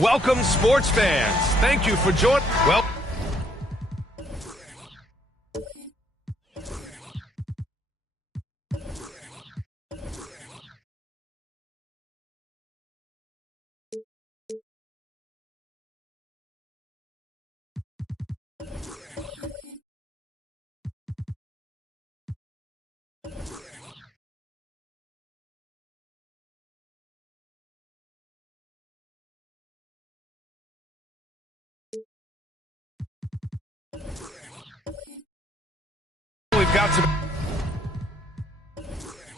Welcome, sports fans. Thank you for joining. Well. We've got some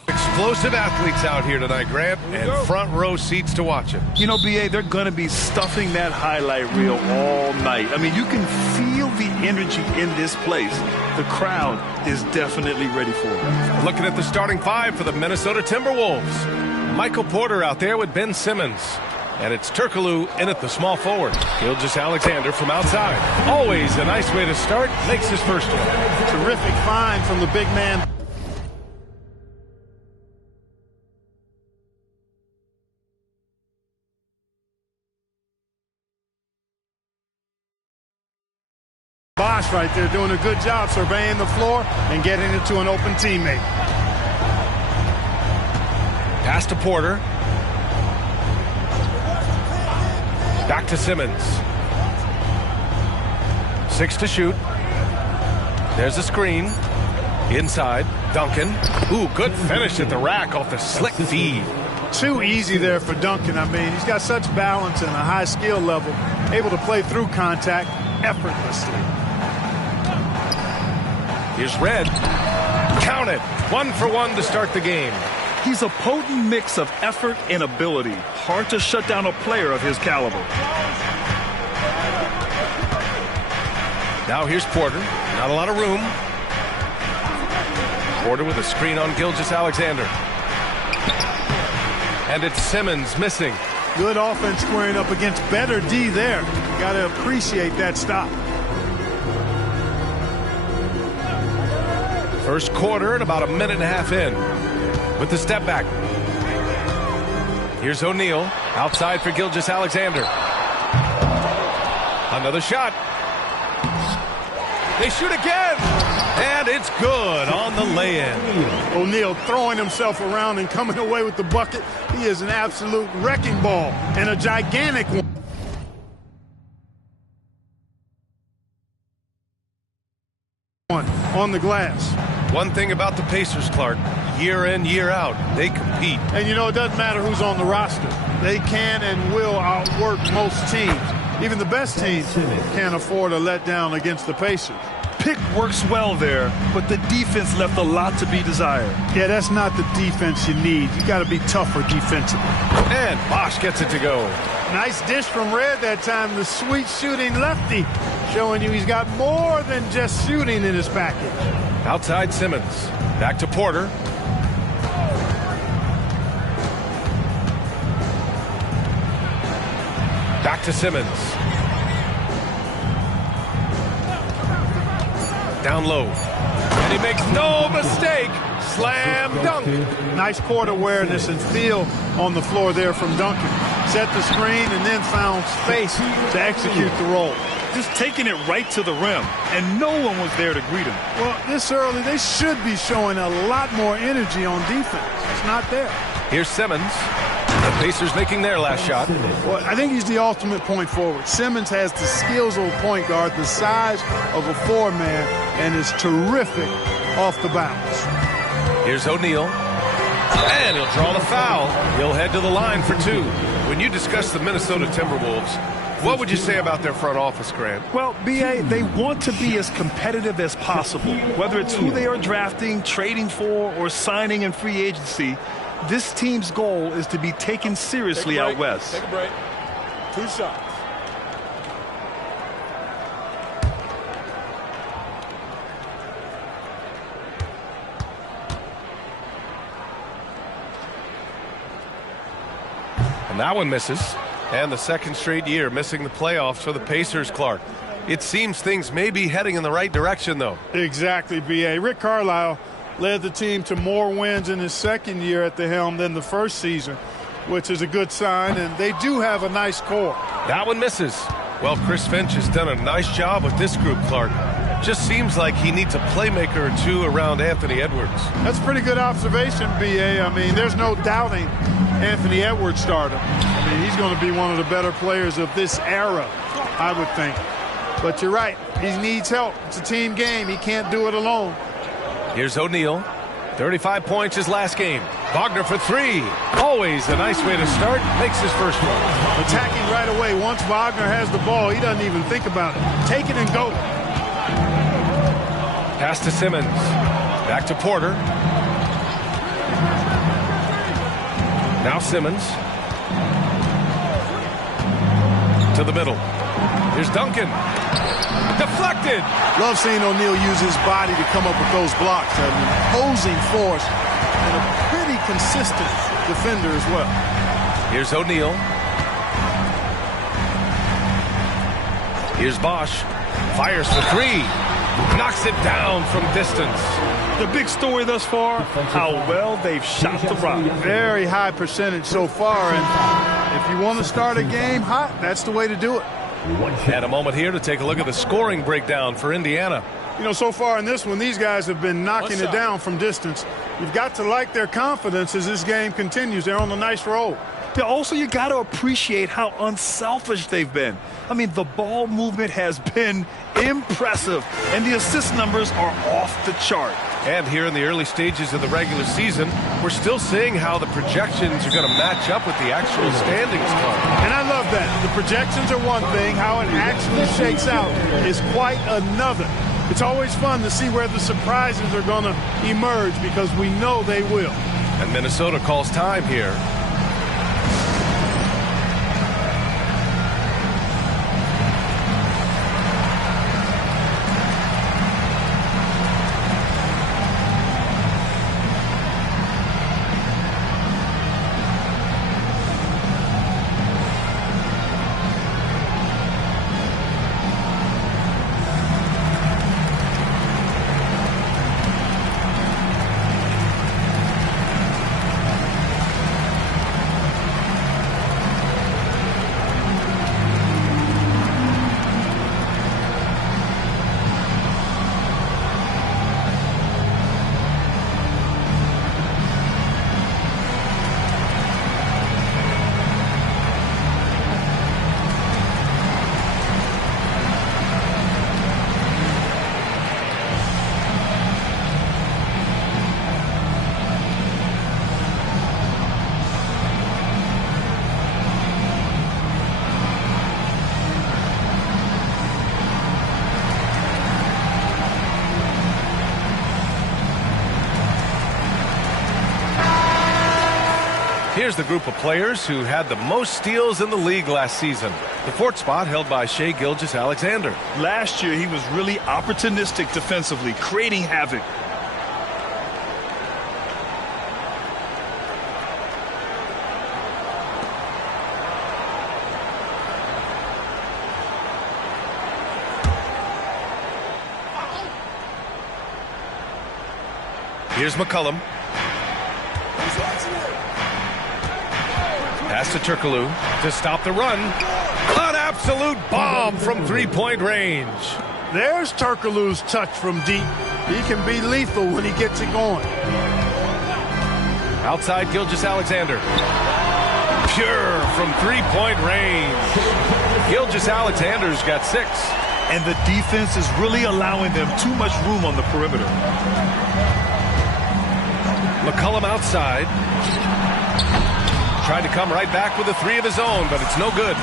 explosive athletes out here tonight, Grant, and front row seats to watch it. You know, B.A., they're going to be stuffing that highlight reel all night. I mean, you can feel the energy in this place. The crowd is definitely ready for it. Looking at the starting five for the Minnesota Timberwolves. Michael Porter out there with Ben Simmons. And it's Turkoglu in at the small forward. Gilgeous-Alexander from outside. Always a nice way to start. Makes his first one. Terrific find from the big man. Bosh right there doing a good job surveying the floor and getting it to an open teammate. Pass to Porter. Back to Simmons. 6 to shoot. There's a screen. Inside. Duncan. Ooh, good finish at the rack off the slick feed. Too easy there for Duncan. I mean, he's got such balance and a high skill level, able to play through contact effortlessly. Here's Red. Count it. 1 for 1 to start the game. He's a potent mix of effort and ability. Hard to shut down a player of his caliber. Now here's Porter. Not a lot of room. Porter with a screen on Gilgeous-Alexander. And it's Simmons missing. Good offense squaring up against better D there. Got to appreciate that stop. First quarter and about a minute and a half in. With the step back. Here's O'Neal. Outside for Gilgeous-Alexander. Another shot. They shoot again. And it's good on the lay-in. O'Neal throwing himself around and coming away with the bucket. He is an absolute wrecking ball and a gigantic one on the glass. One thing about the Pacers, Clark, year in, year out, they compete. And you know, it doesn't matter who's on the roster. They can and will outwork most teams. Even the best teams can't afford a letdown against the Pacers. Pick works well there, but the defense left a lot to be desired. Yeah, that's not the defense you need. You got to be tougher defensively. And Bosh gets it to go. Nice dish from Red that time. The sweet shooting lefty, showing you he's got more than just shooting in his package. Outside Simmons. Back to Porter. Back to Simmons. Down low. And he makes no mistake. Slam dunk. Nice court awareness and feel on the floor there from Duncan. Set the screen and then found space to execute the roll. Just taking it right to the rim, and no one was there to greet him. Well, this early, they should be showing a lot more energy on defense. It's not there. Here's Simmons. The Pacers making their last shot. Well, I think he's the ultimate point forward. Simmons has the skills of a point guard, the size of a four-man, and is terrific off the bounce. Here's O'Neal. And he'll draw the foul. He'll head to the line for two. When you discuss the Minnesota Timberwolves, what would you say about their front office, Grant? Well, B.A., they want to be as competitive as possible. Whether it's who they are drafting, trading for, or signing in free agency, this team's goal is to be taken seriously out west. Take a break. 2 shots. And that one misses. And the second straight year missing the playoffs for the Pacers, Clark. It seems things may be heading in the right direction, though. Exactly, B.A. Rick Carlisle led the team to more wins in his second year at the helm than the first season, which is a good sign, and they do have a nice core. That one misses. Well, Chris Finch has done a nice job with this group, Clark. Just seems like he needs a playmaker or two around Anthony Edwards. That's a pretty good observation, B.A. I mean, there's no doubting Anthony Edwards stardom. I mean, he's going to be one of the better players of this era, I would think. But you're right. He needs help. It's a team game. He can't do it alone. Here's O'Neal. 35 points his last game. Wagner for three. Always a nice way to start. Makes his first one. Attacking right away. Once Wagner has the ball, he doesn't even think about it. Take it and go. Pass to Simmons. Back to Porter. Now Simmons. To the middle. Here's Duncan. Deflected. Love seeing O'Neal use his body to come up with those blocks. An imposing force and a pretty consistent defender as well. Here's O'Neal. Here's Bosh. Fires for three. Knocks it down from distance. The big story thus far, how well they've shot the rock. Very high percentage so far, and if you want to start a game hot, that's the way to do it. And a moment here to take a look at the scoring breakdown for Indiana. You know, so far in this one, these guys have been knocking it down from distance. You've got to like their confidence as this game continues. They're on a nice roll. Yeah, also, you got to appreciate how unselfish they've been. I mean, the ball movement has been impressive, and the assist numbers are off the chart. And here in the early stages of the regular season, we're still seeing how the projections are going to match up with the actual standings, Clark. And I love that. The projections are one thing. How it actually shakes out is quite another. It's always fun to see where the surprises are going to emerge because we know they will. And Minnesota calls time here. Here's the group of players who had the most steals in the league last season. The fourth spot held by Shai Gilgeous-Alexander. Last year, he was really opportunistic defensively, creating havoc. Here's McCollum. Pass to Turkoglu to stop the run. An absolute bomb from three-point range. There's Turkoglu's touch from deep. He can be lethal when he gets it going. Outside Gilgeous-Alexander. Pure from three-point range. Gilgeous-Alexander's got 6. And the defense is really allowing them too much room on the perimeter. McCollum outside. Tried to come right back with a 3 of his own, but it's no good.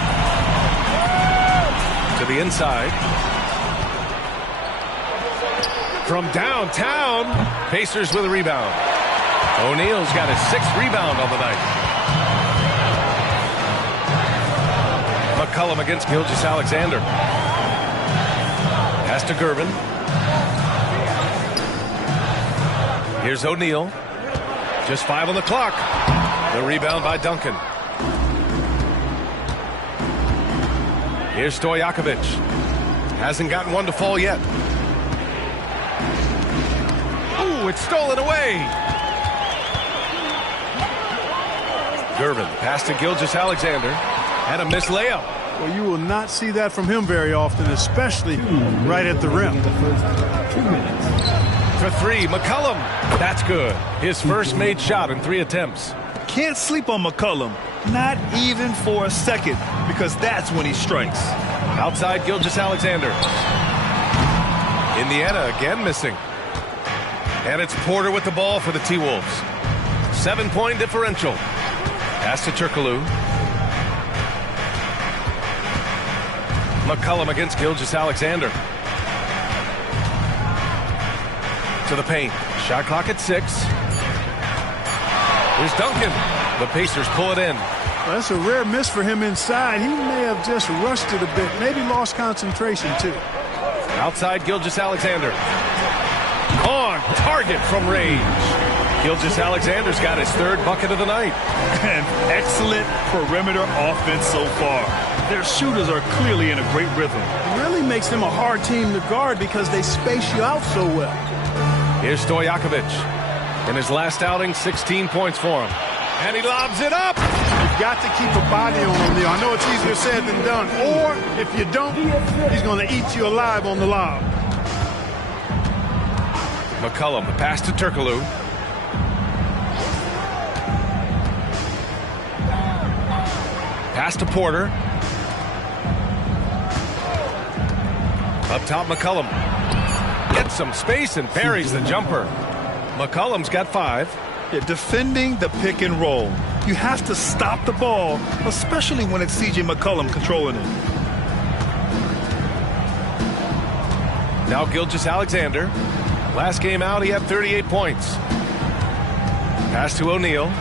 To the inside. From downtown, Pacers with a rebound. O'Neal's got his 6th rebound on the night. McCollum against Gilgeous-Alexander. Pass to Gervin. Here's O'Neal. Just 5 on the clock. The rebound by Duncan. Here's Stojakovic. Hasn't gotten one to fall yet. Ooh, it's stolen away. Gervin, pass to Gilgeous-Alexander. And a missed layup. Well, you will not see that from him very often, especially right at the rim. For 3, McCollum. That's good. His first made shot in 3 attempts. Can't sleep on McCollum, not even for a second, because that's when he strikes. Outside Gilgeous-Alexander. Indiana again missing. And it's Porter with the ball for the T-Wolves. 7-point differential. Pass to Turkoglu. McCollum against Gilgeous-Alexander. To the paint. Shot clock at 6. Here's Duncan. The Pacers pull it in. Well, that's a rare miss for him inside. He may have just rushed it a bit. Maybe lost concentration, too. Outside Gilgeous-Alexander. On target from range. Gilgeous-Alexander's got his 3rd bucket of the night. And excellent perimeter offense so far. Their shooters are clearly in a great rhythm. It really makes them a hard team to guard because they space you out so well. Here's Stojakovic. In his last outing, 16 points for him. And he lobs it up. You've got to keep a body on him, Leo. I know it's easier said than done. Or, if you don't, he's going to eat you alive on the lob. McCollum, the pass to Turkoglu. Pass to Porter. Up top, McCollum. Gets some space and buries the jumper. McCollum's got 5. Yeah, defending the pick and roll. You have to stop the ball, especially when it's C.J. McCollum controlling it. Now Gilgeous-Alexander. Last game out, he had 38 points. Pass to O'Neal.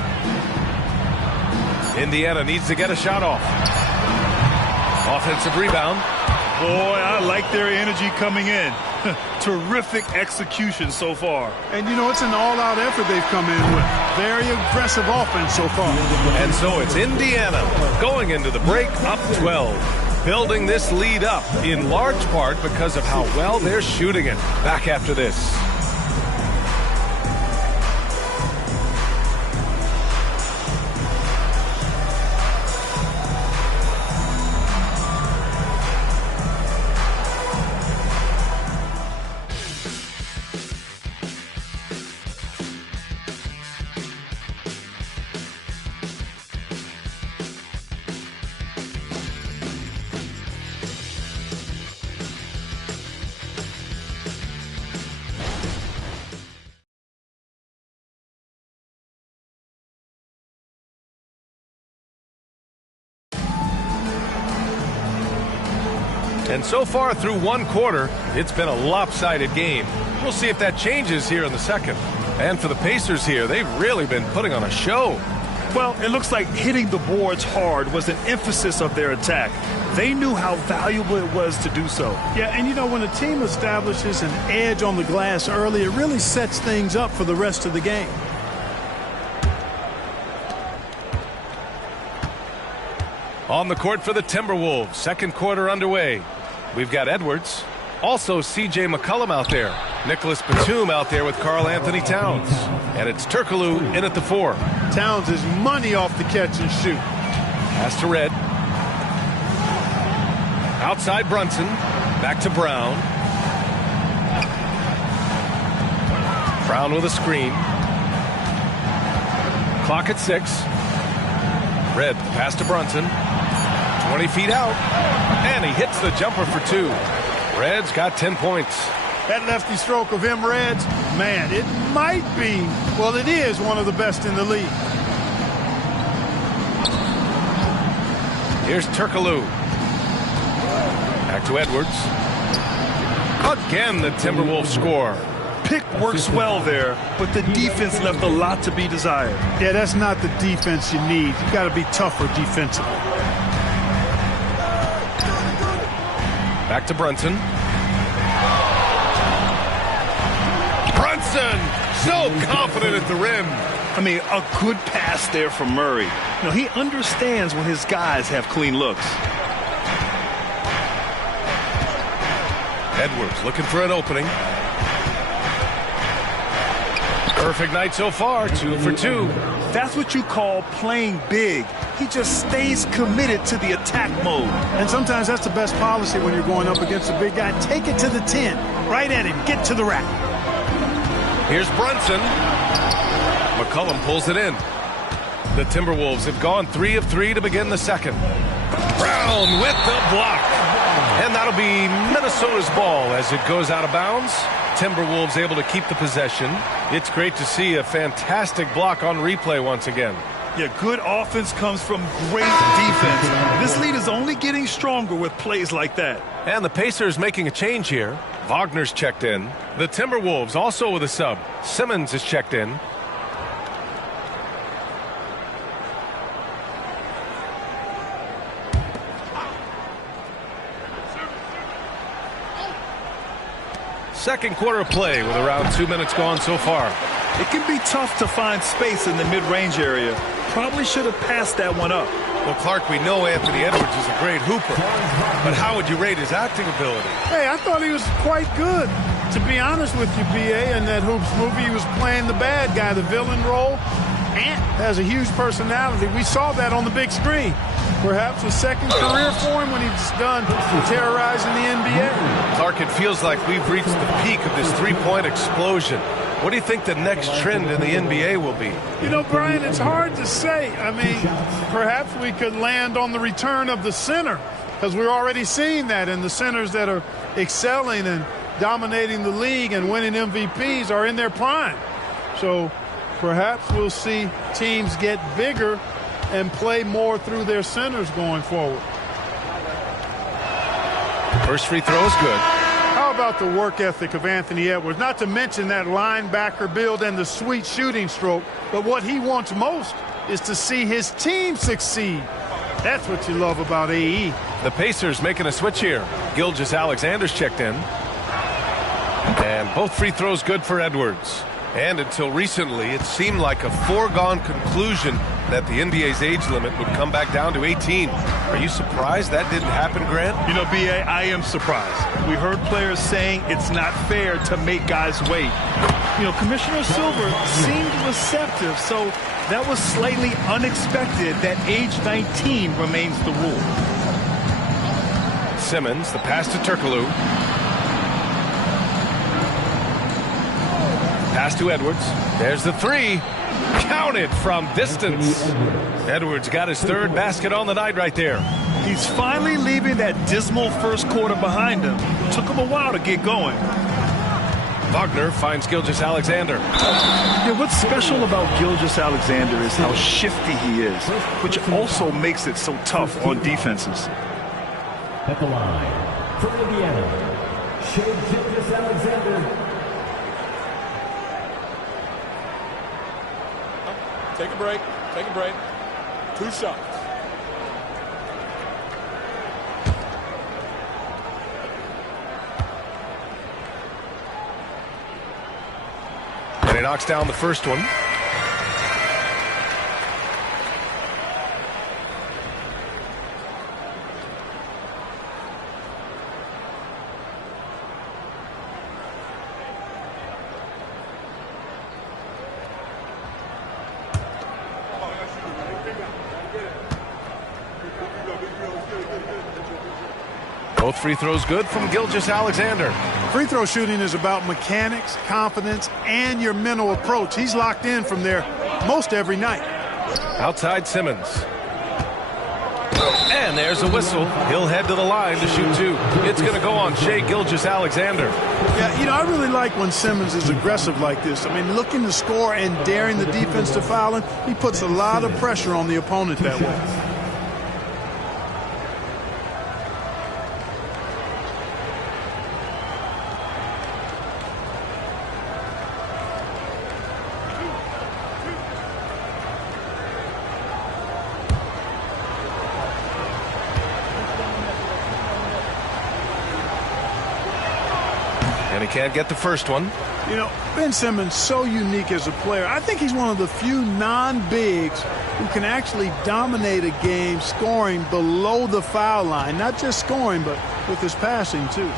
Indiana needs to get a shot off. Offensive rebound. Boy, I like their energy coming in. Terrific execution so far. And, you know, it's an all-out effort they've come in with. Very aggressive offense so far. And so it's Indiana going into the break up 12. Building this lead up in large part because of how well they're shooting it. Back after this. And so far through one quarter, it's been a lopsided game. We'll see if that changes here in the second. And for the Pacers here, they've really been putting on a show. Well, it looks like hitting the boards hard was an emphasis of their attack. They knew how valuable it was to do so. Yeah, and you know, when a team establishes an edge on the glass early, it really sets things up for the rest of the game. On the court for the Timberwolves. Second quarter underway. We've got Edwards. Also C.J. McCollum out there. Nicholas Batum out there with Karl Anthony Towns. And it's Turkoglu in at the 4. Towns is money off the catch and shoot. Pass to Red. Outside Brunson. Back to Brown. Brown with a screen. Clock at 6. Red, pass to Brunson. 20 feet out. And he hits the jumper for 2. Red's got 10 points. That lefty stroke of him, Reds, man, it might be, well, it is one of the best in the league. Here's Turkoglu. Back to Edwards. Again, the Timberwolves score. Pick works well there, but the defense left a lot to be desired. Yeah, that's not the defense you need. You got to be tougher defensively. Back to Brunson. Brunson, so confident at the rim. I mean, a good pass there from Murray. You know, he understands when his guys have clean looks. Edwards looking for an opening. Perfect night so far, 2 for 2. That's what you call playing big. He just stays committed to the attack mode. And sometimes that's the best policy when you're going up against a big guy. Take it to the 10. Right at him. Get to the rack. Here's Brunson. McCollum pulls it in. The Timberwolves have gone 3 of 3 to begin the second. Brown with the block. And that'll be Minnesota's ball as it goes out of bounds. Timberwolves able to keep the possession. It's great to see a fantastic block on replay once again. Yeah, good offense comes from great defense. This lead is only getting stronger with plays like that. And the Pacers making a change here. Wagner's checked in. The Timberwolves also with a sub. Simmons is checked in. Second quarter of play with around 2 minutes gone so far. It can be tough to find space in the mid-range area. Probably should have passed that one up. Well, Clark, we know Anthony Edwards is a great hooper, but how would you rate his acting ability? Hey, I thought he was quite good. To be honest with you, B.A., in that Hoops movie, he was playing the bad guy, the villain role. Ant has a huge personality. We saw that on the big screen. Perhaps a second career for him when he's done terrorizing the NBA. Clark, it feels like we've reached the peak of this three-point explosion. What do you think the next trend in the NBA will be? You know, Brian, it's hard to say. I mean, perhaps we could land on the return of the center, because we're already seeing that, and the centers that are excelling and dominating the league and winning MVPs are in their prime. So perhaps we'll see teams get bigger and play more through their centers going forward. First free throw is good. How about the work ethic of Anthony Edwards? Not to mention that linebacker build and the sweet shooting stroke, but what he wants most is to see his team succeed. That's what you love about AE. The Pacers making a switch here. Gilgeous-Alexander's checked in. And both free throws good for Edwards. And until recently, it seemed like a foregone conclusion that the NBA's age limit would come back down to 18. Are you surprised that didn't happen, Grant? You know, B.A., I am surprised. We heard players saying it's not fair to make guys wait. You know, Commissioner Silver seemed receptive, so that was slightly unexpected that age 19 remains the rule. Simmons, the pass to Turkoglu. Pass to Edwards. There's the three. Counted from distance. Edwards got his third basket on the night right there. He's finally leaving that dismal first quarter behind him. Took him a while to get going. Wagner finds Gilgeous-Alexander. Yeah, what's special about Gilgeous-Alexander is how shifty he is, which also makes it so tough on defenses. At the line, from Indiana, Shai Gilgeous-Alexander. Take a break. Take a break. 2 shots. And he knocks down the first one. Both free throws good from Gilgeous-Alexander. Free throw shooting is about mechanics, confidence, and your mental approach. He's locked in from there most every night. Outside Simmons. And there's a whistle. He'll head to the line to shoot 2. It's going to go on Shai Gilgeous-Alexander. Yeah, I really like when Simmons is aggressive like this. I mean, looking to score and daring the defense to foul him, he puts a lot of pressure on the opponent that way. And he can't get the first one. Ben Simmons, so unique as a player. I think he's one of the few non-bigs who can actually dominate a game scoring below the foul line. Not just scoring, but with his passing, too.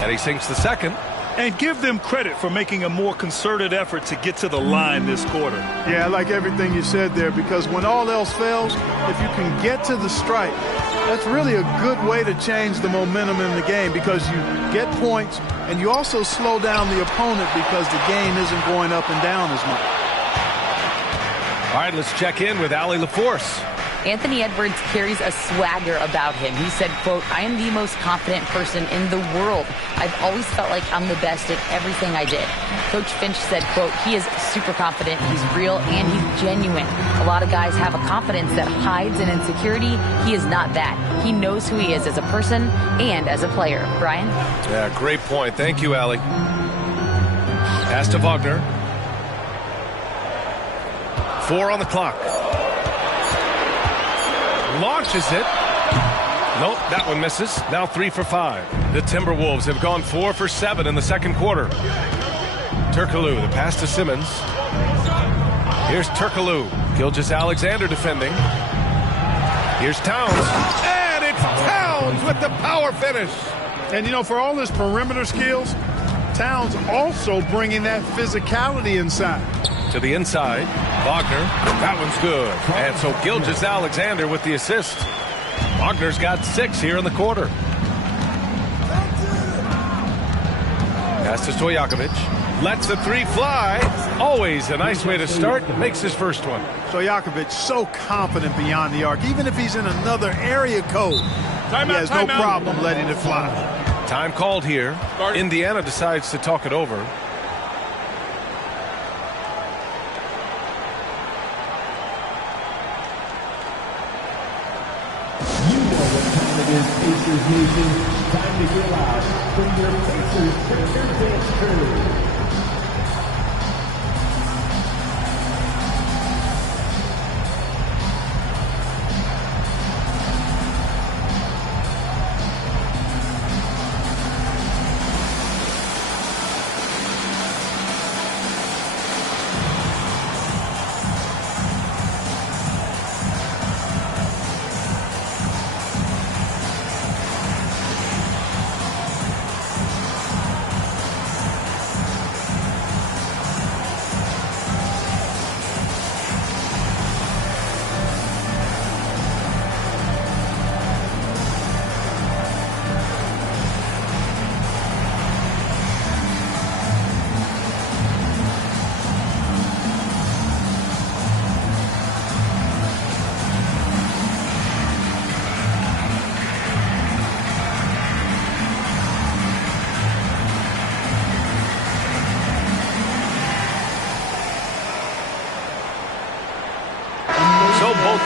And he sinks the second. And give them credit for making a more concerted effort to get to the line this quarter. Yeah, I like everything you said there, because when all else fails, if you can get to the stripe, that's really a good way to change the momentum in the game, because you get points and you also slow down the opponent because the game isn't going up and down as much. All right, let's check in with Allie LaForce. Anthony Edwards carries a swagger about him. He said, quote, "I am the most confident person in the world. I've always felt like I'm the best at everything I did." Coach Finch said, quote, "He is super confident, he's real, and he's genuine. A lot of guys have a confidence that hides an insecurity. He is not that. He knows who he is as a person and as a player." Brian? Yeah, great point. Thank you, Allie. Pass to Wagner. 4 on the clock. Launches it. Nope, that one misses. Now 3 for 5. The Timberwolves have gone 4 for 7 in the second quarter. Turkoglu, the pass to Simmons. Here's Turkoglu. Gilgeous-Alexander defending. Here's Towns. And it's Towns with the power finish. And, for all his perimeter skills, Towns also bringing that physicality inside. To the inside, Wagner. That one's good. And so Gilgeous-Alexander with the assist. Wagner's got 6 here in the quarter. Pass to Stojakovic. Lets the 3 fly. Always a nice way to start. Makes his first one. Stojakovic so confident beyond the arc. Even if he's in another area code, he has no problem letting it fly. Time called here. Indiana decides to talk it over. Pacers Nation, time to get out from your Pacers Picture Dance Crew.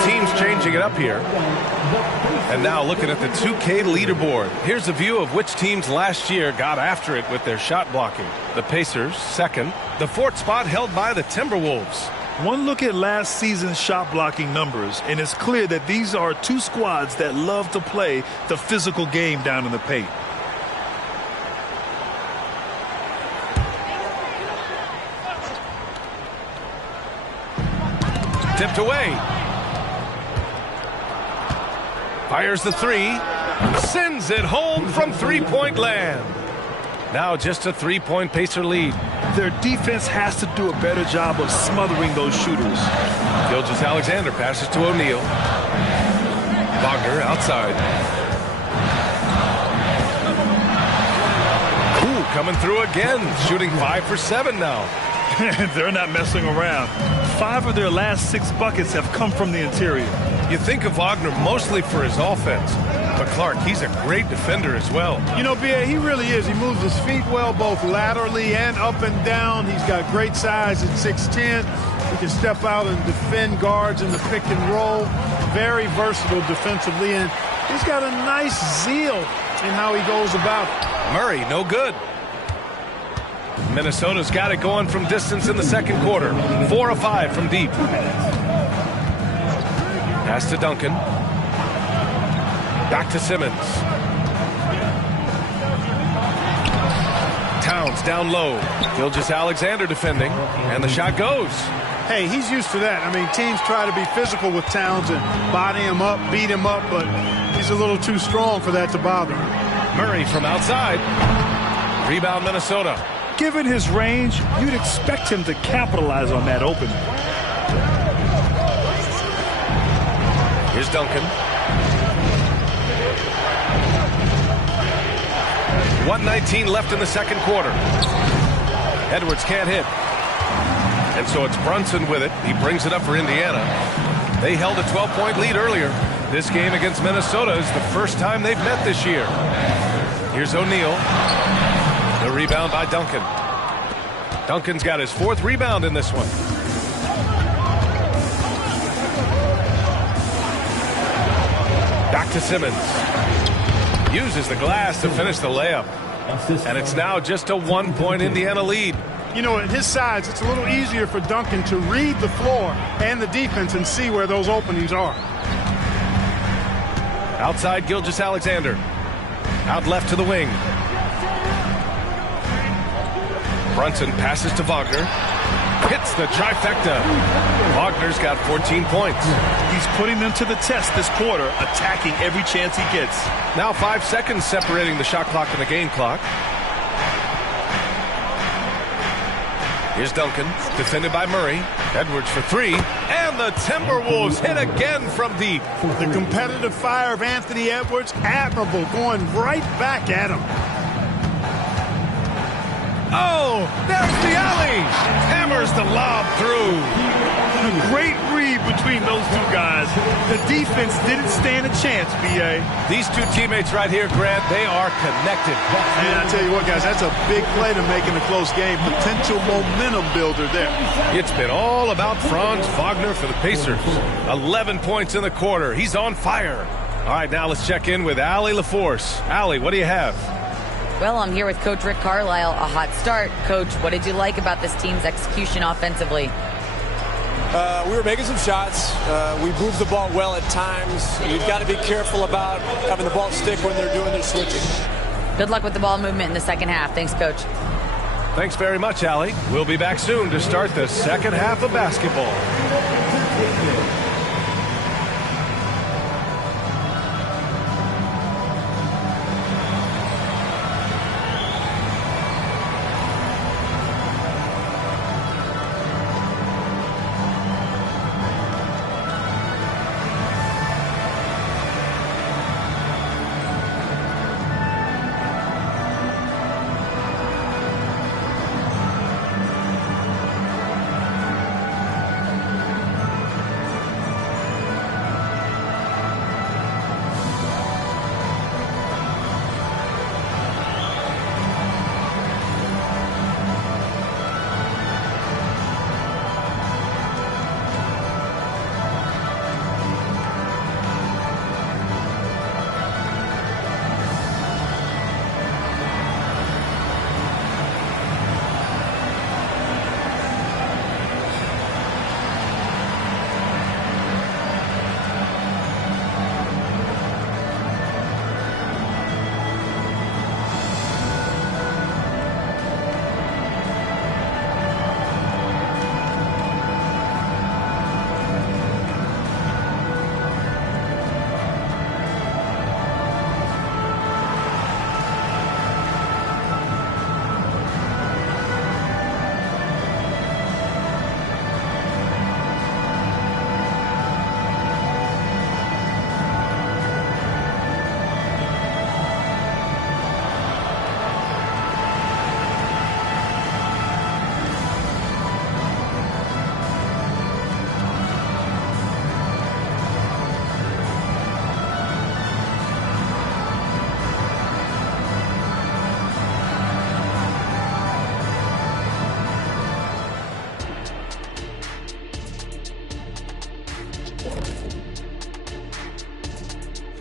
teams changing it up here. And now looking at the 2K leaderboard. Here's a view of which teams last year got after it with their shot blocking. The Pacers, second. The fourth spot held by the Timberwolves. One look at last season's shot blocking numbers, and it's clear that these are two squads that love to play the physical game down in the paint. Tipped away. Fires the three. Sends it home from three-point land. Now just a three-point Pacer lead. Their defense has to do a better job of smothering those shooters. Gilgeous-Alexander passes to O'Neal. Wagner outside. Ooh, coming through again. Shooting 5 for 7 now. They're not messing around. 5 of their last 6 buckets have come from the interior. You think of Wagner mostly for his offense, but Clark, he's a great defender as well. You know, B.A., he really is. He moves his feet well, both laterally and up and down. He's got great size at 6'10". He can step out and defend guards in the pick and roll. Very versatile defensively, and he's got a nice zeal in how he goes about it. Murray, no good. Minnesota's got it going from distance in the second quarter. 4 of 5 from deep. Pass to Duncan. Back to Simmons. Towns down low. Gilgeous-Alexander defending. And the shot goes. Hey, he's used to that. I mean, teams try to be physical with Towns and body him up, beat him up, but he's a little too strong for that to bother him. Murray from outside. Rebound Minnesota. Given his range, you'd expect him to capitalize on that opening. Here's Duncan. 1:19 left in the second quarter. Edwards can't hit. And so it's Brunson with it. He brings it up for Indiana. They held a 12-point lead earlier. This game against Minnesota is the first time they've met this year. Here's O'Neal. The rebound by Duncan. Duncan's got his 4th rebound in this one. Back to Simmons. Uses the glass to finish the layup. And it's now just a 1-point Indiana lead. You know, at his size, it's a little easier for Duncan to read the floor and the defense and see where those openings are. Outside Gilgeous-Alexander. Out left to the wing. Brunson passes to Wagner. Hits the trifecta. Wagner's got 14 points. He's putting them to the test this quarter, attacking every chance he gets. Now 5 seconds separating the shot clock and the game clock. Here's Duncan, defended by Murray. Edwards for 3, and the Timberwolves hit again from deep. The competitive fire of Anthony Edwards, admirable, going right back at him. Oh, there's the alley. Hammers the lob through. A great read between those two guys. The defense didn't stand a chance, B.A. These two teammates right here, Grant, they are connected. And I tell you what, guys, that's a big play to make in a close game. Potential momentum builder there. It's been all about Franz Wagner for the Pacers. 11 points in the quarter. He's on fire. All right, now let's check in with Allie LaForce. Allie, what do you have? Well, I'm here with Coach Rick Carlisle. A hot start. Coach, what did you like about this team's execution offensively? We were making some shots. We moved the ball well at times. You've got to be careful about having the ball stick when they're doing their switching. Good luck with the ball movement in the second half. Thanks, Coach. Thanks very much, Allie. We'll be back soon to start the second half of basketball.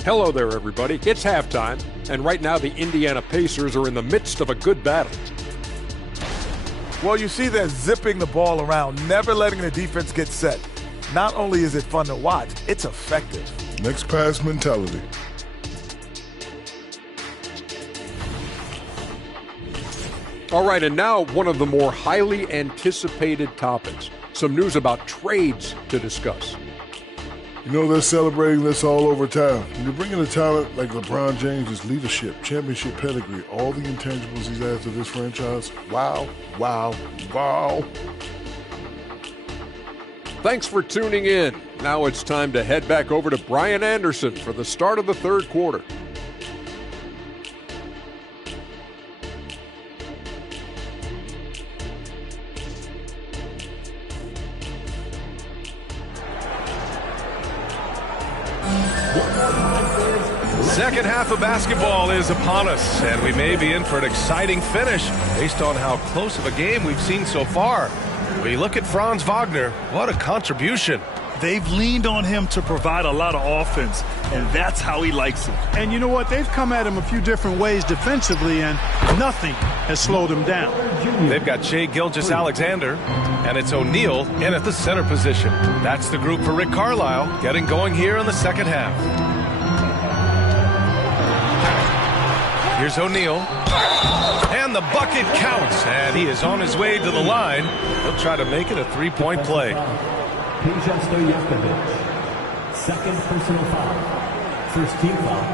Hello there, everybody. It's halftime, and right now the Indiana Pacers are in the midst of a good battle. Well, you see they're zipping the ball around, never letting the defense get set. Not only is it fun to watch, it's effective. Next pass mentality. All right, and now one of the more highly anticipated topics. Some news about trades to discuss. You know, they're celebrating this all over town. When you bring in a talent like LeBron James' leadership, championship pedigree, all the intangibles he's added to this franchise, wow, wow, wow. Thanks for tuning in. Now it's time to head back over to Brian Anderson for the start of the third quarter. Second half of basketball is upon us, and we may be in for an exciting finish based on how close of a game we've seen so far. We look at Franz Wagner. What a contribution. They've leaned on him to provide a lot of offense, and that's how he likes it. And you know what? They've come at him a few different ways defensively, and nothing has slowed him down. They've got Shai Gilgeous-Alexander, and it's O'Neal in at the center position. That's the group for Rick Carlisle getting going here in the second half. Here's O'Neal, and the bucket counts, and he is on his way to the line. He'll try to make it a three-point play. Peja Stojakovic, second personal foul, first team foul.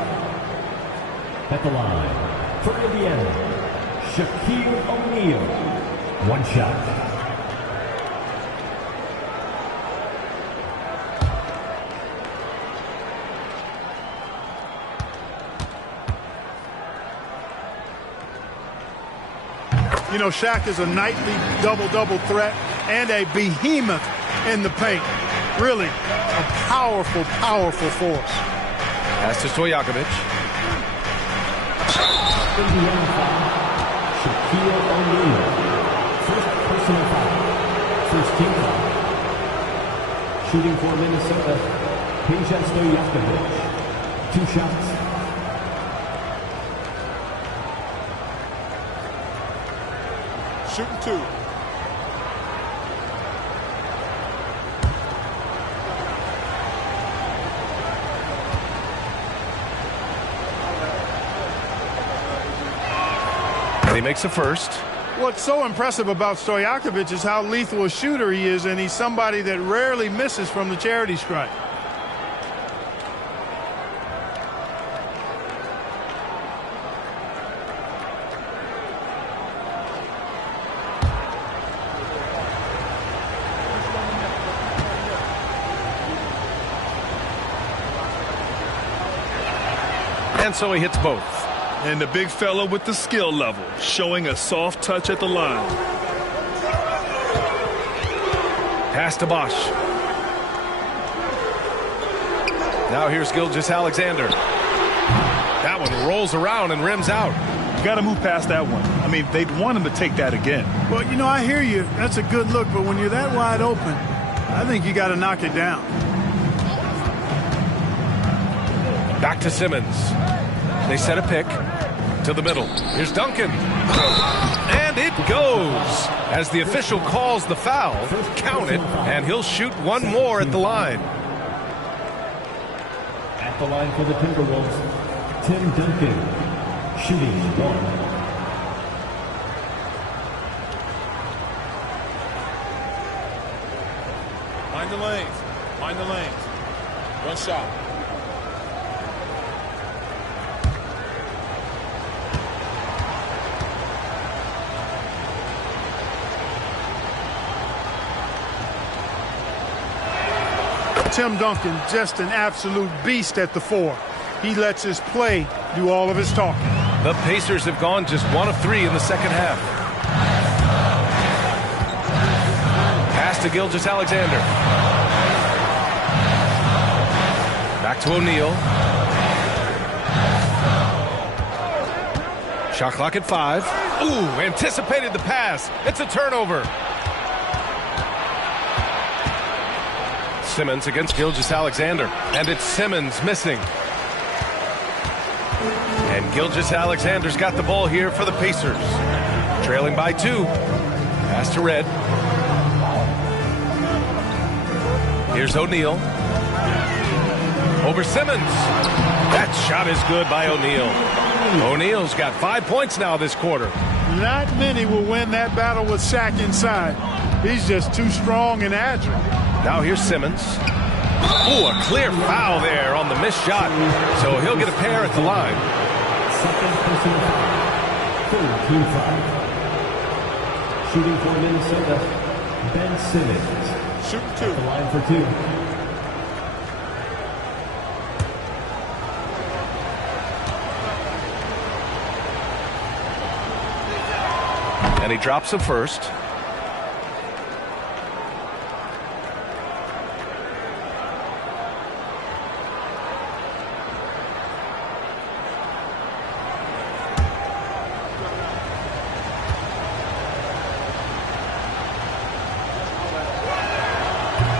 At the line, for Indiana, Shaquille O'Neal, one shot. You know, Shaq is a nightly double-double threat and a behemoth in the paint. Really a powerful, powerful force. Pass to Stojakovic. Indiana foul, Shaquille O'Neal, first personal foul, first team foul. Shooting for Minnesota, Peja Stojakovic, two shots. Shooting two. And he makes a first. What's so impressive about Stojakovic is how lethal a shooter he is, and he's somebody that rarely misses from the charity stripe. And so he hits both. And the big fella with the skill level, showing a soft touch at the line. Pass to Bosch. Now here's Gilgeous-Alexander. That one rolls around and rims out. You got to move past that one. I mean, they'd want him to take that again. Well, you know, I hear you. That's a good look, but when you're that wide open, I think you got to knock it down. Back to Simmons. They set a pick to the middle. Here's Duncan. And it goes. As the official calls the foul, count it, and he'll shoot one more at the line. At the line for the Timberwolves, Tim Duncan, shooting one. Mind the lanes. Mind the lanes. One shot. Tim Duncan, just an absolute beast at the four. He lets his play do all of his talking. The Pacers have gone just 1 of 3 in the second half. Pass to Gilgeous-Alexander. Back to O'Neal. Shot clock at 5. Ooh, anticipated the pass. It's a turnover. Simmons against Gilgeous-Alexander, and it's Simmons missing. And Gilgeous-Alexander's got the ball here for the Pacers. Trailing by 2. Pass to Red. Here's O'Neal. Over Simmons. That shot is good by O'Neal. O'Neal's got 5 points now this quarter. Not many will win that battle with Shaq inside. He's just too strong and agile. Now here's Simmons. Ooh, a clear foul there on the missed shot. So he'll get a pair at the line. Second personal foul. 13 foul. Shooting for Minnesota, Ben Simmons. Shoot 2. The line for 2. And he drops the first.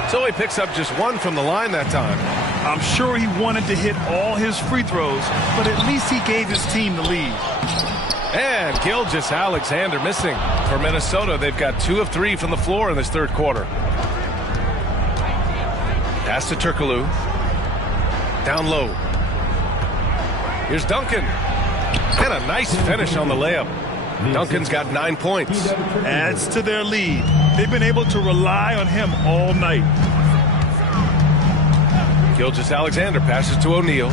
So he picks up just 1 from the line that time. I'm sure he wanted to hit all his free throws, but at least he gave his team the lead. And Gilgeous-Alexander missing. For Minnesota, they've got 2 of 3 from the floor in this third quarter. Pass to Turkoglu. Down low. Here's Duncan. And a nice finish on the layup. Duncan's got 9 points. Adds to their lead. They've been able to rely on him all night. Gilgeous-Alexander passes to O'Neal.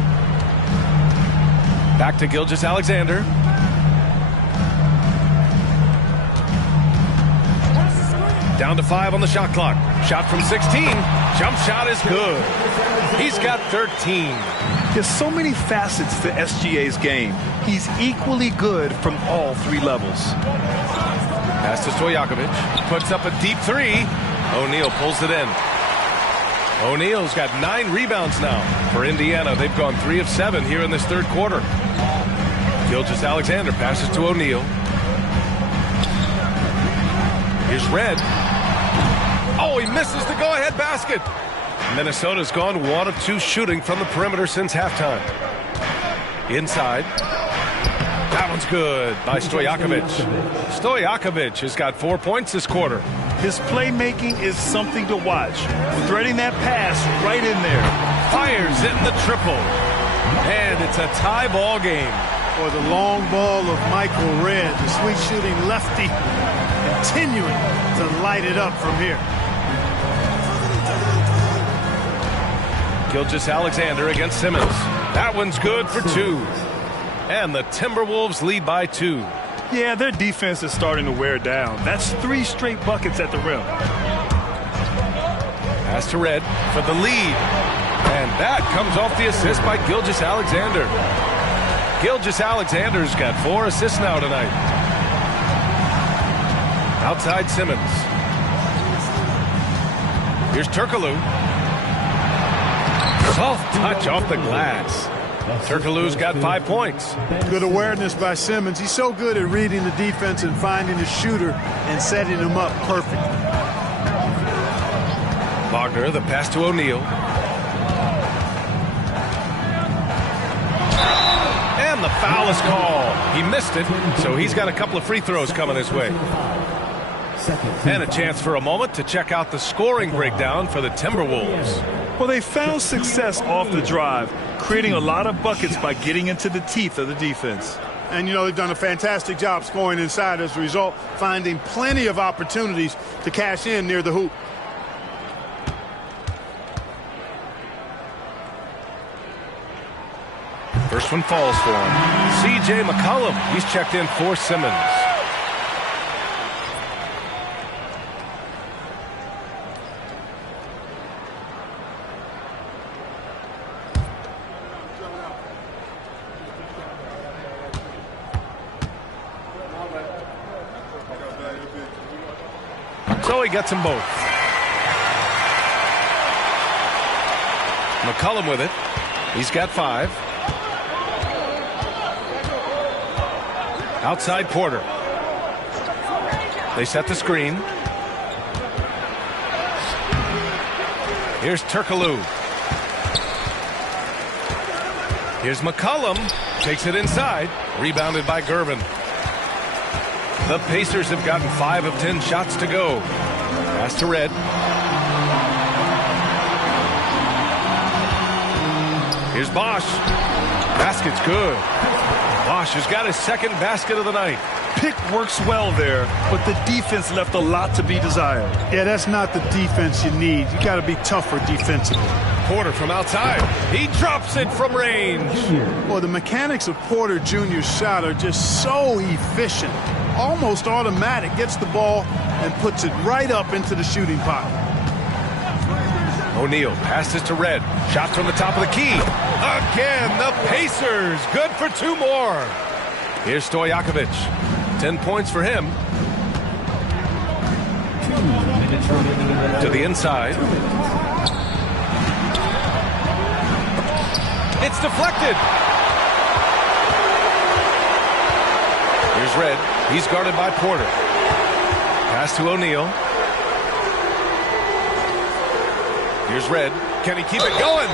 Back to Gilgeous-Alexander. Down to 5 on the shot clock. Shot from 16. Jump shot is good. He's got 13. There's so many facets to SGA's game. He's equally good from all 3 levels. Pass to Stojakovic. Puts up a deep 3. O'Neal pulls it in. O'Neal's got 9 rebounds now. For Indiana, they've gone 3 of 7 here in this third quarter. Gilgeous-Alexander passes to O'Neal. Here's Red. Oh, he misses the go-ahead basket. Minnesota's gone 1 of 2 shooting from the perimeter since halftime. Inside. That one's good by Stojakovic. Stojakovic has got 4 points this quarter. His playmaking is something to watch. Threading that pass right in there. Fires in the triple. And it's a tie ball game. Or the long ball of Michael Red, the sweet shooting lefty, continuing to light it up from here. Gilgeous-Alexander against Simmons. That one's good for 2. And the Timberwolves lead by 2. Yeah, their defense is starting to wear down. That's 3 straight buckets at the rim. Pass to Red for the lead. And that comes off the assist by Gilgeous-Alexander. Gilgeous-Alexander's got 4 assists now tonight. Outside Simmons. Here's Turkoglu. Soft touch off the glass. Turkoglu's got 5 points. Good awareness by Simmons. He's so good at reading the defense and finding the shooter and setting him up perfect. Wagner, the pass to O'Neal. And the foul is called. He missed it, so he's got a couple of free throws coming his way. And a chance for a moment to check out the scoring breakdown for the Timberwolves. Well, they found success off the drive, creating a lot of buckets by getting into the teeth of the defense. And, you know, they've done a fantastic job scoring inside as a result, finding plenty of opportunities to cash in near the hoop. First one falls for him. C.J. McCollum. He's checked in for Simmons. So he gets them both. McCollum with it. He's got 5. Outside Porter. They set the screen. Here's Turkoglu. Here's McCollum. takes it inside. Rebounded by Gervin. The Pacers have gotten 5 of 10 shots to go. Pass to Red. Here's Bosch. Basket's good. Bosch has got his second basket of the night. Pick works well there, but the defense left a lot to be desired. Yeah, that's not the defense you need. You got to be tougher defensively. Porter from outside. He drops it from range. Well, the mechanics of Porter Jr.'s shot are just so efficient. Almost automatic. Gets the ball and puts it right up into the shooting pocket. O'Neal passes to Red. Shot from the top of the key. Again, the Pacers. Good for 2 more. Here's Stojakovic. 10 points for him. To the inside. It's deflected. Here's Red. He's guarded by Porter. Pass to O'Neal. Here's Red. Can he keep it going?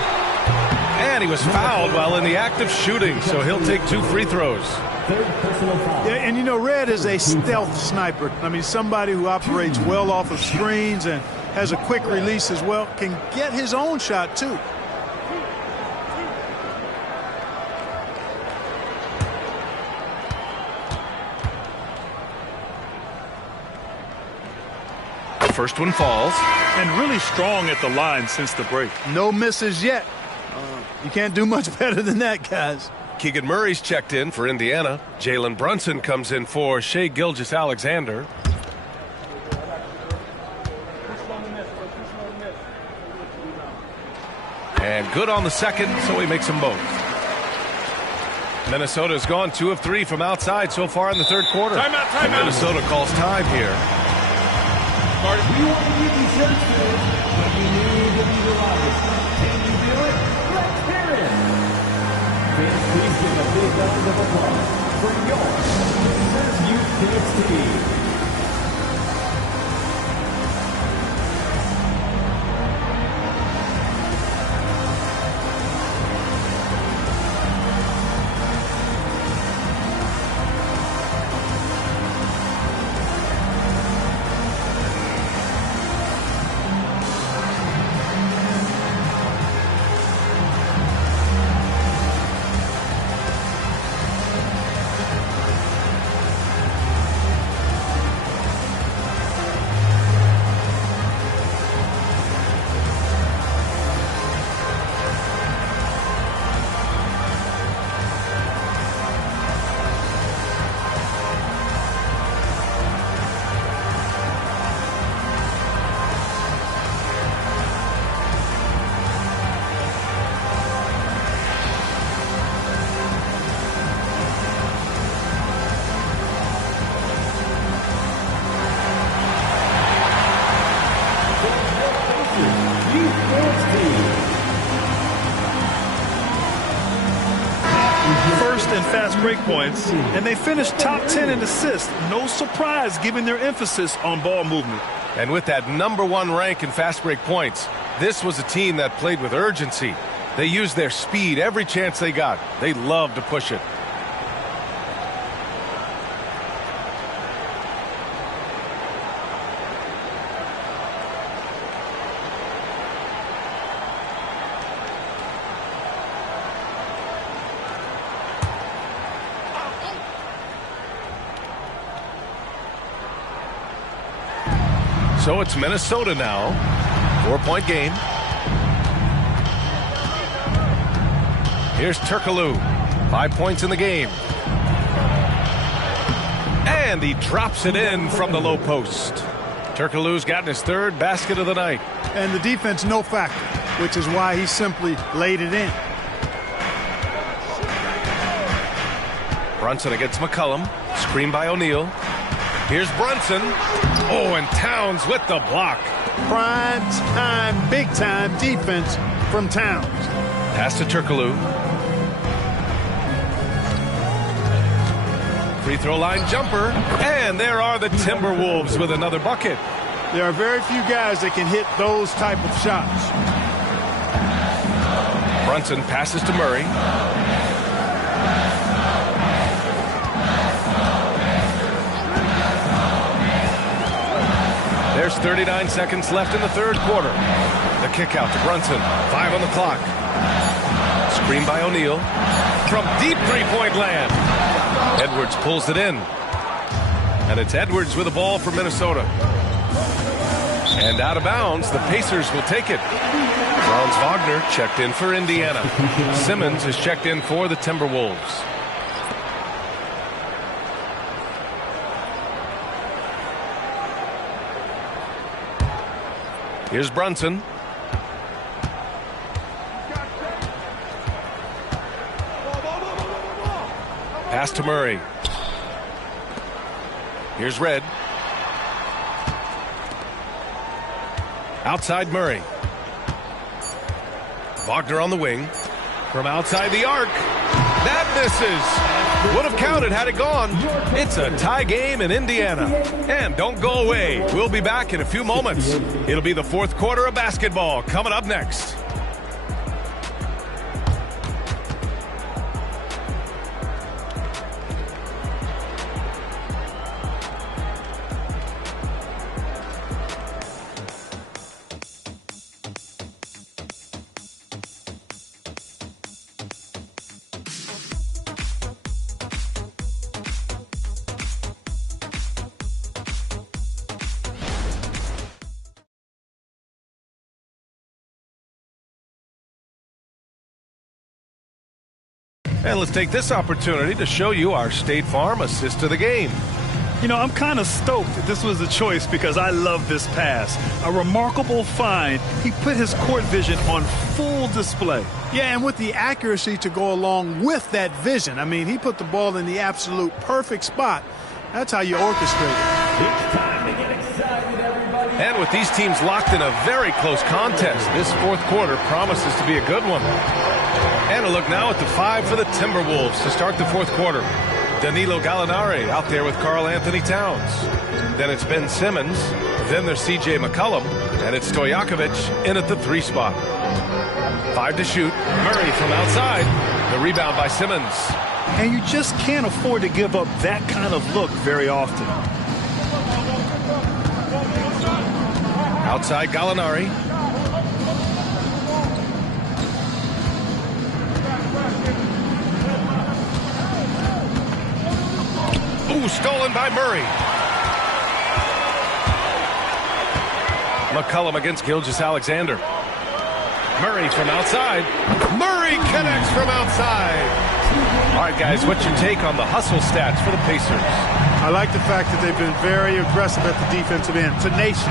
And he was fouled while in the act of shooting, so he'll take 2 free throws. Yeah, and you know, Red is a stealth sniper. I mean, somebody who operates well off of screens and has a quick release as well. Can get his own shot, too. The first one falls. And really strong at the line since the break. No misses yet. You can't do much better than that, guys. Keegan Murray's checked in for Indiana. Jalen Brunson comes in for Shai Gilgeous-Alexander. And good on the second, so he makes them both. Minnesota's gone 2 of 3 from outside so far in the third quarter. Timeout. Minnesota calls time here. We want to give you shirts today, but you need to be the loudest. Can you do it? Let's hear it! Fans, please give a big round of applause for your Pacers Youth Kids team. Fast break points, and they finished top 10 in assists. No surprise given their emphasis on ball movement. And with that #1 rank in fast break points, this was a team that played with urgency. They used their speed every chance they got. They loved to push it. So it's Minnesota now. 4-point game. Here's Turkoglu. 5 points in the game. And he drops it in from the low post. Turkoglu's gotten his 3rd basket of the night. And the defense no factor, which is why he simply laid it in. Brunson against McCollum. Screen by O'Neal. Here's Brunson. Oh, and Towns with the block. Prime time, big time defense from Towns. Pass to Turkoglu. Free throw line jumper. And there are the Timberwolves with another bucket. There are very few guys that can hit those type of shots. Brunson passes to Murray. There's 39 seconds left in the third quarter. The kick out to Brunson. 5 on the clock. Screen by O'Neal. From deep three-point land. Edwards pulls it in. And it's Edwards with the ball for Minnesota. And out of bounds, the Pacers will take it. Franz Wagner checked in for Indiana. Simmons is checked in for the Timberwolves. Here's Brunson. Pass to Murray. Here's Red. Outside Murray. Wagner on the wing. From outside the arc. That misses. Would have counted had it gone. It's a tie game in Indiana. And don't go away. We'll be back in a few moments. It'll be the fourth quarter of basketball coming up next. And let's take this opportunity to show you our State Farm assist to the game. You know, I'm kind of stoked that this was a choice because I love this pass. A remarkable find. He put his court vision on full display. Yeah, and with the accuracy to go along with that vision. I mean, he put the ball in the absolute perfect spot. That's how you orchestrate it. It's time to get excited, everybody. And with these teams locked in a very close contest, this fourth quarter promises to be a good one. And a look now at the 5 for the Timberwolves to start the fourth quarter. Danilo Gallinari out there with Karl Anthony Towns. Then it's Ben Simmons. Then there's C.J. McCollum. And it's Stojakovic in at the 3 spot. 5 to shoot. Murray from outside. The rebound by Simmons. And you just can't afford to give up that kind of look very often. Outside Gallinari. Ooh, stolen by Murray. McCollum against Gilgeous-Alexander. Murray from outside. Murray connects from outside. All right, guys, what's your take on the hustle stats for the Pacers? I like the fact that they've been very aggressive at the defensive end, tenacious.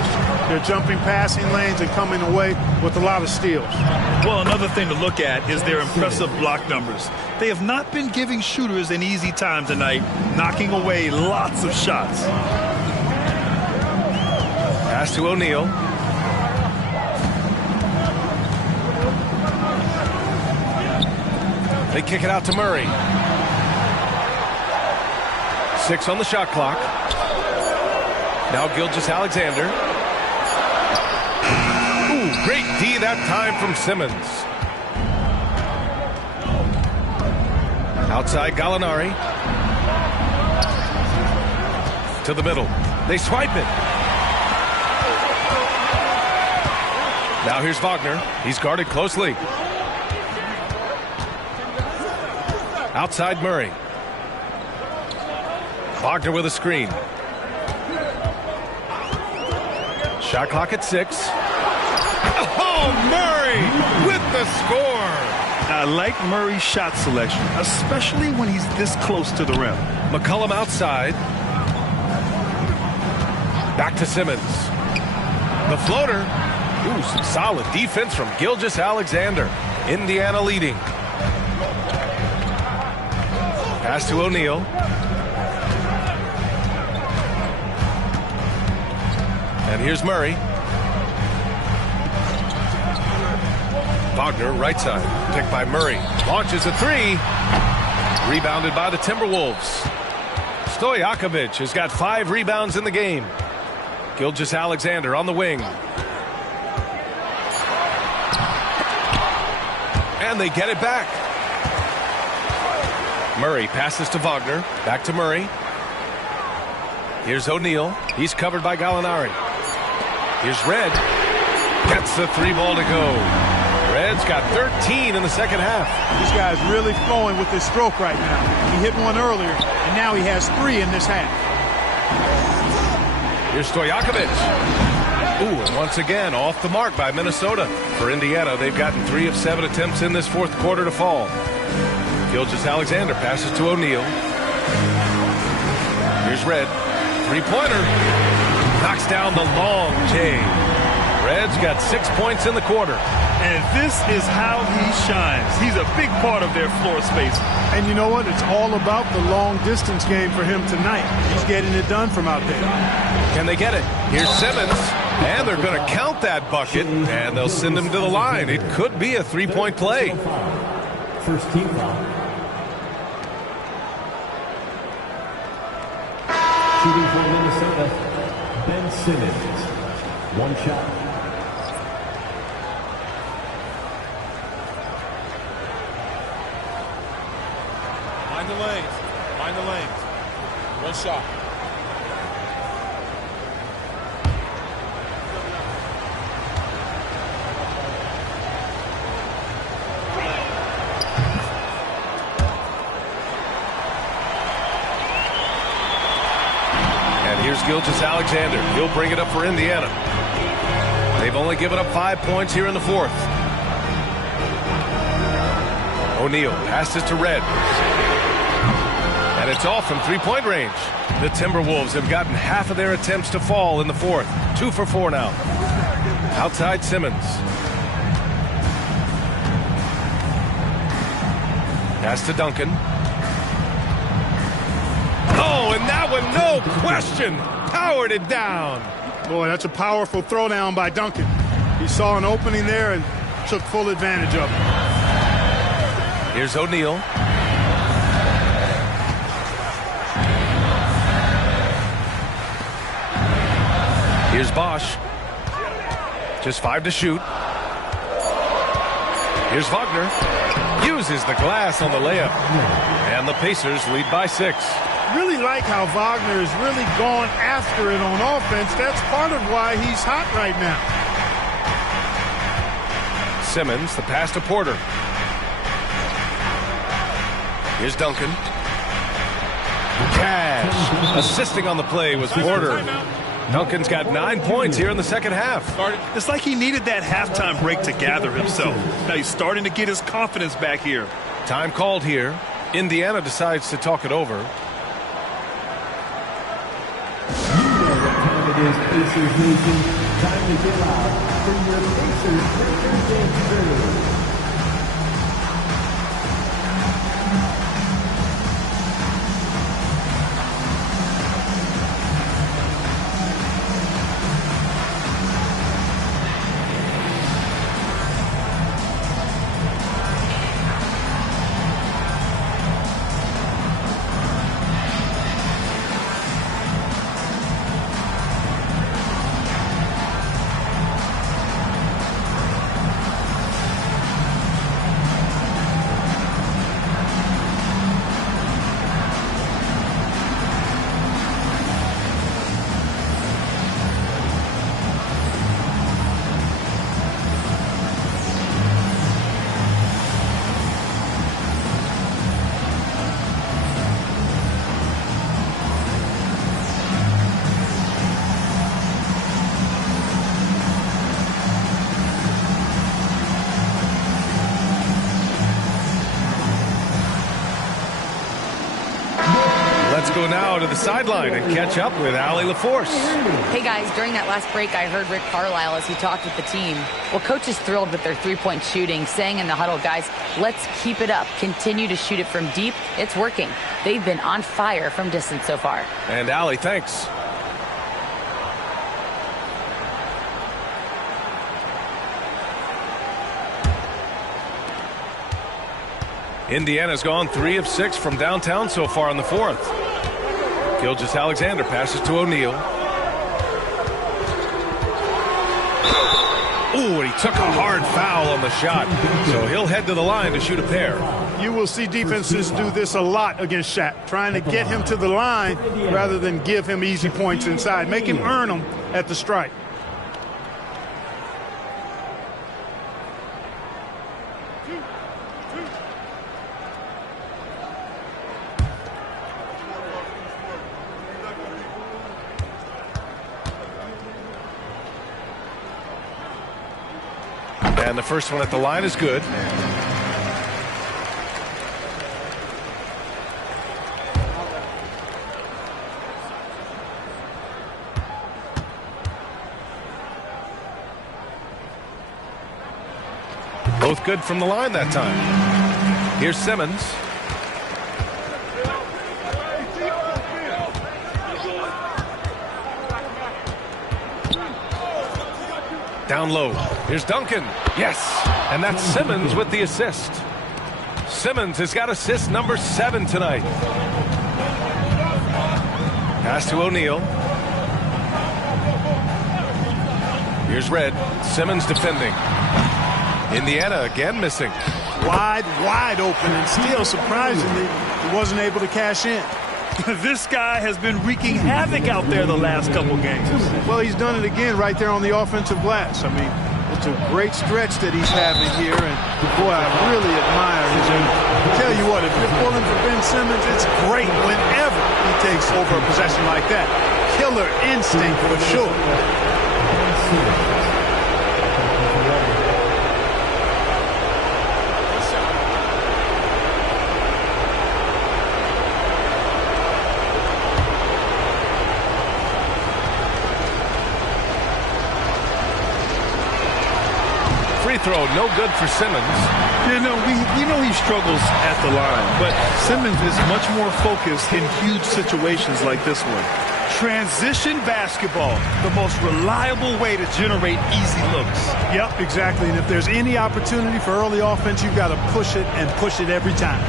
They're jumping passing lanes and coming away with a lot of steals. Well, another thing to look at is their impressive block numbers. They have not been giving shooters an easy time tonight, knocking away lots of shots. Pass to O'Neal. They kick it out to Murray. 6 on the shot clock. Now Gilgeous-Alexander. Ooh, great D that time from Simmons. Outside Gallinari. To the middle. They swipe it. Now here's Wagner. He's guarded closely. Outside Murray. Wagner with a screen. Shot clock at 6. Oh, Murray with the score. I like Murray's shot selection, especially when he's this close to the rim. McCollum outside. Back to Simmons. The floater. Ooh, some solid defense from Gilgeous-Alexander. Indiana leading. Pass to O'Neal. And here's Murray. Wagner, right side. Picked by Murray. Launches a 3. Rebounded by the Timberwolves. Stojakovic has got 5 rebounds in the game. Gilgeous-Alexander on the wing. And they get it back. Murray passes to Wagner. Back to Murray. Here's O'Neal. He's covered by Gallinari. Here's Red. Gets the 3 ball to go. Red's got 13 in the second half. This guy's really flowing with his stroke right now. He hit one earlier, and now he has 3 in this half. Here's Stojakovic. Ooh, and once again, off the mark by Minnesota. For Indiana, they've gotten 3 of 7 attempts in this fourth quarter to fall. Gilgeous-Alexander passes to O'Neal. Here's Red. 3-pointer. Knocks down the long J. Red's got 6 points in the quarter. And this is how he shines. He's a big part of their floor space. And you know what? It's all about the long distance game for him tonight. He's getting it done from out there. Can they get it? Here's Simmons. And they're going to count that bucket, and they'll send him to the line. It could be a 3-point play. First team foul. Shooting for Minnesota, Ben Simmons. 1 shot. Mind the lanes. Mind the lanes. 1 shot. Here's Gilgeous-Alexander. He'll bring it up for Indiana. They've only given up 5 points here in the fourth. O'Neal passes to Red. And it's off from 3-point range. The Timberwolves have gotten half of their attempts to fall in the fourth. 2 for 4 now. Outside Simmons. Pass to Duncan. Oh, and that one, no question, powered it down. Boy, that's a powerful throwdown by Duncan. He saw an opening there and took full advantage of it. Here's O'Neal. Here's Bosch. Just 5 to shoot. Here's Wagner. Uses the glass on the layup. And the Pacers lead by 6. Really like how Wagner is really going after it on offense. That's part of why he's hot right now. Simmons, the pass to Porter. Here's Duncan. Cash. Assisting on the play was Porter. Duncan's got 9 points here in the second half. It's like he needed that halftime break to gather himself. Now he's starting to get his confidence back here. Time called here. Indiana decides to talk it over. It is Pacers Nation. Time to get out for your Pacers Game 3. Let's go now to the sideline and catch up with Allie LaForce. Hey guys, during that last break, I heard Rick Carlisle as he talked with the team. Well, coach is thrilled with their 3-point shooting, saying in the huddle, guys, let's keep it up. Continue to shoot it from deep. It's working. They've been on fire from distance so far. And Allie, thanks. Indiana's gone 3 of 6 from downtown so far in the fourth. Gilgeous-Alexander passes to O'Neal. Ooh, and he took a hard foul on the shot. So he'll head to the line to shoot a pair. You will see defenses do this a lot against Shaq, trying to get him to the line rather than give him easy points inside. Make him earn them at the stripe. And the first one at the line is good. Both good from the line that time. Here's Simmons. Down low. Here's Duncan. Yes. And that's Simmons with the assist. Simmons has got assist number 7 tonight. Pass to O'Neal. Here's Red. Simmons defending. Indiana again missing. Wide open, and still surprisingly he wasn't able to cash in. This guy has been wreaking havoc out there the last couple games. Well, he's done it again right there on the offensive glass. I mean, it's a great stretch that he's having here, and boy, I really admire his energy. Tell you what, if you're pulling for Ben Simmons, it's great whenever he takes over a possession like that. Killer instinct for sure. Free throw, no good for Simmons. You know, we know he struggles at the line, but Simmons is much more focused in huge situations like this one. Transition basketball, the most reliable way to generate easy looks. Yep, exactly. And if there's any opportunity for early offense, you've got to push it and push it every time.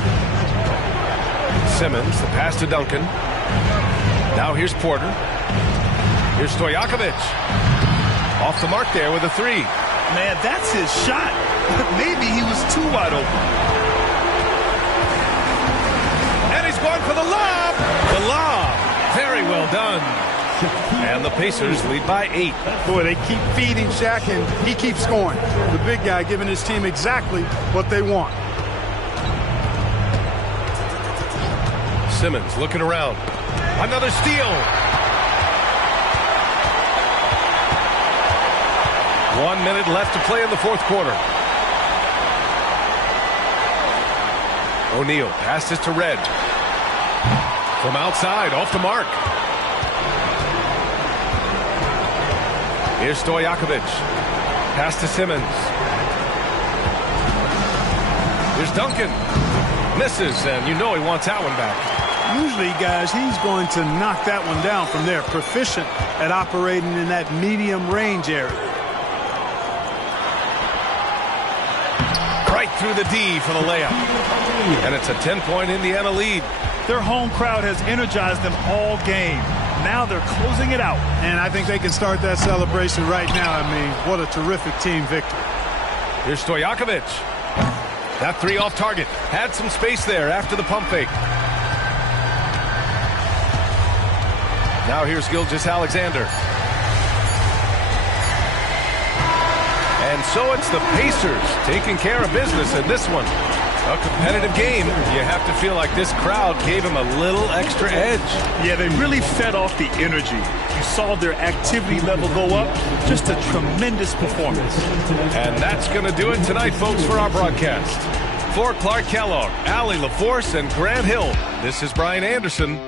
Simmons, the pass to Duncan. Now here's Porter. Here's Stojakovic. Off the mark there with a 3. Man, that's his shot. Maybe he was too wide open. And he's going for the lob. The lob. Very well done. And the Pacers lead by 8. Boy, they keep feeding Shaq, and he keeps scoring. The big guy giving his team exactly what they want. Simmons looking around. Another steal. 1 minute left to play in the fourth quarter. O'Neal passes to Red. From outside, off the mark. Here's Stojakovic. Pass to Simmons. Here's Duncan. Misses, and you know he wants that one back. Usually, guys, he's going to knock that one down from there. Proficient at operating in that medium range area. Right through the D for the layup. And it's a 10-point Indiana lead. Their home crowd has energized them all game. Now they're closing it out. And I think they can start that celebration right now. I mean, what a terrific team victory. Here's Stojakovic. That 3 off target. Had some space there after the pump fake. Now here's Gilgeous-Alexander. And so it's the Pacers taking care of business in this one. A competitive game. You have to feel like this crowd gave him a little extra edge. Yeah, they really fed off the energy. You saw their activity level go up. Just a tremendous performance. And that's going to do it tonight, folks, for our broadcast. For Clark Kellogg, Allie LaForce, and Grant Hill, this is Brian Anderson.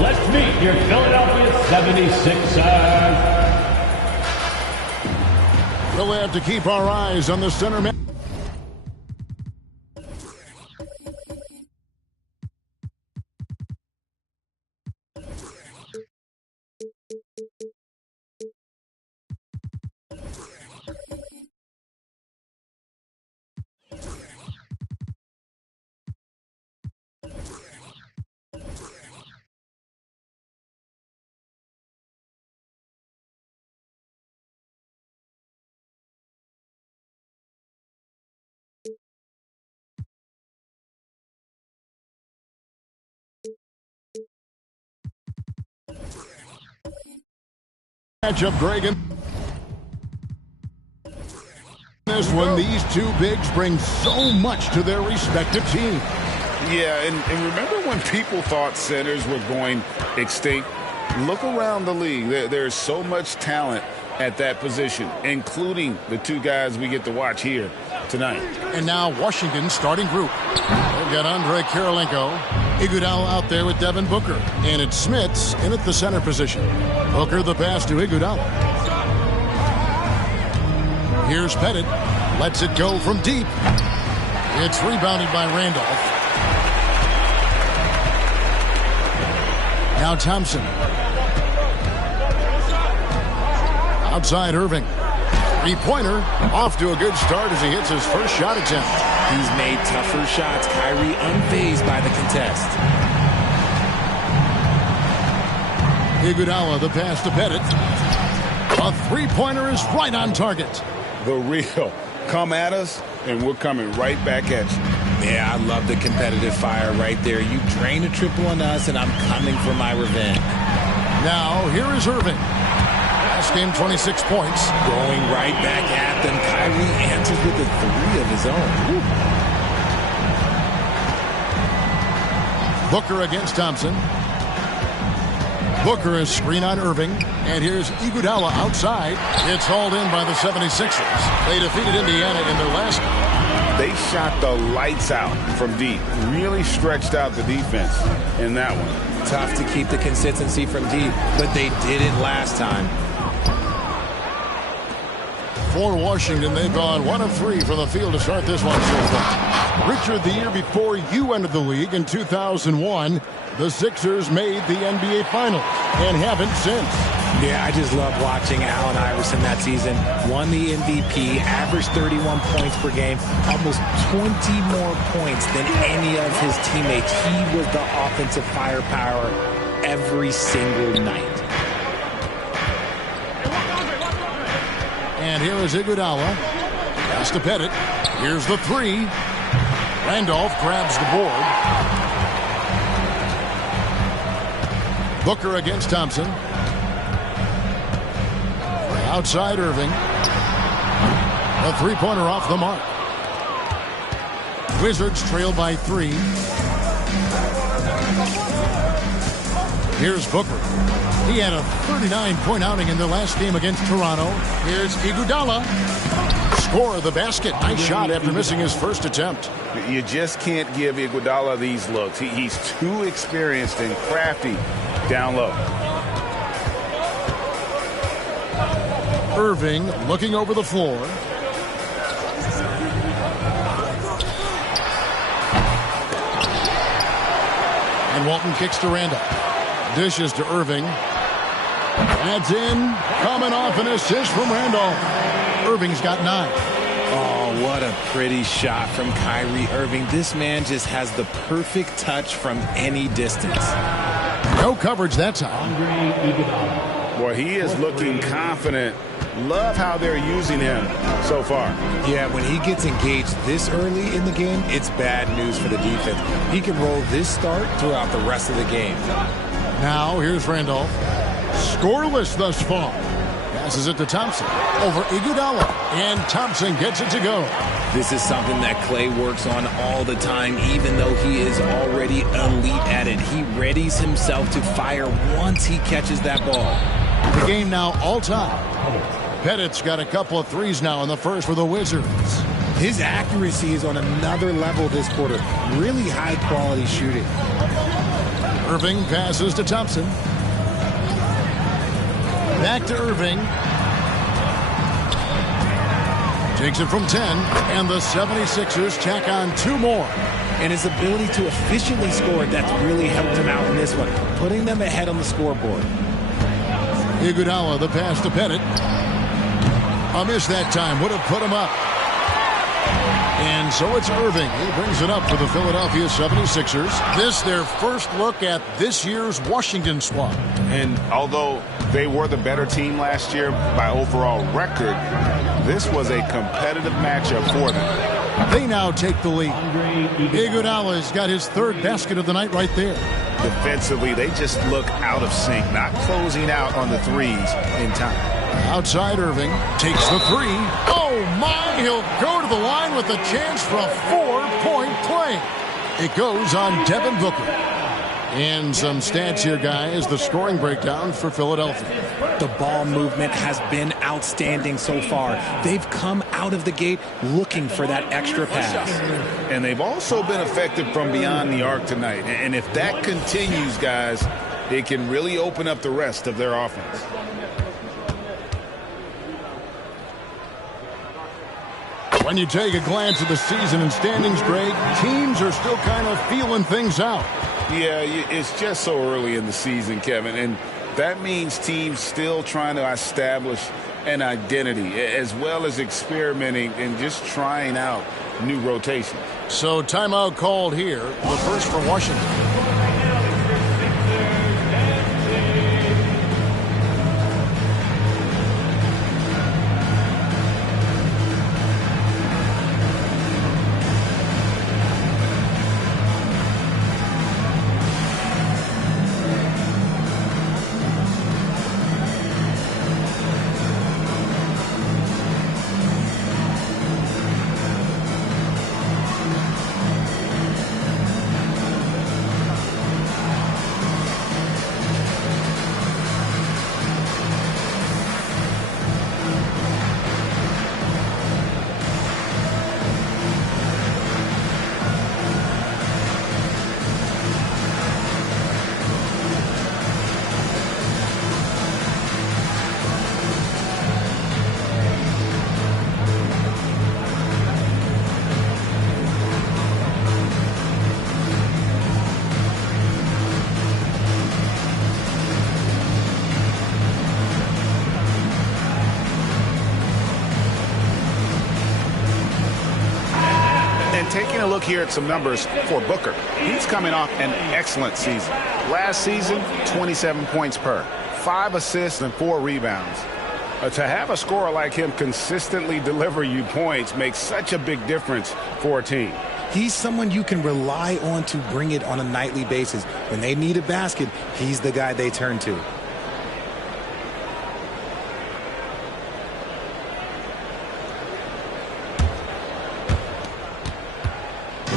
Let's meet your Philadelphia 76ers. We'll have to keep our eyes on the center man. Matchup, Dragon. This one, these two bigs bring so much to their respective teams. Yeah, and remember when people thought centers were going extinct? Look around the league. There's so much talent at that position, including the two guys we get to watch here tonight. And now Washington's starting group. They've got Andre Kirilenko, Iguodala out there with Devin Booker, and it's Smits in at the center position. Booker the pass to Iguodala. Here's Pettit, lets it go from deep. It's rebounded by Randolph. Now Thompson. Outside Irving. Three-pointer off to a good start as he hits his first shot attempt. He's made tougher shots. Kyrie unfazed by the contest. Iguodala the pass to Pettit. A three-pointer is right on target. The real come at us and we're coming right back at you. Yeah, I love the competitive fire right there. You drain a triple on us, and I'm coming for my revenge. Now, here is Irving. Last game, 26 points. Going right back at them. Kyrie answers with a 3 of his own. Woo. Booker against Thompson. Booker is screen on Irving. And here's Iguodala outside. It's hauled in by the 76ers. They defeated Indiana in their last game. They shot the lights out from deep. Really stretched out the defense in that one. Tough to keep the consistency from deep, but they did it last time. For Washington, they've gone 1 of 3 from the field to start this one so far. Richard, the year before you entered the league in 2001, the Sixers made the NBA Finals and haven't since. Yeah, I just love watching Allen Iverson that season. Won the MVP, averaged 31 points per game, almost 20 more points than any of his teammates. He was the offensive firepower every single night. And here is Iguodala. Pass to Pettit. Here's the 3. Randolph grabs the board. Booker against Thompson. Outside Irving. A 3-pointer off the mark. Wizards trail by 3. Here's Booker. He had a 39-point outing in their last game against Toronto. Here's Iguodala. Score the basket. Nice shot after missing his first attempt. You just can't give Iguodala these looks. He's too experienced and crafty down low. Irving looking over the floor. And Walton kicks to Randall. Dishes to Irving. Adds in. Coming off an assist from Randolph. Irving's got 9. Oh, what a pretty shot from Kyrie Irving. This man just has the perfect touch from any distance. No coverage that time. Boy, he is looking confident. Love how they're using him so far. Yeah, when he gets engaged this early in the game, it's bad news for the defense. He can roll this start throughout the rest of the game. Now, here's Randolph. Scoreless thus far. Passes it to Thompson. Over Iguodala. And Thompson gets it to go. This is something that Clay works on all the time, even though he is already elite at it. He readies himself to fire once he catches that ball. The game now all time. Pettit's got a couple of threes now in the first for the Wizards. His accuracy is on another level this quarter. Really high-quality shooting. Irving passes to Thompson. Back to Irving. Takes it from 10, and the 76ers tack on 2 more. And his ability to efficiently score, that's really helped him out in this one, putting them ahead on the scoreboard. Iguodala, the pass to Pettit. A miss that time, would have put him up. And so it's Irving. He brings it up for the Philadelphia 76ers. This their first look at this year's Washington squad. And although they were the better team last year by overall record, this was a competitive matchup for them. They now take the lead. Iguodala's got his 3rd basket of the night right there. Defensively, they just look out of sync, not closing out on the threes in time. Outside Irving takes the 3. Oh my, he'll go to the line with a chance for a 4-point play. It goes on Devin Booker. And some stats here, guys. The scoring breakdown for Philadelphia. The ball movement has been outstanding so far. They've come out of the gate looking for that extra pass. And they've also been effective from beyond the arc tonight. And if that continues, guys, it can really open up the rest of their offense. When you take a glance at the season and standings, Greg, teams are still kind of feeling things out. Yeah, it's just so early in the season, Kevin, and that means teams still trying to establish an identity as well as experimenting and just trying out new rotations. So timeout called here, the first for Washington. look here at some numbers for Booker. He's coming off an excellent season. Last season, 27 points per, 5 assists and 4 rebounds. To have a scorer like him consistently deliver you points makes such a big difference for a team. He's someone you can rely on to bring it on a nightly basis. When they need a basket, he's the guy they turn to.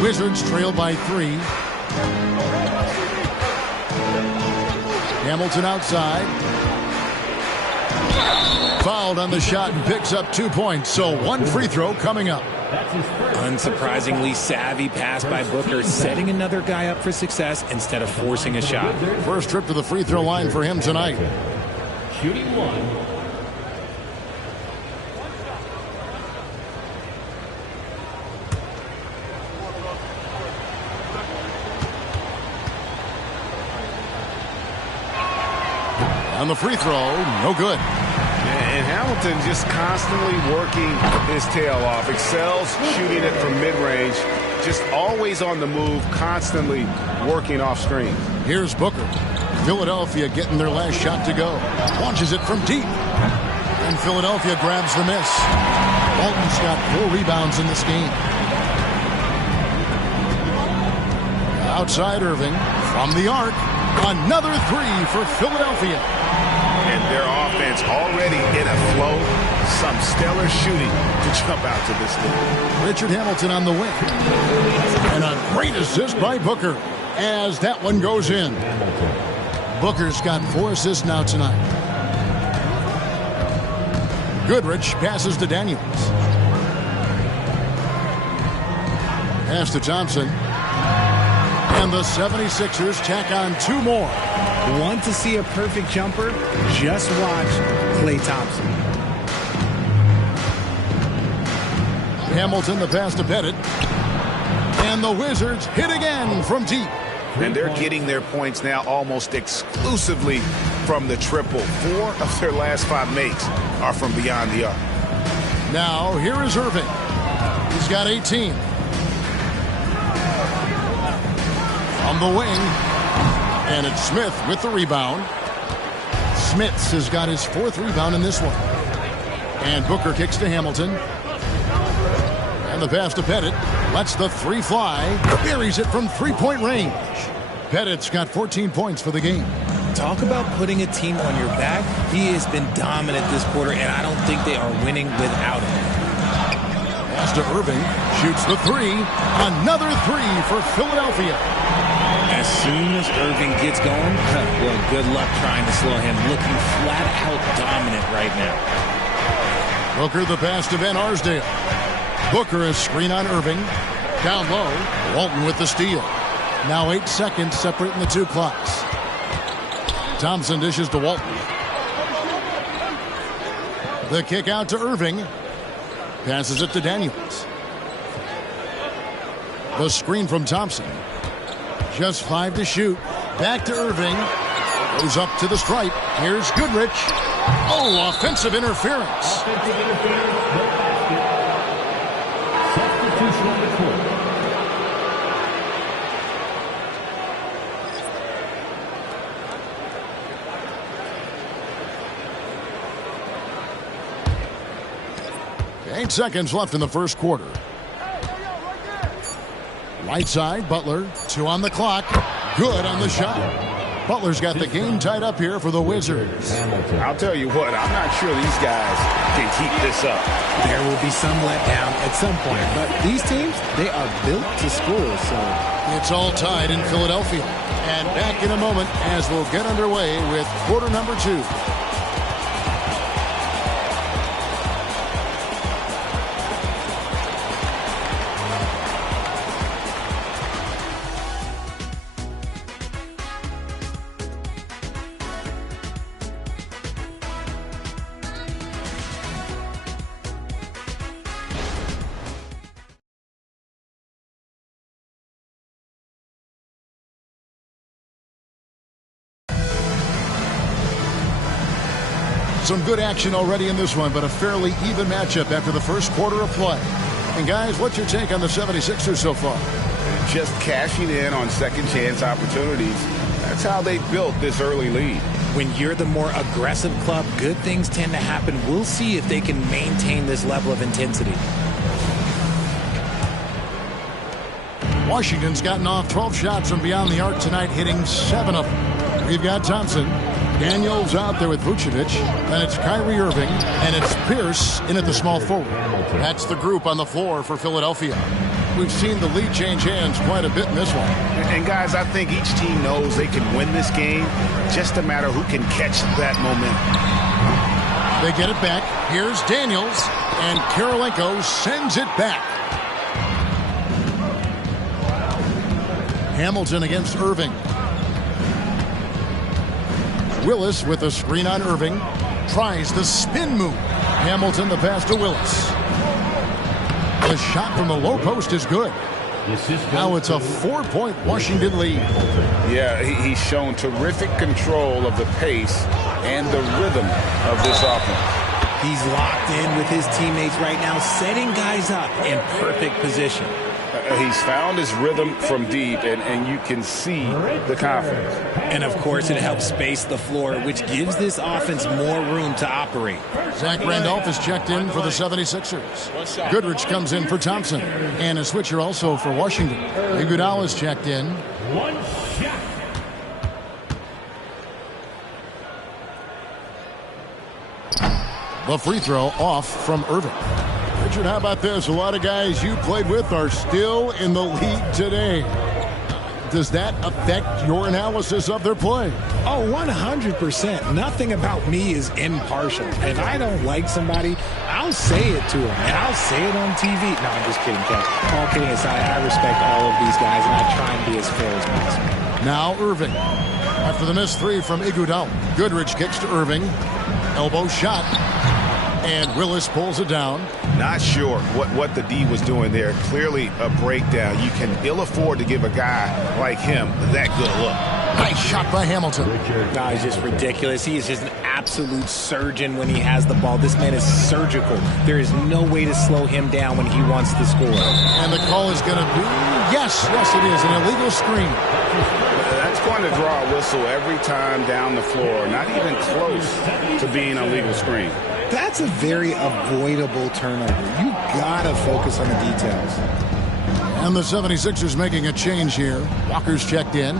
Wizards trail by 3. Hamilton outside. Fouled on the shot and picks up 2 points. So 1 free throw coming up. Unsurprisingly savvy pass by Booker, setting another guy up for success instead of forcing a shot. First trip to the free throw line for him tonight. Shooting 1. On the free throw, no good. And Hamilton just constantly working his tail off. Excels shooting it from mid-range. Just always on the move, constantly working off screen. Here's Booker. Philadelphia getting their last shot to go. Launches it from deep. And Philadelphia grabs the miss. Walton's got 4 rebounds in this game. Outside Irving. From the arc. Another 3 for Philadelphia. And their offense already in a flow. Some stellar shooting to jump out to this lead. Richard Hamilton on the wing. And a great assist by Booker as that one goes in. Booker's got 4 assists now tonight. Goodrich passes to Daniels. Pass to Thompson. And the 76ers tack on 2 more. Want to see a perfect jumper? Just watch Klay Thompson. Hamilton the pass to Pettit. And the Wizards hit again from deep. And they're getting their points now almost exclusively from the triple. 4 of their last 5 makes are from beyond the arc. Now here is Irving. He's got 18. On the wing. And it's Smith with the rebound. Smits has got his 4th rebound in this one. And Booker kicks to Hamilton. And the pass to Pettit. Lets the 3 fly. Buries it from 3-point range. Pettit's got 14 points for the game. Talk about putting a team on your back. He has been dominant this quarter, and I don't think they are winning without him. Pass to Irving. Shoots the 3. Another 3 for Philadelphia. As soon as Irving gets going, well, good luck trying to slow him. Looking flat out dominant right now. Booker the pass to Van Arsdale. Booker a screen on Irving. Down low. Walton with the steal. Now 8 seconds separating the 2 clocks. Thompson dishes to Walton. The kick out to Irving. Passes it to Daniels. The screen from Thompson. Just 5 to shoot. Back to Irving. Goes up to the stripe. Here's Goodrich. Oh, offensive interference. Offensive interference, no basket. Substitution on the court. Eight seconds left in the first quarter. Right side, Butler. 2 on the clock. Good on the shot. Butler's got the game tied up here for the Wizards. I'll tell you what, I'm not sure these guys can keep this up. There will be some letdown at some point, but these teams, they are built to score, so. It's all tied in Philadelphia. And back in a moment as we'll get underway with quarter number 2. Some good action already in this one, but a fairly even matchup after the first quarter of play. And guys, what's your take on the 76ers so far? Just cashing in on second chance opportunities. That's how they built this early lead. When you're the more aggressive club, good things tend to happen. We'll see if they can maintain this level of intensity. Washington's gotten off 12 shots from beyond the arc tonight, hitting 7 of them. We've got Thompson. Daniels out there with Vucevic. Then it's Kyrie Irving. And it's Pierce in at the small forward. That's the group on the floor for Philadelphia. We've seen the lead change hands quite a bit in this one. And guys, I think each team knows they can win this game. Just a matter who can catch that momentum. They get it back. Here's Daniels. And Kirilenko sends it back. Hamilton against Irving. Willis with a screen on Irving. Tries the spin move. Hamilton the pass to Willis. The shot from the low post is good. Now it's a 4-point Washington lead. Yeah, he's shown terrific control of the pace and the rhythm of this offense. He's locked in with his teammates right now, setting guys up in perfect position. He's found his rhythm from deep, and you can see the confidence. And, of course, it helps space the floor, which gives this offense more room to operate. Zach Randolph is checked in for the 76ers. Goodrich comes in for Thompson. And a switcher also for Washington. Iguodala is checked in. One shot. The free throw off from Irving. Richard, how about this? A lot of guys you played with are still in the league today. Does that affect your analysis of their play? Oh, 100%. Nothing about me is impartial. If I don't like somebody, I'll say it to them, and I'll say it on TV. No, I'm just kidding, Kev. All kidding aside, I respect all of these guys, and I try and be as fair as possible. Now Irving. After the missed three from Iguodala. Goodrich kicks to Irving. Elbow shot. And Willis pulls it down. Not sure what the D was doing there. Clearly a breakdown. You can ill afford to give a guy like him that good a look. Nice shot by Hamilton. No, he's just ridiculous. He is just an absolute surgeon when he has the ball. This man is surgical. There is no way to slow him down when he wants to score. And the call is going to be, yes, it is, an illegal screen. That's going to draw a whistle every time down the floor. Not even close to being a legal screen. That's a very avoidable turnover. You gotta focus on the details. And the 76ers making a change here. Walker's checked in.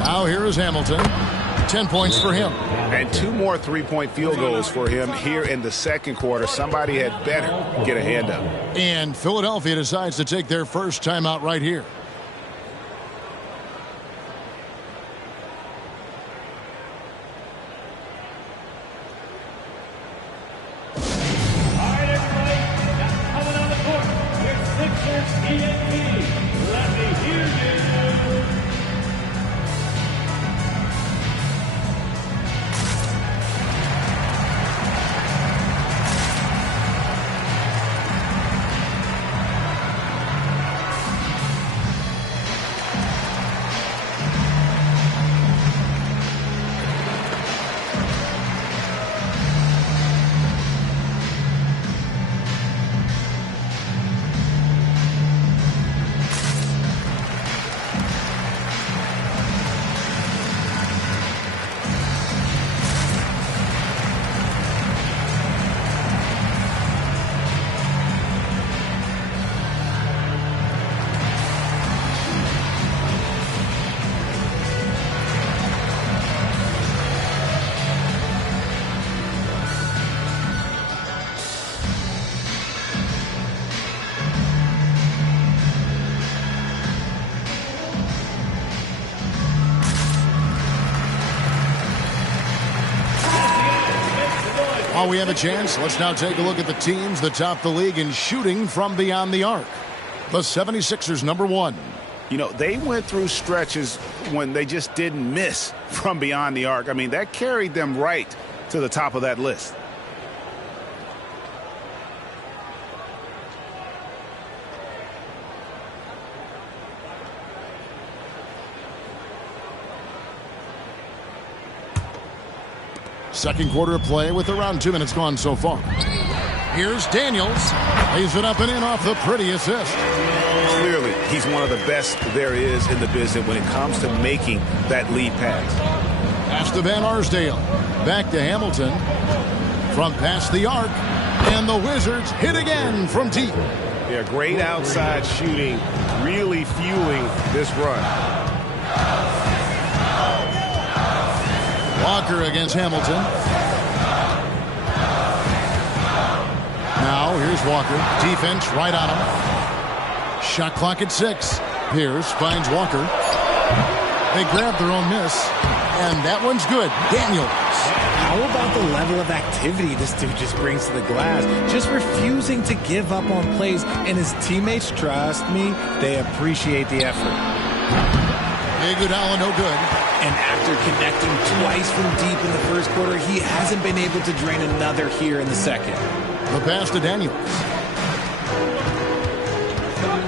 Now here is Hamilton. 10 points for him. And 2 more three-point field goals for him here in the second quarter. Somebody had better get a hand up. And Philadelphia decides to take their first timeout right here. While we have a chance, let's now take a look at the teams that top the league in shooting from beyond the arc. The 76ers, number 1. You know, they went through stretches when they just didn't miss from beyond the arc. I mean, that carried them right to the top of that list. Second quarter of play with around 2 minutes gone so far. Here's Daniels. Lays it up and in off the pretty assist. Clearly, he's one of the best there is in the business when it comes to making that lead pass. Pass to Van Arsdale. Back to Hamilton. From past the arc. And the Wizards hit again from deep. Yeah, great outside shooting, really fueling this run. Walker against Hamilton. Now here's Walker. Defense right on him. Shot clock at 6. Pierce finds Walker. They grab their own miss. And that one's good. Daniels. How about the level of activity this dude just brings to the glass? Just refusing to give up on plays. And his teammates, trust me, they appreciate the effort. Iguodala no good. And after connecting twice from deep in the first quarter, he hasn't been able to drain another here in the second. The pass to Daniels.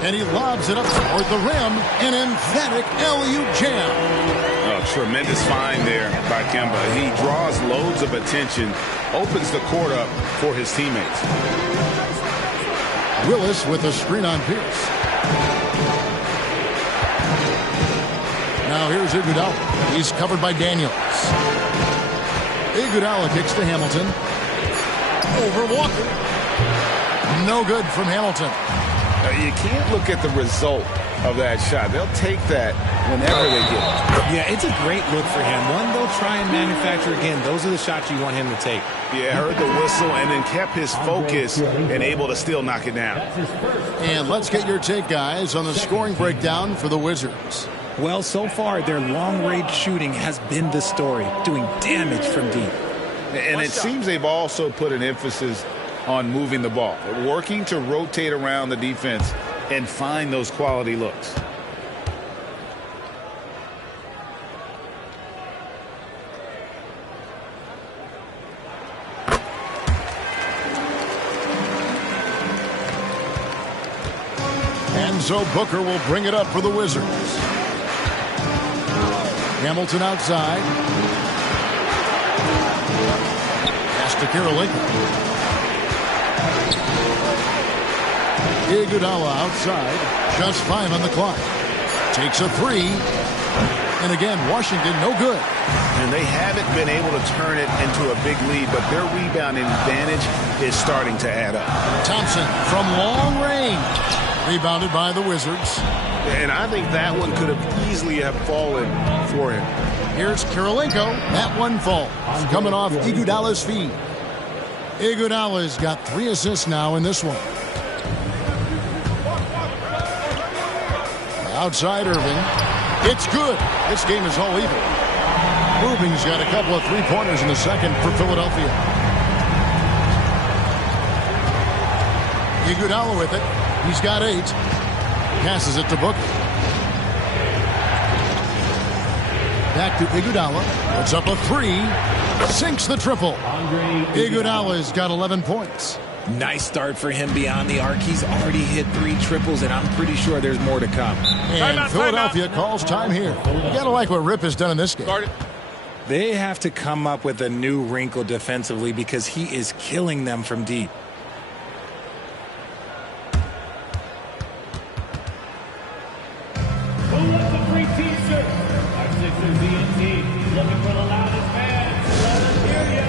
And he lobs it up toward the rim. An emphatic alley-oop jam. Oh, tremendous find there by Kemba. He draws loads of attention, opens the court up for his teammates. Willis with a screen on Pierce. Now here's Iguodala. He's covered by Daniels. Iguodala kicks to Hamilton. Over Walker. No good from Hamilton. You can't look at the result of that shot. They'll take that whenever they get it. Yeah, it's a great look for him. One they'll try and manufacture again. Those are the shots you want him to take. Yeah, heard the whistle and then kept his focus and able to still knock it down. And let's get your take, guys, on the scoring breakdown for the Wizards. Well, so far, their long-range shooting has been the story, doing damage from deep. And it seems they've also put an emphasis on moving the ball, working to rotate around the defense and find those quality looks. Enzo Booker will bring it up for the Wizards. Hamilton outside. Pass to Karolinko. Iguodala outside. Just 5 on the clock. Takes a 3. And again, Washington no good. And they haven't been able to turn it into a big lead, but their rebounding advantage is starting to add up. Thompson from long range. Rebounded by the Wizards. And I think that one could have easily have fallen for him. Here's Karolinko. That one falls. Coming off Iguodala's feet. Iguodala's got 3 assists now in this one. Outside Irving. It's good. This game is all even. Irving's got a couple of 3-pointers in the second for Philadelphia. Iguodala with it. He's got 8. Passes it to Booker. Back to Iguodala. Puts up a 3. Sinks the triple. Iguodala's got 11 points. Nice start for him beyond the arc. He's already hit 3 triples, and I'm pretty sure there's more to come. And Philadelphia calls time here. You gotta like what Rip has done in this game. They have to come up with a new wrinkle defensively because he is killing them from deep. Looking for the loudest fans. Let us hear ya.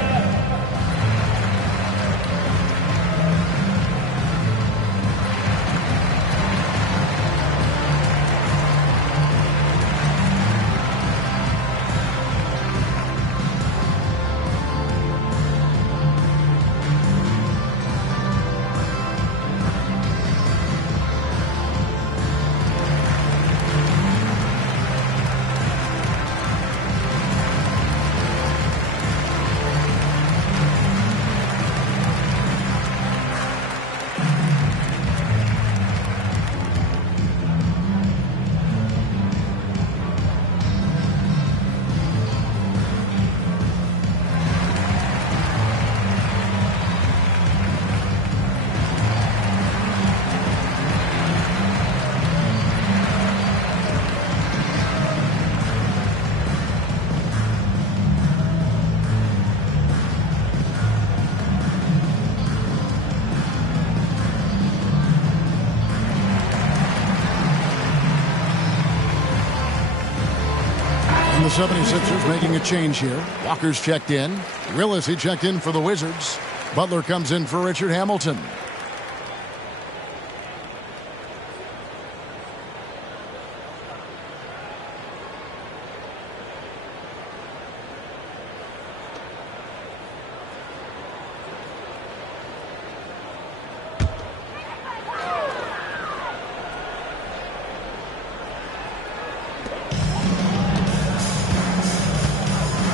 the 76ers making a change here. Walker's checked in. Willis, he checked in for the Wizards. Butler comes in for Richard Hamilton.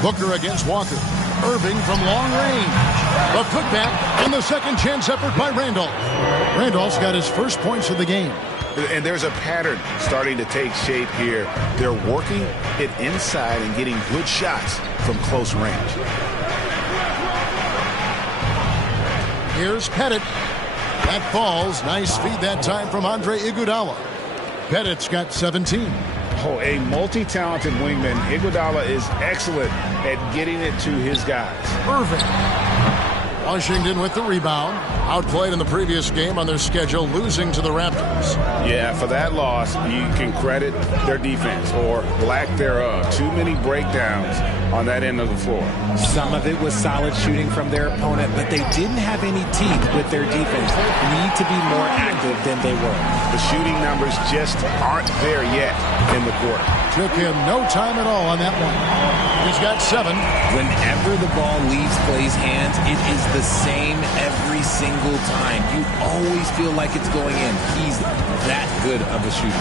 Booker against Walker. Irving from long range. A putback and the second chance effort by Randolph. Randolph's got his first points of the game. And there's a pattern starting to take shape here. They're working it inside and getting good shots from close range. Here's Pettit. That falls. Nice feed that time from Andre Iguodala. Pettit's got 17. Oh, a multi-talented wingman. Iguodala is excellent at getting it to his guys. Irving. Washington with the rebound. Outplayed in the previous game on their schedule, losing to the Raptors. Yeah, for that loss, you can credit their defense or lack thereof. Too many breakdowns on that end of the floor. Some of it was solid shooting from their opponent, but they didn't have any teeth with their defense. Need to be more active than they were. The shooting numbers just aren't there yet in the quarter. Took him no time at all on that one. He's got 7. Whenever the ball leaves Clay's hands, it is the same every single time. You always feel like it's going in. He's that good of a shooter.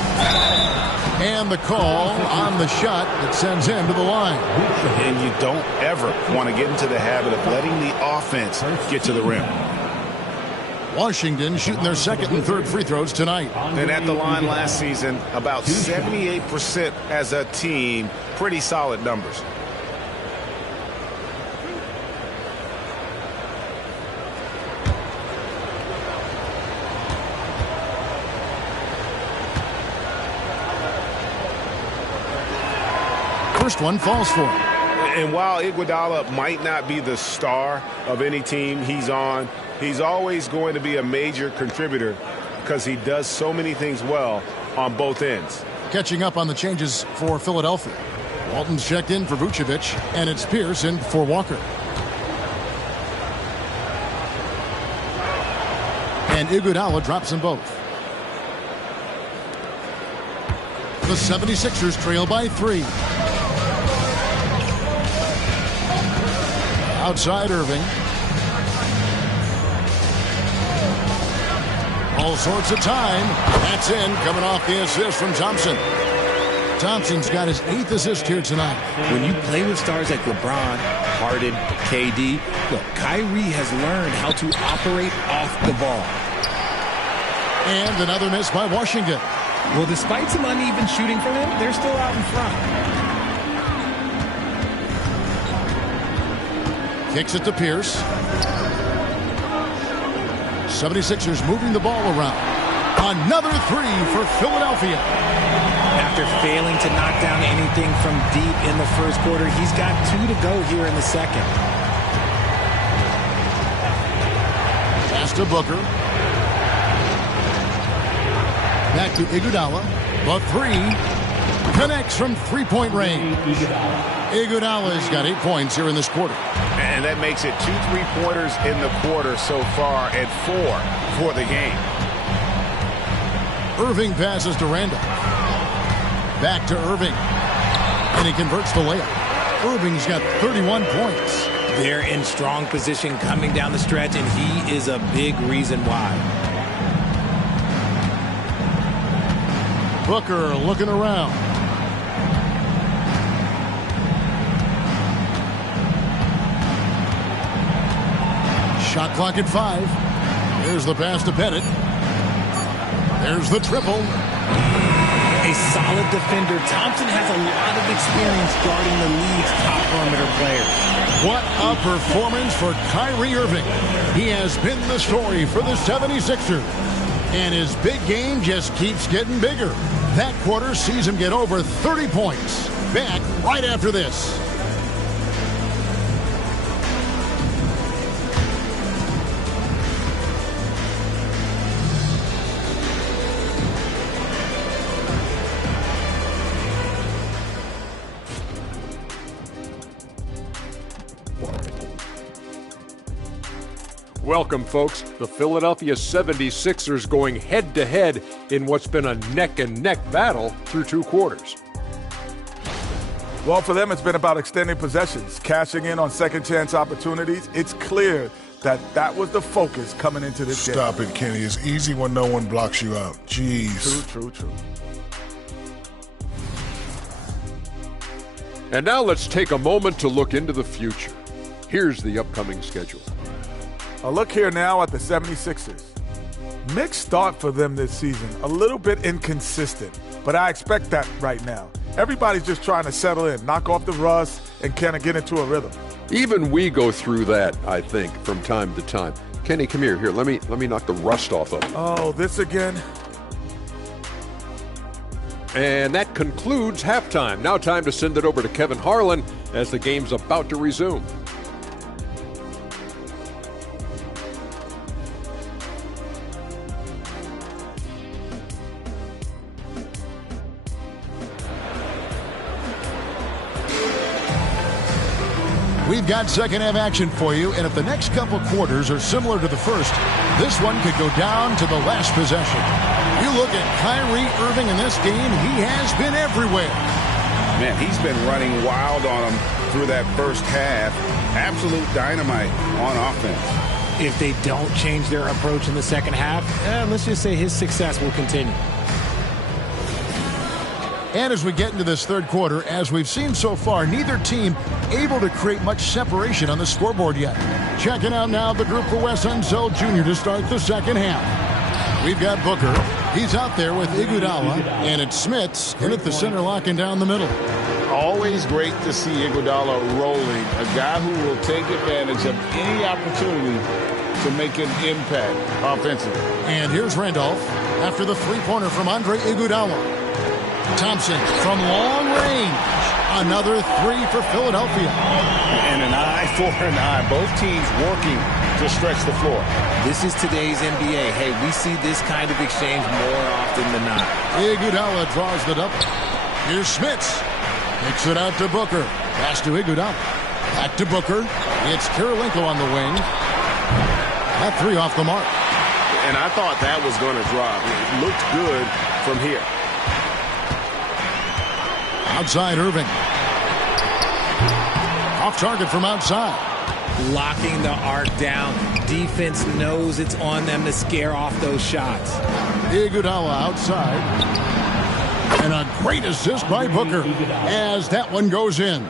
And the call on the shot that sends him to the line. And you don't ever want to get into the habit of letting the offense get to the rim. Washington shooting their second and third free throws tonight. And at the line last season, about 78% as a team. Pretty solid numbers. First one falls for him. And while Iguodala might not be the star of any team he's on, he's always going to be a major contributor because he does so many things well on both ends. Catching up on the changes for Philadelphia. Walton's checked in for Vucevic, and it's Pierce in for Walker. And Iguodala drops them both. The 76ers trail by 3. Outside Irving. All sorts of time. That's in, coming off the assist from Thompson. Thompson's got his 8th assist here tonight. When you play with stars like LeBron, Harden, KD, look, Kyrie has learned how to operate off the ball. And another miss by Washington. Well, despite some uneven shooting from him, they're still out in front. Kicks it to Pierce. 76ers moving the ball around. Another 3 for Philadelphia. After failing to knock down anything from deep in the first quarter, he's got 2 to go here in the second. Pass to Booker. Back to Iguodala. The 3 connects from three-point range. Iguodala's got 8 points here in this quarter. And that makes it 2 3-pointers in the quarter so far and 4 for the game. Irving passes to Randolph. Back to Irving. And he converts the layup. Irving's got 31 points. They're in strong position coming down the stretch, and he is a big reason why. Booker looking around. Shot clock at 5. There's the pass to Pettit. There's the triple. A solid defender. Thompson has a lot of experience guarding the league's top perimeter players. What a performance for Kyrie Irving. He has been the story for the 76ers. And his big game just keeps getting bigger. That quarter sees him get over 30 points. Back right after this. Welcome, folks. The Philadelphia 76ers going head-to-head in what's been a neck-and-neck battle through 2 quarters. Well, for them, it's been about extending possessions, cashing in on second-chance opportunities. It's clear that was the focus coming into this game. Stop it, Kenny. It's easy when no one blocks you out. Jeez. True. And now let's take a moment to look into the future. Here's the upcoming schedule. A look here now at the 76ers. Mixed start for them this season. A little bit inconsistent, but I expect that right now. Everybody's just trying to settle in, knock off the rust, and kind of get into a rhythm. Even we go through that, I think, from time to time. Kenny, come here. Here, let me knock the rust off of you. Oh, this again? And that concludes halftime. Now time to send it over to Kevin Harlan as the game's about to resume. We've got second-half action for you, and if the next couple quarters are similar to the first, this one could go down to the last possession. You look at Kyrie Irving in this game, he has been everywhere. Man, he's been running wild on them through that first half. Absolute dynamite on offense. If they don't change their approach in the second half, let's just say his success will continue. And as we get into this third quarter, as we've seen so far, neither team able to create much separation on the scoreboard yet. Checking out now the group for Wes Unseld Jr. to start the second half. We've got Booker. He's out there with Iguodala, and it's Smits in at the center, locking down the middle. Always great to see Iguodala rolling, a guy who will take advantage of any opportunity to make an impact offensively. And here's Randolph after the three-pointer from Andre Iguodala. Thompson from long range. Another three for Philadelphia. And an eye for an eye. Both teams working to stretch the floor. This is today's NBA. Hey, we see this kind of exchange more often than not. Iguodala draws the double. Here's Smits. Kicks it out to Booker. Pass to Iguodala. Back to Booker. It's Kirilenko on the wing. That three off the mark. And I thought that was going to drop. It looked good from here. Outside Irving. Off target from outside. Locking the arc down. Defense knows it's on them to scare off those shots. Iguodala outside. And a great assist by Booker as that one goes in.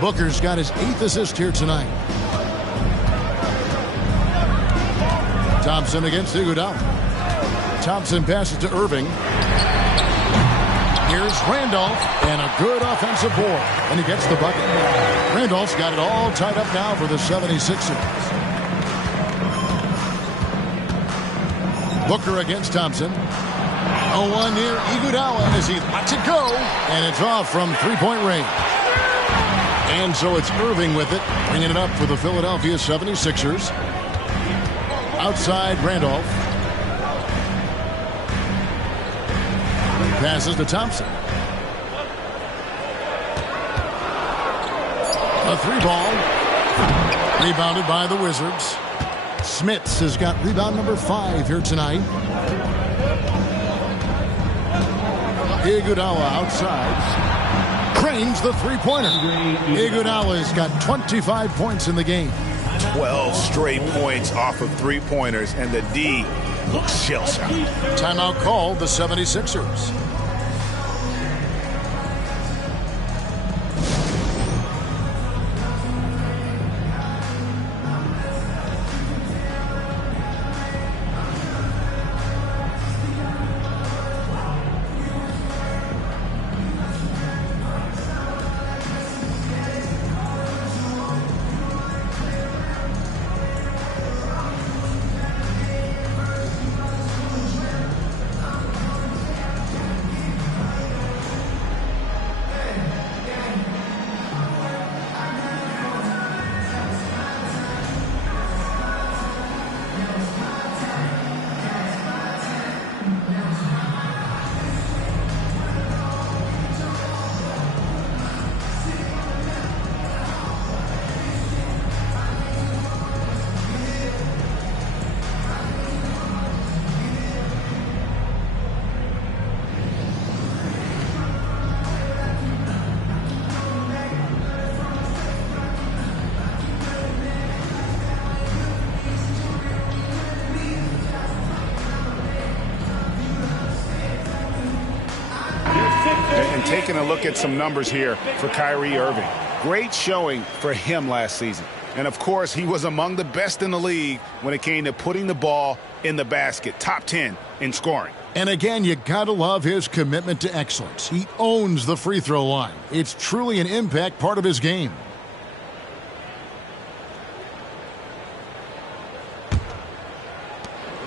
Booker's got his 8th assist here tonight. Thompson against Iguodala. Thompson passes to Irving. Here's Randolph, and a good offensive board, and he gets the bucket. Randolph's got it all tied up now for the 76ers. Booker against Thompson. A one near Iguodala as he lets it go, and it's off from three-point range. And so it's Irving with it, bringing it up for the Philadelphia 76ers. Outside Randolph. Passes to Thompson. A three ball. Rebounded by the Wizards. Smits has got rebound number 5 here tonight. Iguodala outside. Cranes the three-pointer. Iguodala's got 25 points in the game. 12 straight points off of three-pointers, and the D looks shell-shocked. Timeout called the 76ers. taking a look at some numbers here for Kyrie Irving. Great showing for him last season. And, of course, he was among the best in the league when it came to putting the ball in the basket. Top 10 in scoring. And again, you gotta love his commitment to excellence. He owns the free throw line. It's truly an impact part of his game.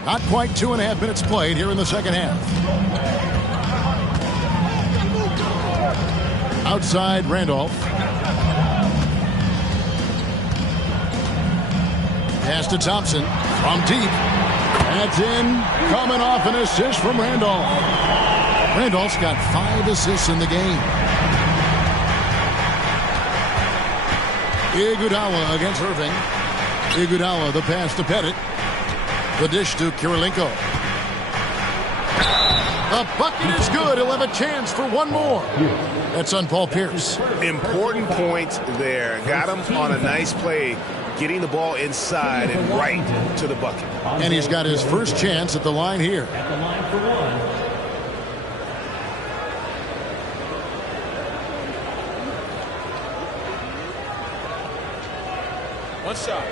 Not quite 2.5 minutes played here in the second half. Outside Randolph. Pass to Thompson from deep. That's in. Coming off an assist from Randolph. Randolph's got 5 assists in the game. Iguodala against Irving. Iguodala, the pass to Pettit. The dish to Kirilenko. The bucket is good. He'll have a chance for one more. That's on Paul Pierce. Important point there. Got him on a nice play, getting the ball inside and right to the bucket. And he's got his first chance at the line here. At the line for one. One shot.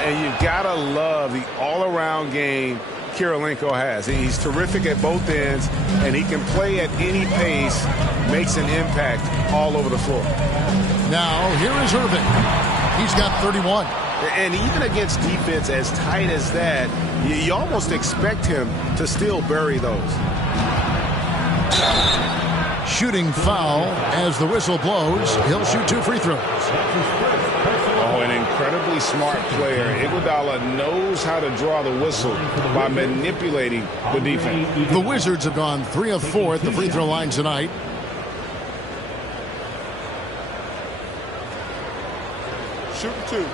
And you've got to love the all-around game Kirilenko has. He's terrific at both ends, and he can play at any pace, makes an impact all over the floor. Now, here is Irving. He's got 31. And even against defense as tight as that, you almost expect him to still bury those. Shooting foul as the whistle blows. He'll shoot 2 free throws. Oh, an incredibly smart player. Iguodala knows how to draw the whistle by manipulating the defense. The Wizards have gone 3 of 4 at the free throw line tonight. Shooting 2.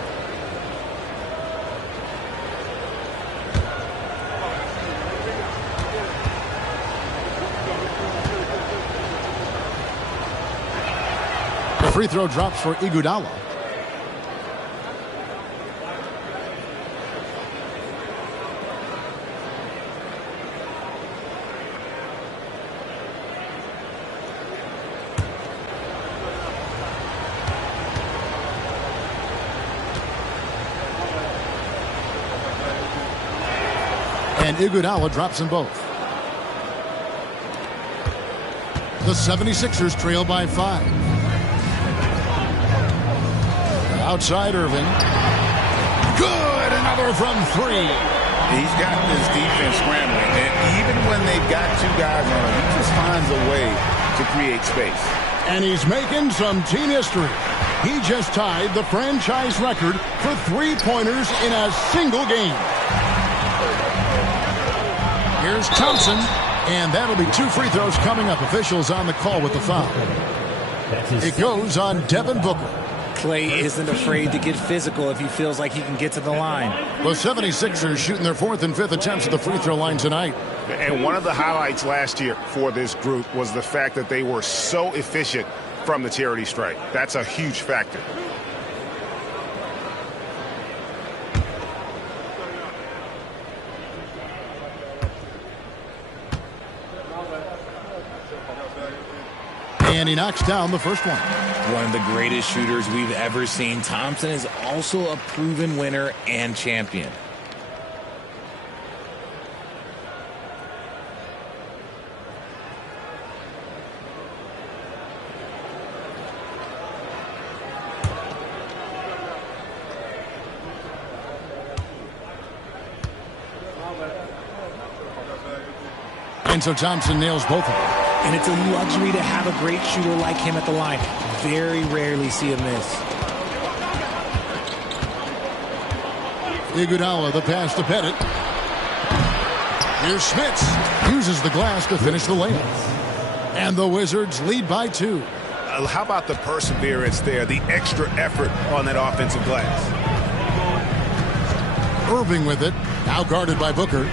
The free throw drops for Iguodala. And Iguodala drops them both. The 76ers trail by 5. Outside Irving. Good! Another from 3. He's got this defense scrambling. And even when they've got 2 guys on him, he just finds a way to create space. And he's making some team history. He just tied the franchise record for 3-pointers in a single game. Here's Thompson, and that'll be 2 free throws coming up. Officials on the call with the foul. It goes on Devin Booker. Clay isn't afraid to get physical if he feels like he can get to the line. The 76ers shooting their 4th and 5th attempts at the free throw line tonight. And one of the highlights last year for this group was the fact that they were so efficient from the charity stripe. That's a huge factor. And he knocks down the first one. One of the greatest shooters we've ever seen. Thompson is also a proven winner and champion. And so Thompson nails both of them. And it's a luxury to have a great shooter like him at the line. Very rarely see a miss. Iguodala, the pass to Pettit. Here's Schmitz. Uses the glass to finish the layup. And the Wizards lead by 2. How about the perseverance there, the extra effort on that offensive glass? Irving with it. Now guarded by Booker.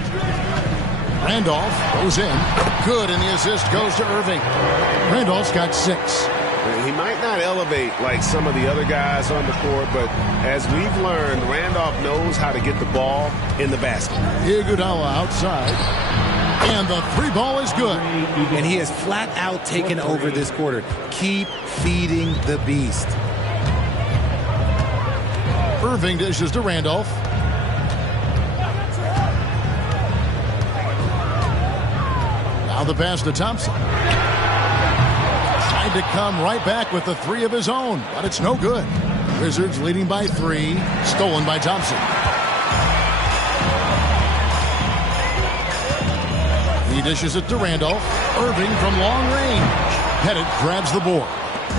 Randolph goes in. Good, and the assist goes to Irving. Randolph's got 6. He might not elevate like some of the other guys on the court, but as we've learned, Randolph knows how to get the ball in the basket. Iguodala outside. And the three ball is good. And he has flat out taken over this quarter. Keep feeding the beast. Irving dishes to Randolph. Now the pass to Thompson. Tried to come right back with the three of his own, but it's no good. Wizards leading by 3. Stolen by Thompson. He dishes it to Randolph. Irving from long range. Pettit grabs the board.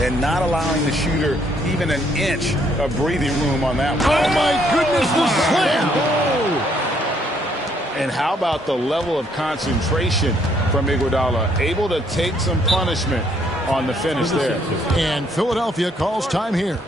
And not allowing the shooter even an inch of breathing room on that one. Oh, my goodness, the slam! And how about the level of concentration from Iguodala? Able to take some punishment on the finish there. And Philadelphia calls time here.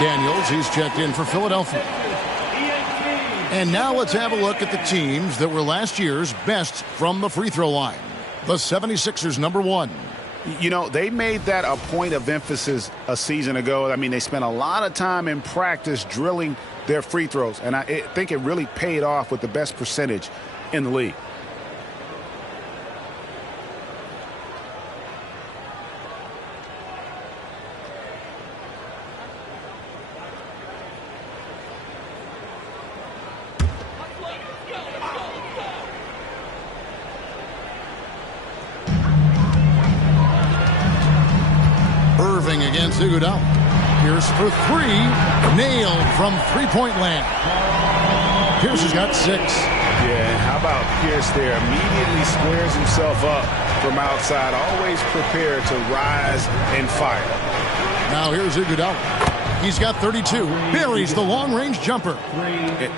Daniels, he's checked in for Philadelphia. And now let's have a look at the teams that were last year's best from the free throw line. The 76ers, number 1. You know, they made that a point of emphasis a season ago. I mean, they spent a lot of time in practice drilling their free throws, and I think it really paid off with the best percentage in the league. Against Iguodala. Pierce for 3. Nailed from three-point land. Pierce has got 6. Yeah, how about Pierce there? Immediately squares himself up from outside. Always prepared to rise and fire. Now here's Iguodala. He's got 32. Buries the long-range jumper.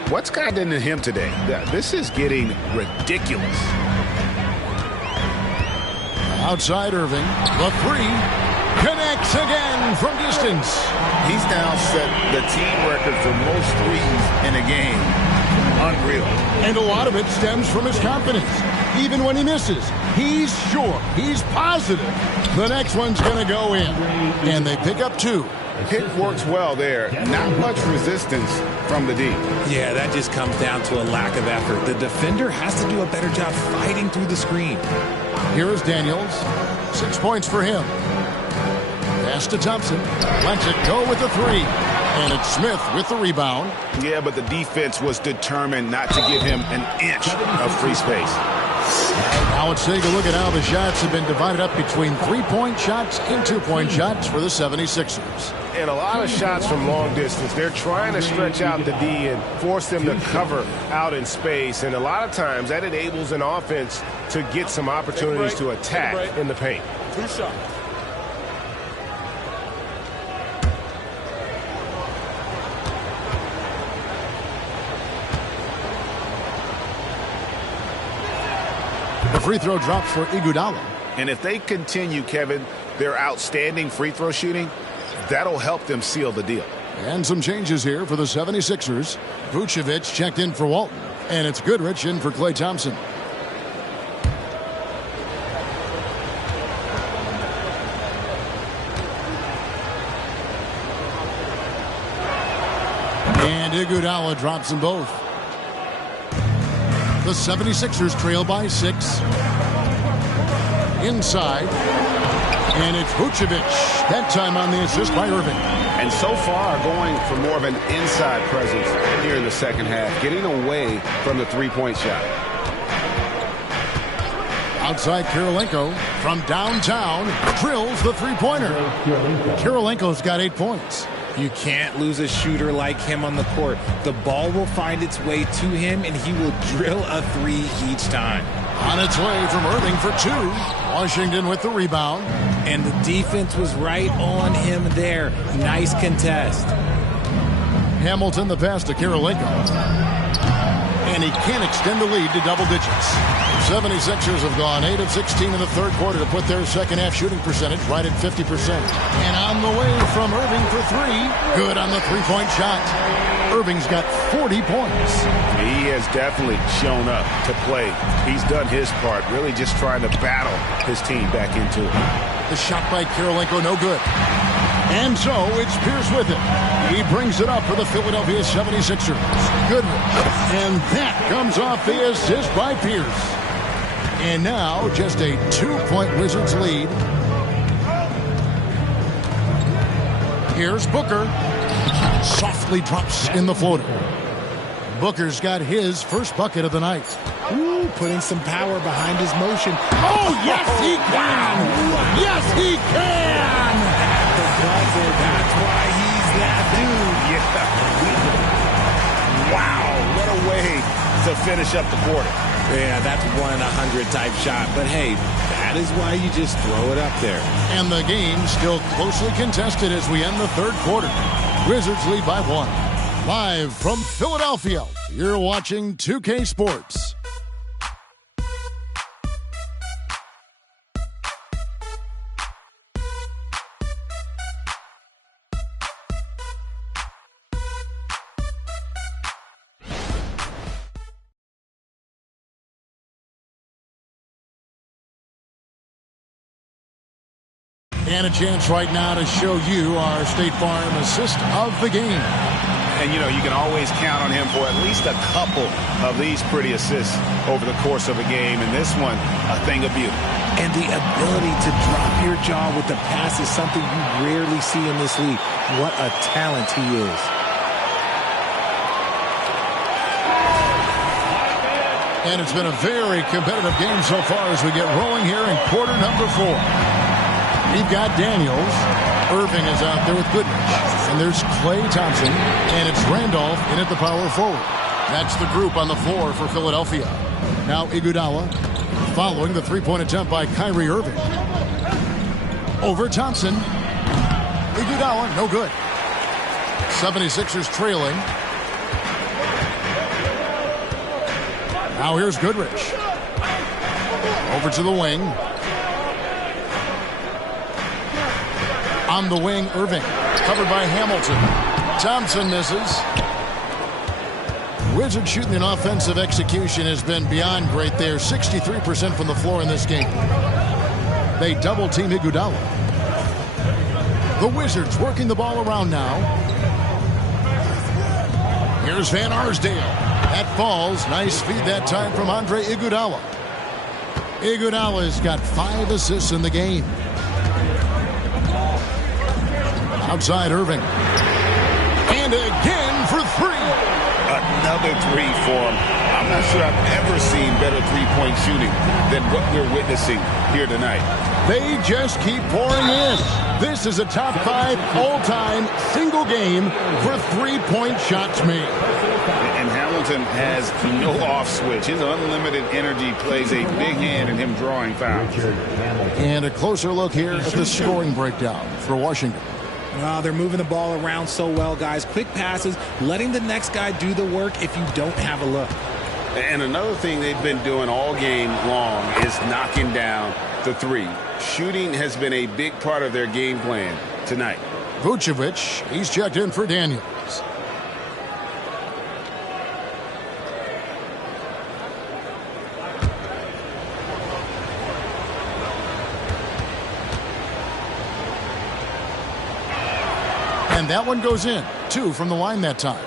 What's gotten into him today? This is getting ridiculous. Outside Irving. The 3. Connects again from distance. He's now set the team record for most threes in a game. Unreal. And a lot of it stems from his confidence. Even when he misses, he's sure, he's positive the next one's going to go in. And they pick up 2. Pick works well there. Not much resistance from the D. Yeah, that just comes down to a lack of effort. The defender has to do a better job fighting through the screen. Here is Daniels. 6 points for him. Pass to Thompson. Lets it go with the 3. And it's Smith with the rebound. Yeah, but the defense was determined not to give him an inch of free space. Now let's take a look at how the shots have been divided up between 3-point shots and 2-point shots for the 76ers. And a lot of shots from long distance. They're trying to stretch out the D and force them to cover out in space. And a lot of times that enables an offense to get some opportunities to attack in the paint. 2 shots. The free throw drops for Iguodala. And if they continue, Kevin, their outstanding free throw shooting, that'll help them seal the deal. And some changes here for the 76ers. Vucevic checked in for Walton. And it's Goodrich in for Klay Thompson. And Iguodala drops them both. The 76ers trail by 6. Inside. And it's Vucevic. That time on the assist by Irving. And so far going for more of an inside presence here in the second half, getting away from the three-point shot. Outside Kirilenko from downtown drills the three-pointer. Kirilenko's got 8 points. You can't lose a shooter like him on the court. The ball will find its way to him, and he will drill a three each time. On its way from Irving for 2. Washington with the rebound. And the defense was right on him there. Nice contest. Hamilton the pass to Kirilenko. And he can't extend the lead to double digits. 76ers have gone 8 of 16 in the third quarter to put their second half shooting percentage right at 50%. And on the way from Irving for 3. Good on the three-point shot. Irving's got 40 points. He has definitely shown up to play. He's done his part, really just trying to battle his team back into it. The shot by Kirilenko, no good. And so it's Pierce with it. He brings it up for the Philadelphia 76ers. Goodrich. And that comes off the assist by Pierce. And now just a 2-point Wizards lead. Here's Booker. Softly drops in the floater. Booker's got his first bucket of the night. Ooh, putting some power behind his motion. Oh, yes, he can! Yes, he can! That's why he's that dude. Yeah. Wow, what a way to finish up the quarter. Yeah, that's 1-in-100 type shot. But hey, that is why you just throw it up there. And the game still closely contested as we end the third quarter. Wizards lead by 1. Live from Philadelphia, you're watching 2K Sports. And a chance right now to show you our State Farm assist of the game. And, you know, you can always count on him for at least a couple of these pretty assists over the course of a game. And this one, a thing of beauty. And the ability to drop your jaw with the pass is something you rarely see in this league. What a talent he is. And it's been a very competitive game so far as we get rolling here in quarter number 4. We've got Daniels. Irving is out there with Goodrich. And there's Klay Thompson. And it's Randolph in at the power forward. That's the group on the floor for Philadelphia. Now Iguodala following the three-point attempt by Kyrie Irving. Over Thompson. Iguodala, no good. 76ers trailing. Now here's Goodrich. Over to the wing. On the wing, Irving. Covered by Hamilton. Thompson misses. Wizards shooting in offensive execution has been beyond great there. 63% from the floor in this game. They double-team Iguodala. The Wizards working the ball around now. Here's Van Arsdale. That falls. Nice feed that time from Andre Iguodala. Iguodala's got 5 assists in the game. Outside Irving. And again for 3. Another 3 for him. I'm not sure I've ever seen better three-point shooting than what we're witnessing here tonight. They just keep pouring in. This is a top 5 all-time single game for three-point shots made. And Hamilton has no off switch. His unlimited energy plays a big hand in him drawing fouls. And a closer look here at the scoring breakdown for Washington. Wow, they're moving the ball around so well, guys. Quick passes, letting the next guy do the work if you don't have a look. And another thing they've been doing all game long is knocking down the 3. Shooting has been a big part of their game plan tonight. Vucevic, he's checked in for Daniels. And that one goes in. 2 from the line that time.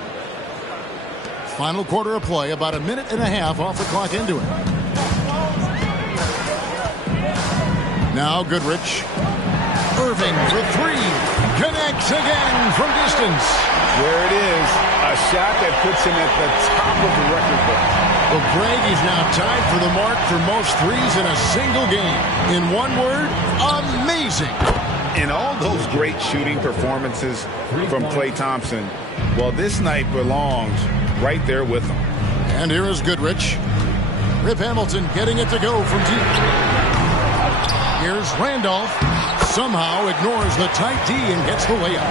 Final quarter of play, about a minute and a half off the clock into it. Now Goodrich. Irving for 3. Connects again from distance. There it is. A shot that puts him at the top of the record book. Well, Greg is now tied for the mark for most threes in a single game. In one word, amazing. And all those great shooting performances from Klay Thompson, well, this night belongs right there with him. And here is Goodrich. Rip Hamilton getting it to go from deep. Here's Randolph. Somehow ignores the tight D and gets the layup.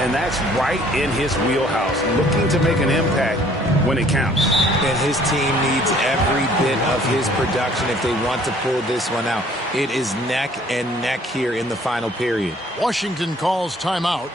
And that's right in his wheelhouse, looking to make an impact when it counts. And his team needs every bit of his production if they want to pull this one out. It is neck and neck here in the final period. Washington calls timeout.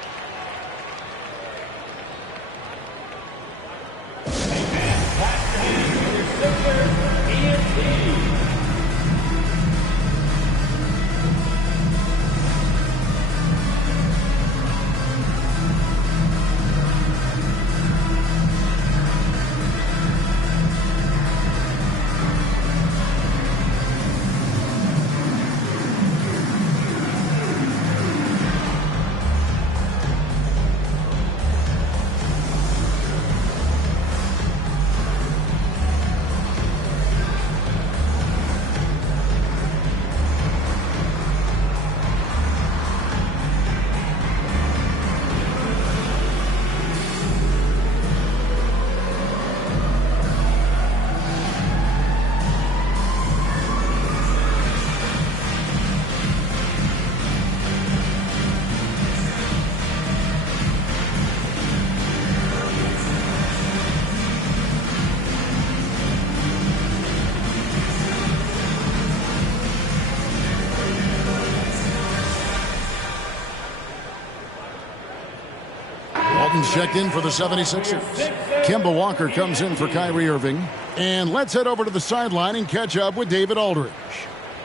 Checked in for the 76ers. Kemba Walker comes in for Kyrie Irving. And let's head over to the sideline and catch up with David Aldridge.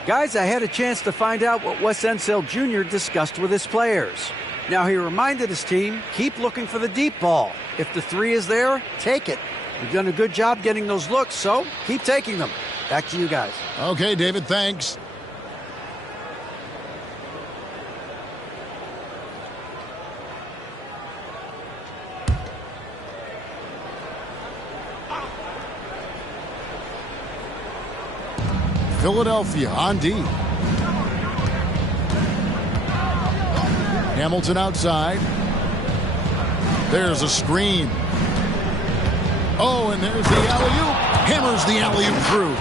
Guys, I had a chance to find out what Wes Unseld Jr. discussed with his players. Now, he reminded his team, keep looking for the deep ball. If the 3 is there, take it. You've done a good job getting those looks, so keep taking them. Back to you guys. Okay, David, thanks. Philadelphia on D. Hamilton outside. There's a screen. Oh, and there's the alley-oop. Hammers the alley-oop through.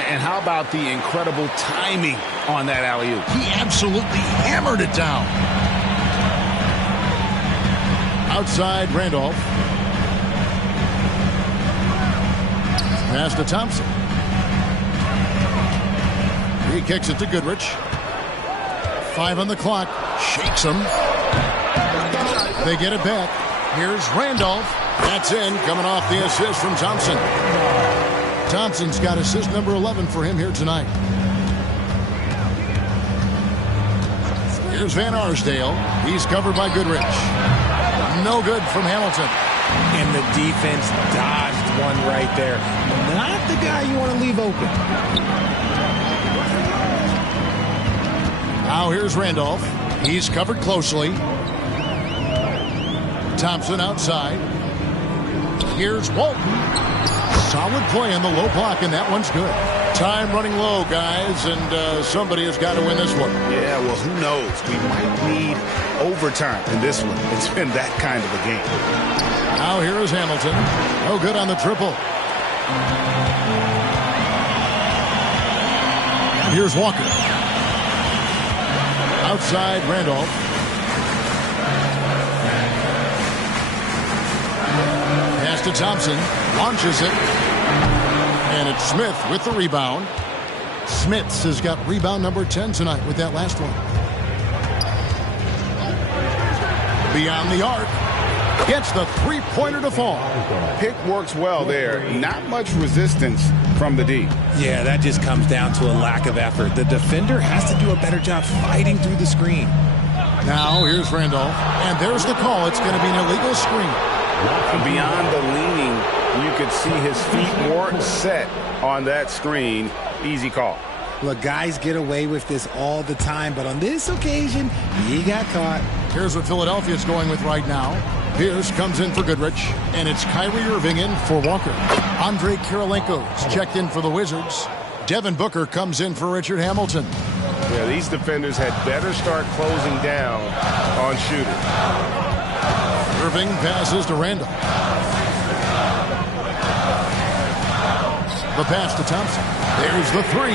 And how about the incredible timing on that alley-oop? He absolutely hammered it down. Outside, Randolph. Pass to Thompson. He kicks it to Goodrich. 5 on the clock. Shakes him. They get it back. Here's Randolph. That's in. Coming off the assist from Thompson. Thompson's got assist number 11 for him here tonight. Here's Van Arsdale. He's covered by Goodrich. No good from Hamilton. And the defense dodged one right there. Not the guy you want to leave open. Now here's Randolph. He's covered closely. Thompson outside. Here's Walton. Solid play in the low block, and that one's good. Time running low, guys, and somebody has got to win this one. Yeah, well, who knows? We might need overtime in this one. It's been that kind of a game. Now here is Hamilton. No good on the triple. And here's Walker. Outside, Randolph. Pass to Thompson. Launches it. And it's Smith with the rebound. Smits has got rebound number 10 tonight with that last one. Beyond the arc. Gets the three-pointer to fall. Pick works well there. Not much resistance from the D. Yeah, that just comes down to a lack of effort. The defender has to do a better job fighting through the screen. Now here's Randolph, and there's the call. It's going to be an illegal screen. Beyond the leaning, you could see his feet more set on that screen. Easy call. Look, guys get away with this all the time, but on this occasion, he got caught. Here's what Philadelphia's going with right now. Pierce comes in for Goodrich, and it's Kyrie Irving in for Walker. Andre Kirilenko's checked in for the Wizards. Devin Booker comes in for Richard Hamilton. Yeah, these defenders had better start closing down on shooters. Irving passes to Randall. The pass to Thompson. There's the three.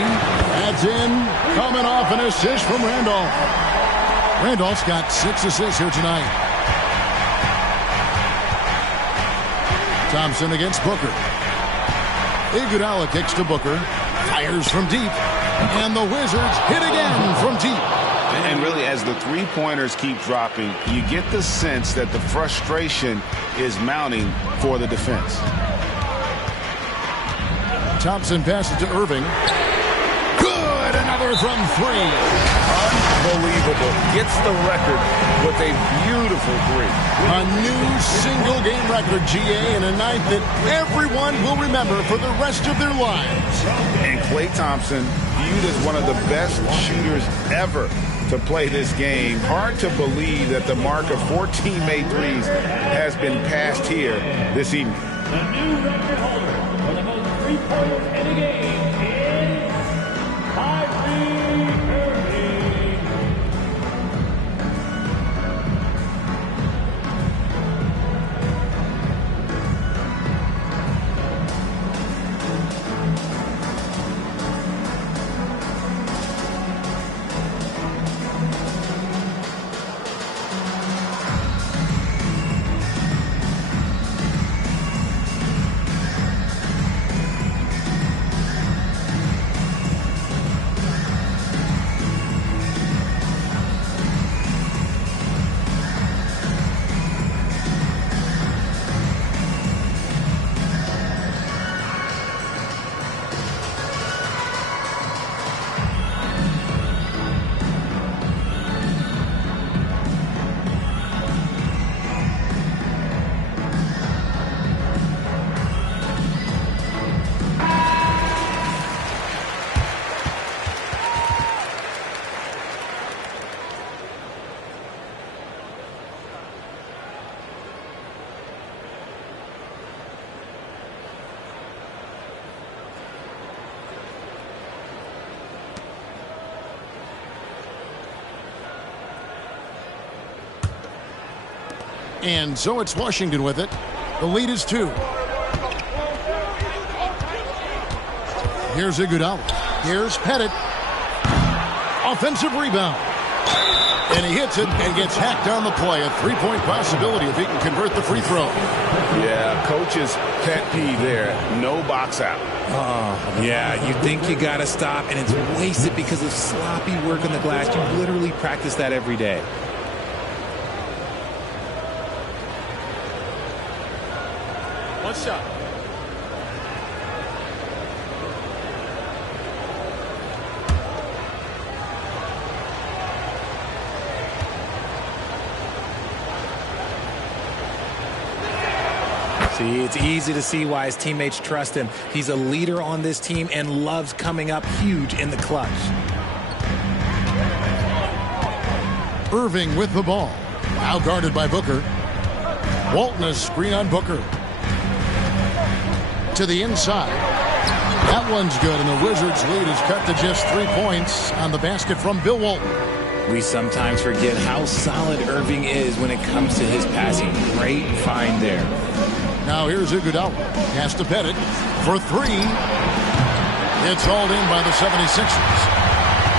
Adds in. Coming off an assist from Randolph. Randolph's got 6 assists here tonight. Thompson against Booker. Iguodala kicks to Booker. Fires from deep. And the Wizards hit again from deep. And really, as the three-pointers keep dropping, you get the sense that the frustration is mounting for the defense. Thompson passes to Irving. Good! Another from three. Unbelievable. Gets the record with a beautiful three. A new single-game record, GA, in a night that everyone will remember for the rest of their lives. And Klay Thompson, viewed as one of the best shooters ever to play this game. Hard to believe that the mark of 14 made threes has been passed here this evening. The new record holder for the most three-pointers in a game is Kyrie Irving. And so it's Washington with it. The lead is 2. Here's Iguodala. Here's Pettit. Offensive rebound. And he hits it and gets hacked on the play. A three-point possibility if he can convert the free throw. Yeah, coach's pet peeve there. No box out. Yeah, you think you got to stop, and it's wasted because of sloppy work on the glass. You literally practice that every day. One shot. See, it's easy to see why his teammates trust him. He's a leader on this team and loves coming up huge in the clutch. Irving with the ball. Now guarded by Booker. Walton a screen on Booker. To the inside. That one's good, and the Wizards' lead is cut to just 3 points on the basket from Bill Walton. We sometimes forget how solid Irving is when it comes to his passing. Great find there. Now here's Iguodala. Pass to Pettit for 3. It's hauled in by the 76ers.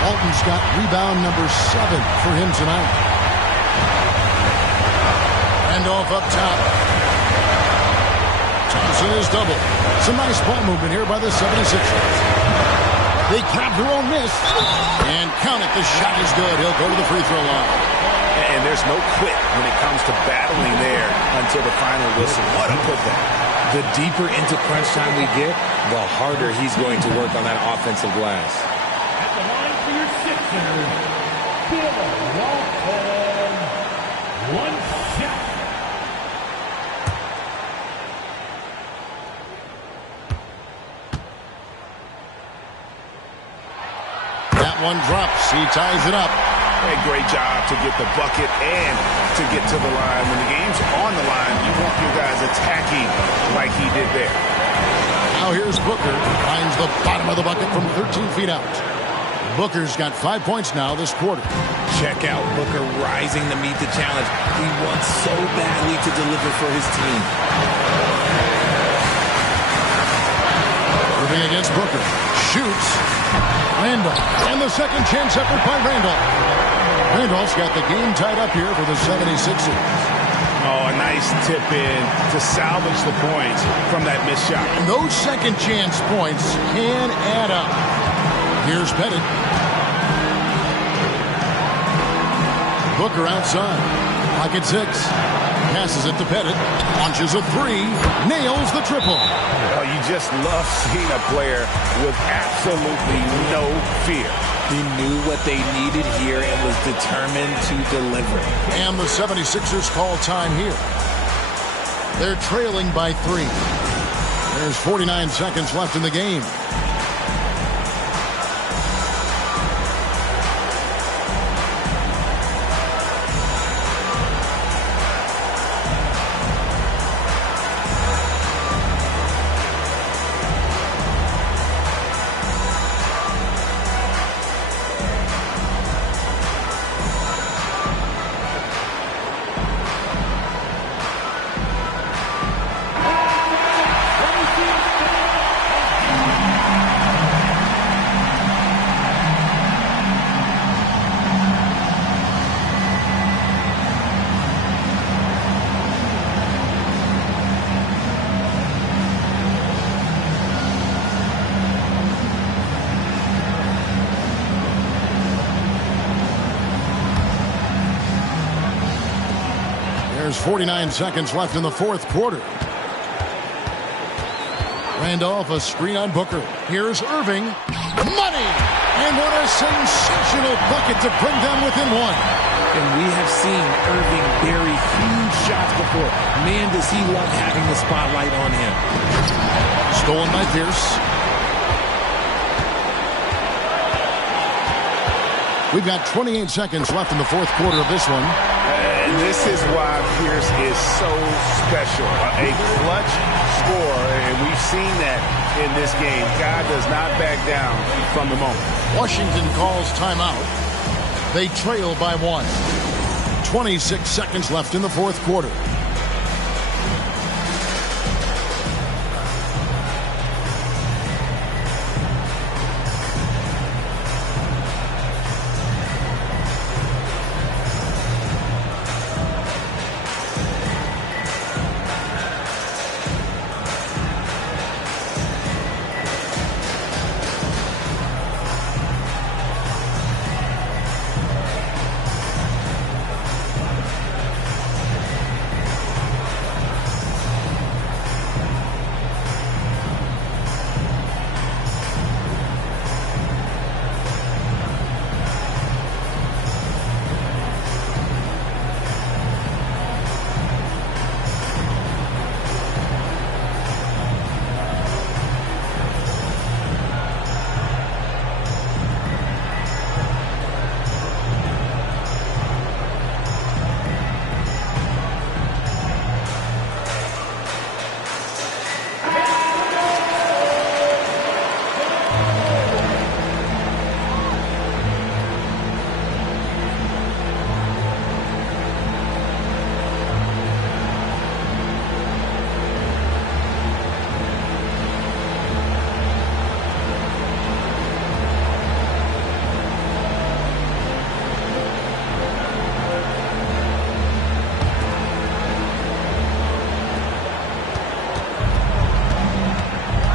Walton's got rebound number 7 for him tonight. And off up top. Thompson is double. Some nice ball movement here by the 76ers. They grab their own miss. And count it. The shot is good. He'll go to the free throw line. And there's no quit when it comes to battling there until the final whistle. What a putback. The deeper into crunch time we get, the harder he's going to work on that offensive glass. At the line for your Sixers, Bill Walton. One shot. That one drops. He ties it up. A great job to get the bucket and to get to the line. When the game's on the line, you want your guys attacking like he did there. Now here's Booker. Finds the bottom of the bucket from 13 feet out. Booker's got 5 points now this quarter. Check out Booker rising to meet the challenge. He wants so badly to deliver for his team. Irving against Booker. Shoots. Randall. And the second chance effort by Randall. Randall's got the game tied up here for the 76ers. Oh, a nice tip in to salvage the points from that missed shot. And those second chance points can add up. Here's Pettit. Booker outside. Pocket 6. Passes it to Pettit. Launches a 3. Nails the triple. Oh, you just love seeing a player with absolutely no fear. He knew what they needed here and was determined to deliver. And the 76ers call time here. They're trailing by 3. There's 49 seconds left in the game. There's 49 seconds left in the fourth quarter. Randolph, a screen on Booker. Here's Irving. Money! And what a sensational bucket to bring them within 1. And we have seen Irving bury huge shots before. Man, does he love having the spotlight on him. Stolen by Pierce. We've got 28 seconds left in the fourth quarter of this one. And this is why Pierce is so special. A clutch scorer, and we've seen that in this game. Guy does not back down from the moment. Washington calls timeout. They trail by 1. 26 seconds left in the fourth quarter.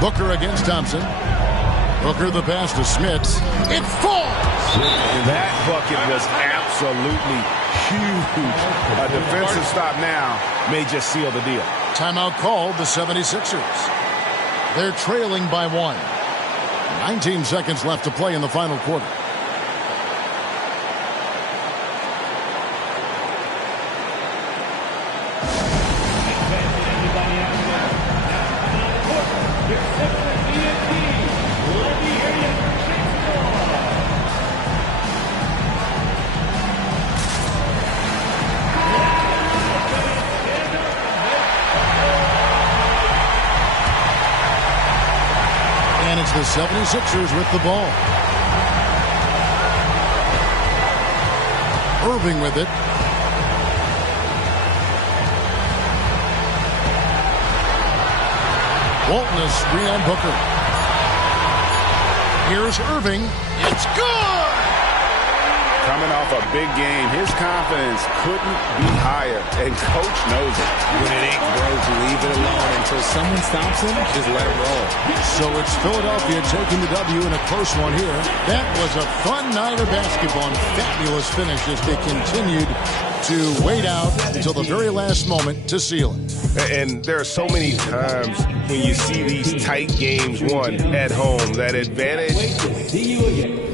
Booker against Thompson. Booker the pass to Smits. It falls! That bucket was absolutely huge. A defensive stop now may just seal the deal. Timeout called the 76ers. They're trailing by 1. 19 seconds left to play in the final quarter. 76ers with the ball. Irving with it. Walton, a screen on Booker. Here's Irving. It's good! Coming off a big game, his confidence couldn't be higher, and Coach knows it. When it ain't broke, leave it alone. Until someone stops him, just let him roll. So it's Philadelphia taking the W in a close one here. That was a fun night of basketball and fabulous finish as they continued to wait out until the very last moment to seal it. And there are so many times when you see these tight games won at home, that advantage. See you again.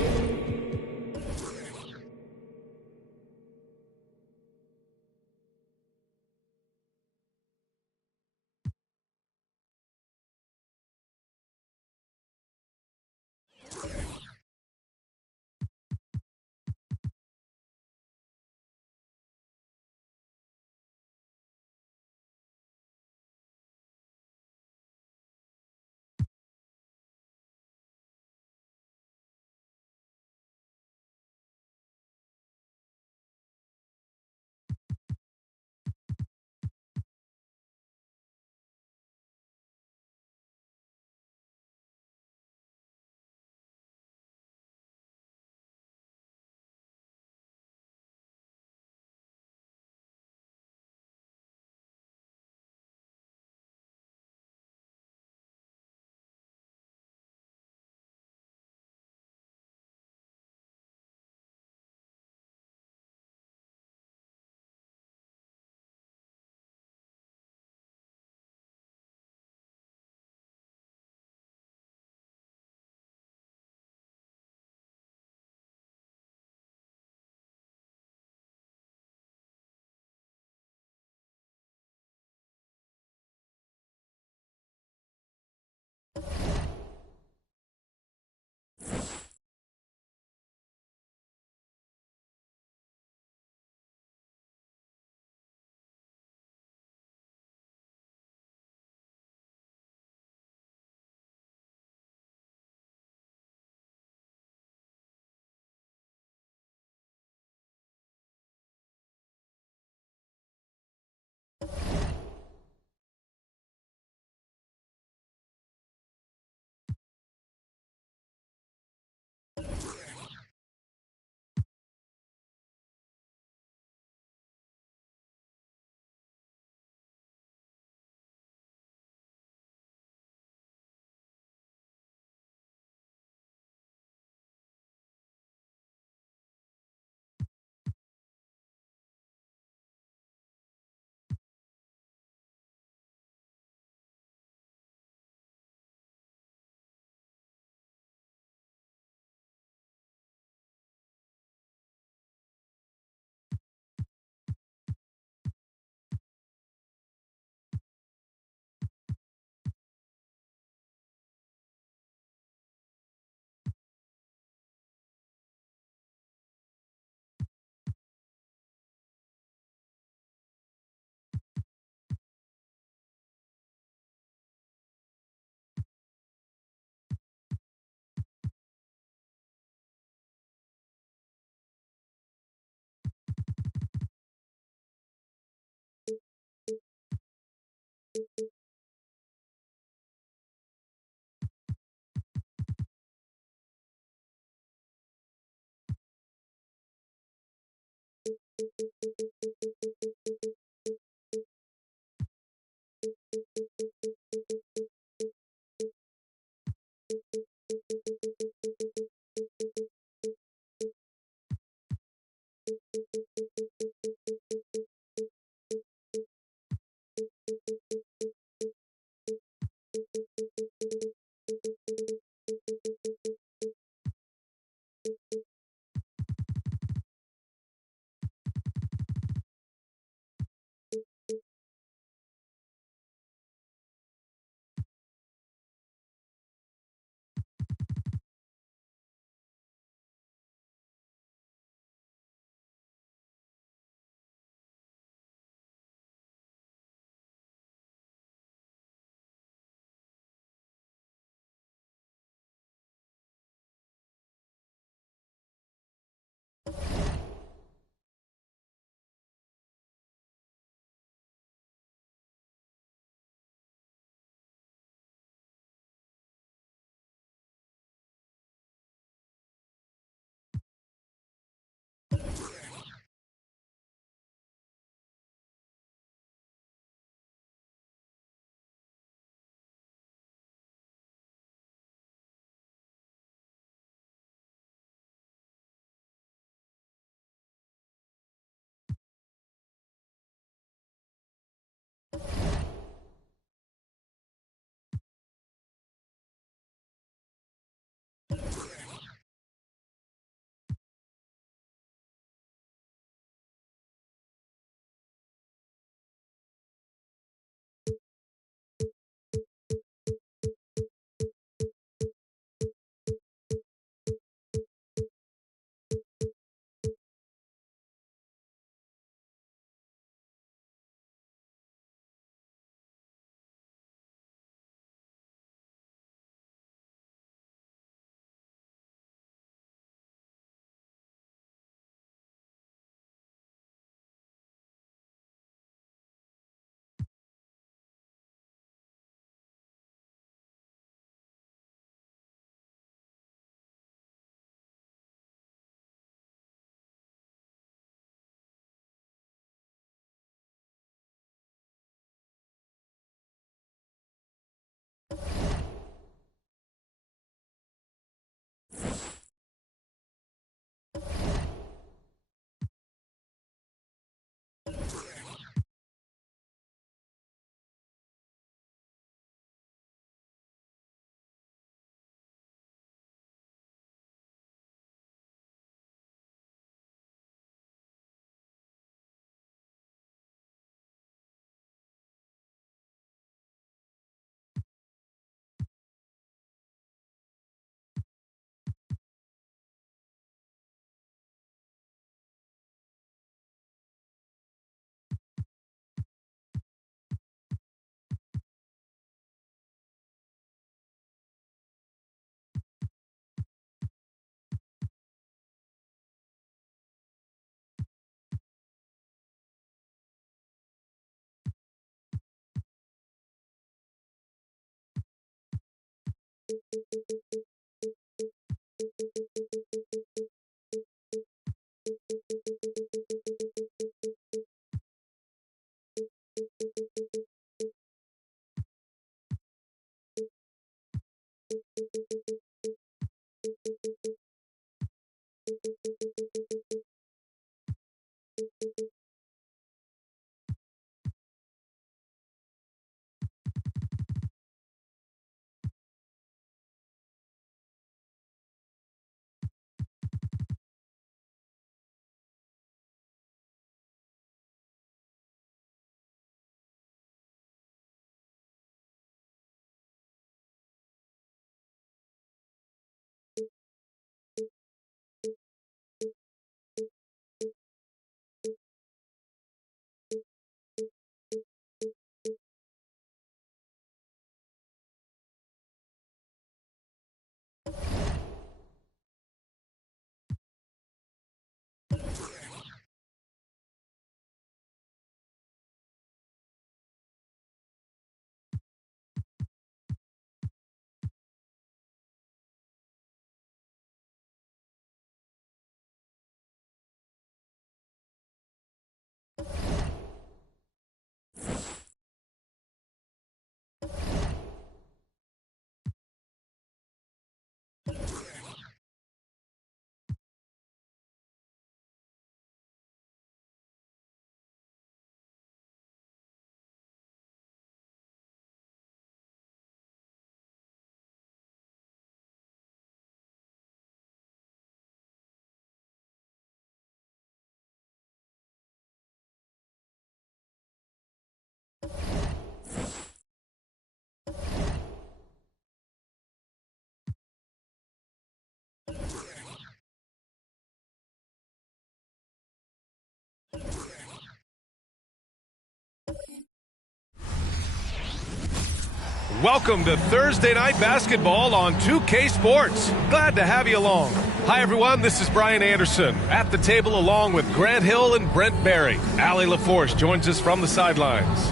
Welcome to Thursday Night Basketball on 2K Sports. Glad to have you along. Hi, everyone. This is Brian Anderson at the table along with Grant Hill and Brent Barry. Allie LaForce joins us from the sidelines.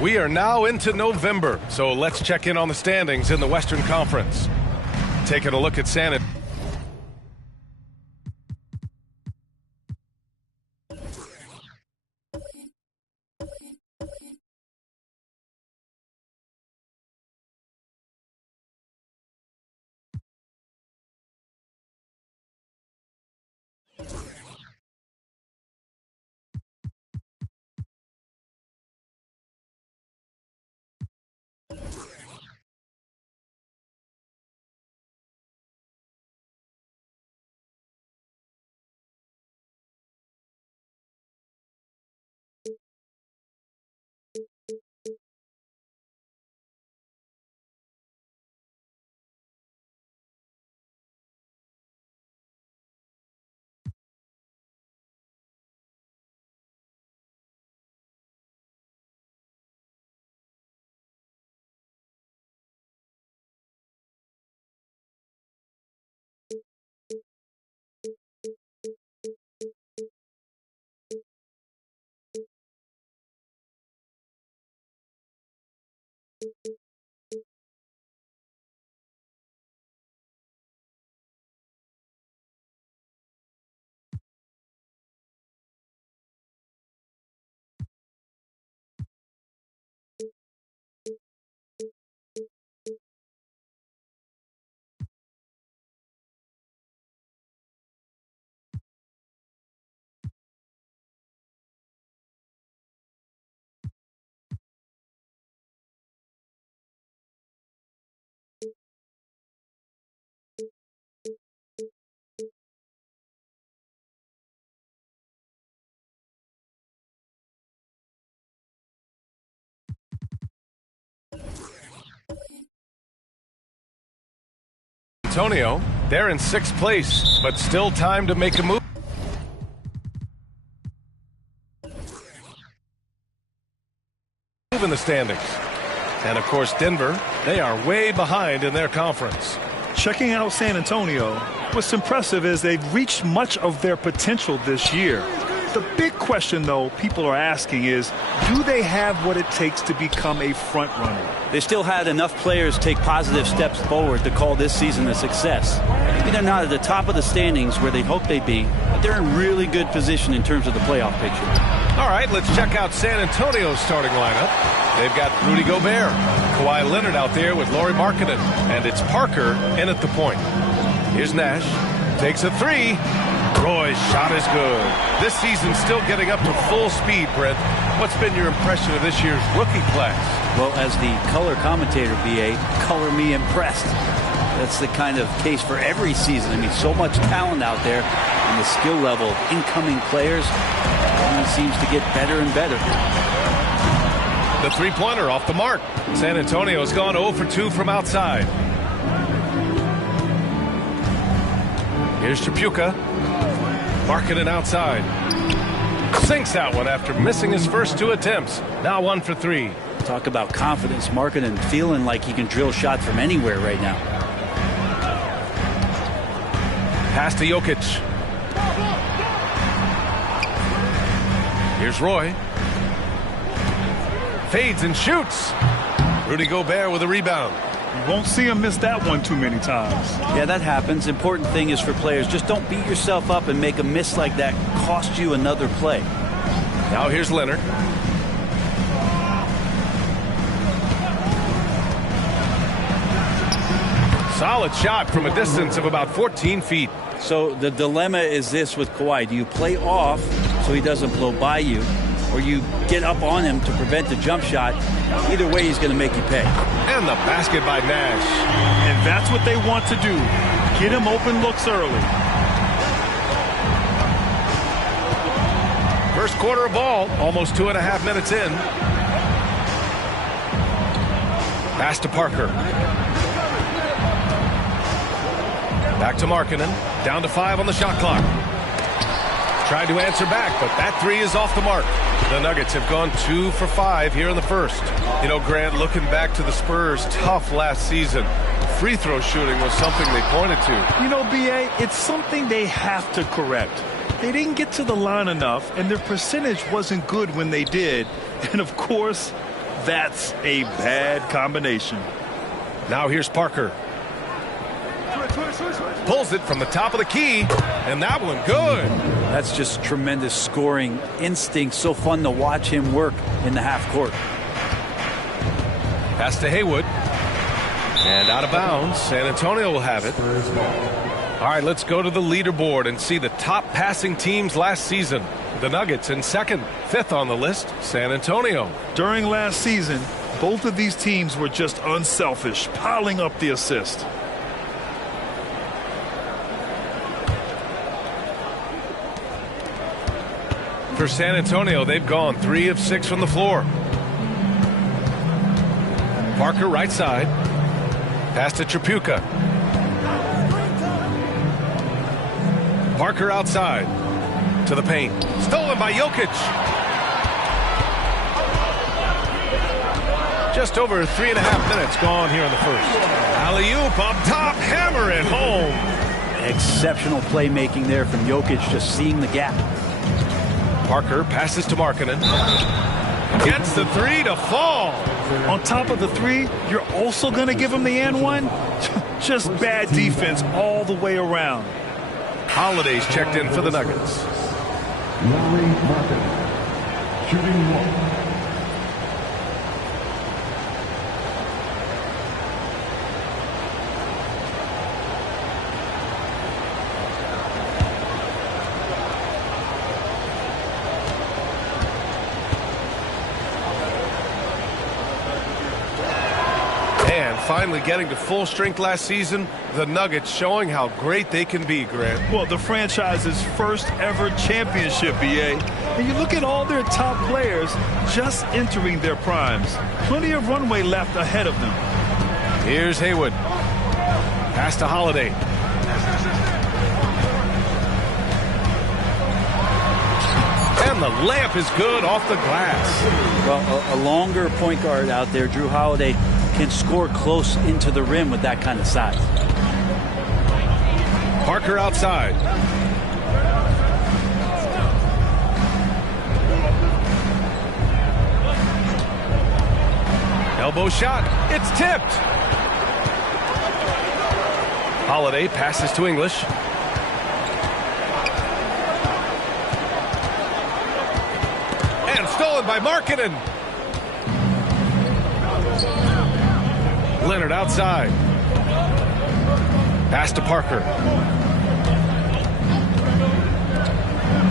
We are now into November, so let's check in on the standings in the Western Conference. Taking a look at San Antonio. Antonio, they're in 6th place, but still time to make a move. In the standings. And of course, Denver, they are way behind in their conference. Checking out San Antonio, what's impressive is they've reached much of their potential this year. The big question, though, people are asking is, do they have what it takes to become a front runner? They still had enough players take positive steps forward to call this season a success. Maybe they're not at the top of the standings where they'd hope they'd be, but they're in really good position in terms of the playoff picture. All right, let's check out San Antonio's starting lineup. They've got Rudy Gobert, Kawhi Leonard out there with Lauri Markkanen, and it's Parker in at the point. Here's Nash, takes a three. Roy's shot is good. This season still getting up to full speed, Brent. What's been your impression of this year's rookie class? Well, as the color commentator, BA, color me impressed. That's the kind of case for every season. I mean, so much talent out there, and the skill level of incoming players seems to get better and better. The three-pointer off the mark. San Antonio's gone 0 for 2 from outside. Here's Tripucka. Markkanen outside. Sinks that one after missing his first 2 attempts. Now 1 for 3. Talk about confidence. Markkanen feeling like he can drill shots from anywhere right now. Pass to Jokic. Here's Roy. Fades and shoots. Rudy Gobert with a rebound. You won't see him miss that one too many times. Yeah, that happens. Important thing is for players, just don't beat yourself up and make a miss like that cost you another play. Now here's Leonard. Solid shot from a distance of about 14 feet. So the dilemma is this with Kawhi. Do you play off so he doesn't blow by you, or you get up on him to prevent the jump shot? Either way, he's going to make you pay. And the basket by Nash. And that's what they want to do. Get him open looks early. First quarter of ball, almost 2.5 minutes in. Pass to Parker. Back to Markkanen. Down to 5 on the shot clock. Tried to answer back, but that three is off the mark. The Nuggets have gone 2 for 5 here in the first. You know, Grant, looking back to the Spurs' tough last season, free throw shooting was something they pointed to. You know, B.A., it's something they have to correct. They didn't get to the line enough, and their percentage wasn't good when they did. And, of course, that's a bad combination. Now here's Parker. Pulls it from the top of the key, and that one good. That's just tremendous scoring instinct. So fun to watch him work in the half court. Pass to Haywood. And out of bounds. San Antonio will have it. All right, let's go to the leaderboard and see the top passing teams last season. The Nuggets in second, 5th on the list, San Antonio. During last season, both of these teams were just unselfish, piling up the assist. For San Antonio, they've gone 3 of 6 from the floor. Parker right side. Pass to Tripucka. Parker outside. To the paint. Stolen by Jokic. Just over 3.5 minutes gone here in the first. Alley-oop up top. Hammer it home. Exceptional playmaking there from Jokic, just seeing the gap. Parker passes to Markkanen. Gets the three to fall. On top of the three, you're also going to give him the and one? Just bad defense all the way around. Holiday's checked in for the Nuggets. Lauri Markkanen, shooting 1. Finally getting to full strength last season, the Nuggets showing how great they can be, Grant. Well, the franchise's first ever championship, BA. And you look at all their top players just entering their primes. Plenty of runway left ahead of them. Here's Haywood. Pass to Holiday. And the layup is good off the glass. Well, a longer point guard out there, Drew Holiday, can score close into the rim with that kind of size. Parker outside. Elbow shot. It's tipped. Holiday passes to English. And stolen by Markkanen. Leonard outside. Pass to Parker.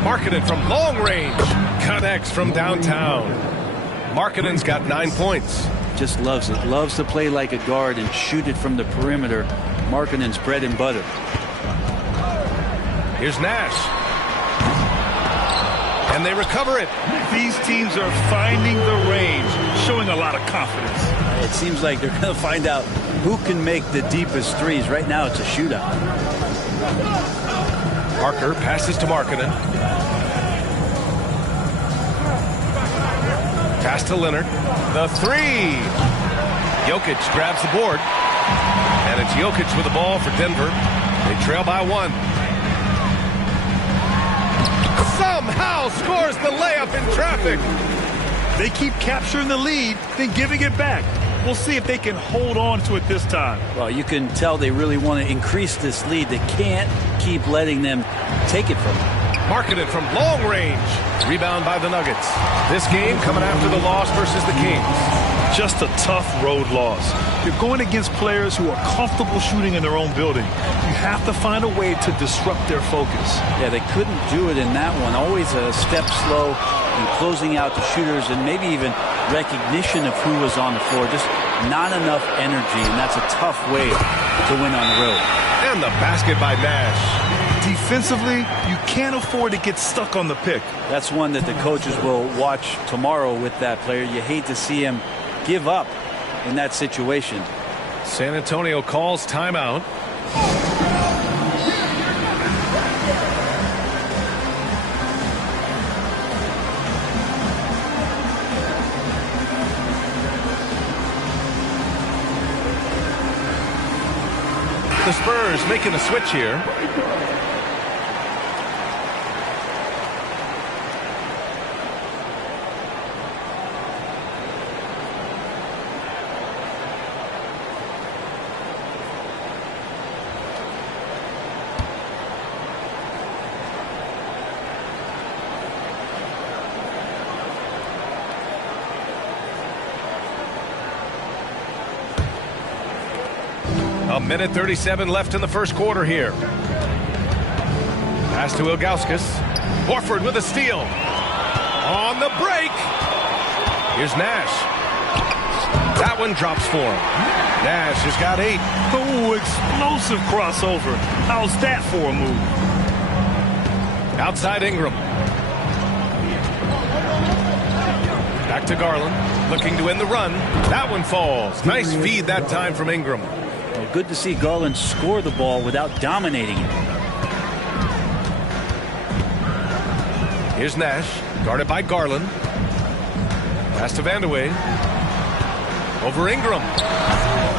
Markkanen from long range. Connects from downtown. Markkanen's got 9 points. Just loves it. Loves to play like a guard and shoot it from the perimeter. Markkanen's bread and butter. Here's Nash. And they recover it. These teams are finding the range, showing a lot of confidence. It seems like they're going to find out who can make the deepest threes. Right now it's a shootout. Parker passes to Markkanen. Pass to Leonard. The three. Jokic grabs the board. And it's Jokic with the ball for Denver. They trail by 1. Somehow scores the layup in traffic. They keep capturing the lead, then giving it back. We'll see if they can hold on to it this time. Well, you can tell they really want to increase this lead. They can't keep letting them take it from them. Markkanen from long range. Rebound by the Nuggets. This game coming after the loss versus the Kings. Just a tough road loss. You're going against players who are comfortable shooting in their own building. You have to find a way to disrupt their focus. Yeah, they couldn't do it in that one. Always a step slow in closing out the shooters and maybe even recognition of who was on the floor. Just not enough energy, and that's a tough way to win on the road. And the basket by Nash. Defensively, you can't afford to get stuck on the pick. That's one that the coaches will watch tomorrow with that player. You hate to see him give up in that situation. San Antonio calls timeout. The Spurs making a switch here. A minute 37 left in the first quarter here. Pass to Ilgauskas. Horford with a steal. On the break. Here's Nash. That one drops for him. Nash has got 8. Oh, explosive crossover. How's that for a move? Outside Ingram. Back to Garland. Looking to end the run. That one falls. Nice feed that time from Ingram. Well, good to see Garland score the ball without dominating it. Here's Nash. Guarded by Garland. Pass to Vandeweghe. Over Ingram.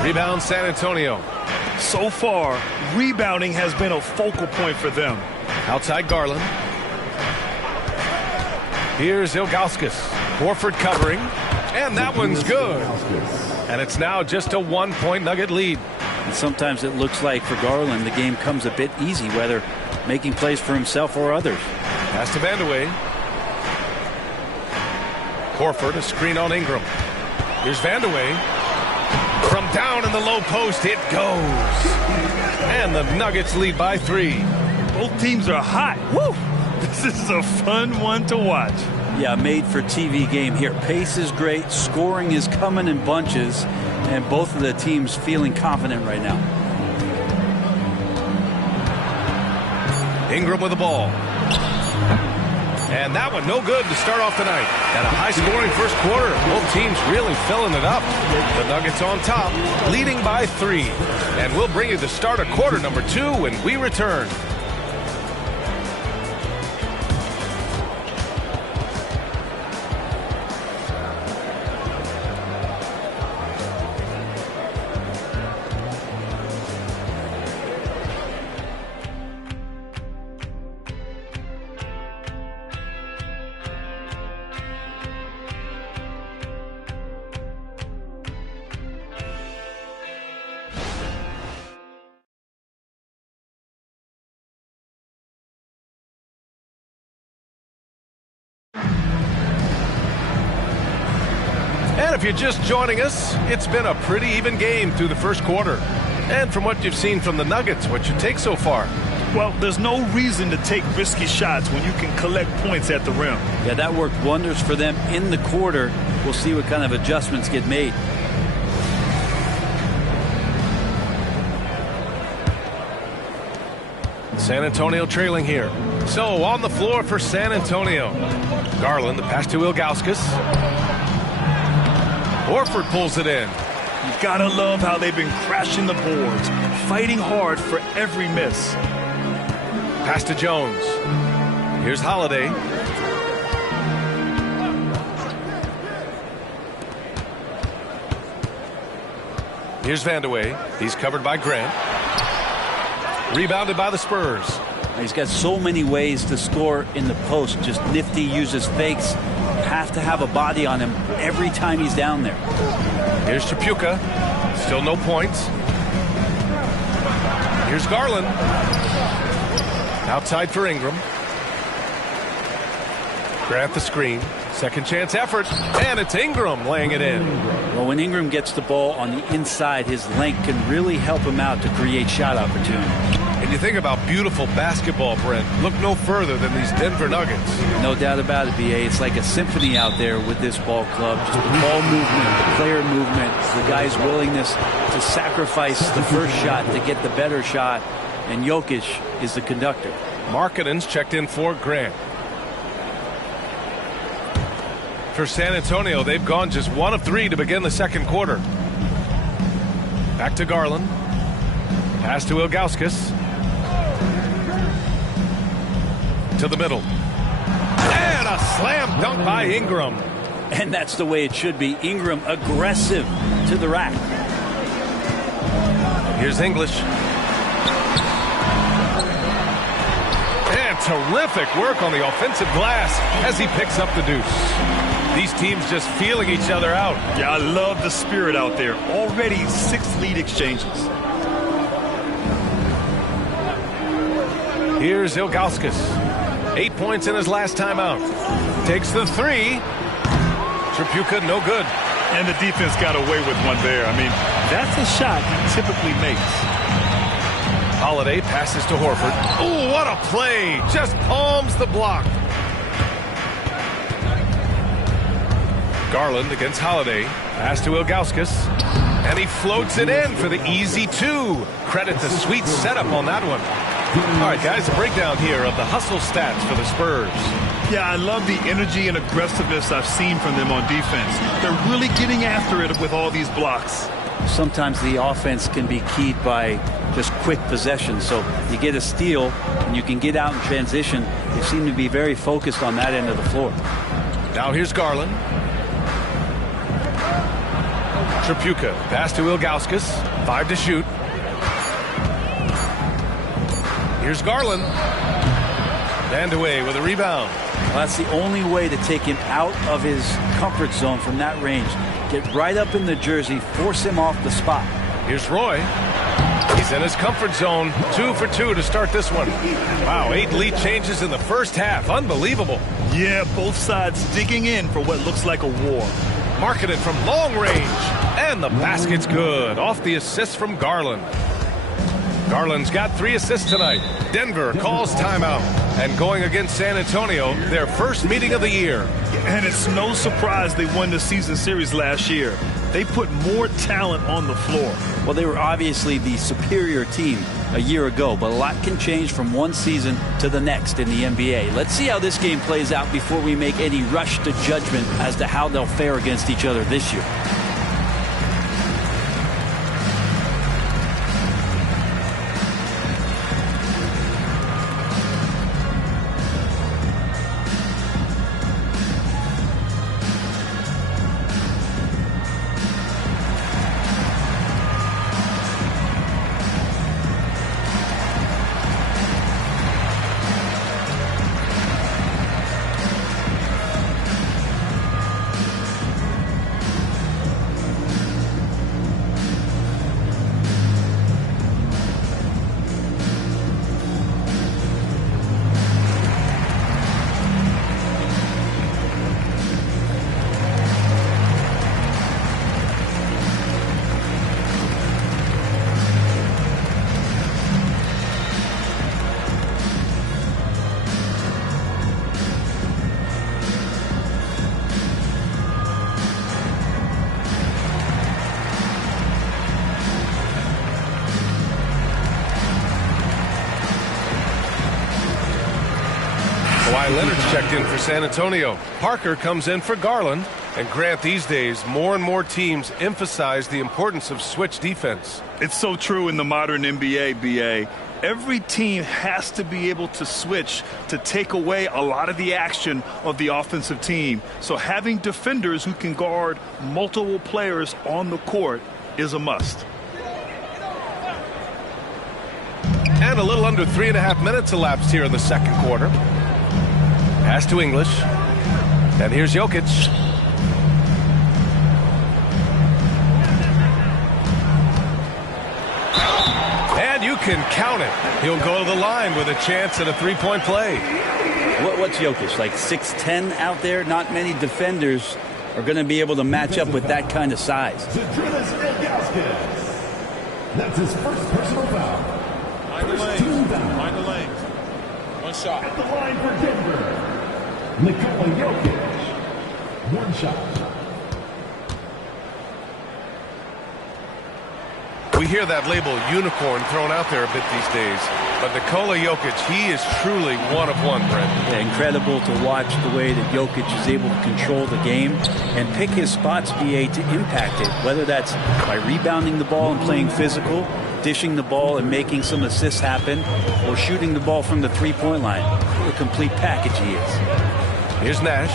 Rebound San Antonio. So far, rebounding has been a focal point for them. Outside Garland. Here's Ilgauskas. Horford covering. And that one's good. And it's now just a 1-point Nugget lead. And sometimes it looks like for Garland the game comes a bit easy, whether making plays for himself or others. Pass to Vandeweghe. Horford, a screen on Ingram. Here's Vandeweghe. From down in the low post, it goes. And the Nuggets lead by 3. Both teams are hot. Woo! This is a fun one to watch. Yeah, made for TV game here. Pace is great. Scoring is coming in bunches. And both of the teams feeling confident right now. Ingram with the ball. And that one no good to start off the night. And a high-scoring first quarter. Both teams really filling it up. The Nuggets on top, leading by 3. And we'll bring you the start of quarter number 2 when we return. And if you're just joining us, it's been a pretty even game through the first quarter. And from what you've seen from the Nuggets, what's your take so far? Well, there's no reason to take risky shots when you can collect points at the rim. Yeah, that worked wonders for them in the quarter. We'll see what kind of adjustments get made. San Antonio trailing here. So on the floor for San Antonio. Garland, the pass to Ilgauskas. Horford pulls it in. You gotta love how they've been crashing the boards, fighting hard for every miss. Pass to Jones. Here's Holiday. Here's Vandeweghe. He's covered by Grant. Rebounded by the Spurs. He's got so many ways to score in the post. Just nifty, uses fakes. Have to have a body on him every time he's down there. Here's Tripucka. Still no points. Here's Garland. Outside for Ingram. Grant the screen. Second chance effort. And it's Ingram laying it in. Well, when Ingram gets the ball on the inside, his length can really help him out to create shot opportunities. And you think about beautiful basketball, Brent. Look no further than these Denver Nuggets. No doubt about it, B.A. It's like a symphony out there with this ball club. Just the ball movement, the player movement, the guy's willingness to sacrifice the first shot to get the better shot. And Jokic is the conductor. Markkanen's checked in for Grant. For San Antonio, they've gone just 1 of 3 to begin the second quarter. Back to Garland. Pass to Ilgauskas. To the middle. And a slam dunk by Ingram. And that's the way it should be. Ingram aggressive to the rack. Here's English. And terrific work on the offensive glass as he picks up the deuce. These teams just feeling each other out. Yeah, I love the spirit out there. Already 6 lead exchanges. Here's Ilgauskas. 8 points in his last time out. Takes the 3. Tripucka, no good. And the defense got away with one there. I mean, that's a shot he typically makes. Holiday passes to Horford. Oh, what a play. Just palms the block. Garland against Holiday. Pass to Ilgauskas. And he floats it in for the easy 2. Credit the sweet setup on that one. All right, guys, a breakdown here of the hustle stats for the Spurs. Yeah, I love the energy and aggressiveness I've seen from them on defense. They're really getting after it with all these blocks. Sometimes the offense can be keyed by just quick possession. So you get a steal and you can get out in transition. They seem to be very focused on that end of the floor. Now here's Garland. Tripucka, pass to Ilgauskas. 5 to shoot. Here's Garland. Vandeweghe with a rebound. Well, that's the only way to take him out of his comfort zone from that range. Get right up in the jersey, force him off the spot. Here's Roy. He's in his comfort zone. 2 for 2 to start this one. Wow, 8 lead changes in the first half. Unbelievable. Yeah, both sides digging in for what looks like a war. Markkanen from long range. And the basket's good. Off the assist from Garland. Garland's got 3 assists tonight. Denver calls timeout. And going against San Antonio, their first meeting of the year. And it's no surprise they won the season series last year. They put more talent on the floor. Well, they were obviously the superior team a year ago, but a lot can change from one season to the next in the NBA. Let's see how this game plays out before we make any rush to judgment as to how they'll fare against each other this year. Kawhi Leonard's checked in for San Antonio. Parker comes in for Garland. And Grant, these days, more and more teams emphasize the importance of switch defense. It's so true in the modern NBA, BA. Every team has to be able to switch to take away a lot of the action of the offensive team. So having defenders who can guard multiple players on the court is a must. And a little under 3.5 minutes elapsed here in the second quarter. Pass to English. And here's Jokic. And you can count it. He'll go to the line with a chance at a three-point play. What's Jokic, like 6'10" out there? Not many defenders are going to be able to match up with that kind of size. That's his first personal foul. Mind the lanes. One shot. At the line for Denver, Nikola Jokic. One shot. We hear that label unicorn thrown out there a bit these days. But Nikola Jokic, he is truly one of one, Brent. Yeah, incredible to watch the way that Jokic is able to control the game and pick his spots, BA, to impact it. Whether that's by rebounding the ball and playing physical, dishing the ball and making some assists happen, or shooting the ball from the three-point line. What a complete package he is. Here's Nash.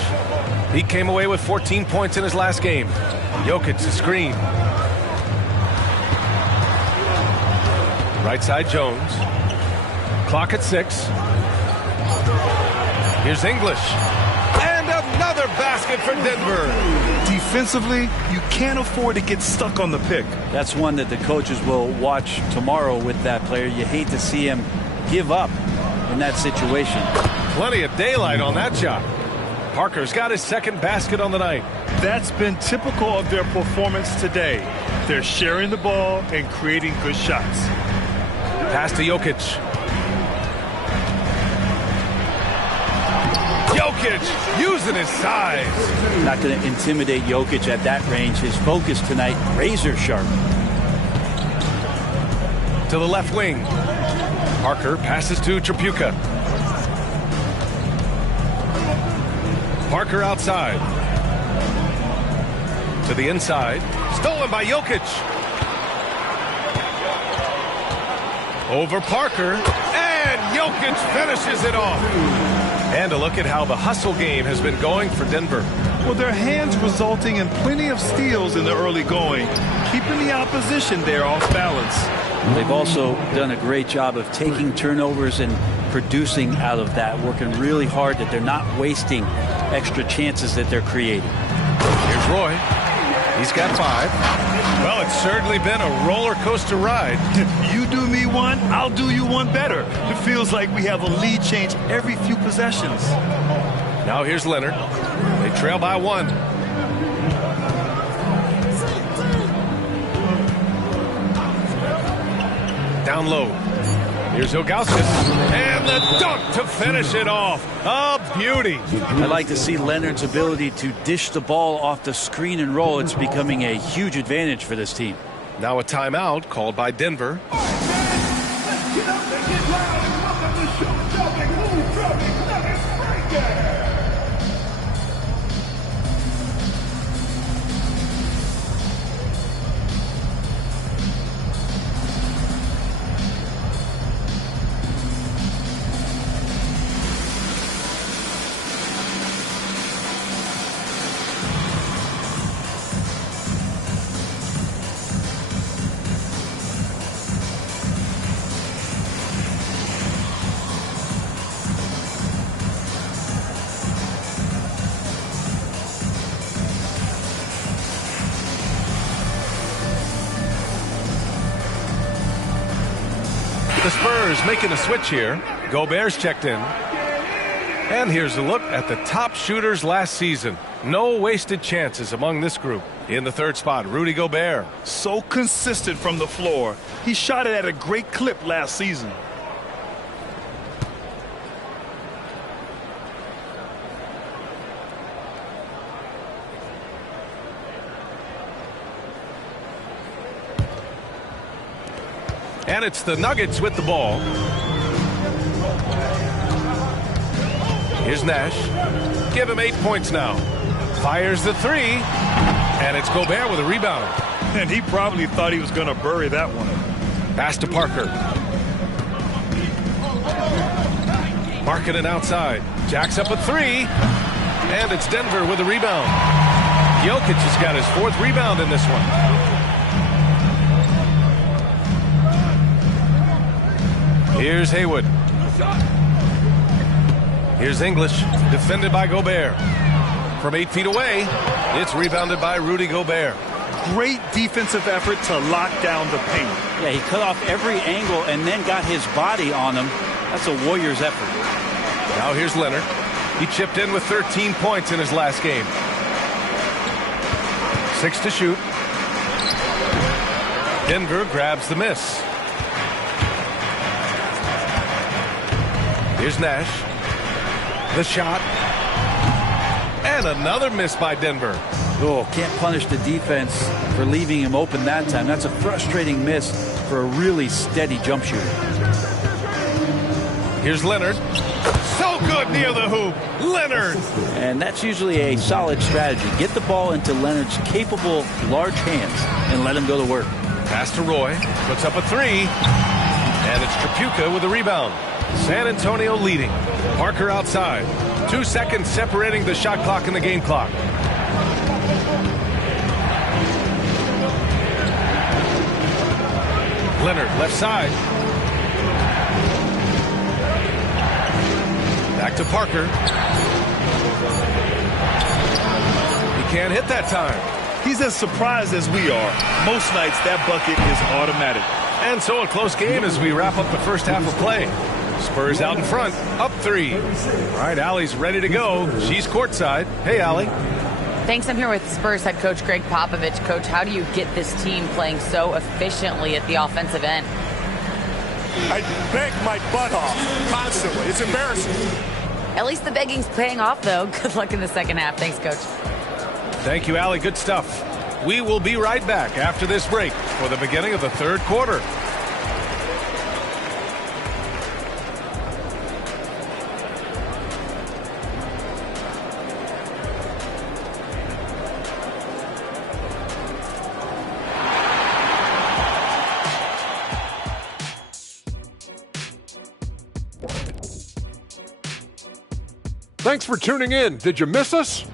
He came away with 14 points in his last game. Jokic, a screen. Right side, Jones. Clock at 6. Here's English. And another basket for Denver. Defensively, you can't afford to get stuck on the pick. That's one that the coaches will watch tomorrow with that player. You hate to see him give up in that situation. Plenty of daylight on that shot. Parker's got his second basket on the night. That's been typical of their performance today. They're sharing the ball and creating good shots. Pass to Jokic. Jokic using his size. Not going to intimidate Jokic at that range. His focus tonight, razor sharp. To the left wing. Parker passes to Tripucka. Parker outside. To the inside. Stolen by Jokic. Over Parker. And Jokic finishes it off. And a look at how the hustle game has been going for Denver. Well, their hands resulting in plenty of steals in the early going, keeping the opposition there off balance. They've also done a great job of taking turnovers and producing out of that, working really hard that they're not wasting extra chances that they're creating. Here's Roy. He's got 5. Well, it's certainly been a roller coaster ride. You do me one, I'll do you one better. It feels like we have a lead change every few possessions. Now here's Leonard. They trail by 1. Down low. Here's Ilgauskas. And the dunk to finish it off. A beauty. I like to see Leonard's ability to dish the ball off the screen and roll. It's becoming a huge advantage for this team. Now a timeout called by Denver. The Spurs making a switch here. Gobert's checked in. And here's a look at the top shooters last season. No wasted chances among this group. In the third spot, Rudy Gobert. So consistent from the floor. He shot it at a great clip last season. And it's the Nuggets with the ball. Here's Nash. Give him 8 points now. Fires the three, and it's Gobert with a rebound. And he probably thought he was going to bury that one. Pass to Parker. Markkanen outside. Jacks up a three, and it's Denver with a rebound. Jokic has got his 4th rebound in this one. Here's Haywood. Here's English, defended by Gobert. From 8 feet away, it's rebounded by Rudy Gobert. Great defensive effort to lock down the paint. Yeah, he cut off every angle and then got his body on him. That's a Warriors effort. Now here's Leonard. He chipped in with 13 points in his last game. 6 to shoot. Denver grabs the miss. Here's Nash. The shot. And another miss by Denver. Oh, can't punish the defense for leaving him open that time. That's a frustrating miss for a really steady jump shooter. Here's Leonard. So good near the hoop. Leonard. And that's usually a solid strategy. Get the ball into Leonard's capable, large hands and let him go to work. Pass to Roy. Puts up a three. And it's Tripucka with a rebound. San Antonio leading. Parker outside. 2 seconds separating the shot clock and the game clock. Leonard left side. Back to Parker. He can't hit that time. He's as surprised as we are. Most nights that bucket is automatic. And so a close game as we wrap up the first half of play. Spurs out in front, up 3. All right, Allie's ready to go. She's courtside. Hey, Allie. Thanks. I'm here with Spurs head coach Greg Popovich. Coach, how do you get this team playing so efficiently at the offensive end? I beg my butt off constantly. It's embarrassing. At least the begging's paying off, though. Good luck in the second half. Thanks, Coach. Thank you, Allie. Good stuff. We will be right back after this break for the beginning of the third quarter. Thanks for tuning in. Did you miss us?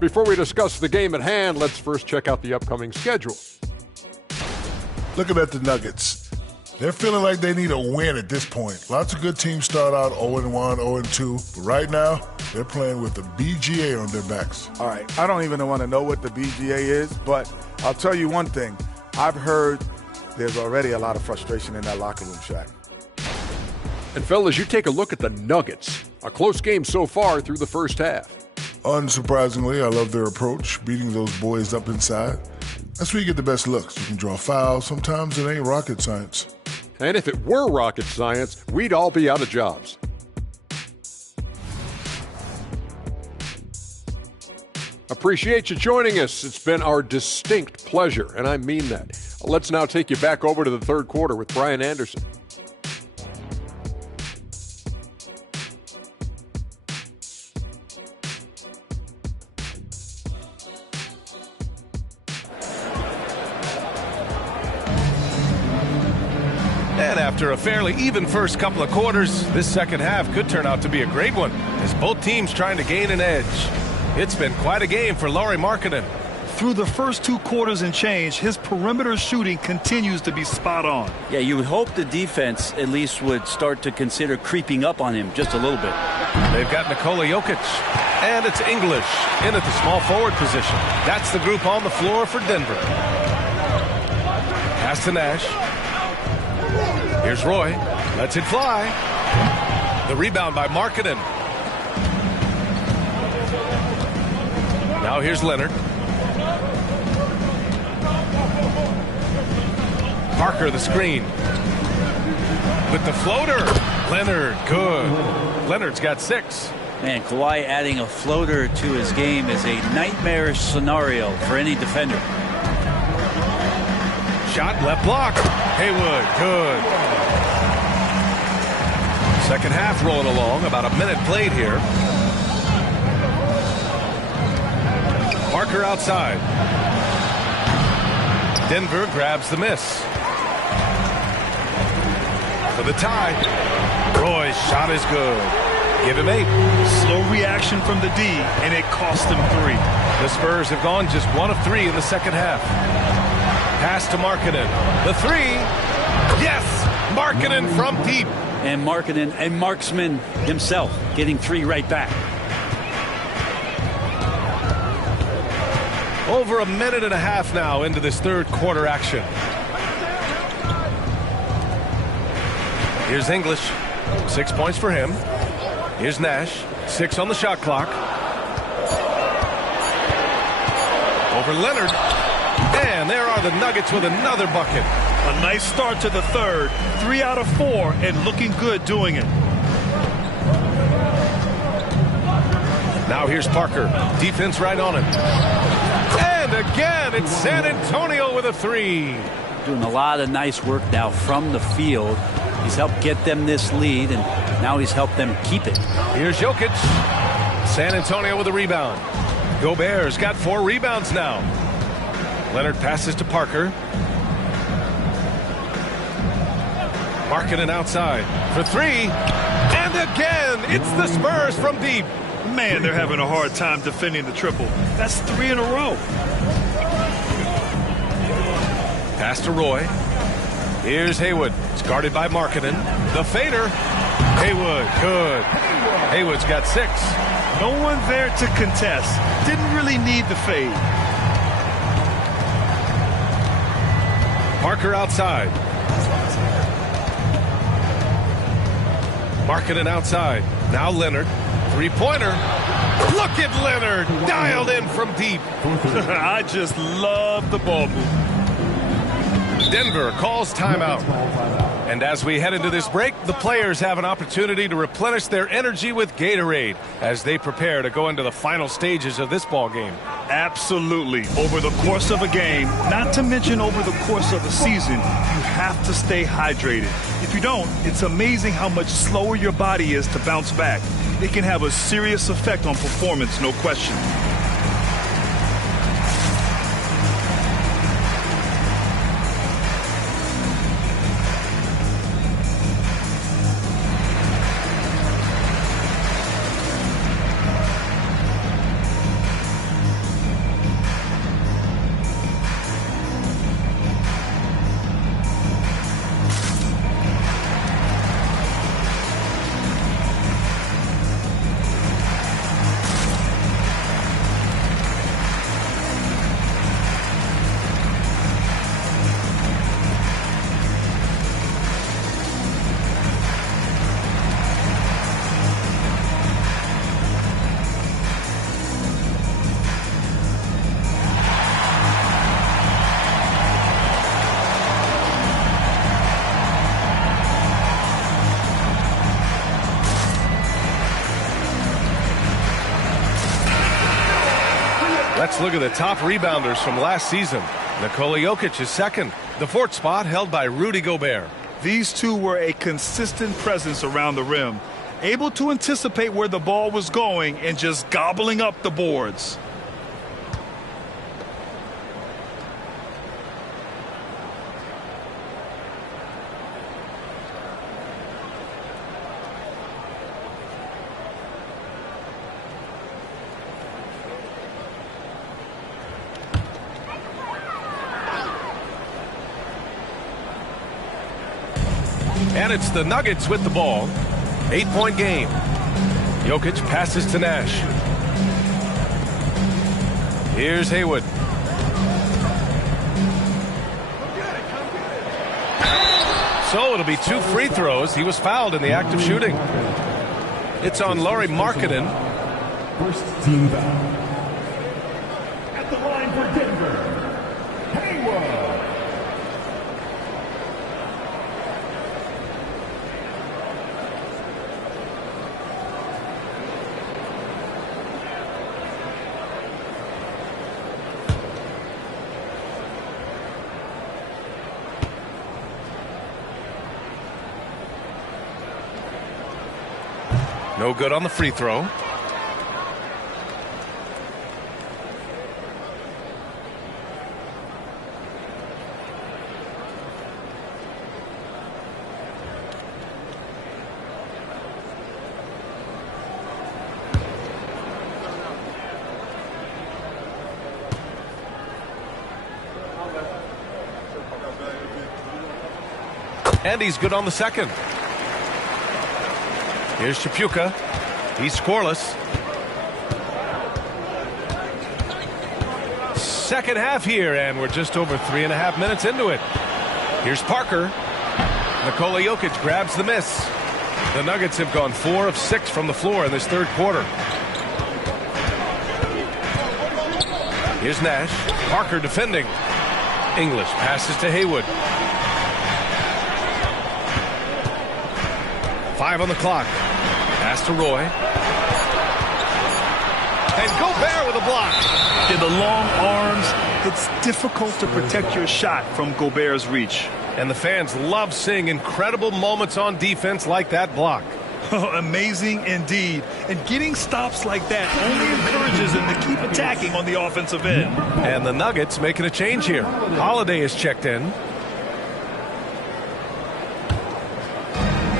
Before we discuss the game at hand, let's first check out the upcoming schedule. Looking at the Nuggets, they're feeling like they need a win at this point. Lots of good teams start out 0-1, 0-2, but right now they're playing with the BGA on their backs. All right, I don't even want to know what the BGA is, but I'll tell you one thing. I've heard there's already a lot of frustration in that locker room, Shaq. And fellas, you take a look at the Nuggets. A close game so far through the first half. Unsurprisingly, I love their approach, beating those boys up inside. That's where you get the best looks. You can draw fouls. Sometimes it ain't rocket science. And if it were rocket science, we'd all be out of jobs. Appreciate you joining us. It's been our distinct pleasure, and I mean that. Let's now take you back over to the third quarter with Brian Anderson. And after a fairly even first couple of quarters, this second half could turn out to be a great one as both teams trying to gain an edge. It's been quite a game for Lauri Markkanen. Through the first 2 quarters and change, his perimeter shooting continues to be spot on. Yeah, you would hope the defense at least would start to consider creeping up on him just a little bit. They've got Nikola Jokic, and it's English in at the small forward position. That's the group on the floor for Denver. Pass to Nash. Here's Roy. Lets it fly. The rebound by Markkanen. Now here's Leonard. Parker the screen. With the floater. Leonard, good. Leonard's got 6. Man, Kawhi adding a floater to his game is a nightmarish scenario for any defender. Shot left block. Haywood, good. Second half rolling along. About a minute played here. Parker outside. Denver grabs the miss. For the tie. Roy's shot is good. Give him 8. Slow reaction from the D, and it cost him 3. The Spurs have gone just 1 of 3 in the second half. Pass to Markkanen. The 3. Yes! Markkanen from deep. And Markkanen, a marksman himself, getting 3 right back. Over a minute and a half now into this third quarter action. Here's English. 6 points for him. Here's Nash. 6 on the shot clock. Over Leonard. And there are the Nuggets with another bucket. A nice start to the third. 3 out of 4 and looking good doing it. Now here's Parker. Defense right on him. And again, it's San Antonio with a 3. Doing a lot of nice work now from the field. He's helped get them this lead, and now he's helped them keep it. Here's Jokic. San Antonio with a rebound. Gobert's got 4 rebounds now. Leonard passes to Parker. Markkanen outside for 3. And again, it's the Spurs from deep. Man, they're having a hard time defending the triple. That's 3 in a row. Pass to Roy. Here's Haywood. It's guarded by Markkanen. The fader. Haywood, good. Haywood's got 6. No one there to contest. Didn't really need the fade. Parker outside. Markkanen outside. Now Leonard. 3-pointer. Look at Leonard. Dialed in from deep. I just love the ball move. Denver calls timeout. And as we head into this break, the players have an opportunity to replenish their energy with Gatorade as they prepare to go into the final stages of this ball game. Absolutely. Over the course of a game, not to mention over the course of a season, you have to stay hydrated. If you don't, it's amazing how much slower your body is to bounce back. It can have a serious effect on performance, no question. Let's look at the top rebounders from last season. Nikola Jokic is second. The 4th spot held by Rudy Gobert. These two were a consistent presence around the rim, able to anticipate where the ball was going and just gobbling up the boards. And it's the Nuggets with the ball. 8-point game. Jokic passes to Nash. Here's Haywood. So it'll be 2 free throws. He was fouled in the act of shooting. It's on Lauri Markkanen. First team foul. At the line for Denver, Haywood. No good on the free throw. And he's good on the second. Here's Chapuka. He's scoreless. Second half here, and we're just over 3.5 minutes into it. Here's Parker. Nikola Jokic grabs the miss. The Nuggets have gone 4 of 6 from the floor in this third quarter. Here's Nash. Parker defending. English passes to Haywood. 5 on the clock. Pass to Roy. And Gobert with a block. In the long arms, it's difficult to protect your shot from Gobert's reach. And the fans love seeing incredible moments on defense like that block. Amazing indeed. And getting stops like that only encourages them to keep attacking on the offensive end. And the Nuggets making a change here. Holiday is checked in.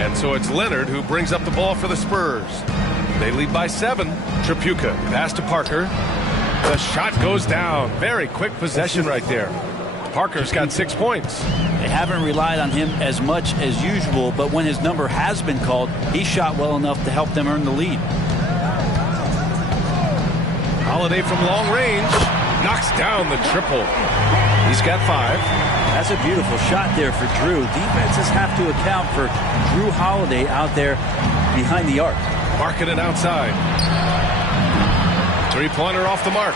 And so it's Leonard who brings up the ball for the Spurs. They lead by 7. Tripucka pass to Parker. The shot goes down. Very quick possession right there. Parker's got 6 points. They haven't relied on him as much as usual, but when his number has been called, he shot well enough to help them earn the lead. Holiday from long range knocks down the triple. He's got 5. That's a beautiful shot there for Drew. Defenses have to account for Drew Holiday out there behind the arc. Markkanen outside. 3-pointer off the mark.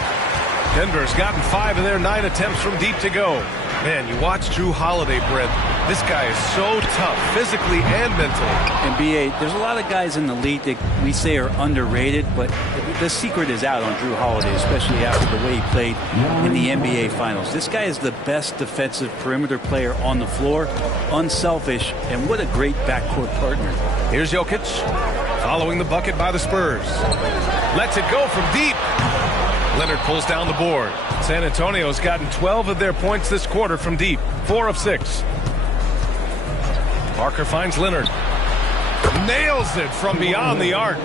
Denver's gotten 5 of their 9 attempts from deep to go. Man, you watch Drew Holiday, Brent. This guy is so tough, physically and mentally. And B.A., there's a lot of guys in the league that we say are underrated, but the secret is out on Drew Holiday, especially after the way he played in the NBA Finals. This guy is the best defensive perimeter player on the floor, unselfish, and what a great backcourt partner. Here's Jokic, following the bucket by the Spurs. Lets it go from deep. Leonard pulls down the board. San Antonio's gotten 12 of their points this quarter from deep. 4 of 6. Parker finds Leonard. Nails it from beyond the arc.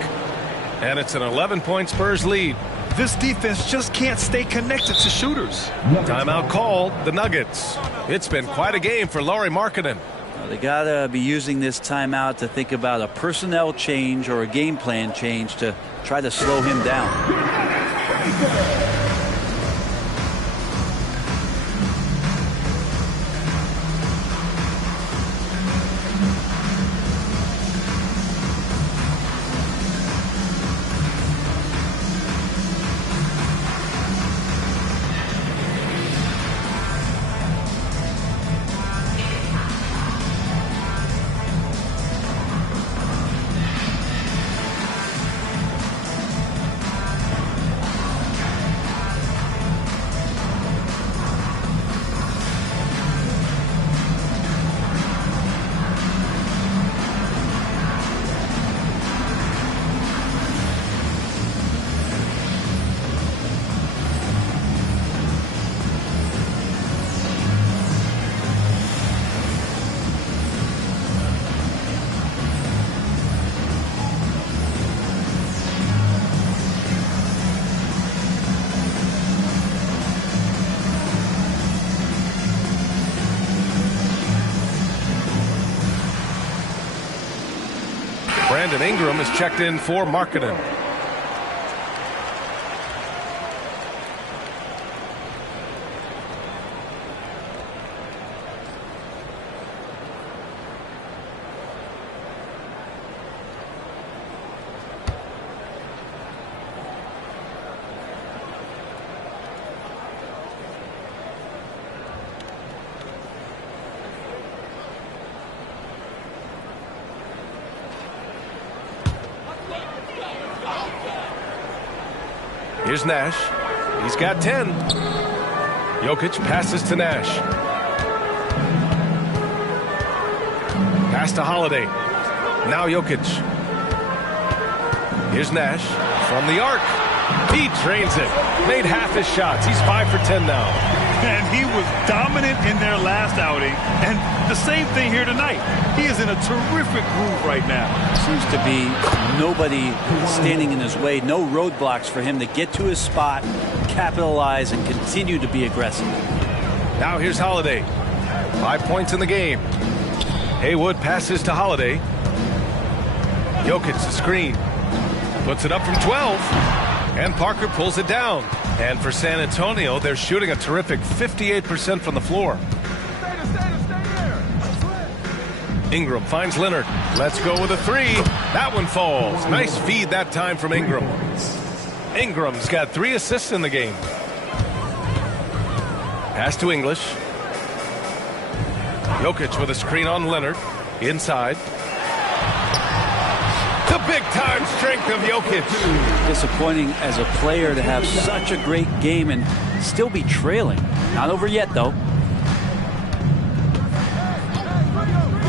And it's an 11-point Spurs lead. This defense just can't stay connected to shooters. Timeout called the Nuggets. It's been quite a game for Lauri Markkanen. They got to be using this timeout to think about a personnel change or a game plan change to try to slow him down. Brandon Ingram is checked in for Markkanen. Here's Nash. He's got 10. Jokic passes to Nash. Pass to Holiday. Now Jokic. Here's Nash from the arc. He drains it. Made half his shots. He's 5 for 10 now. And he was dominant in their last outing. And the same thing here tonight. He is in a terrific groove right now. Seems to be nobody standing in his way. No roadblocks for him to get to his spot, capitalize, and continue to be aggressive. Now here's Holiday. 5 points in the game. Haywood passes to Holiday. Jokic the screen. Puts it up from 12. And Parker pulls it down. And for San Antonio, they're shooting a terrific 58% from the floor. Ingram finds Leonard. Let's go with a three. That one falls. Nice feed that time from Ingram. Ingram's got 3 assists in the game. Pass to English. Jokic with a screen on Leonard. Inside. The big-time strength of Jokic. Disappointing as a player to have such a great game and still be trailing. Not over yet, though.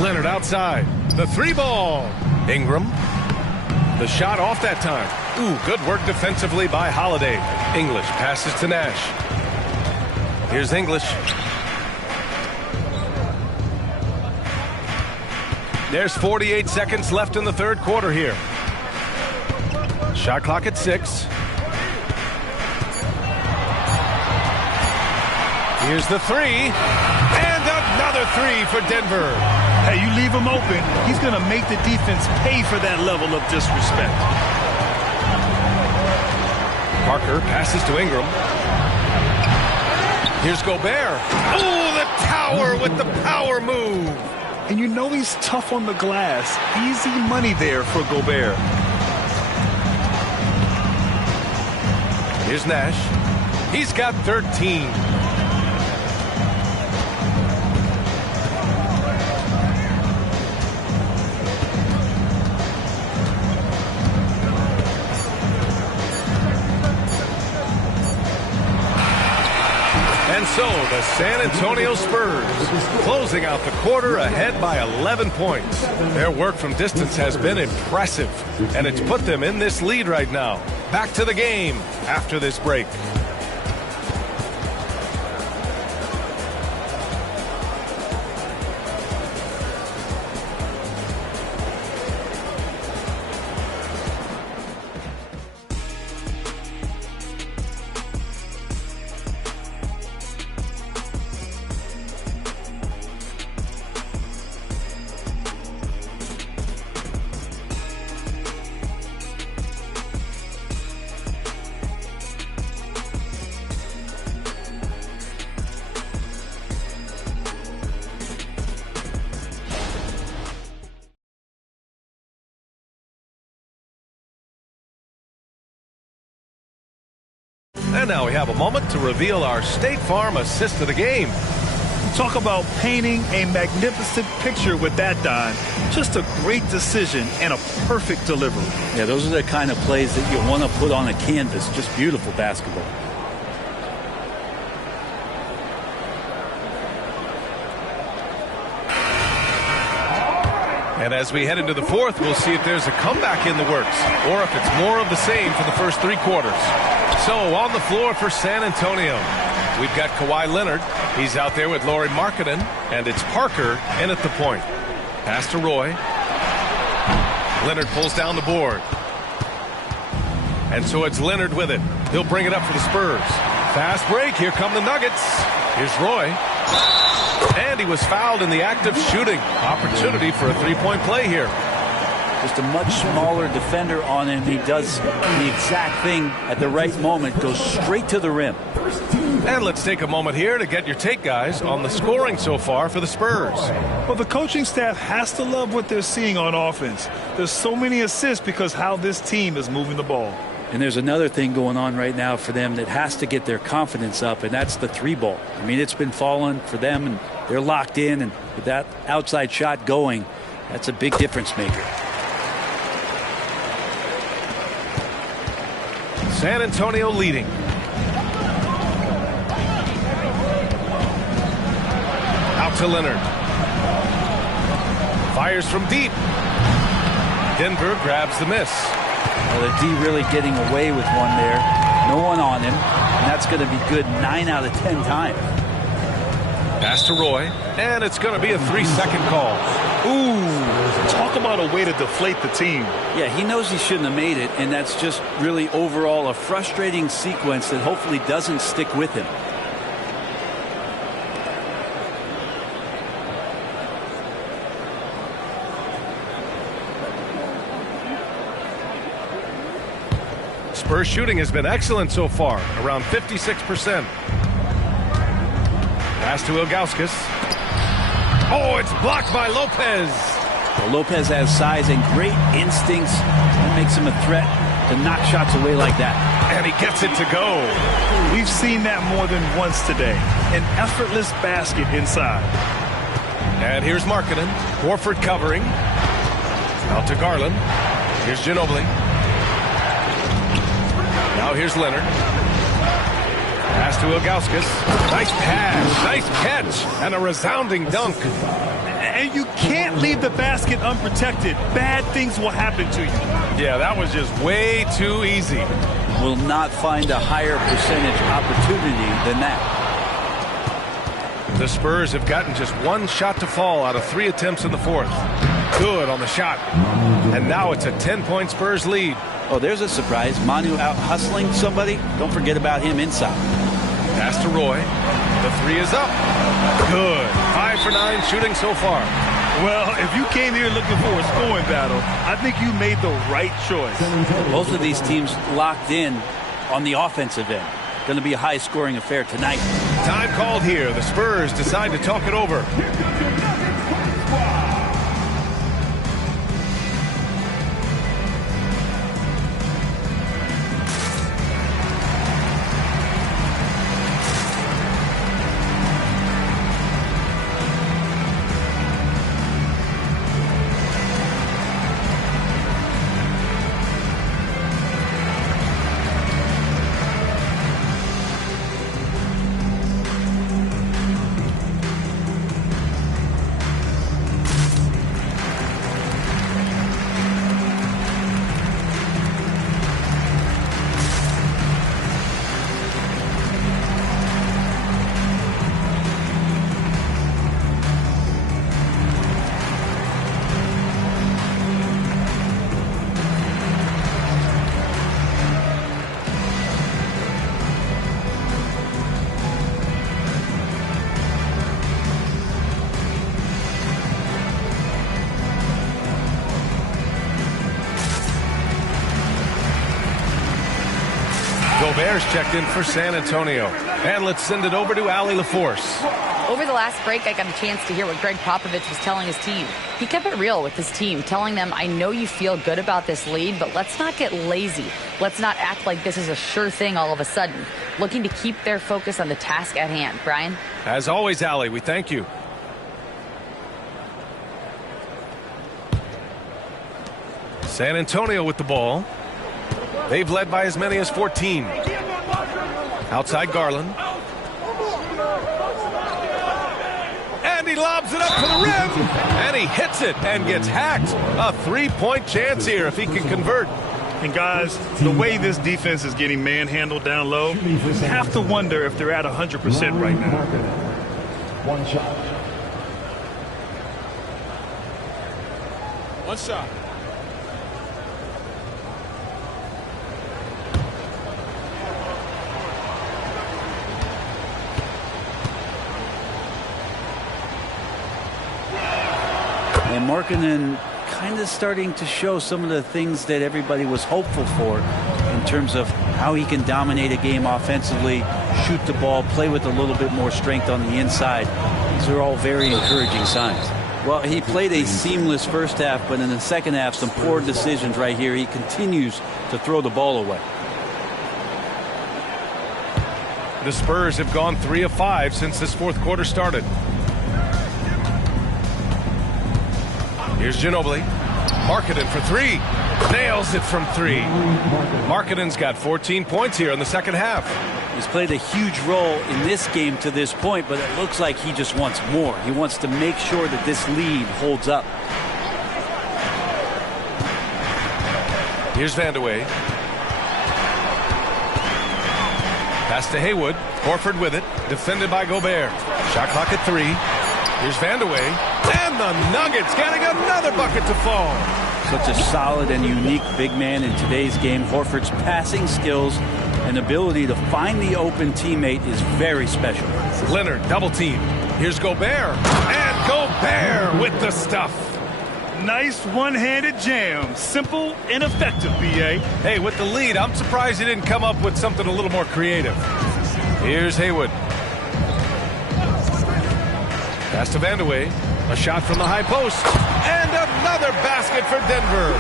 Leonard outside. The 3-ball. Ingram. The shot off that time. Ooh, good work defensively by Holiday. English passes to Nash. Here's English. There's 48 seconds left in the third quarter here. Shot clock at 6. Here's the 3. And another 3 for Denver. Hey, you leave him open, he's going to make the defense pay for that level of disrespect. Parker passes to Ingram. Here's Gobert. Oh, the tower with the power move. And you know he's tough on the glass. Easy money there for Gobert. Here's Nash. He's got 13. And so the San Antonio Spurs closing out the quarter ahead by 11 points. Their work from distance has been impressive, and it's put them in this lead right now. Back to the game after this break. And now we have a moment to reveal our State Farm assist of the game. Talk about painting a magnificent picture with that, Don. Just a great decision and a perfect delivery. Yeah, those are the kind of plays that you want to put on a canvas. Just beautiful basketball. And as we head into the fourth, we'll see if there's a comeback in the works or if it's more of the same for the first 3 quarters. So on the floor for San Antonio, we've got Kawhi Leonard. He's out there with Lauri Markkanen, and it's Parker in at the point. Pass to Roy. Leonard pulls down the board. And so it's Leonard with it. He'll bring it up for the Spurs. Fast break. Here come the Nuggets. Here's Roy. And he was fouled in the act of shooting. Opportunity for a 3-point play here. Just a much smaller defender on him. He does the exact thing at the right moment. Goes straight to the rim. And let's take a moment here to get your take, guys, on the scoring so far for the Spurs. Well, the coaching staff has to love what they're seeing on offense. There's so many assists because how this team is moving the ball. And there's another thing going on right now for them that has to get their confidence up, and that's the 3-ball. I mean, it's been falling for them, and they're locked in, and with that outside shot going, that's a big difference maker. San Antonio leading. Out to Leonard. Fires from deep. Denver grabs the miss. Well, the D really getting away with one there. No one on him, and that's going to be good 9 out of 10 times. Pass to Roy, and it's going to be a 3-second call. Ooh, talk about a way to deflate the team. Yeah, he knows he shouldn't have made it, and that's just really overall a frustrating sequence that hopefully doesn't stick with him. Spurs shooting has been excellent so far, around 56%. Pass to Ilgauskas. Oh, it's blocked by Lopez. Well, Lopez has size and great instincts. That makes him a threat to knock shots away like that. And he gets it to go. We've seen that more than once today. An effortless basket inside. And here's Markkanen. Horford covering. Out to Garland. Here's Ginobili. Now here's Leonard. Pass to Ilgauskas. Nice pass. Nice catch. And a resounding dunk. And you can't leave the basket unprotected. Bad things will happen to you. Yeah, that was just way too easy. Will not find a higher percentage opportunity than that. The Spurs have gotten just one shot to fall out of 3 attempts in the fourth. Good on the shot. And now it's a 10-point Spurs lead. Oh, there's a surprise. Manu out hustling somebody. Don't forget about him inside. Pass to Roy. The 3 is up. Good. 5 for 9 shooting so far. Well, if you came here looking for a scoring battle, I think you made the right choice. Both of these teams locked in on the offensive end. Going to be a high-scoring affair tonight. Time called here. The Spurs decide to talk it over. Gobert's checked in for San Antonio. And let's send it over to Allie LaForce. Over the last break, I got a chance to hear what Greg Popovich was telling his team. He kept it real with his team, telling them, I know you feel good about this lead, but let's not get lazy. Let's not act like this is a sure thing all of a sudden. Looking to keep their focus on the task at hand. Brian? As always, Allie, we thank you. San Antonio with the ball. They've led by as many as 14. Outside Garland. And he lobs it up to the rim. And he hits it and gets hacked. A 3-point chance here if he can convert. And guys, the way this defense is getting manhandled down low, you have to wonder if they're at 100% right now. One shot. One shot. And Markkanen kind of starting to show some of the things that everybody was hopeful for in terms of how he can dominate a game offensively, shoot the ball, play with a little bit more strength on the inside. These are all very encouraging signs. Well, he played a seamless first half, but in the second half, some poor decisions right here. He continues to throw the ball away. The Spurs have gone 3 of 5 since this fourth quarter started. Here's Ginobili. Markkanen for 3. Nails it from 3. Markkanen's got 14 points here in the second half. He's played a huge role in this game to this point, but it looks like he just wants more. He wants to make sure that this lead holds up. Here's Vandeweghe. Pass to Haywood. Horford with it. Defended by Gobert. Shot clock at 3. Here's Vandeweghe. And the Nuggets getting another bucket to fall. Such a solid and unique big man in today's game. Horford's passing skills and ability to find the open teammate is very special. Leonard double team. Here's Gobert. And Gobert with the stuff. Nice one-handed jam. Simple and effective, B.A. Hey, with the lead, I'm surprised he didn't come up with something a little more creative. Here's Haywood. Pass to Vandeweghe. A shot from the high post. And another basket for Denver.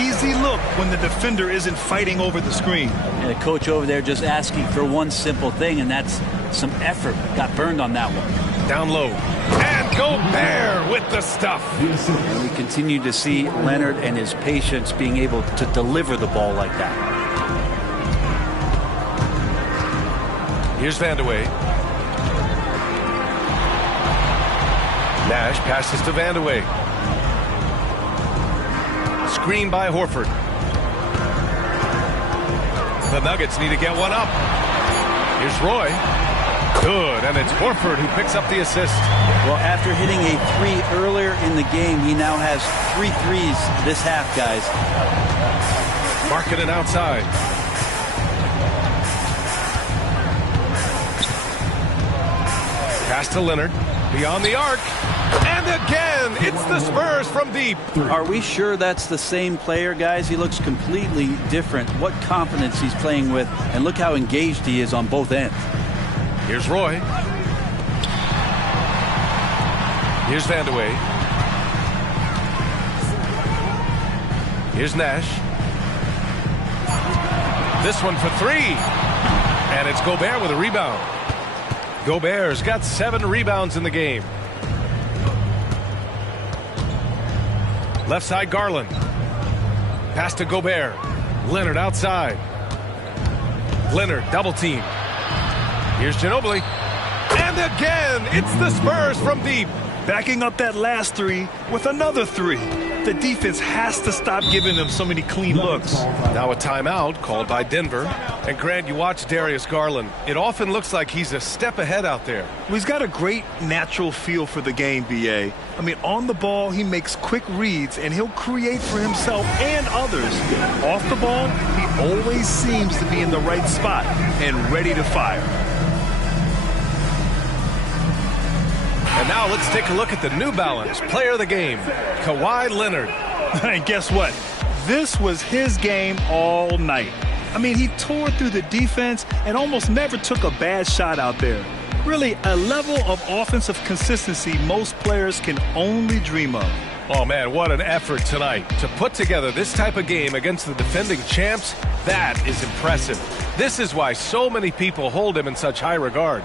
Easy look when the defender isn't fighting over the screen. And the coach over there just asking for one simple thing, and that's some effort. Got burned on that one. Down low. And Gobert with the stuff. And we continue to see Leonard and his patience being able to deliver the ball like that. Here's Vandeweghe. Nash passes to Vandeweghe. Screen by Horford. The Nuggets need to get one up. Here's Roy. Good, and it's Horford who picks up the assist. Well, after hitting a three earlier in the game, he now has 3 threes this half, guys. Markkanen outside. Pass to Leonard. Beyond the arc. And again, it's the Spurs from deep. Are we sure that's the same player, guys? He looks completely different. What confidence he's playing with, and look how engaged he is on both ends. Here's Roy. Here's Vandeweghe. Here's Nash. This one for 3. And it's Gobert with a rebound. Gobert's got 7 rebounds in the game. Left side, Garland. Pass to Gobert. Leonard outside. Leonard double team. Here's Ginobili. And again, it's the Spurs from deep. Backing up that last 3 with another 3. The defense has to stop giving them so many clean looks. Now a timeout called by Denver. And Grant, you watch Darius Garland. It often looks like he's a step ahead out there. Well, he's got a great natural feel for the game, B.A. I mean, on the ball, he makes quick reads, and he'll create for himself and others. Off the ball, he always seems to be in the right spot and ready to fire. And now let's take a look at the New Balance player of the game, Kawhi Leonard. And guess what? This was his game all night. I mean, he tore through the defense and almost never took a bad shot out there. Really, a level of offensive consistency most players can only dream of. Oh, man, what an effort tonight. To put together this type of game against the defending champs, that is impressive. This is why so many people hold him in such high regard.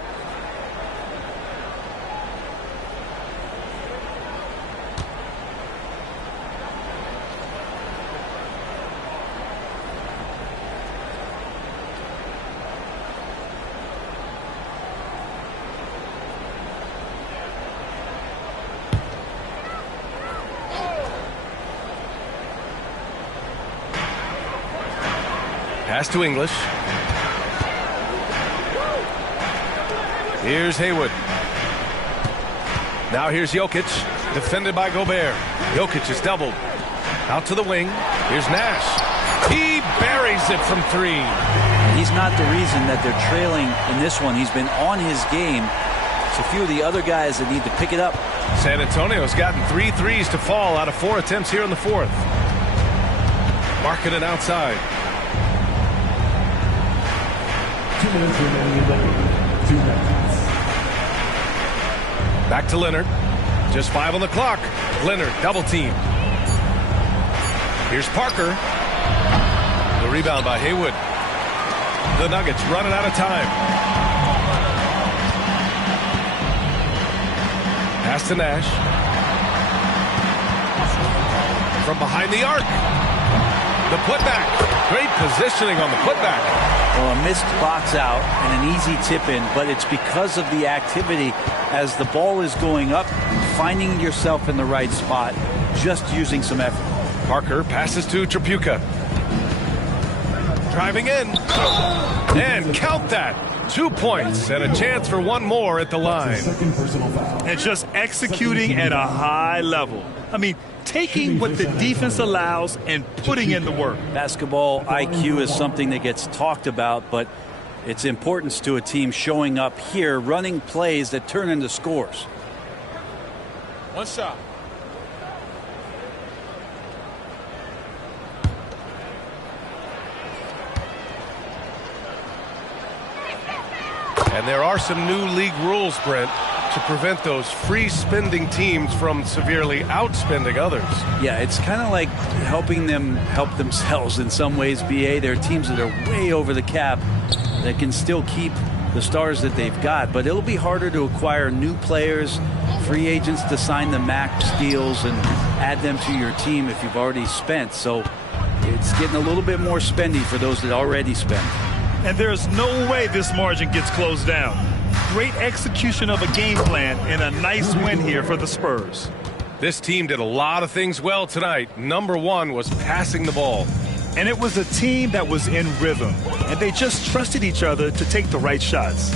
Pass to English. Here's Haywood. Now here's Jokic, defended by Gobert. Jokic is doubled. Out to the wing. Here's Nash. He buries it from 3. He's not the reason that they're trailing in this one. He's been on his game. It's a few of the other guys that need to pick it up. San Antonio's gotten 3 threes to fall out of 4 attempts here in the 4th. Markkanen outside. 2 minutes remaining in the game. 2 minutes. Back to Leonard. Just 5 on the clock. Leonard double team. Here's Parker. The rebound by Haywood. The Nuggets running out of time. Pass to Nash. From behind the arc. The putback. Great positioning on the putback. Well, a missed box out and an easy tip in, but it's because of the activity as the ball is going up, finding yourself in the right spot, just using some effort. Parker passes to Tripucka. Driving in. And count that. 2 points and a chance for one more at the line. And just executing at a high level. I mean, taking what the defense allows and putting in the work. Basketball IQ is something that gets talked about, but its importance to a team showing up here, running plays that turn into scores. One shot. And there are some new league rules, Brent, to prevent those free spending teams from severely outspending others. Yeah, it's kind of like helping them help themselves in some ways, BA. There are teams that are way over the cap that can still keep the stars that they've got, but it'll be harder to acquire new players, free agents to sign the max deals and add them to your team if you've already spent. So it's getting a little bit more spendy for those that already spent. And there's no way this margin gets closed down. Great execution of a game plan and a nice win here for the Spurs. This team did a lot of things well tonight. Number one was passing the ball. And it was a team that was in rhythm, and they just trusted each other to take the right shots.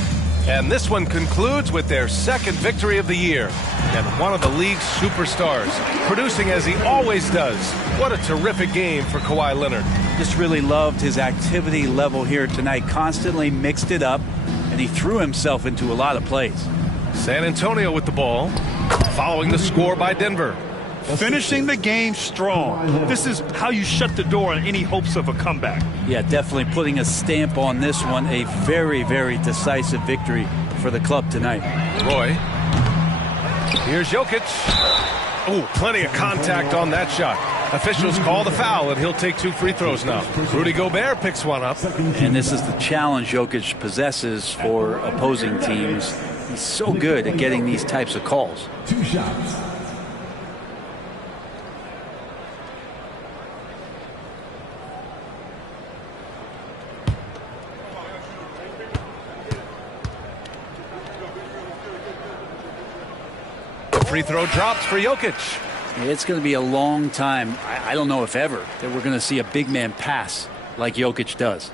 And this one concludes with their second victory of the year. And one of the league's superstars, producing as he always does. What a terrific game for Kawhi Leonard. Just really loved his activity level here tonight. Constantly mixed it up, and he threw himself into a lot of plays. San Antonio with the ball, following the score by Denver. Finishing the game strong. This is how you shut the door on any hopes of a comeback. Yeah, definitely putting a stamp on this one. A very, very decisive victory for the club tonight. Roy. Here's Jokic. Oh, plenty of contact on that shot. Officials call the foul, and he'll take 2 free throws now. Rudy Gobert picks one up. And this is the challenge Jokic possesses for opposing teams. He's so good at getting these types of calls. 2 shots. Free throw drops for Jokic. It's going to be a long time, I don't know if ever, that we're going to see a big man pass like Jokic does.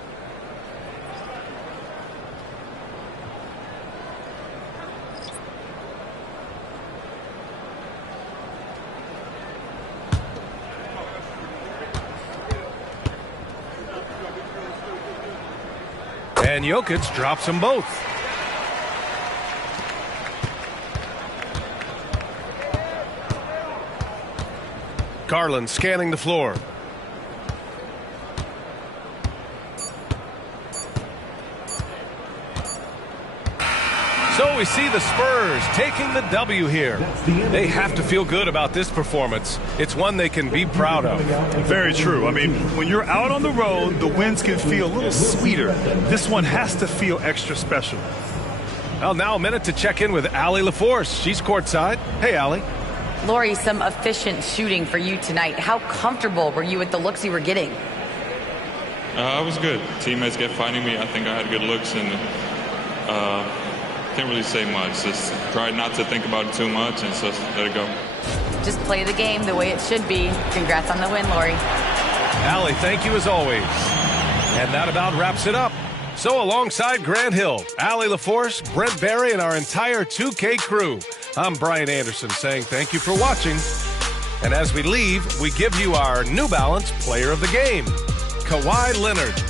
And Jokic drops them both. Garland scanning the floor. So we see the Spurs taking the W here. They have to feel good about this performance. It's one they can be proud of. Very true. I mean, when you're out on the road, the wins can feel a little sweeter. This one has to feel extra special. Well, now a minute to check in with Allie LaForce. She's courtside. Hey, Allie. Lori, some efficient shooting for you tonight. How comfortable were you with the looks you were getting? I was good. Teammates kept finding me. I think I had good looks, and can't really say much. Just try not to think about it too much and just let it go. Just play the game the way it should be. Congrats on the win, Lori. Allie, thank you as always. And that about wraps it up. So alongside Grant Hill, Allie LaForce, Brent Barry, and our entire 2K crew, I'm Brian Anderson saying thank you for watching. And as we leave, we give you our New Balance Player of the Game, Kawhi Leonard.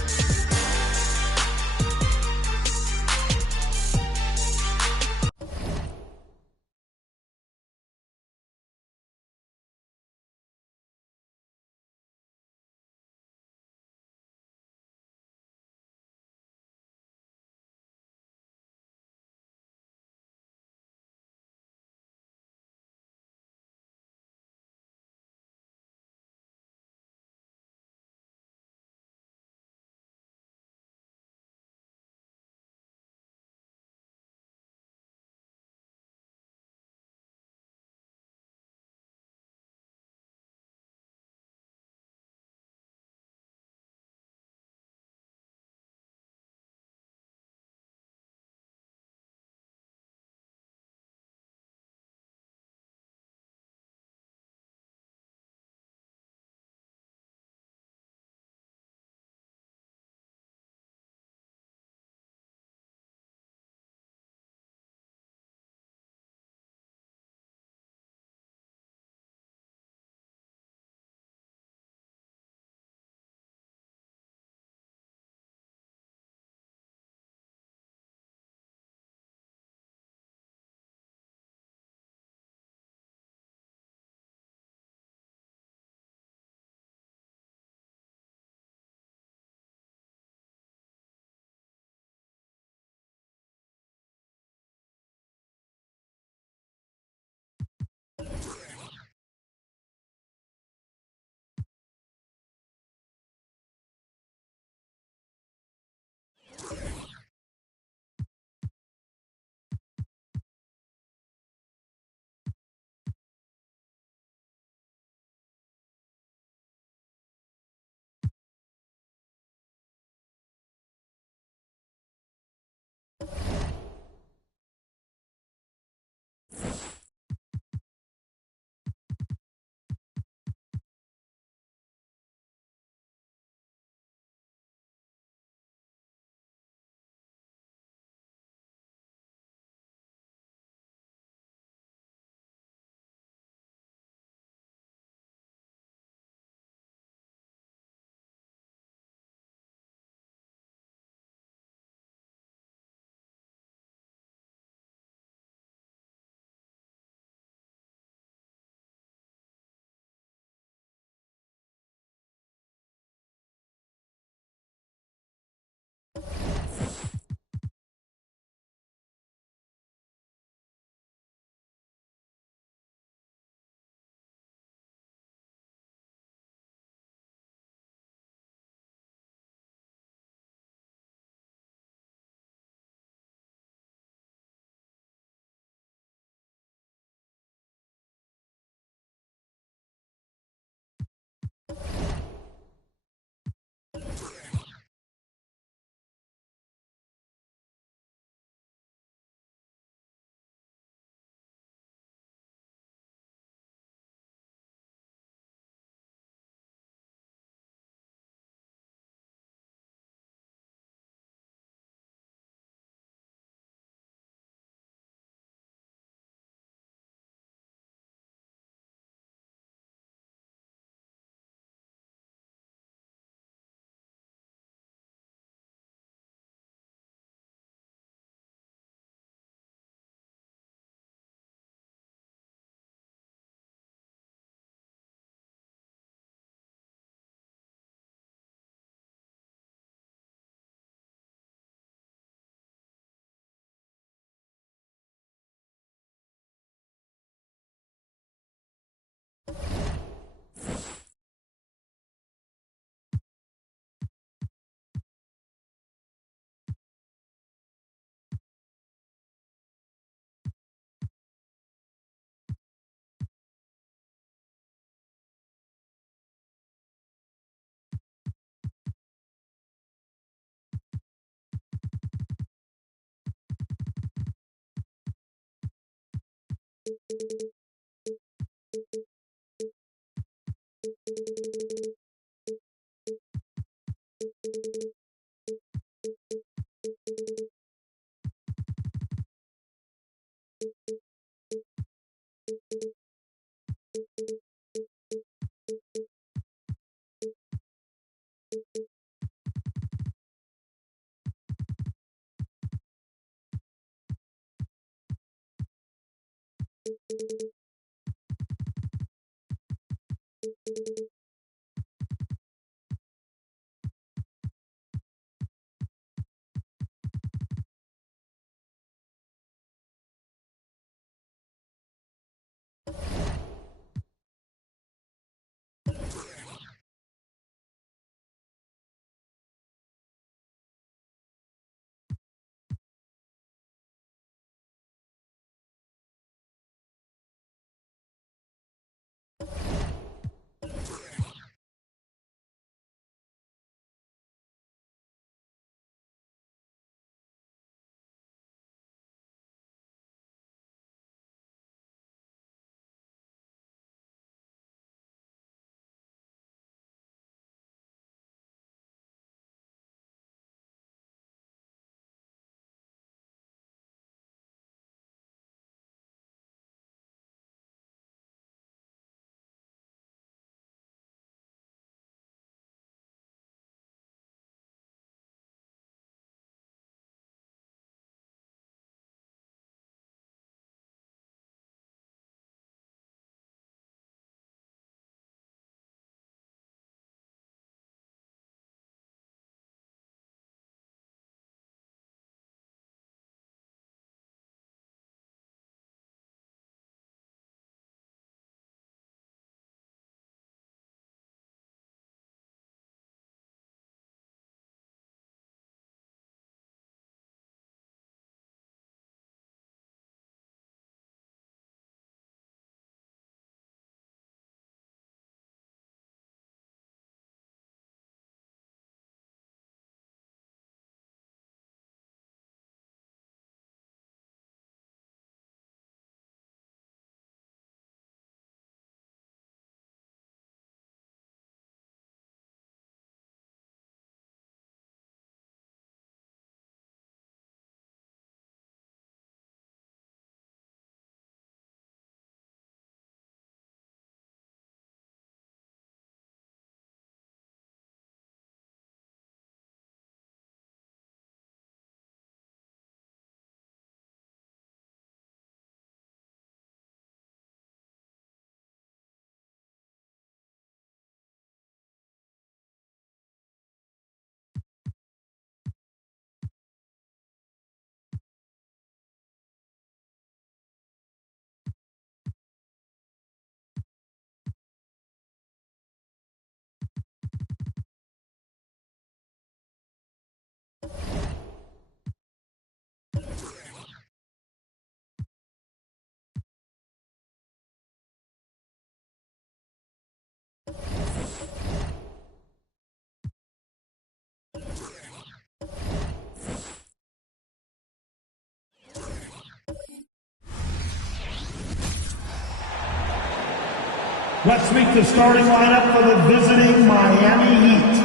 Let's meet the starting lineup for the visiting Miami Heat.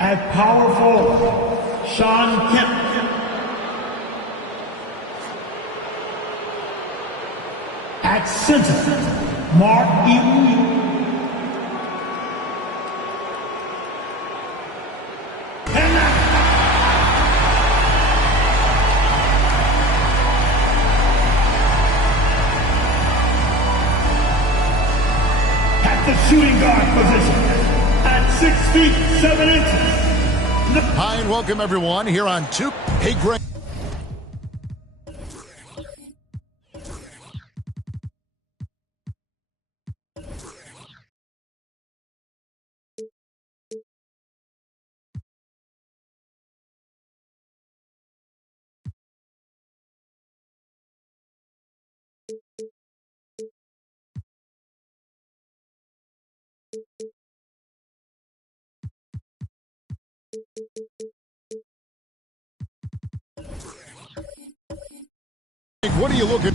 At power forward, Shawn Kemp. At center, Mark Eaton. Shooting guard position at 6 feet 7 inches. Hi and welcome everyone here on Two. Hey, Greg. What are you looking?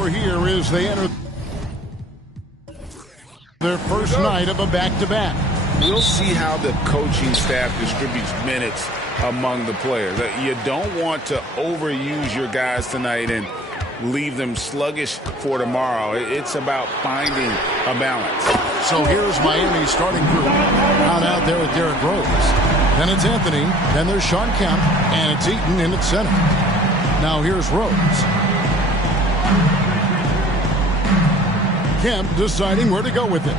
score here as they enter their first night of a back-to-back. We'll see how the coaching staff distributes minutes among the players. You don't want to overuse your guys tonight and leave them sluggish for tomorrow. It's about finding a balance. So here's Miami's starting group. Out there with Derrick Rose. Then it's Anthony. Then there's Shawn Kemp. And it's Eaton in at center. Now here's Rose. Kemp deciding where to go with it.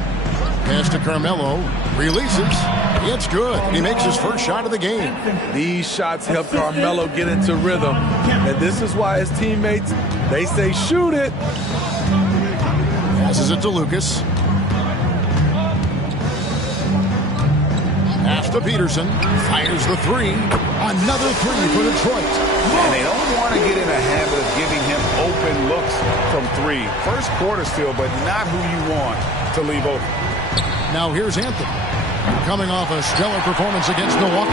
Pass to Carmelo. Releases. It's good. He makes his first shot of the game. These shots help Carmelo get into rhythm. And this is why his teammates, they say shoot it. Passes it to Lucas. Pass to Peterson. Fires the three. Another three for Detroit. And they don't want to get in a habit of giving him open looks from three. First quarter still, but not who you want to leave open. Now here's Anthony. Coming off a stellar performance against Milwaukee.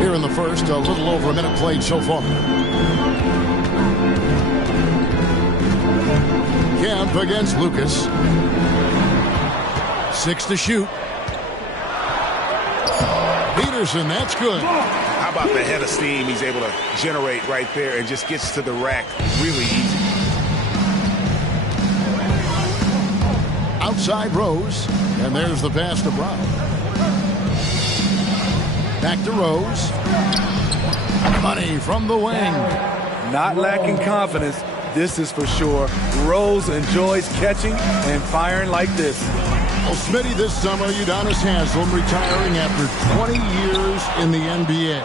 Here in the first, a little over a minute played so far. Kemp against Lucas. 6 to shoot. Peterson, that's good. How about the head of steam he's able to generate right there and just gets to the rack really easy. Outside Rose, and there's the pass to Brown. Back to Rose. Money from the wing. Not lacking confidence, this is for sure. Rose enjoys catching and firing like this. Well, Smitty, this summer, Udonis Haslem retiring after 20 years in the NBA.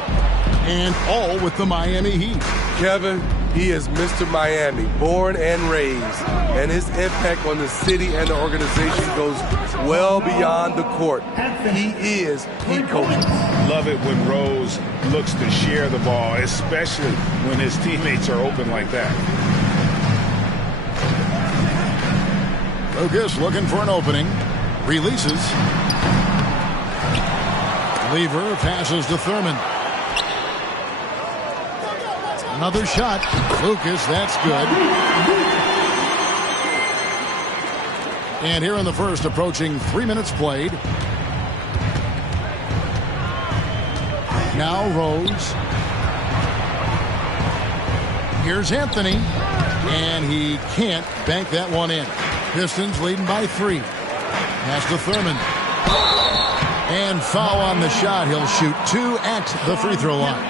And all with the Miami Heat. Kevin, he is Mr. Miami, born and raised. And his impact on the city and the organization goes well beyond the court. He is Heat coaching. Love it when Rose looks to share the ball, especially when his teammates are open like that. Lucas looking for an opening. Releases. Lever passes to Thurman. Another shot. Lucas, that's good. And here in the first, approaching 3 minutes played. Now Rose. Here's Anthony. And he can't bank that one in. Pistons leading by 3. Pass to Thurman. And foul on the shot. He'll shoot 2 at the free throw line.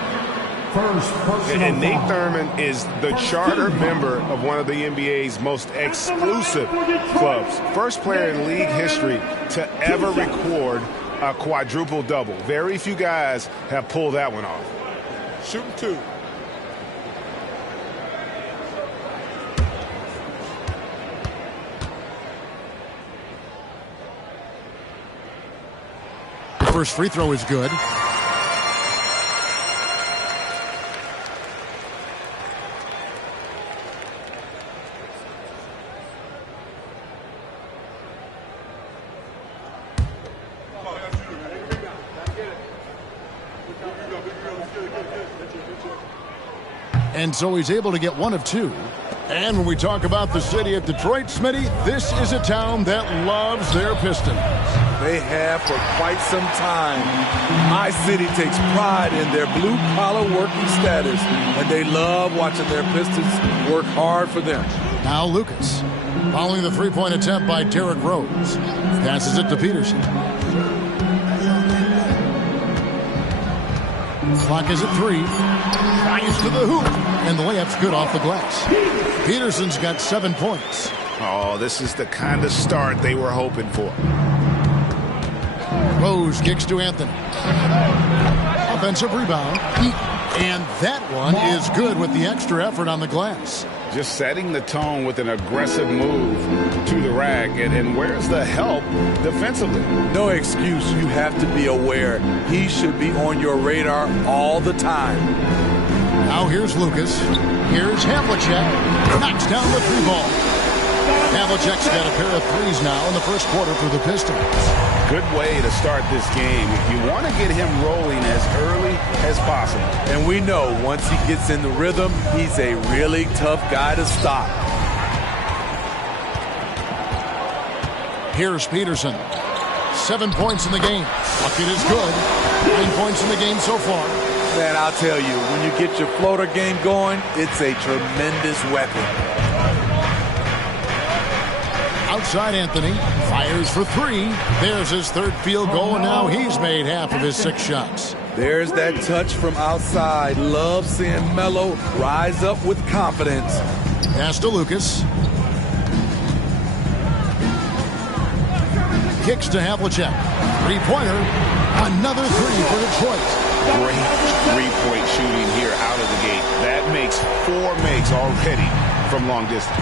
And Nate Thurman is the charter member of one of the NBA's most exclusive clubs. First player in league history to ever record a quadruple double. Very few guys have pulled that one off. Shooting 2. First free throw is good. And so he's able to get 1 of 2. And when we talk about the city of Detroit, Smitty, this is a town that loves their Pistons. They have for quite some time. My city takes pride in their blue-collar working status, and they love watching their Pistons work hard for them. Now Lucas, following the three-point attempt by Derrick Rose, passes it to Peterson. Clock is at 3. Drives to the hoop, and the layup's good off the glass. Peterson's got 7 points. Oh, this is the kind of start they were hoping for. Rose kicks to Anthony. Offensive rebound. And that one is good with the extra effort on the glass. Just setting the tone with an aggressive move to the rack. And where's the help defensively? No excuse. You have to be aware. He should be on your radar all the time. Now here's Lucas. Here's Havlicek. Knocks down the 3 ball. Havlicek's got a pair of threes now in the first quarter for the Pistons. Good way to start this game. You want to get him rolling as early as possible. And we know once he gets in the rhythm, he's a really tough guy to stop. Here's Peterson. 7 points in the game. Bucket is good. 9 points in the game so far. Man, I'll tell you, when you get your floater game going, it's a tremendous weapon. Outside Anthony. Fires for three. There's his third field goal, and now he's made half of his 6 shots. There's that touch from outside. Love seeing Melo rise up with confidence. Pass to Lucas. Kicks to Havlicek. Three-pointer. Another three for Detroit. Great three-point shooting here out of the gate. That makes 4 makes already from long distance.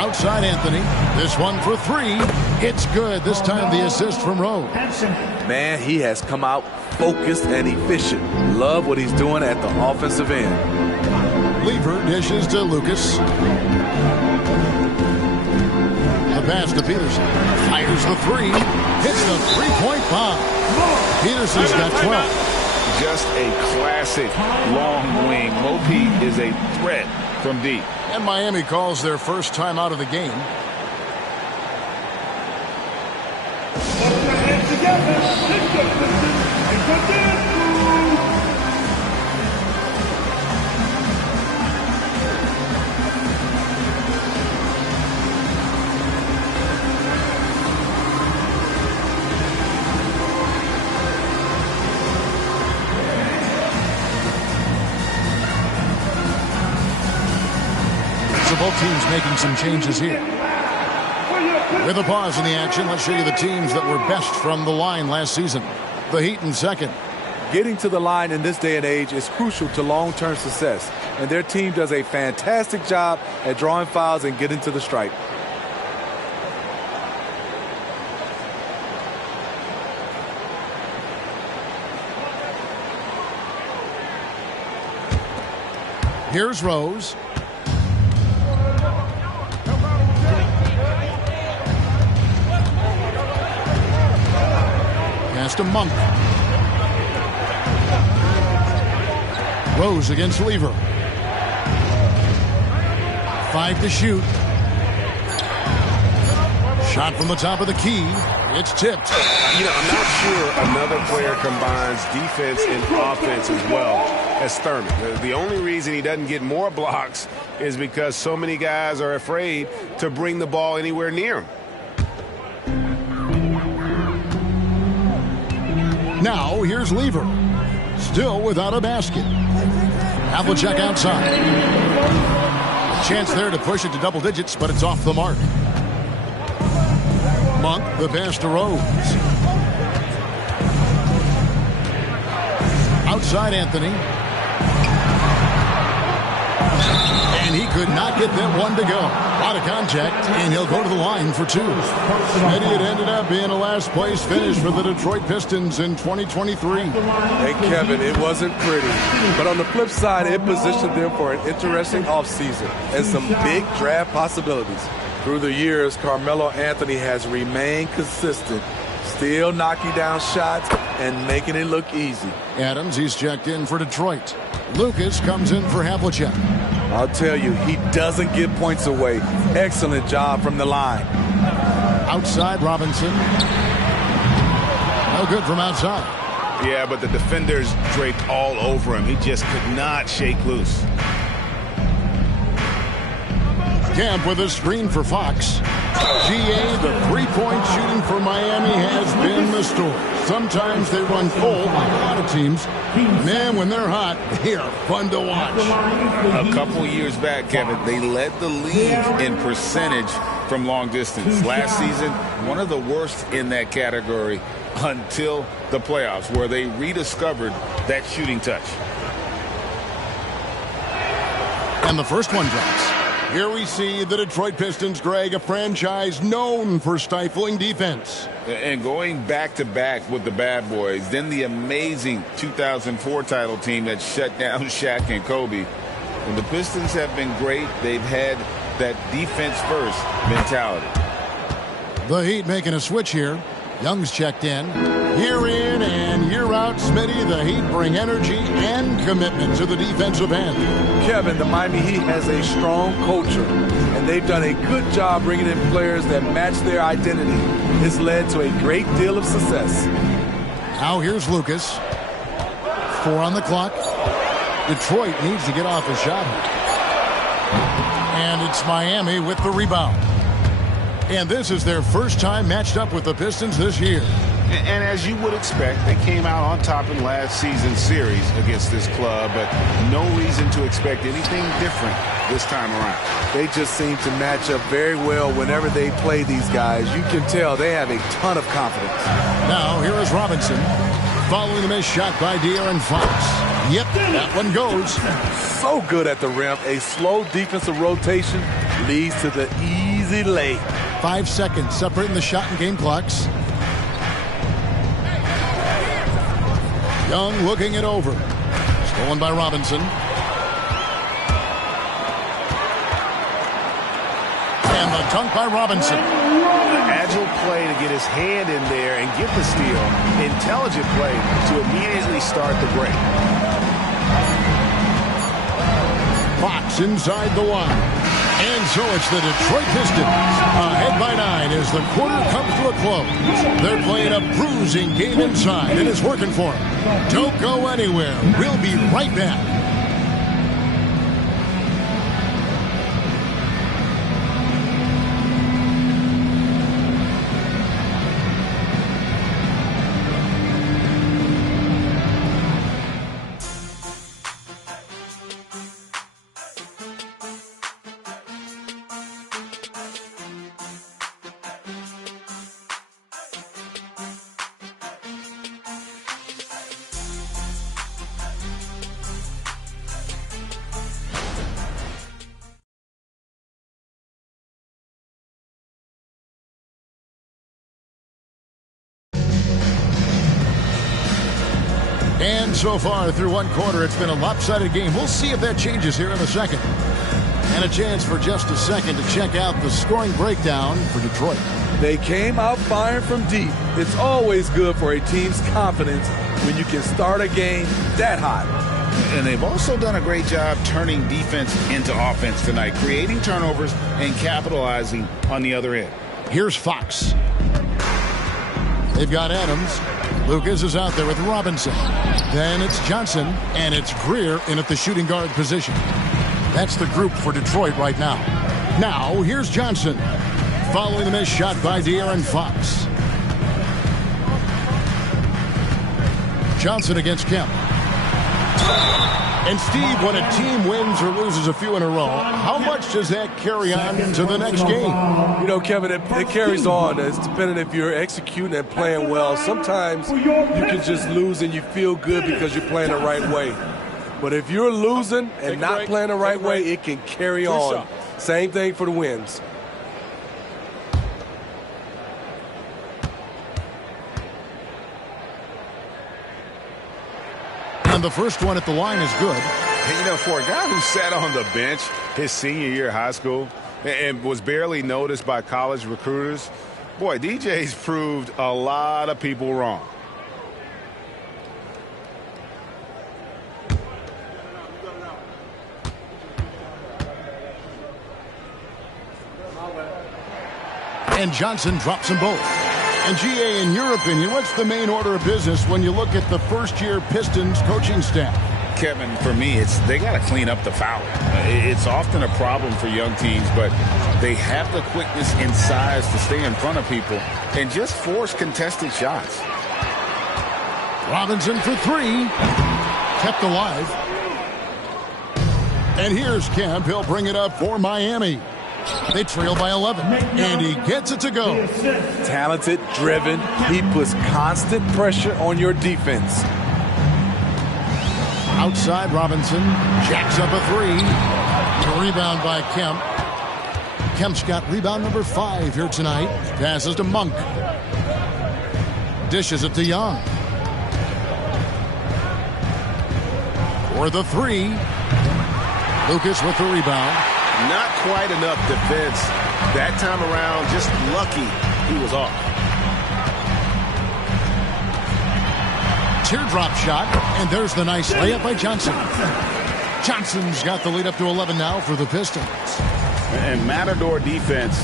Outside Anthony. This one for three. It's good. This time the assist from Rose. Man, he has come out focused and efficient. Love what he's doing at the offensive end. Lever dishes to Lucas. The pass to Peterson. Fires the three. Hits the three-point bomb. Peterson's got 12. Just a classic long wing. Mo Pete is a threat from deep. And Miami calls their first time out of the game. Both teams making some changes here. With a pause in the action, let's show you the teams that were best from the line last season. The Heat in second. Getting to the line in this day and age is crucial to long-term success, and their team does a fantastic job at drawing fouls and getting to the stripe. Here's Rose. Pass to Monk. Rose against Lever. 5 to shoot. Shot from the top of the key. It's tipped. You know, I'm not sure another player combines defense and offense as well as Thurman. The only reason he doesn't get more blocks is because so many guys are afraid to bring the ball anywhere near him. Now, here's Lever. Still without a basket. Havlicek outside. A chance there to push it to double digits, but it's off the mark. Monk, the pass to Rose. Outside Anthony. And he could not get that one to go. Out of contact, and he'll go to the line for 2. And it ended up being a last-place finish for the Detroit Pistons in 2023. Hey, Kevin, it wasn't pretty. But on the flip side, it positioned them for an interesting offseason and some big draft possibilities. Through the years, Carmelo Anthony has remained consistent, still knocking down shots and making it look easy. Adams, he's checked in for Detroit. Lucas comes in for Havlicek. I'll tell you, he doesn't give points away. Excellent job from the line. Outside Robinson. No good from outside. Yeah, but the defenders draped all over him. He just could not shake loose. Camp with a screen for Fox. GA, the three-point shooting for Miami has been the story. Sometimes they run cold like a lot of teams. Man, when they're hot, they are fun to watch. A couple years back, Kevin, they led the league in percentage from long distance. Last season, one of the worst in that category until the playoffs, where they rediscovered that shooting touch. And the first one drops. Here we see the Detroit Pistons, Greg, a franchise known for stifling defense. And going back-to-back with the bad boys, then the amazing 2004 title team that shut down Shaq and Kobe. When the Pistons have been great, they've had that defense-first mentality. The Heat making a switch here. Young's checked in. Year in and year out, Smitty, the Heat bring energy and commitment to the defensive end. Kevin, the Miami Heat has a strong culture, and they've done a good job bringing in players that match their identity. It's led to a great deal of success. Now here's Lucas. 4 on the clock. Detroit needs to get off a shot. And it's Miami with the rebound. And this is their first time matched up with the Pistons this year. And as you would expect, they came out on top in last season's series against this club, but no reason to expect anything different this time around. They just seem to match up very well whenever they play these guys. You can tell they have a ton of confidence. Now here is Robinson. Following the missed shot by De'Aaron Fox. Yep, that one goes. So good at the rim. A slow defensive rotation leads to the easy lay. 5 seconds separating the shot and game clocks. Young looking it over. Stolen by Robinson. And the dunk by Robinson. Agile play to get his hand in there and get the steal. Intelligent play to immediately start the break. Fox inside the line. And so it's the Detroit Pistons ahead by 9 as the quarter comes to a close. They're playing a bruising game inside, and it's working for them. Don't go anywhere. We'll be right back. And so far through one quarter, it's been a lopsided game. We'll see if that changes here in a second. And a chance for just a second to check out the scoring breakdown for Detroit. They came out firing from deep. It's always good for a team's confidence when you can start a game that hot. And they've also done a great job turning defense into offense tonight, creating turnovers and capitalizing on the other end. Here's Fox. They've got Adams. Lucas is out there with Robinson. Then it's Johnson, and it's Greer in at the shooting guard position. That's the group for Detroit right now. Now, here's Johnson. Following the missed shot by De'Aaron Fox. Johnson against Kemp. And Steve, when a team wins or loses a few in a row, how much does that carry on to the next game? You know, Kevin, it carries on. It's depending if you're executing and playing well. Sometimes you can just lose and you feel good because you're playing the right way. But if you're losing and not playing the right way, it can carry on. Same thing for the wins. And the first one at the line is good. You know, for a guy who sat on the bench his senior year of high school and was barely noticed by college recruiters, boy, DJ's proved a lot of people wrong. And Johnson drops them both. And GA, in your opinion, what's the main order of business when you look at the first-year Pistons coaching staff? Kevin, for me, they got to clean up the foul. It's often a problem for young teams, but they have the quickness and size to stay in front of people and just force contested shots. Robinson for 3. Kept alive. And here's Kemp. He'll bring it up for Miami. They trail by 11, and he gets it to go. Talented, driven. He puts constant pressure on your defense. Outside, Robinson jacks up a 3. The rebound by Kemp. Kemp's got rebound number 5 here tonight. Passes to Monk. Dishes it to Young. For the 3. Lucas with the rebound. Not quite enough defense that time around. Just lucky he was off. Teardrop shot, and there's the nice layup by Johnson. Johnson's got the lead up to 11 now for the Pistons. And Matador defense,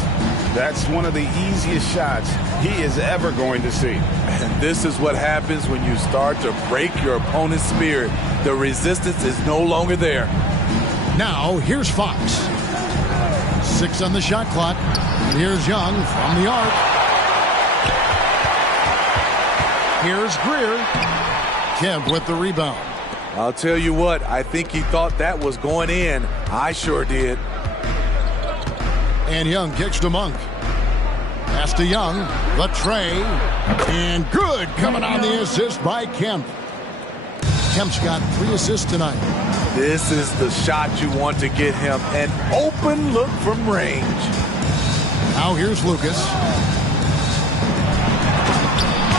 that's one of the easiest shots he is ever going to see. And this is what happens when you start to break your opponent's spirit. The resistance is no longer there. Now, here's Fox. 6 on the shot clock. Here's Young from the arc. Here's Greer. Kemp with the rebound. I'll tell you what, I think he thought that was going in. I sure did. And Young kicks to Monk. Pass to Young. The tray. And good coming on the assist by Kemp. Kemp's got 3 assists tonight. This is the shot you want to get him. An open look from range. Now here's Lucas.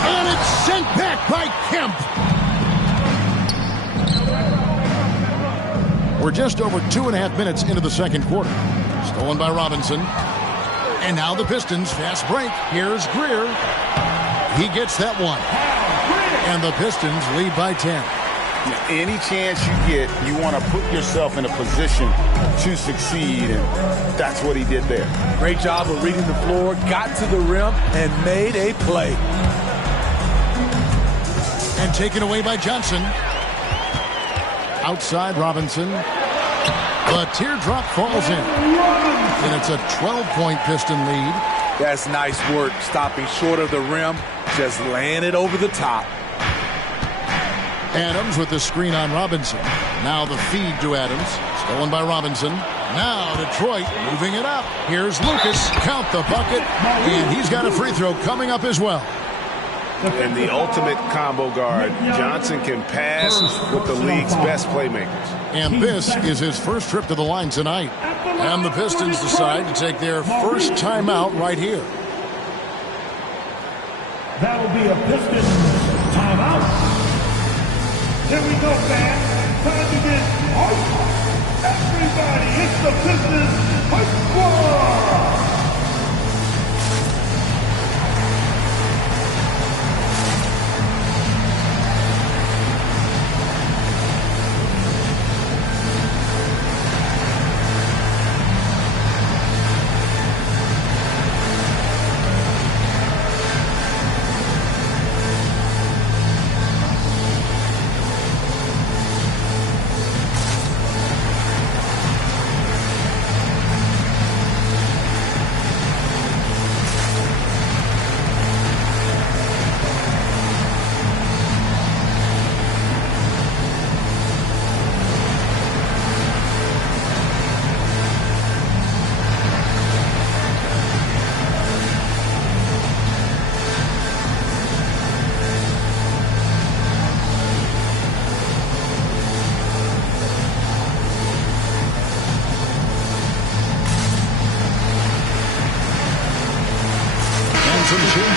And it's sent back by Kemp. We're just over 2.5 minutes into the second quarter. Stolen by Robinson. And now the Pistons fast break. Here's Greer. He gets that one. And the Pistons lead by 10. Any chance you get, you want to put yourself in a position to succeed, and that's what he did there. Great job of reading the floor, got to the rim, and made a play. And taken away by Johnson. Outside Robinson. The teardrop falls in. And it's a 12-point Piston lead. That's nice work, stopping short of the rim, just laying it over the top. Adams with the screen on Robinson. Now the feed to Adams. Stolen by Robinson. Now Detroit moving it up. Here's Lucas. Count the bucket. And he's got a free throw coming up as well. And the ultimate combo guard. Johnson can pass with the league's best playmakers. And this is his first trip to the line tonight. And the Pistons decide to take their first timeout right here. That'll be a Pistons timeout. Here we go, fans. Time to get hype. Everybody, it's the Pistons Hype Squad.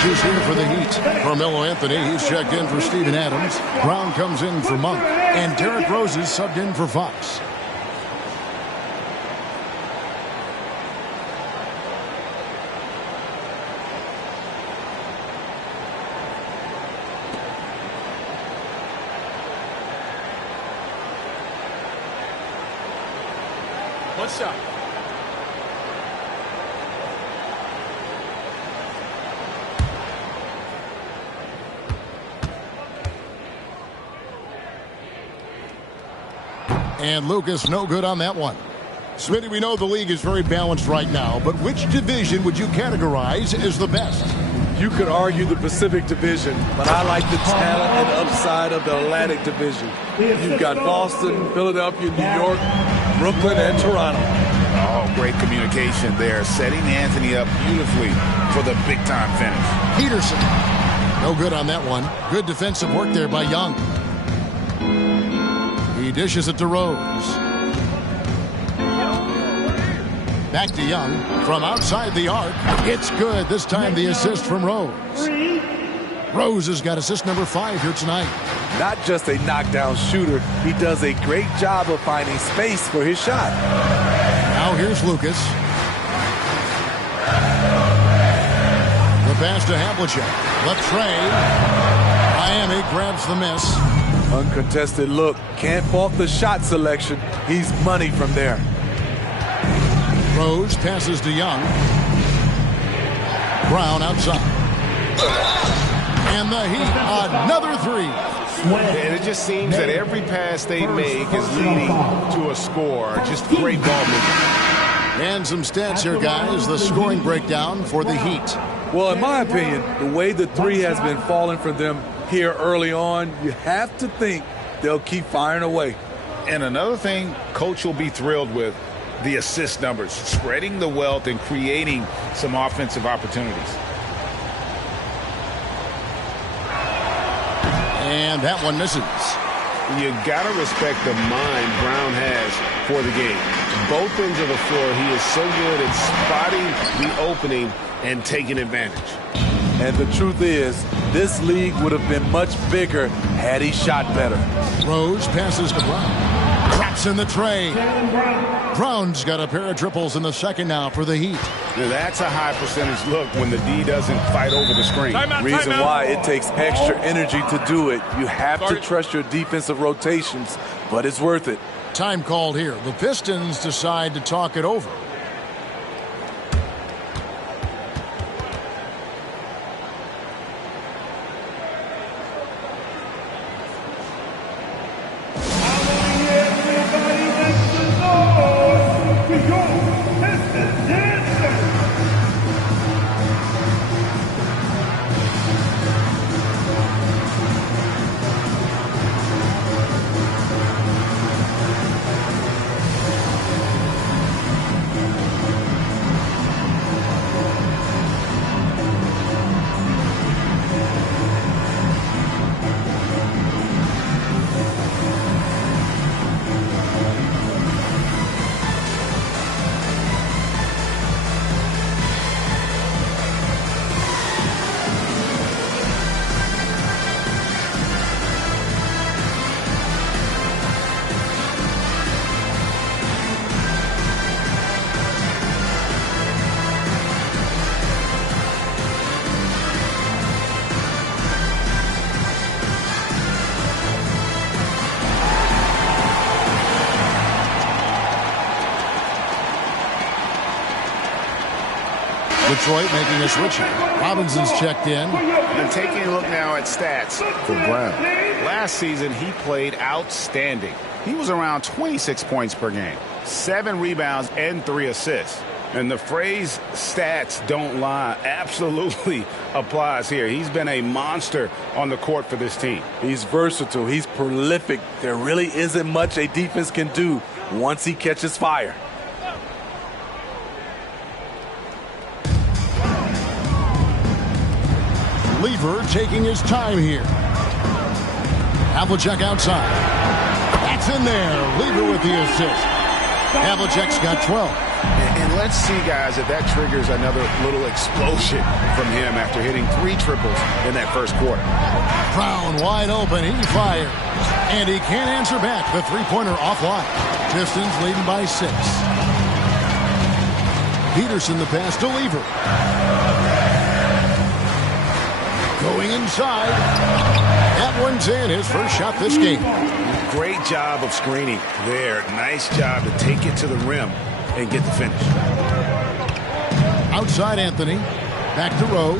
Here for the Heat. Carmelo Anthony, he's checked in for Steven Adams. Brown comes in for Monk. And Derrick Rose is subbed in for Fox. One shot. And Lucas, no good on that one. Smitty, we know the league is very balanced right now, but which division would you categorize as the best? You could argue the Pacific Division, but I like the talent and upside of the Atlantic Division. You've got Boston, Philadelphia, New York, Brooklyn, and Toronto. Oh, great communication there, setting Anthony up beautifully for the big-time finish. Peterson, no good on that one. Good defensive work there by Young. He dishes it to Rose. Back to Young from outside the arc. It's good. This time the assist from Rose. Rose has got assist number 5 here tonight. Not just a knockdown shooter, he does a great job of finding space for his shot. Now here's Lucas. The pass to Havlicek. The trade. Miami grabs the miss. Uncontested look. Can't fault the shot selection. He's money from there. Rose passes to Young. Brown outside. And the Heat, another three. And it just seems that every pass they make is leading to a score. Just great ball movement. And some stats here, guys. The scoring breakdown for the Heat. Well, in my opinion, the way the three has been falling for them here early on, you have to think they'll keep firing away. And another thing Coach will be thrilled with, the assist numbers, spreading the wealth and creating some offensive opportunities. And that one misses. You got to respect the mind Brown has for the game. Both ends of the floor, he is so good at spotting the opening and taking advantage. And the truth is, this league would have been much bigger had he shot better. Rose passes to Brown. Drops in the tray. Brown's got a pair of triples in the second now for the Heat. Now that's a high percentage look when the D doesn't fight over the screen. Reason why it takes extra energy to do it. You have to trust your defensive rotations, but it's worth it. Time called here. The Pistons decide to talk it over. Detroit making a switch here. Robinson's checked in. And taking a look now at stats for Brown. Last season, he played outstanding. He was around 26 points per game, 7 rebounds, and 3 assists. And the phrase stats don't lie absolutely applies here. He's been a monster on the court for this team. He's versatile. He's prolific. There really isn't much a defense can do once he catches fire. Lever taking his time here. Havlicek outside. That's in there. Lever with the assist. Havlicek's got 12. And let's see, guys, if that triggers another little explosion from him after hitting 3 triples in that first quarter. Brown wide open. He fires. And he can't answer back. The three-pointer offline. Pistons leading by 6. Peterson the pass to Lever. Going inside. That one's in. His first shot this game. Great job of screening there. Nice job to take it to the rim and get the finish. Outside Anthony. Back to Rose.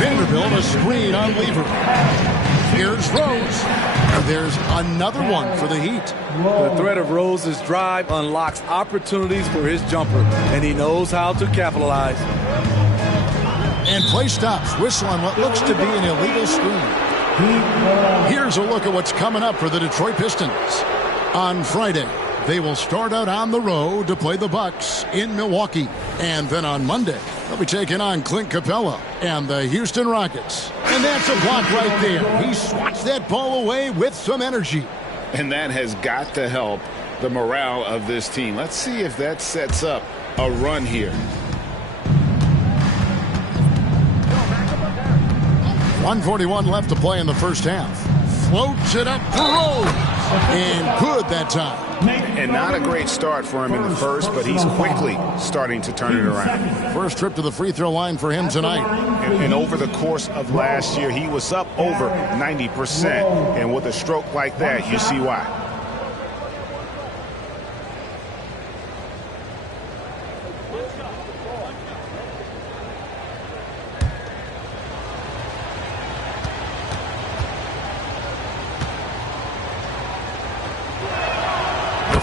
Vanderbilt a screen on Lever. Here's Rose. And there's another one for the Heat. The threat of Rose's drive unlocks opportunities for his jumper, and he knows how to capitalize. And play stops. Whistle on what looks to be an illegal screen. Here's a look at what's coming up for the Detroit Pistons. On Friday, they will start out on the road to play the Bucks in Milwaukee. And then on Monday, they'll be taking on Clint Capella and the Houston Rockets. And that's a block right there. He swats that ball away with some energy. And that has got to help the morale of this team. Let's see if that sets up a run here. 1:41 left to play in the first half. Floats it up for Rose. And good that time. And not a great start for him in the first, but he's quickly starting to turn it around. First trip to the free throw line for him tonight. And over the course of last year, he was up over 90%. And with a stroke like that, you see why.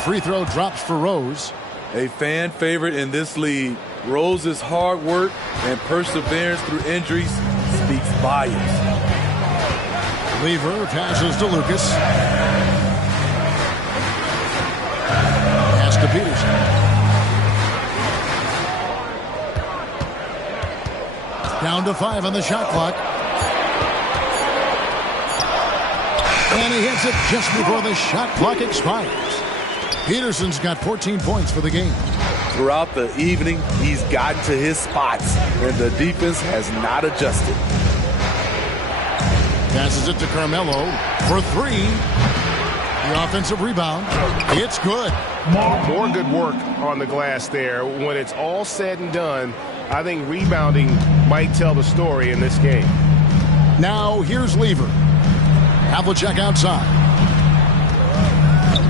Free throw drops for Rose. A fan favorite in this league. Rose's hard work and perseverance through injuries speaks volumes. Lever passes to Lucas. Pass to Peterson. Down to 5 on the shot clock. And he hits it just before the shot clock expires. Peterson's got 14 points for the game. Throughout the evening, he's gotten to his spots, and the defense has not adjusted. Passes it to Carmelo for 3. The offensive rebound. It's good. More good work on the glass there. When it's all said and done, I think rebounding might tell the story in this game. Now here's Lever. Havlicek outside.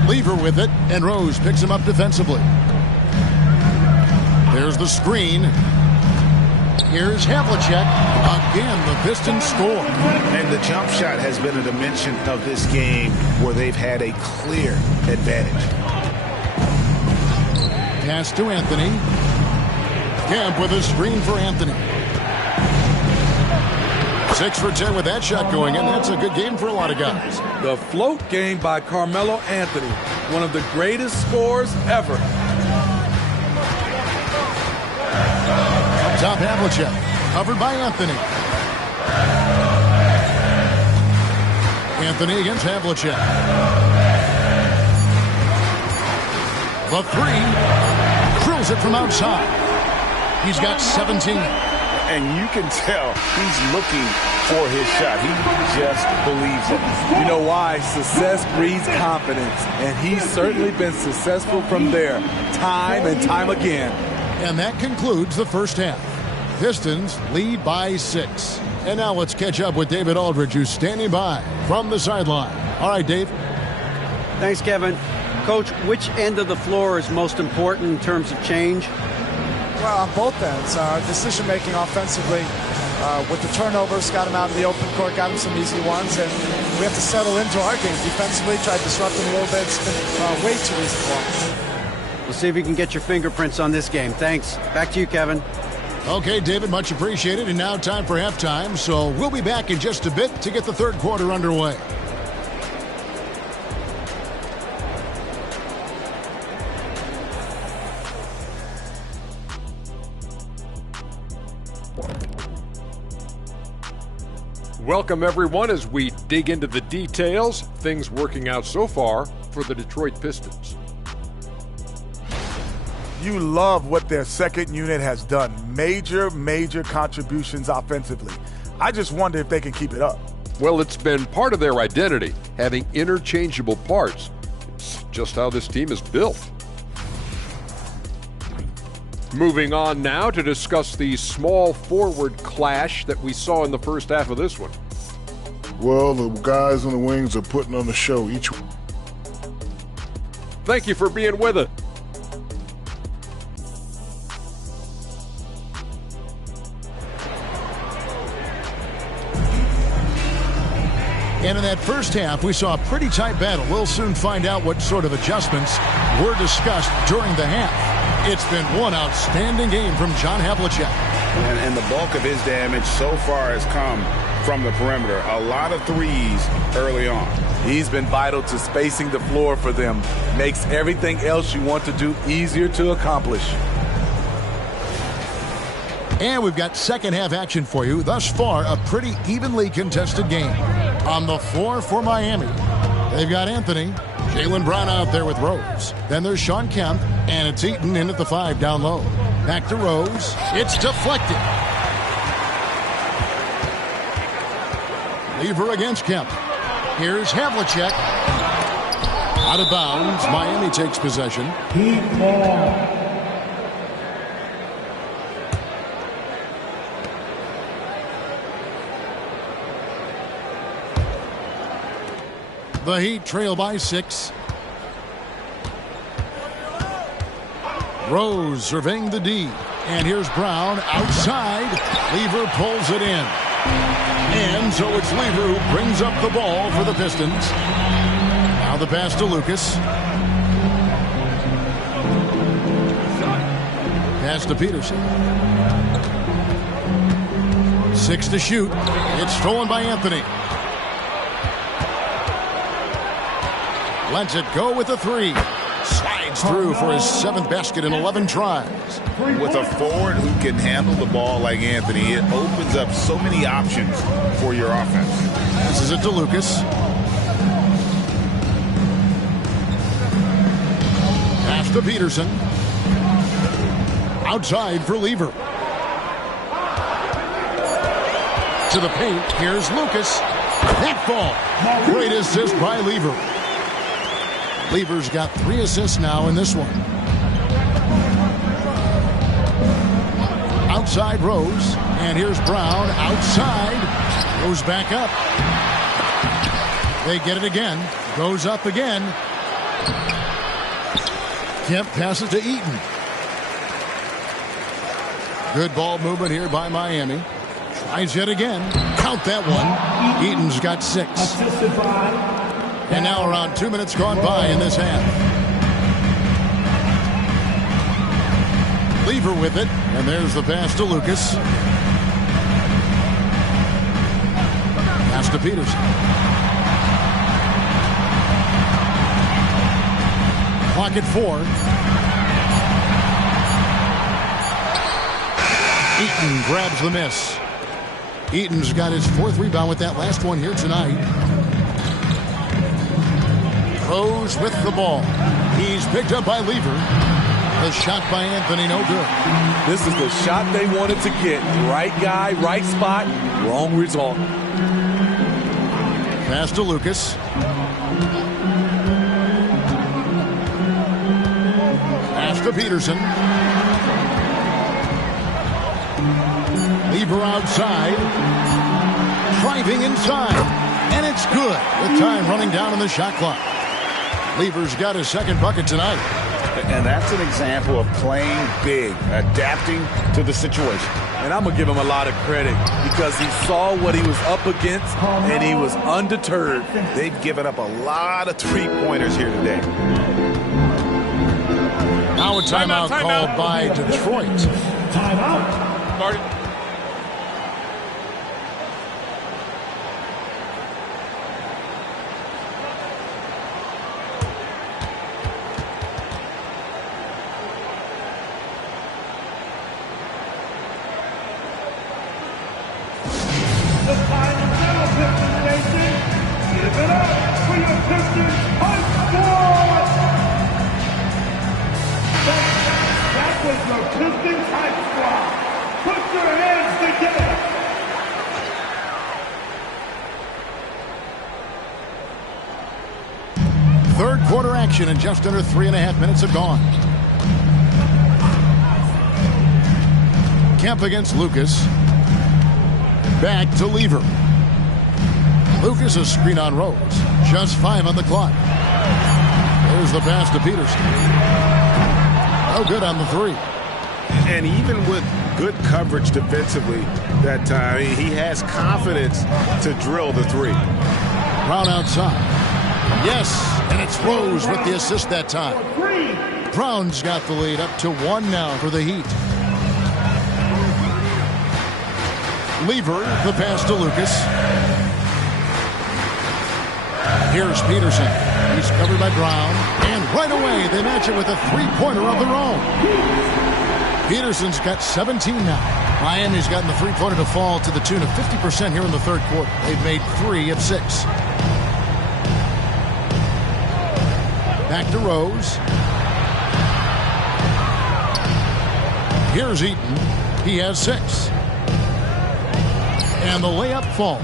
Lever with it, and Rose picks him up defensively. There's the screen. Here's Havlicek. Again, the Pistons score. And the jump shot has been a dimension of this game where they've had a clear advantage. Pass to Anthony. Camp with a screen for Anthony. 6 for 10 with that shot going in. That's a good game for a lot of guys. The float game by Carmelo Anthony, one of the greatest scorers ever. Up top, Havlicek, covered by Anthony. Anthony against Havlicek. The 3, drills it from outside. He's got 17. And you can tell he's looking for his shot. He just believes it. You know why? Success breeds confidence. And he's certainly been successful from there, time and time again. And that concludes the first half. Pistons lead by 6. And now let's catch up with David Aldridge, who's standing by from the sideline. All right, Dave. Thanks, Kevin. Coach, which end of the floor is most important in terms of change? Well, on both ends. Decision-making offensively with the turnovers, got him out in the open court, got him some easy ones, and we have to settle into our game. Defensively, try to disrupt him a little bit. It's been way too easy for him. We'll see if you can get your fingerprints on this game. Thanks. Back to you, Kevin. Okay, David, much appreciated. And now time for halftime, so we'll be back in just a bit to get the third quarter underway. Welcome, everyone, as we dig into the details. Things working out so far for the Detroit Pistons. You love what their second unit has done. Major contributions offensively. I just wonder if they can keep it up. Well, it's been part of their identity, having interchangeable parts. It's just how this team is built. Moving on now to discuss the small forward clash that we saw in the first half of this one. Well, the guys on the wings are putting on the show each week. Thank you for being with us. And in that first half, we saw a pretty tight battle. We'll soon find out what sort of adjustments were discussed during the half. It's been one outstanding game from John Havlicek. And the bulk of his damage so far has come from the perimeter. A lot of threes early on. He's been vital to spacing the floor for them. Makes everything else you want to do easier to accomplish. And we've got second half action for you. Thus far, a pretty evenly contested game. On the floor for Miami, they've got Anthony, Jaylen Brown out there with Rose. Then there's Shawn Kemp, and it's Eaton in at the 5 down low. Back to Rose. It's deflected. Lever against Kemp. Here's Havlicek. Out of bounds. Miami takes possession. Heat ball. The Heat trail by 6. Rose surveying the D. And here's Brown outside. Lever pulls it in. And so it's Lever who brings up the ball for the Pistons. Now the pass to Lucas. Pass to Peterson. 6 to shoot. It's stolen by Anthony. Lets it go with a 3. Slides through for his 7th basket in 11 tries. With a forward who can handle the ball like Anthony, it opens up so many options for your offense. Passes it to Lucas. Pass to Peterson. Outside for Lever. To the paint. Here's Lucas. That ball. Great assist by Lever. Lever's got 3 assists now in this one. Outside Rose. And here's Brown. Outside. Goes back up. They get it again. Goes up again. Kemp passes to Eaton. Good ball movement here by Miami. Tries yet again. Count that one. Eaton's got 6. Assisted by. And now around 2 minutes gone by in this half. Lever with it. And there's the pass to Lucas. Pass to Peterson. Clock at 4. Eaton grabs the miss. Eaton's got his 4th rebound with that last one here tonight. Rose with the ball. He's picked up by Lever. The shot by Anthony, no good. This is the shot they wanted to get. Right guy, right spot, wrong result. Pass to Lucas. Pass to Peterson. Lever outside. Driving inside. And it's good. With time running down on the shot clock. Lever's got his 2nd bucket tonight. And that's an example of playing big, adapting to the situation. And I'm going to give him a lot of credit because he saw what he was up against and he was undeterred. They've given up a lot of 3-pointers here today. Now a timeout called by Detroit. Timeout. Marty. Third quarter action, and just under 3.5 minutes have gone. Kemp against Lucas. Back to Lever. Lucas a screen on Rose. Just 5 on the clock. There's the pass to Peterson. No good on the 3. And even with good coverage defensively that time, he has confidence to drill the 3. Brown outside. Yes, and it's Rose with the assist that time. Brown's got the lead up to 1 now for the Heat. Lever, the pass to Lucas. Here's Peterson. He's covered by Brown. And right away, they match it with a 3-pointer of their own. Peterson's got 17 now. Miami's gotten the 3-pointer to fall to the tune of 50% here in the third quarter. They've made 3 of 6. Back to Rose. Here's Eaton. He has 6. And the layup falls.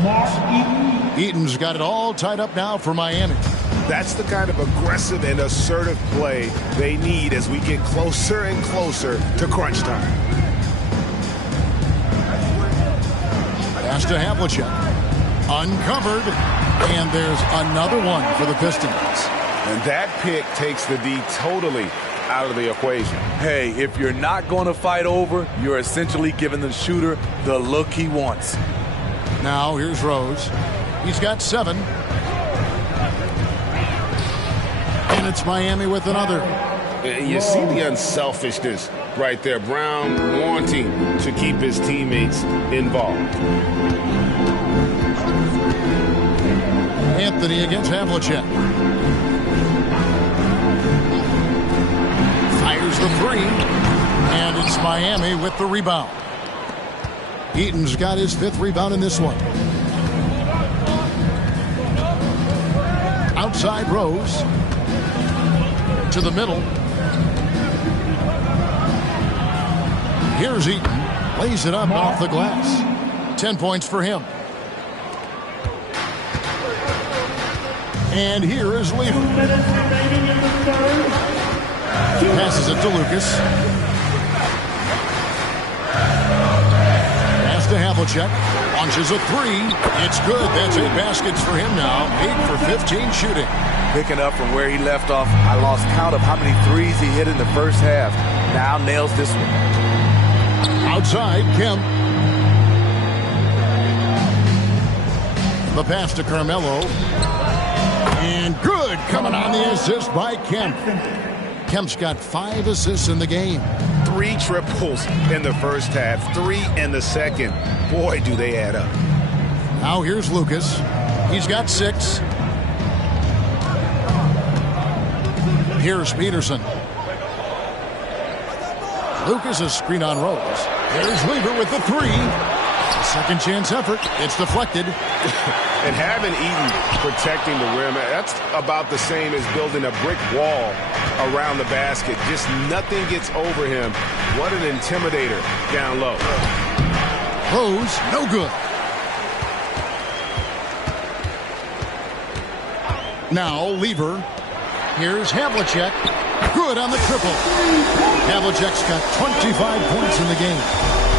Eaton's got it all tied up now for Miami. That's the kind of aggressive and assertive play they need as we get closer and closer to crunch time. Pass to Havlicek. Uncovered. And there's another one for the Pistons. And that pick takes the D totally out of the equation. Hey, if you're not going to fight over, you're essentially giving the shooter the look he wants. Now here's Rose. He's got 7. And it's Miami with another. You see the unselfishness right there. Brown wanting to keep his teammates involved. Anthony against Havlicek. Fires the 3. And it's Miami with the rebound. Eaton's got his 5th rebound in this one. Outside Rose. To the middle. Here's Eaton. Lays it up off the glass. 10 points for him. And here is Lever. Passes it to Lucas. Pass to Havlicek. Launches a 3. It's good. That's 8 baskets for him now. 8 for 15 shooting. Picking up from where he left off, I lost count of how many threes he hit in the first half. Now nails this one. Outside, Kemp. The pass to Carmelo. And good, coming on the assist by Kemp. Kemp's got 5 assists in the game. 3 triples in the first half, 3 in the second. Boy, do they add up. Now here's Lucas. He's got 6. Here's Peterson. Lucas is screen on Rose. There's Lever with the 3. Second chance effort. It's deflected. And having Eaton protecting the rim, that's about the same as building a brick wall around the basket. Just nothing gets over him. What an intimidator down low. Rose, no good. Now Lever. Here's Havlicek. Good on the triple. Havlicek's got 25 points in the game.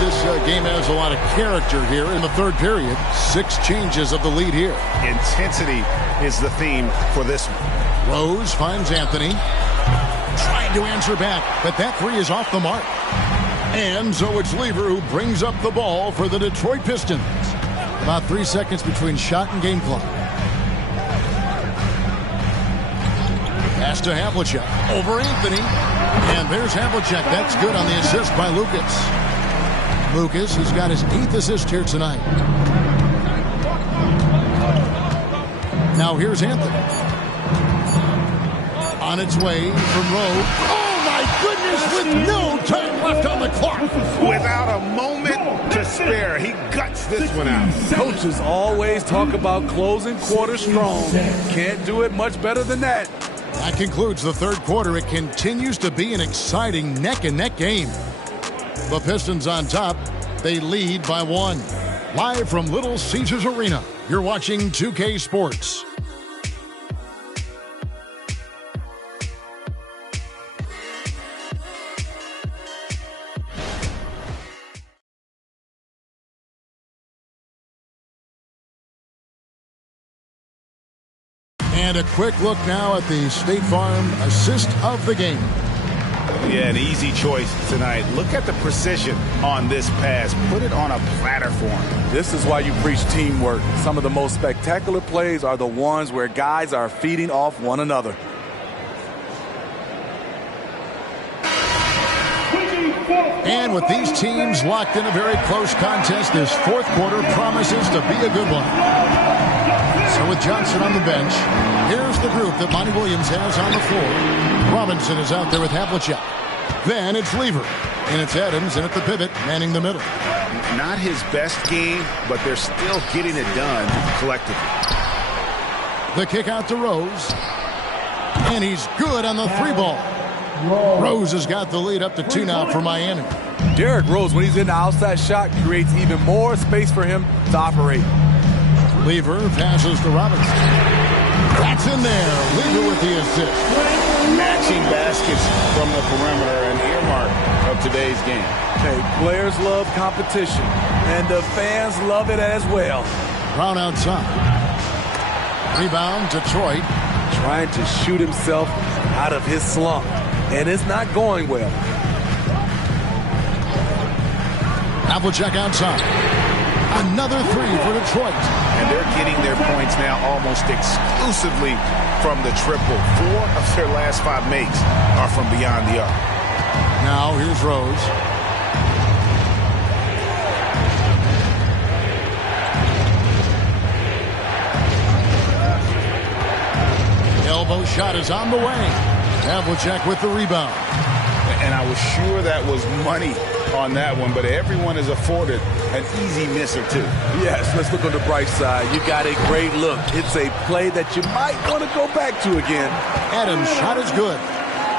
This game has a lot of character here in the third period. 6 changes of the lead here. Intensity is the theme for this one. Rose finds Anthony. Trying to answer back, but that 3 is off the mark. And so it's Lever who brings up the ball for the Detroit Pistons. About 3 seconds between shot and game clock. Pass to Havlicek. Over Anthony. And there's Havlicek. That's good on the assist by Lucas. Lucas has got his 8th assist here tonight. Now here's Anthony. On its way from Rowe. Oh my goodness, with no time left on the clock. Without a moment to spare, he guts this one out. Coaches always talk about closing quarter strong. Can't do it much better than that. That concludes the third quarter. It continues to be an exciting neck-and-neck game. The Pistons on top. They lead by 1. Live from Little Caesars Arena, you're watching 2K Sports. And a quick look now at the State Farm assist of the game. Yeah, an easy choice tonight. Look at the precision on this pass. Put it on a platter for him. This is why you preach teamwork. Some of the most spectacular plays are the ones where guys are feeding off one another. And with these teams locked in a very close contest, this fourth quarter promises to be a good one. So with Johnson on the bench, here's the group that Monty Williams has on the floor. Robinson is out there with Havlicek. Then it's Lever. And it's Adams in at the pivot, manning the middle. Not his best game, but they're still getting it done collectively. The kick out to Rose. And he's good on the 3-ball. Rose has got the lead up to 2 now for Miami. Derrick Rose, when he's in the outside shot, creates even more space for him to operate. Lever passes to Robinson. That's in there. Lever with the assist. Matching baskets from the perimeter, an earmark of today's game. Hey, players love competition, and the fans love it as well. Brown outside. Rebound, Detroit. Trying to shoot himself out of his slump, and it's not going well. Havlicek outside. Another three for Detroit. And they're getting their points now almost exclusively from the triple. 4 of their last 5 makes are from beyond the arc. Now here's Rose. Elbow shot is on the way. Havlicek with the rebound. And I was sure that was money on that one, but everyone is afforded an easy miss or two. Yes, let's look on the bright side. You got a great look. It's a play that you might want to go back to again. Adams' shot is good.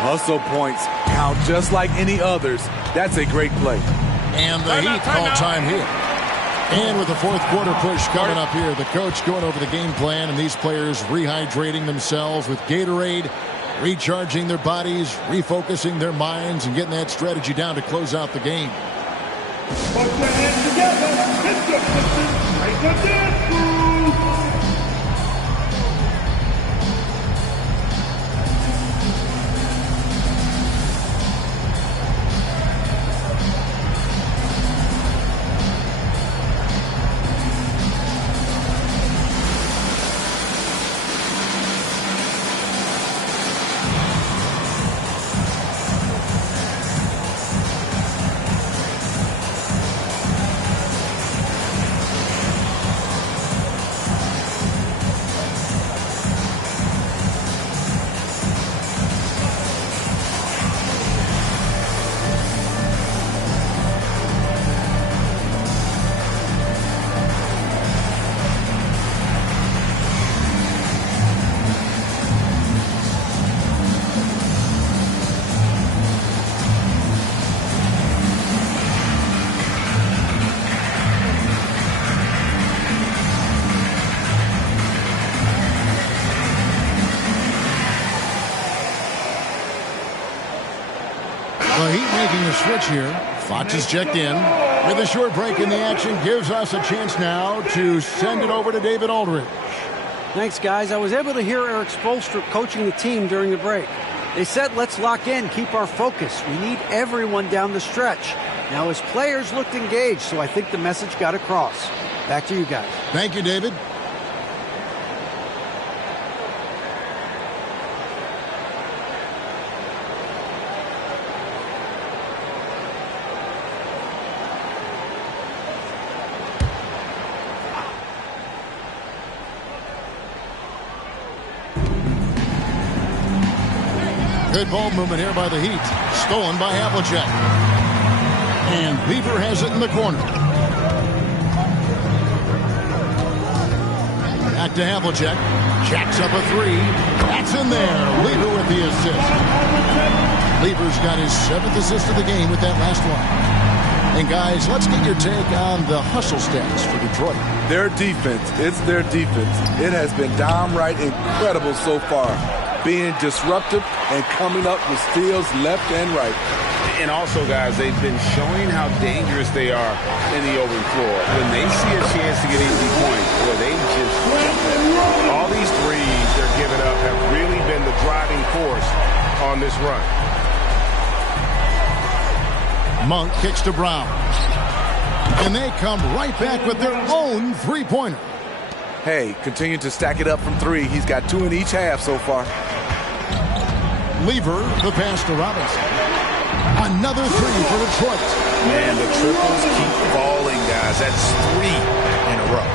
Hustle points count just like any others. That's a great play. And the Heat call time here. And with the fourth quarter push coming up here, the coach going over the game plan and these players rehydrating themselves with Gatorade, recharging their bodies, refocusing their minds, and getting that strategy down to close out the game. Put your hands together. It's the Pistons. Make the dance move. Switch here. Fox is checked in. With a short break in the action, gives us a chance now to send it over to David Aldridge. Thanks, guys. I was able to hear Eric Spoelstra coaching the team during the break. They said, let's lock in, keep our focus. We need everyone down the stretch. Now, his players looked engaged, so I think the message got across. Back to you guys. Thank you, David. Good ball movement here by the Heat. Stolen by Havlicek. And Lever has it in the corner. Back to Havlicek. Jacks up a three. That's in there. Lever with the assist. Lever's got his 7th assist of the game with that last one. And guys, let's get your take on the hustle stats for Detroit. Their defense. It's their defense. It has been downright incredible so far. Being disruptive and coming up with steals left and right. And also, guys, they've been showing how dangerous they are in the open floor. When they see a chance to get easy points, well, they just all these threes they're giving up have really been the driving force on this run. Monk kicks to Brown. And they come right back with their own three-pointer. Hey, continue to stack it up from 3. He's got 2 in each half so far. Lever, the pass to Robinson. Another 3 for Detroit. And the triples keep falling, guys. That's 3 in a row.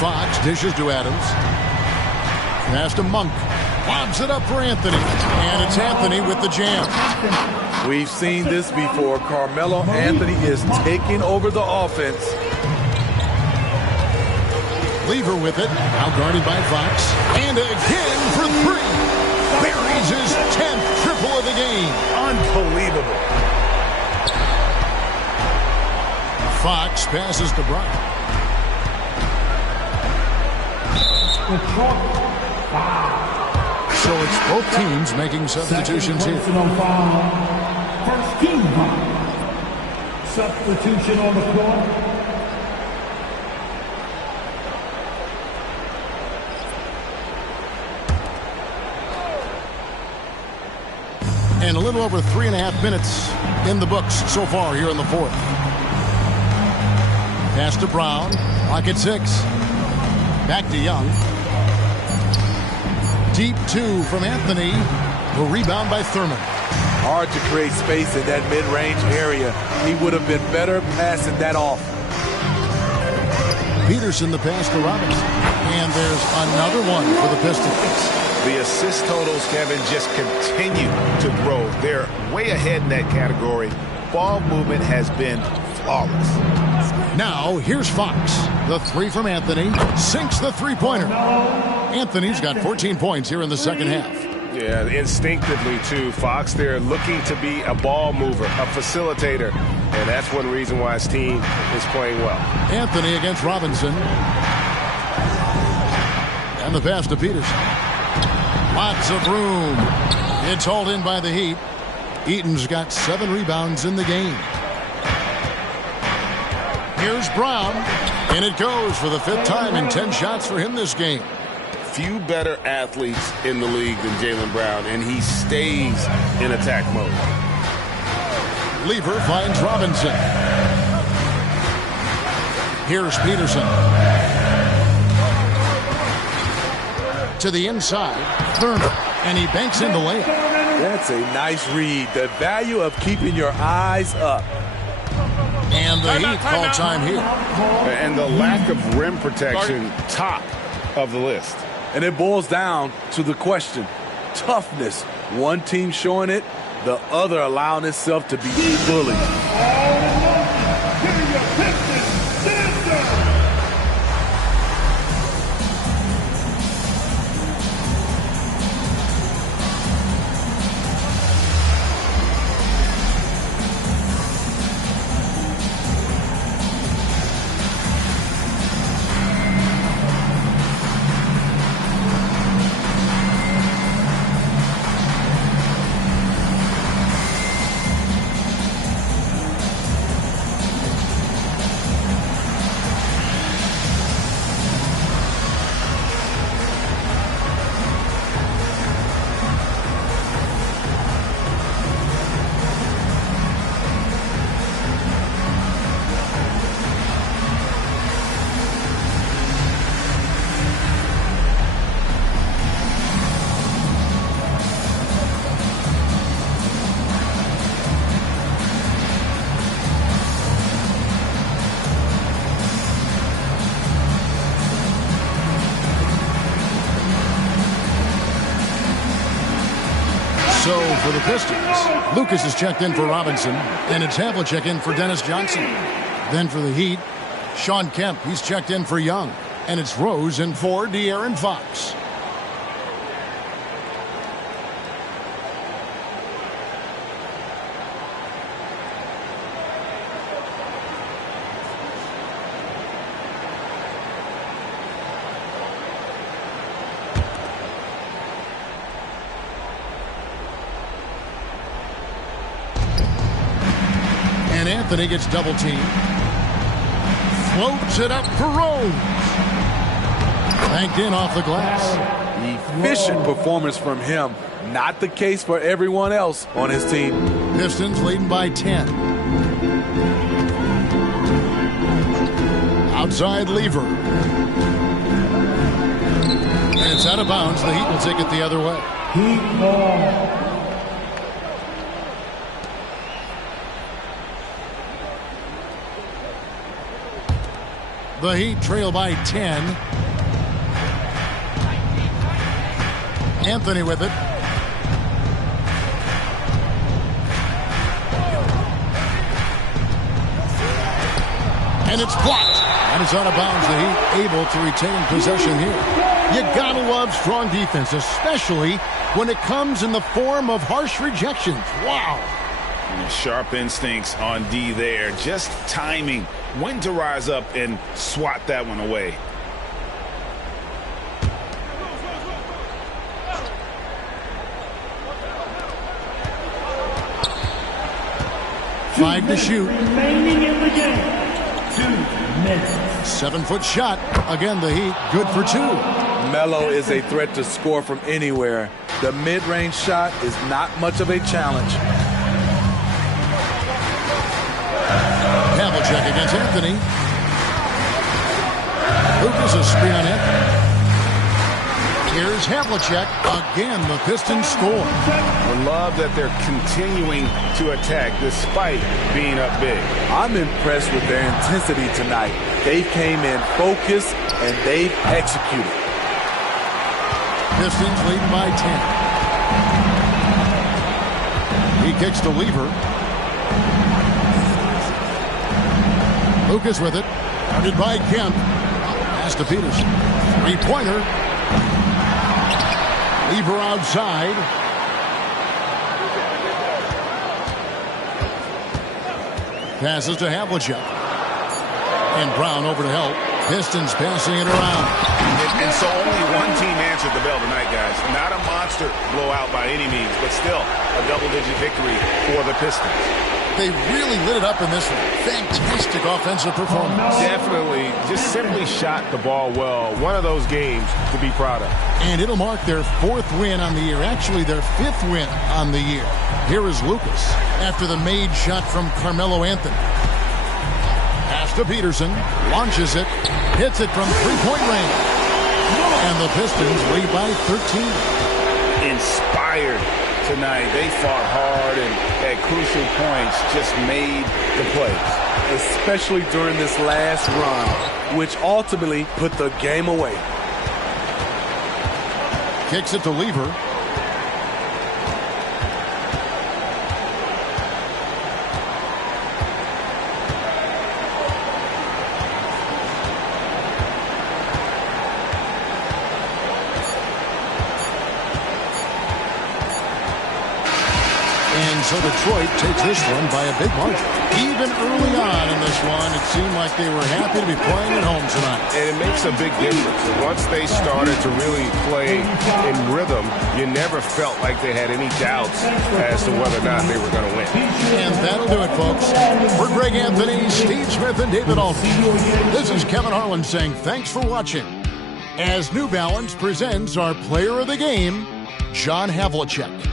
Fox dishes to Adams. Pass to Monk. Lobs it up for Anthony. And it's Anthony with the jam. We've seen this before. Carmelo Anthony is taking over the offense. Lever with it. Now guarded by Fox. And again for 3. Buries his 10th triple of the game. Unbelievable. Fox passes to Brown. So it's both teams making substitutions here. First team foul. Substitution on the court. And a little over 3.5 minutes in the books so far here in the fourth. Pass to Brown. Clock at 6. Back to Young. Deep 2 from Anthony. The rebound by Thurman. Hard to create space in that mid-range area. He would have been better passing that off. Peterson the pass to Robinson. And there's another one for the Pistons. The assist totals, Kevin, just continue to grow. They're way ahead in that category. Ball movement has been flawless. Now, here's Fox. The 3 from Anthony. Sinks the three-pointer. Anthony's got 14 points here in the second half. Yeah, instinctively, too. Fox, they're looking to be a ball mover, a facilitator. And that's one reason why his team is playing well. Anthony against Robinson. And the pass to Peterson. Lots of room. It's hauled in by the Heat. Eaton's got 7 rebounds in the game. Here's Brown. And it goes for the 5th time in 10 shots for him this game. Few better athletes in the league than Jaylen Brown, and he stays in attack mode. Lever finds Robinson. Here's Peterson. To the inside. Thurman. And he banks in the layup. That's a nice read. The value of keeping your eyes up. And the Heat call time here. And the lack of rim protection, top of the list. And it boils down to the question. Toughness. One team showing it, the other allowing itself to be bullied. So for the Pistons, Lucas is checked in for Robinson, and it's Havlicek in for Dennis Johnson. Then for the Heat, Shawn Kemp, he's checked in for Young, and it's Rose in for De'Aaron Fox. And Anthony gets double teamed. Floats it up for Rose. Banked in off the glass. Efficient performance from him. Not the case for everyone else on his team. Pistons leading by 10. Outside Lever. And it's out of bounds. The Heat will take it the other way. Heat ball. The Heat trail by 10. Anthony with it. And it's blocked. And it's out of bounds. The Heat able to retain possession here. You gotta love strong defense, especially when it comes in the form of harsh rejections. Wow. Sharp instincts on D there. Just timing when to rise up and swat that one away. 5 to shoot. Remaining in the game. 2 minutes. 7-foot shot. Again, the Heat good for 2. Melo is a threat to score from anywhere. The mid-range shot is not much of a challenge. Havlicek against Anthony. Lucas a screen on it. Here's Havlicek. Again, the Pistons score. I love that they're continuing to attack despite being up big. I'm impressed with their intensity tonight. They came in focused and they've executed. Pistons leading by 10. He kicks to Lever. Lucas with it. Guarded by Kemp. Pass to Peterson. Three-pointer. Lever outside. Passes to Havlicek. And Brown over to help. Pistons passing it around. And so only one team answered the bell tonight, guys. Not a monster blowout by any means, but still a double-digit victory for the Pistons. They really lit it up in this one. Fantastic offensive performance. Definitely. Just simply shot the ball well. One of those games to be proud of. And it'll mark their 4th win on the year. Actually, their 5th win on the year. Here is Lucas after the made shot from Carmelo Anthony. Pass to Peterson. Launches it. Hits it from three-point range. And the Pistons lead by 13. Inspired tonight. They fought hard and at crucial points just made the plays. Especially during this last run, which ultimately put the game away. Kicks it to Lever. So Detroit takes this one by a big margin. Even early on in this one, it seemed like they were happy to be playing at home tonight. And it makes a big difference. Once they started to really play in rhythm, you never felt like they had any doubts as to whether or not they were going to win. And that'll do it, folks. For Greg Anthony, Steve Smith, and David Alton, this is Kevin Harlan saying thanks for watching. As New Balance presents our player of the game, John Havlicek.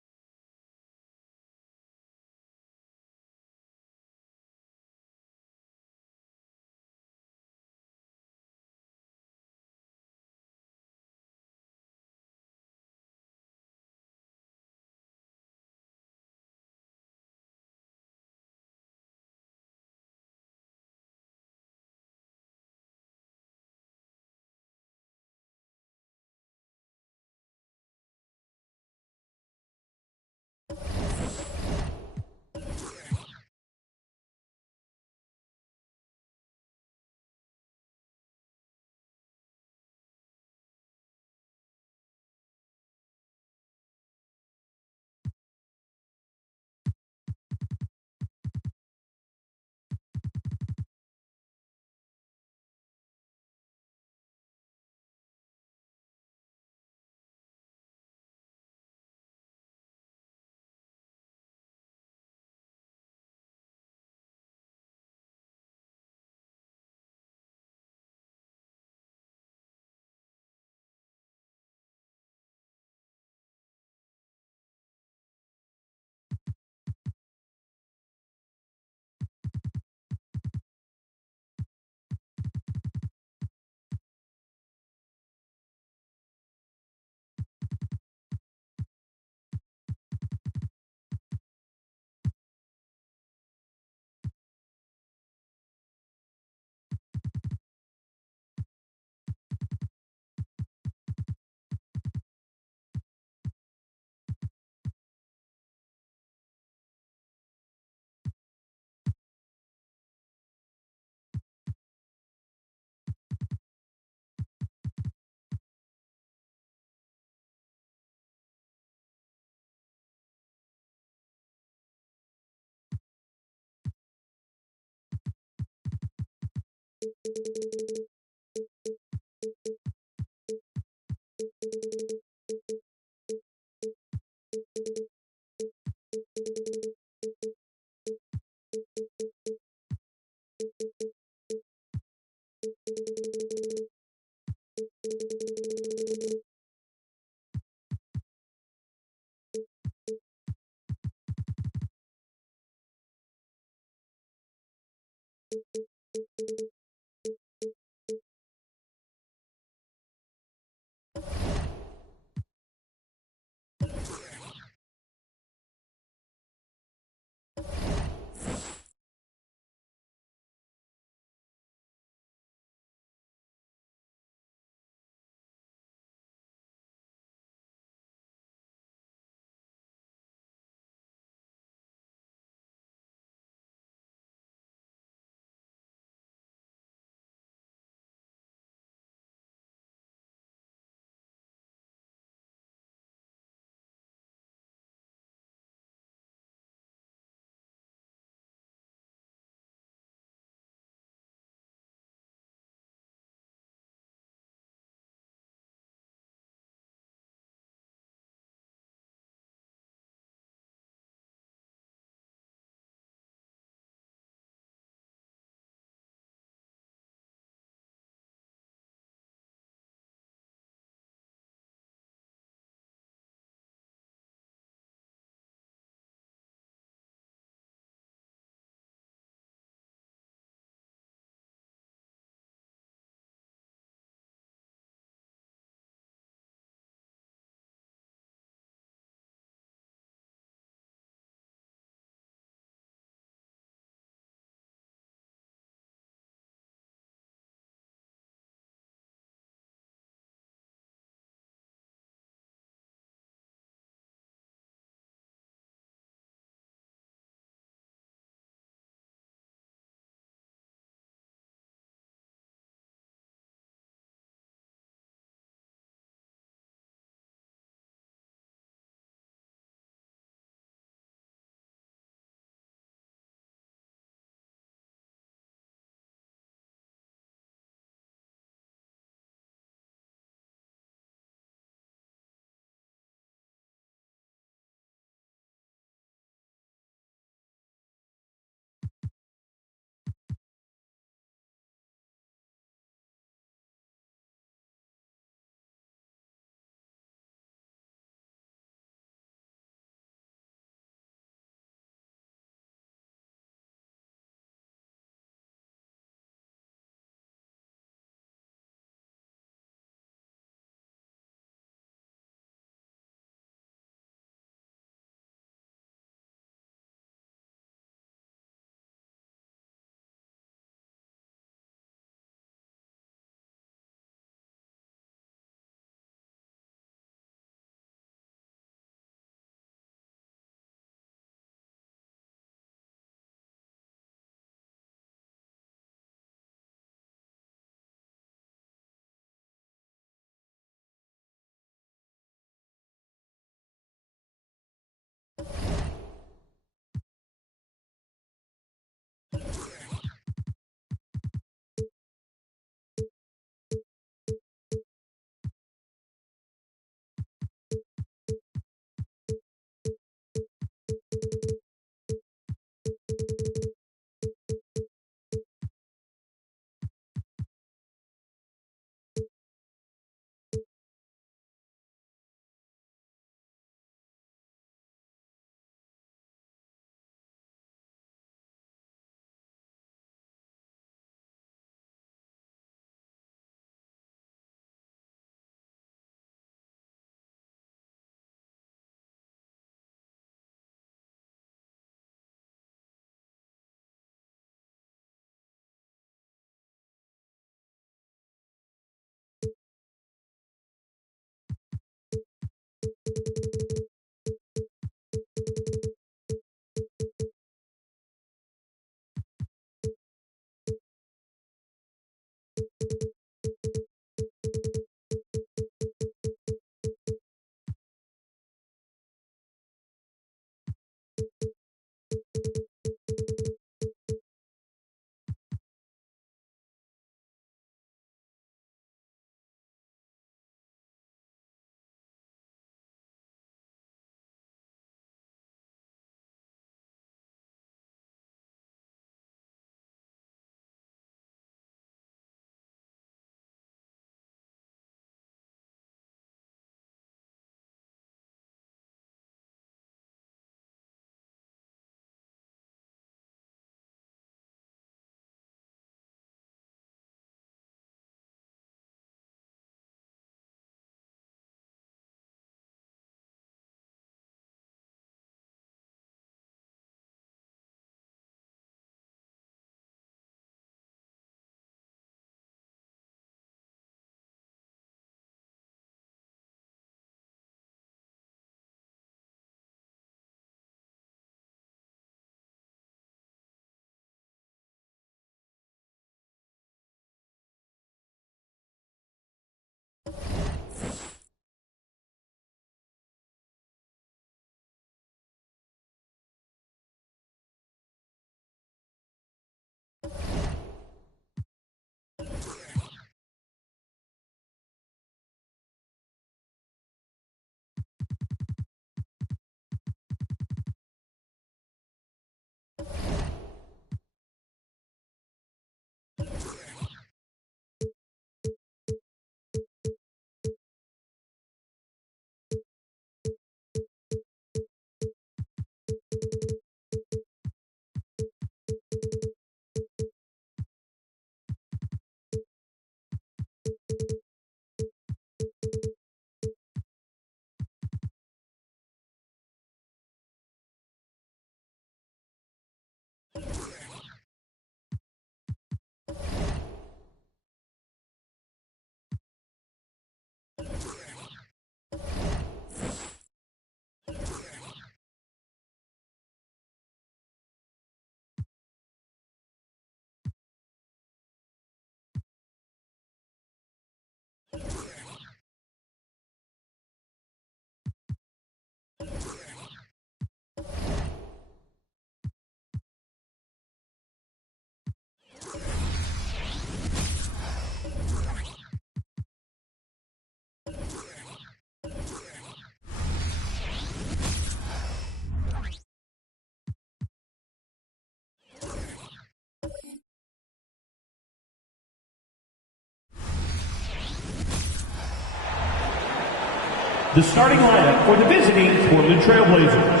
The starting lineup for the visiting Portland Trailblazers.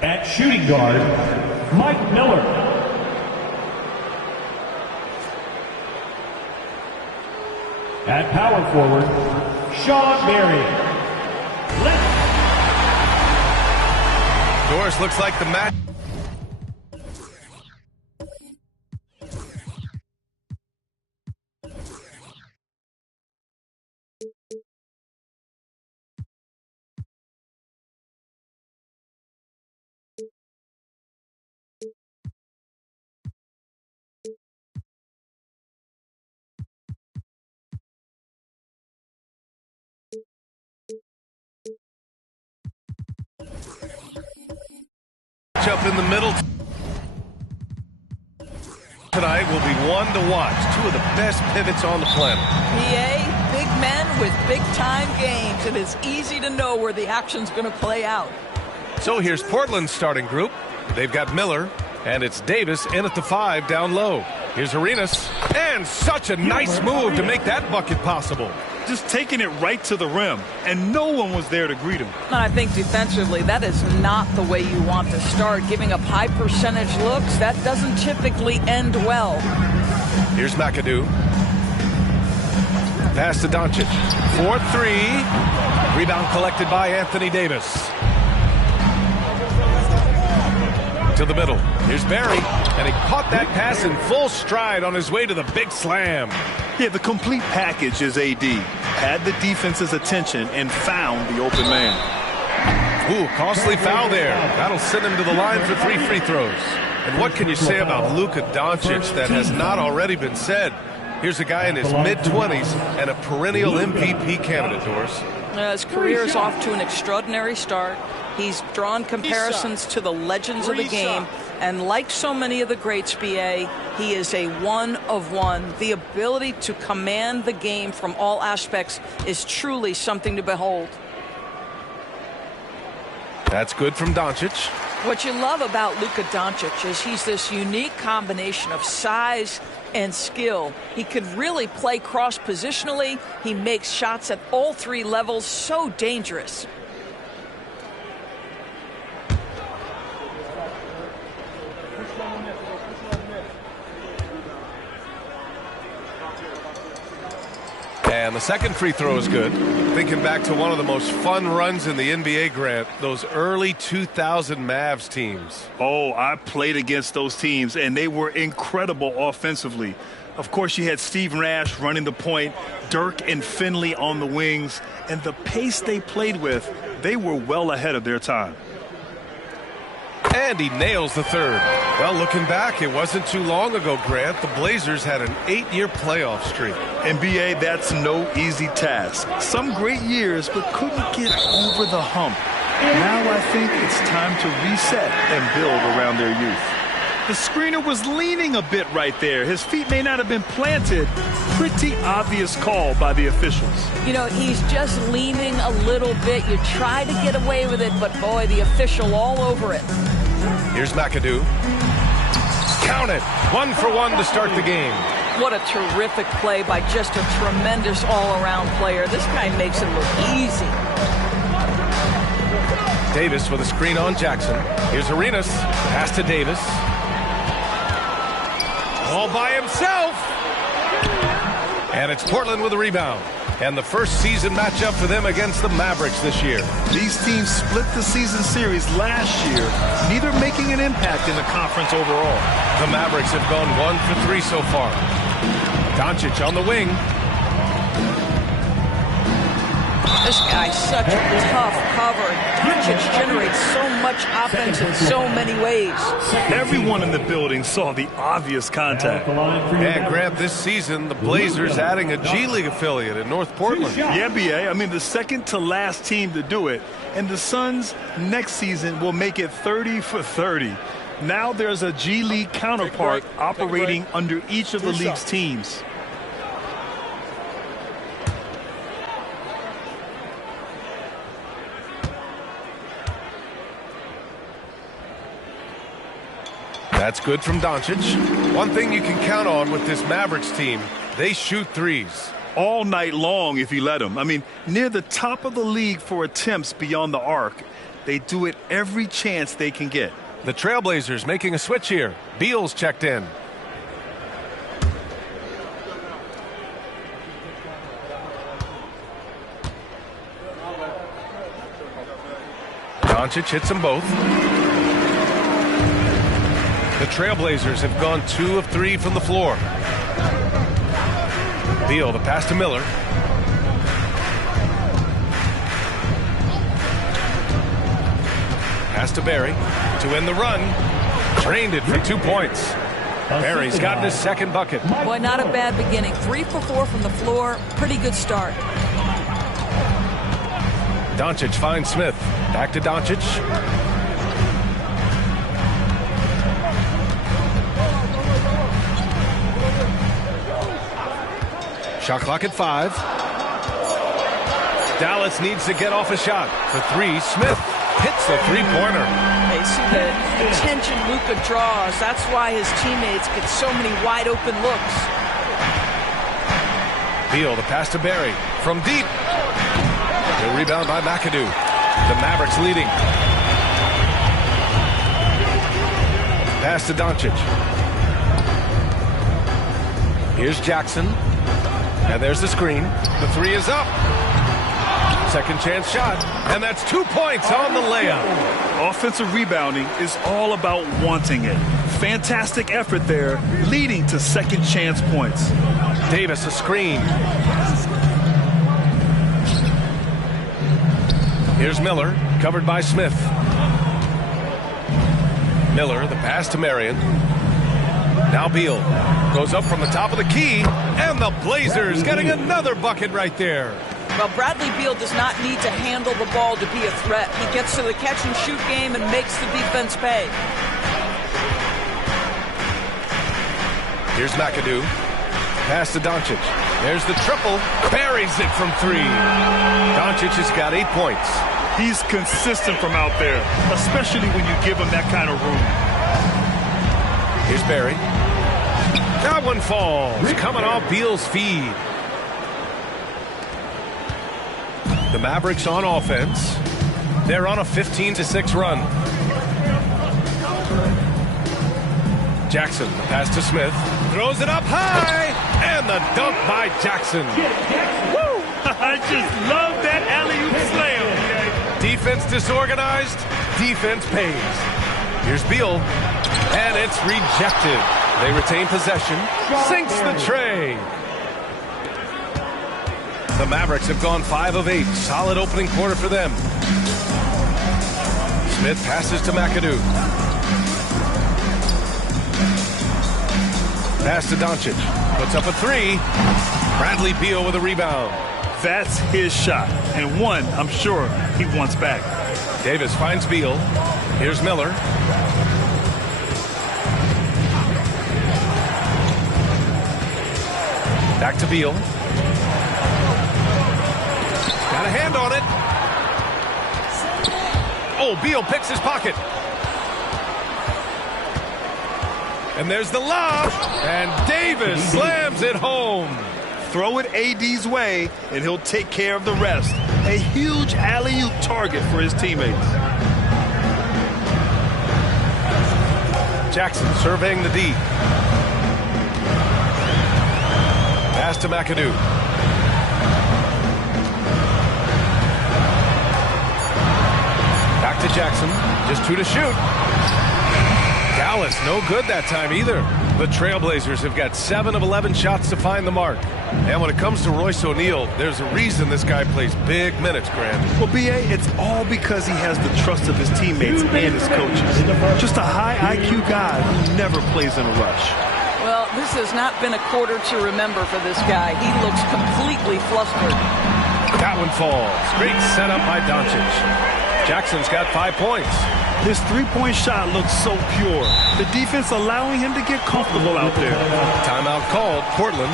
At shooting guard, Mike Miller. At power forward, Sean Marion. Doris looks like the match. Up in the middle tonight will be one to watch. Two of the best pivots on the planet. PA, big men with big-time games. It is easy to know where the action's going to play out. So here's Portland's starting group. They've got Miller, and it's Davis in at the 5 down low. Here's Arenas, and such a nice move to make that bucket possible. Just taking it right to the rim, and no one was there to greet him. And I think defensively, that is not the way you want to start. Giving up high percentage looks, that doesn't typically end well. Here's McAdoo. Pass to Doncic. 4-3. Rebound collected by Anthony Davis. To the middle. Here's Barry, and he caught that pass in full stride on his way to the big slam. Yeah, the complete package is AD. Had the defense's attention and found the open man. Ooh, costly foul there. That'll send him to the line for 3 free throws. And what can you say about Luka Doncic that has not already been said? Here's a guy in his mid-20s and a perennial MVP candidate, Doris. His career is off to an extraordinary start. He's drawn comparisons to the legends of the game. And like so many of the greats, BA, he is a one of one. The ability to command the game from all aspects is truly something to behold. That's good from Doncic. What you love about Luka Doncic is he's this unique combination of size and skill. He could really play cross-positionally. He makes shots at all 3 levels, so dangerous. And the second free throw is good. Thinking back to one of the most fun runs in the NBA, Grant, those early 2000 Mavs teams. Oh, I played against those teams, and they were incredible offensively. Of course, you had Steve Nash running the point, Dirk and Finley on the wings, and the pace they played with, they were well ahead of their time. And he nails the third. Well, looking back, it wasn't too long ago, Grant. The Blazers had an 8-year playoff streak. NBA, that's no easy task. Some great years, but couldn't get over the hump. Now I think it's time to reset and build around their youth. The screener was leaning a bit right there. His feet may not have been planted. Pretty obvious call by the officials. You know, he's just leaning a little bit. You try to get away with it, but boy, the official all over it. Here's McAdoo. Count it. 1 for 1 to start the game. What a terrific play by just a tremendous all-around player. This guy makes it look easy. Davis with a screen on Jackson. Here's Arenas. Pass to Davis. All by himself. And it's Portland with a rebound. And the first season matchup for them against the Mavericks this year. These teams split the season series last year, neither making an impact in the conference overall. The Mavericks have gone 1 for 3 so far. Doncic on the wing. This guy's such a tough cover. Doncic generates so much offense in so many ways. Everyone in the building saw the obvious contact. And Grant, this season, the Blazers adding a G League affiliate in North Portland. Yeah, BA. I mean, the second to last team to do it. And the Suns next season will make it 30 for 30. Now there's a G League counterpart operating under each of the league's teams. That's good from Doncic. One thing you can count on with this Mavericks team, they shoot threes. all night long if you let them. I mean, near the top of the league for attempts beyond the arc. They do it every chance they can get. The Trailblazers making a switch here. Beal's checked in. Doncic hits them both. The Trailblazers have gone 2 of 3 from the floor. Beal, the pass to Miller. Pass to Barry to win the run. Drained it for 2 points. Barry's gotten his second bucket. Boy, not a bad beginning. 3 for 4 from the floor. Pretty good start. Doncic finds Smith. Back to Doncic. Shot clock at 5. Dallas needs to get off a shot. For 3, Smith hits the three-pointer. They see the attention Luka draws. That's why his teammates get so many wide-open looks. Beal, the pass to Barry. From deep. The rebound by McAdoo. The Mavericks leading. Pass to Doncic. Here's Jackson. And there's the screen. The 3 is up. Second chance shot. And that's 2 points on the layup. Offensive rebounding is all about wanting it. Fantastic effort there, leading to second chance points. Davis, a screen. Here's Miller, covered by Smith. Miller, the pass to Marion. Now Beal goes up from the top of the key, and the Blazers getting another bucket right there. Well, Bradley Beal does not need to handle the ball to be a threat. He gets to the catch-and-shoot game and makes the defense pay. Here's McAdoo. Pass to Doncic. There's the triple. Buries it from 3. Doncic has got 8 points. He's consistent from out there, especially when you give him that kind of room. Here's Barry. That one falls. Coming off Beal's feed. The Mavericks on offense. They're on a 15-6 run. Jackson, the pass to Smith. Throws it up high. And the dunk by Jackson. Woo! I just love that alley-oop slam. Defense disorganized. Defense pays. Here's Beal. And it's rejected. They retain possession. Sinks the tray. The Mavericks have gone 5 of 8. Solid opening quarter for them. Smith passes to McAdoo. Pass to Doncic. Puts up a 3. Bradley Beal with a rebound. That's his shot, and one I'm sure he wants back. Davis finds Beal. Here's Miller. Back to Beal. Got a hand on it. Oh, Beal picks his pocket. And there's the lob. And Davis slams it home. Throw it AD's way, and he'll take care of the rest. A huge alley-oop target for his teammates. Jackson surveying the D. Pass to McAdoo. Back to Jackson. Just 2 to shoot. Dallas, no good that time either. The Trailblazers have got 7 of 11 shots to find the mark. And when it comes to Royce O'Neal, there's a reason this guy plays big minutes, Grant. Well, B.A., it's all because he has the trust of his teammates and his coaches. Just a high IQ guy who never plays in a rush. Well, this has not been a quarter to remember for this guy. He looks completely flustered. That one falls. Great setup by Doncic. Jackson's got 5 points. His three-point shot looks so pure. The defense allowing him to get comfortable out there. Timeout called. Portland.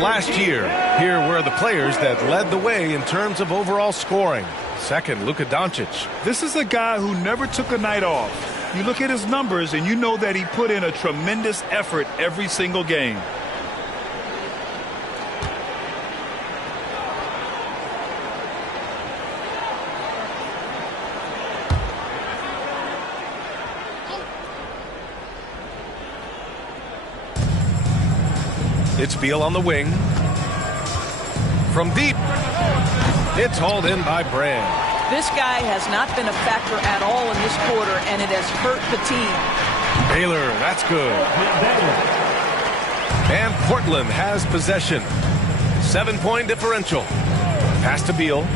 last year. Here were the players that led the way in terms of overall scoring. Second, Luka Doncic. This is a guy who never took a night off. You look at his numbers and you know that he put in a tremendous effort every single game. It's Beal on the wing. From deep. It's hauled in by Brand. This guy has not been a factor at all in this quarter, and it has hurt the team. Baylor, that's good. And Portland has possession. 7-point differential. Pass to Beal.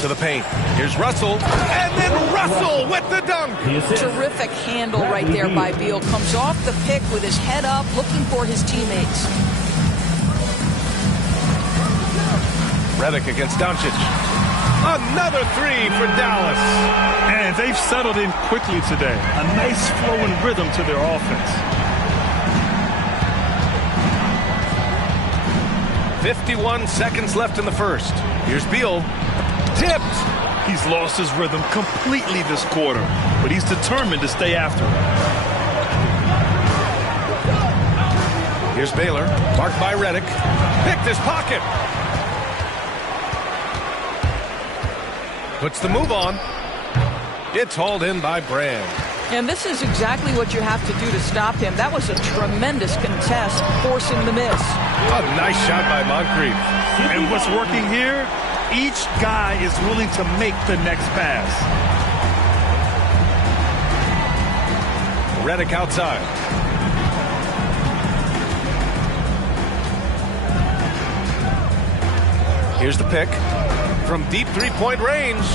To the paint. Here's Russell. And then Russell with the dunk. Terrific handle right there by Beal. Comes off the pick with his head up, looking for his teammates. Redick against Doncic. Another three for Dallas. And they've settled in quickly today. A nice flowing rhythm to their offense. 51 seconds left in the first. Here's Beal. Tipped. He's lost his rhythm completely this quarter, but he's determined to stay after it. Here's Baylor. Marked by Redick. Picked his pocket. Puts the move on. It's hauled in by Brand. And this is exactly what you have to do to stop him. That was a tremendous contest, forcing the miss. A nice shot by Moncrief. And what's working here? Each guy is willing to make the next pass. Redick outside. Here's the pick. From deep three-point range.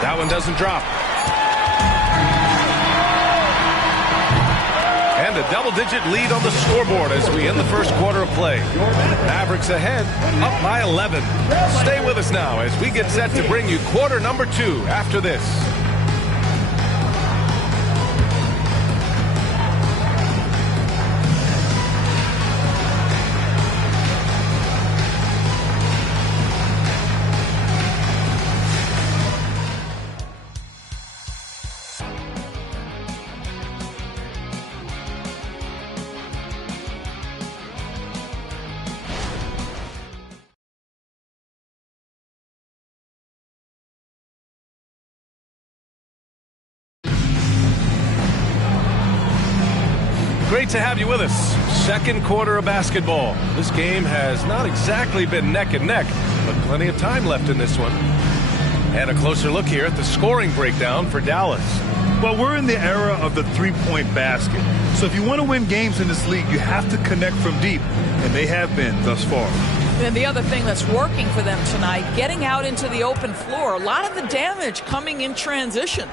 That one doesn't drop. And a double-digit lead on the scoreboard as we end the first quarter of play. Mavericks ahead, up by 11. Stay with us now as we get set to bring you quarter number 2 after this. Great to have you with us. Second quarter of basketball. This game has not exactly been neck and neck, but plenty of time left in this one. And a closer look here at the scoring breakdown for Dallas. Well, we're in the era of the three-point basket. So if you want to win games in this league, you have to connect from deep, and they have been thus far. And the other thing that's working for them tonight, getting out into the open floor. A lot of the damage coming in transition.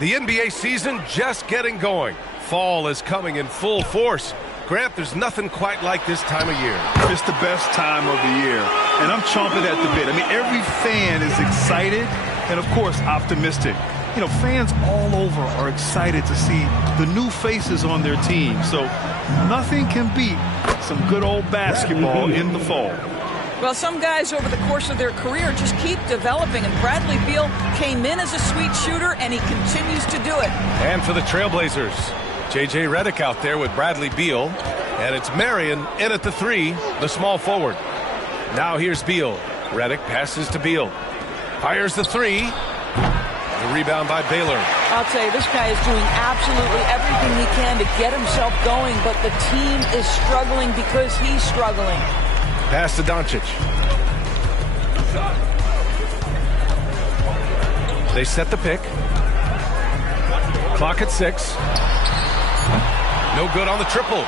The NBA season just getting going. Fall is coming in full force. Grant, there's nothing quite like this time of year. It's the best time of the year, and I'm chomping at the bit. I mean, every fan is excited and, of course, optimistic. You know, fans all over are excited to see the new faces on their team. So nothing can beat some good old basketball in the fall. Well, some guys over the course of their career just keep developing, and Bradley Beal came in as a sweet shooter, and he continues to do it. And for the Trailblazers, J.J. Redick out there with Bradley Beal, and it's Marion in at the 3, the small forward. Now here's Beal. Redick passes to Beal. Fires the 3. The rebound by Baylor. I'll tell you, this guy is doing absolutely everything he can to get himself going, but the team is struggling because he's struggling. Pass to Doncic. They set the pick. Clock at 6. No good on the triple.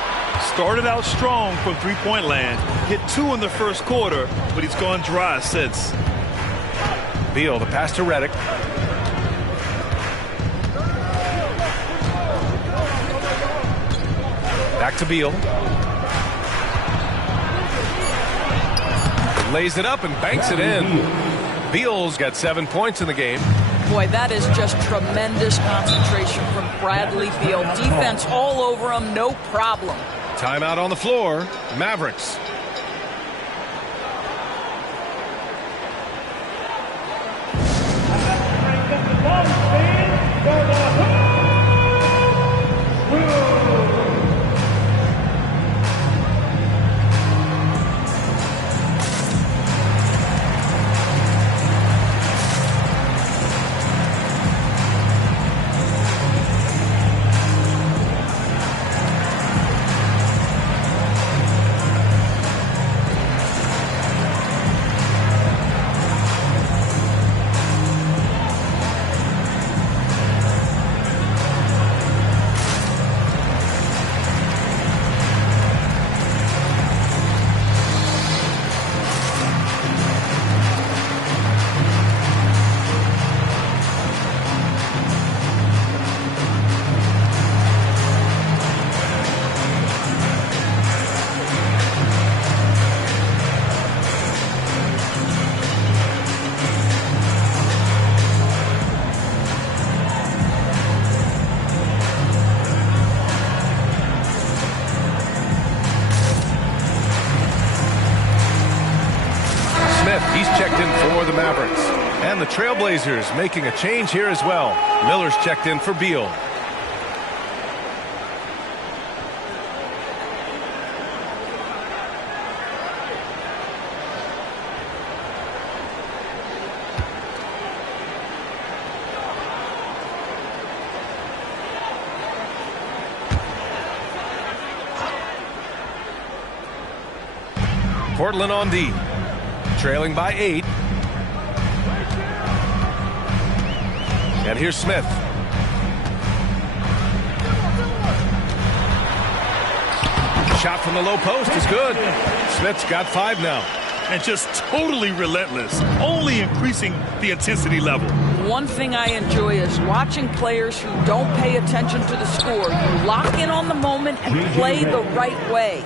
Started out strong from three-point land. Hit 2 in the first quarter, but he's gone dry since. Beal, the pass to Redick. Back to Beal. Lays it up and banks it in. Beal's got 7 points in the game. Boy, that is just tremendous concentration from Bradley Beal. Defense all over him, no problem. Timeout on the floor. Mavericks. He's checked in for the Mavericks. And the Trailblazers making a change here as well. Miller's checked in for Beal. Portland on D. Trailing by 8. And here's Smith. Shot from the low post is good. Smith's got 5 now. And just totally relentless, only increasing the intensity level. One thing I enjoy is watching players who don't pay attention to the score. You lock in on the moment and play the right way.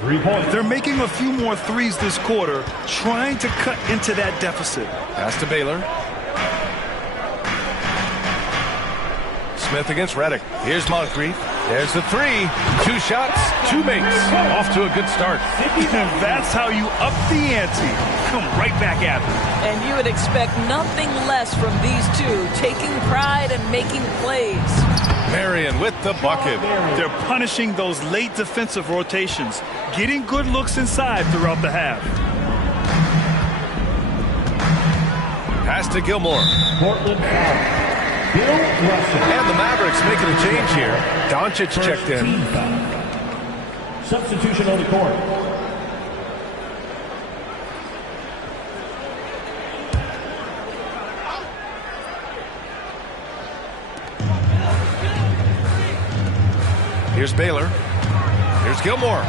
They're making a few more threes this quarter, trying to cut into that deficit. Pass to Baylor. Smith against Redick. Here's Moncrief. There's the 3. 2 shots, 2 makes. Off to a good start. That's how you up the ante. Come right back at them. And you would expect nothing less from these two, taking pride and making plays. Marion with the bucket. They're punishing those late defensive rotations, getting good looks inside throughout the half. Pass to Gilmore. Portland foul. And the Mavericks making a change here. Doncic checked in. Substitution on the court. Here's Baylor. Here's Gilmore.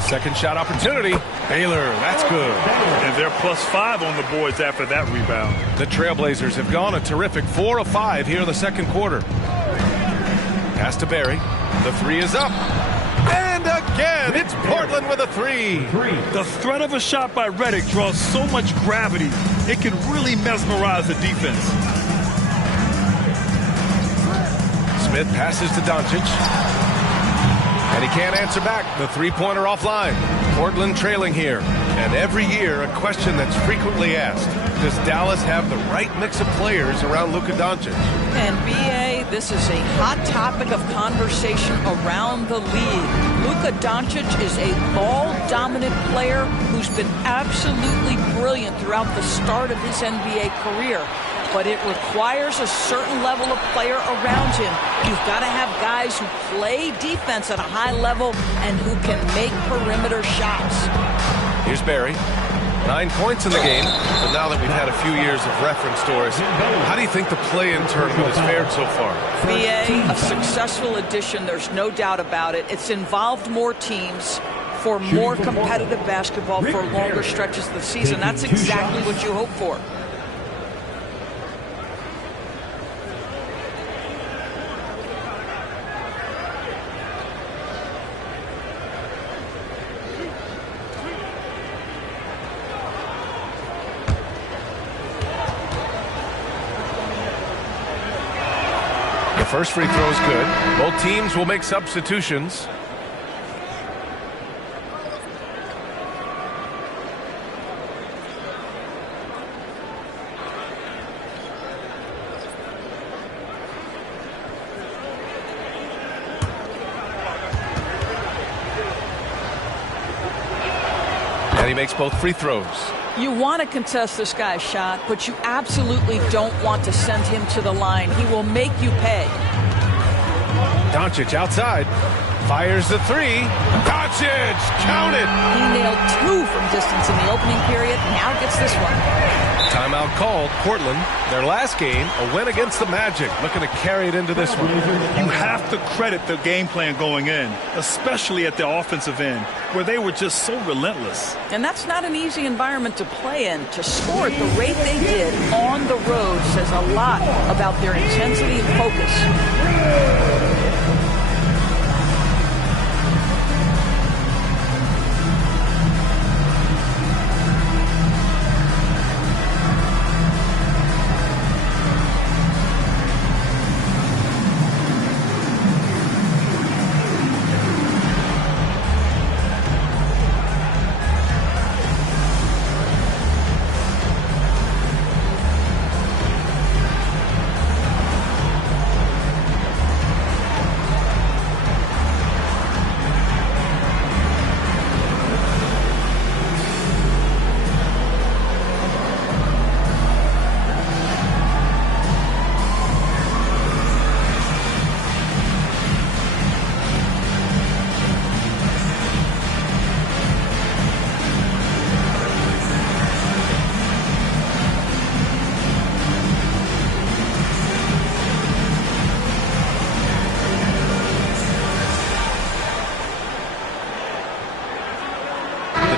Second shot opportunity. Baylor, that's good. And they're +5 on the boards after that rebound. The Trailblazers have gone a terrific 4 of 5 here in the second quarter. Pass to Barry. The 3 is up. And again, it's Portland with a 3. The threat of a shot by Redick draws so much gravity, it can really mesmerize the defense. Smith passes to Doncic. And he can't answer back. The three-pointer offline. Portland trailing here. And every year, a question that's frequently asked. Does Dallas have the right mix of players around Luka Doncic? And B.A., this is a hot topic of conversation around the league. Luka Doncic is a ball-dominant player who's been absolutely brilliant throughout the start of his NBA career. But it requires a certain level of player around him. You've got to have guys who play defense at a high level and who can make perimeter shots. Here's Barry. 9 points in the game, but now that we've had a few years of reference stories, how do you think the play-in tournament has fared so far? BA, a successful addition, there's no doubt about it. It's involved more teams for more competitive basketball for longer stretches of the season. That's exactly what you hope for. First free throw is good. Both teams will make substitutions. He makes both free throws. You want to contest this guy's shot, but you absolutely don't want to send him to the line. He will make you pay. Doncic outside. Fires the three. Doncic, count it. He nailed 2 from distance in the opening period. Now gets this one. Timeout called. Portland, their last game, a win against the Magic. Looking to carry it into this one. You have to credit the game plan going in, especially at the offensive end, where they were just so relentless. And that's not an easy environment to play in. To score at the rate they did on the road says a lot about their intensity and focus.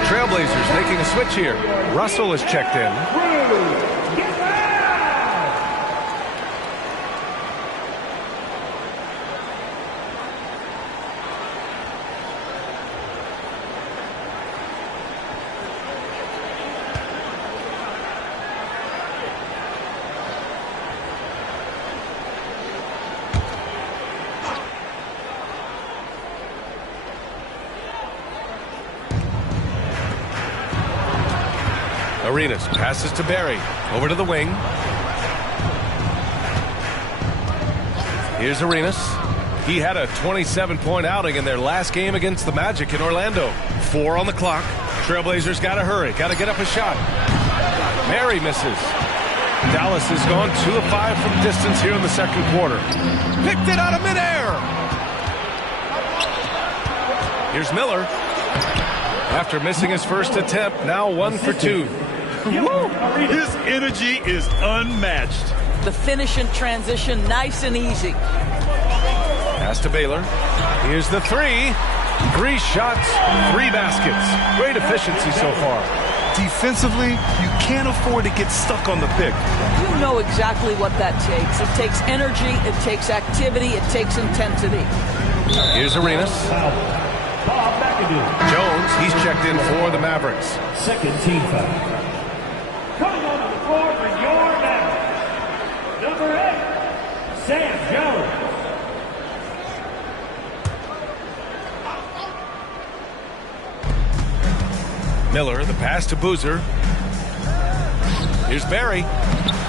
Trailblazers making a switch here. Russell is checked in. Arenas passes to Barry. Over to the wing. Here's Arenas. He had a 27-point outing in their last game against the Magic in Orlando. 4 on the clock. Trailblazers got to hurry. Got to get up a shot. Mary misses. Dallas has gone 2 of 5 from distance here in the second quarter. Picked it out of midair. Here's Miller. After missing his first attempt, now 1 for 2. His energy is unmatched. The finish in transition, nice and easy. Pass to Baylor. Here's the 3. 3 shots, 3 baskets. Great efficiency so far. Defensively, you can't afford to get stuck on the pick. You know exactly what that takes. It takes energy, it takes activity, it takes intensity. Here's Arenas. Jones, he's checked in for the Mavericks. Second team foul. Coming onto the floor for your Mavericks, number 8, Sam Jones. Miller, the pass to Boozer. Here's Barry.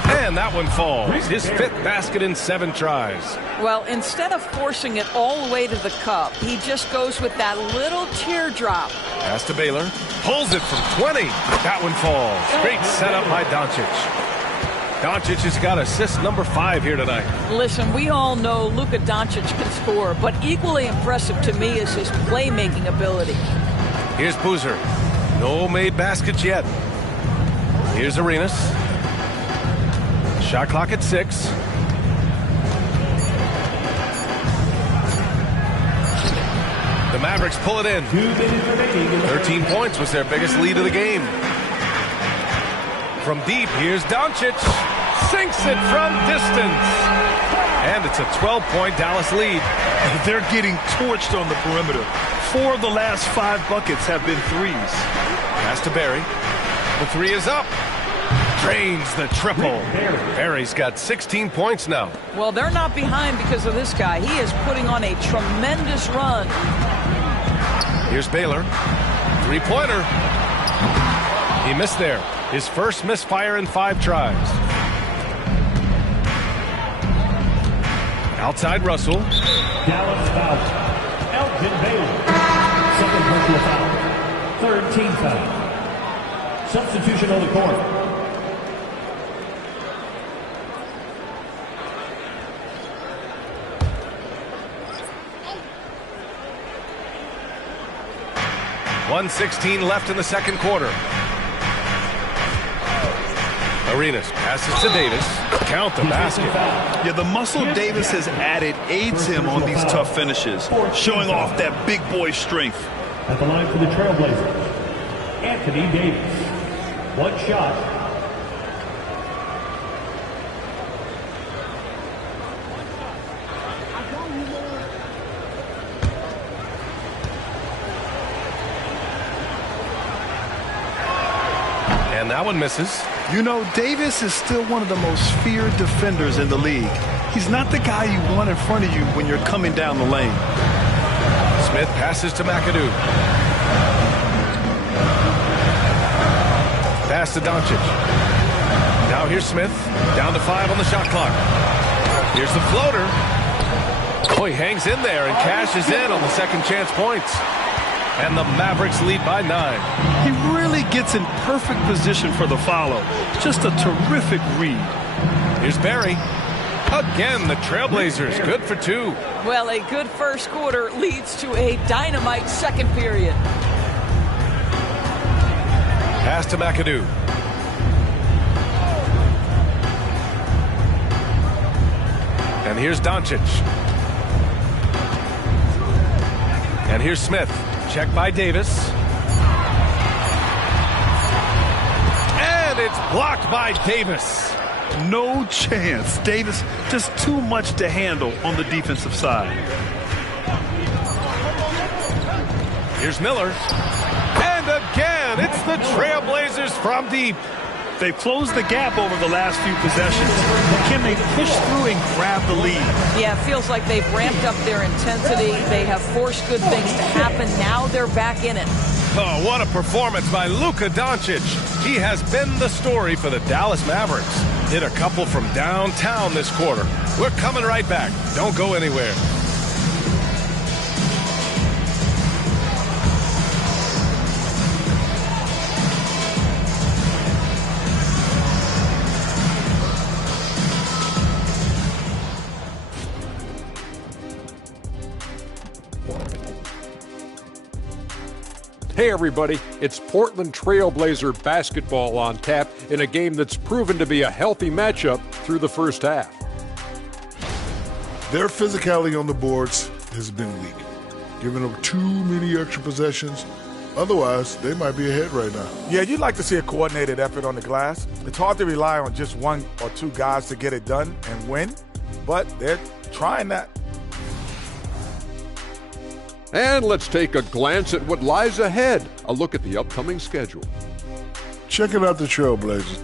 And that one falls. His 5th basket in 7 tries. Well, instead of forcing it all the way to the cup, he just goes with that little teardrop. Pass to Baylor. Pulls it from 20. That one falls. Great setup by Doncic. Doncic has got assist number 5 here tonight. Listen, we all know Luka Doncic can score, but equally impressive to me is his playmaking ability. Here's Boozer. No made baskets yet. Here's Arenas. Shot clock at 6. The Mavericks pull it in. 13 points was their biggest lead of the game. From deep, here's Doncic. Sinks it from distance. And it's a 12-point Dallas lead. They're getting torched on the perimeter. 4 of the last 5 buckets have been threes. Pass to Barry. The 3 is up. Drains the triple. Barry's got 16 points now. Well, they're not behind because of this guy. He is putting on a tremendous run. Here's Baylor. 3-pointer. He missed there. His first misfire in 5 tries. Outside Russell. Dallas foul. Elgin Baylor. Second personal foul. Third team foul. Substitution on the court. .116 left in the second quarter. Arenas passes to Davis. Count the basket. Yeah, the muscle Davis has added aids him on these tough finishes, showing off that big boy strength. At the line for the Trailblazers, Anthony Davis. One shot. And that one misses. You know, Davis is still one of the most feared defenders in the league. He's not the guy you want in front of you when you're coming down the lane. Smith passes to McAdoo. Pass to Doncic. Now here's Smith. Down to 5 on the shot clock. Here's the floater. Oh, he hangs in there and cashes in on the second chance points. And the Mavericks lead by 9. He really gets in perfect position for the follow. Just a terrific read. Here's Barry. Again, the Trailblazers, good for 2. Well, a good first quarter leads to a dynamite second period. Pass to McAdoo. And here's Doncic. And here's Smith. Check by Davis. And it's blocked by Davis. No chance. Davis just too much to handle on the defensive side. Here's Miller. And again, it's the Trailblazers from deep. They've closed the gap over the last few possessions. Can they push through and grab the lead? Yeah, it feels like they've ramped up their intensity. They have forced good things to happen. Now they're back in it. Oh, what a performance by Luka Doncic. He has been the story for the Dallas Mavericks. Hit a couple from downtown this quarter. We're coming right back. Don't go anywhere. Hey everybody, it's Portland Trailblazer basketball on tap in a game that's proven to be a healthy matchup through the first half. Their physicality on the boards has been weak, giving up too many extra possessions. Otherwise, they might be ahead right now. Yeah, you'd like to see a coordinated effort on the glass. It's hard to rely on just one or two guys to get it done and win, but they're trying that. And let's take a glance at what lies ahead. A look at the upcoming schedule. Checking out the Trailblazers.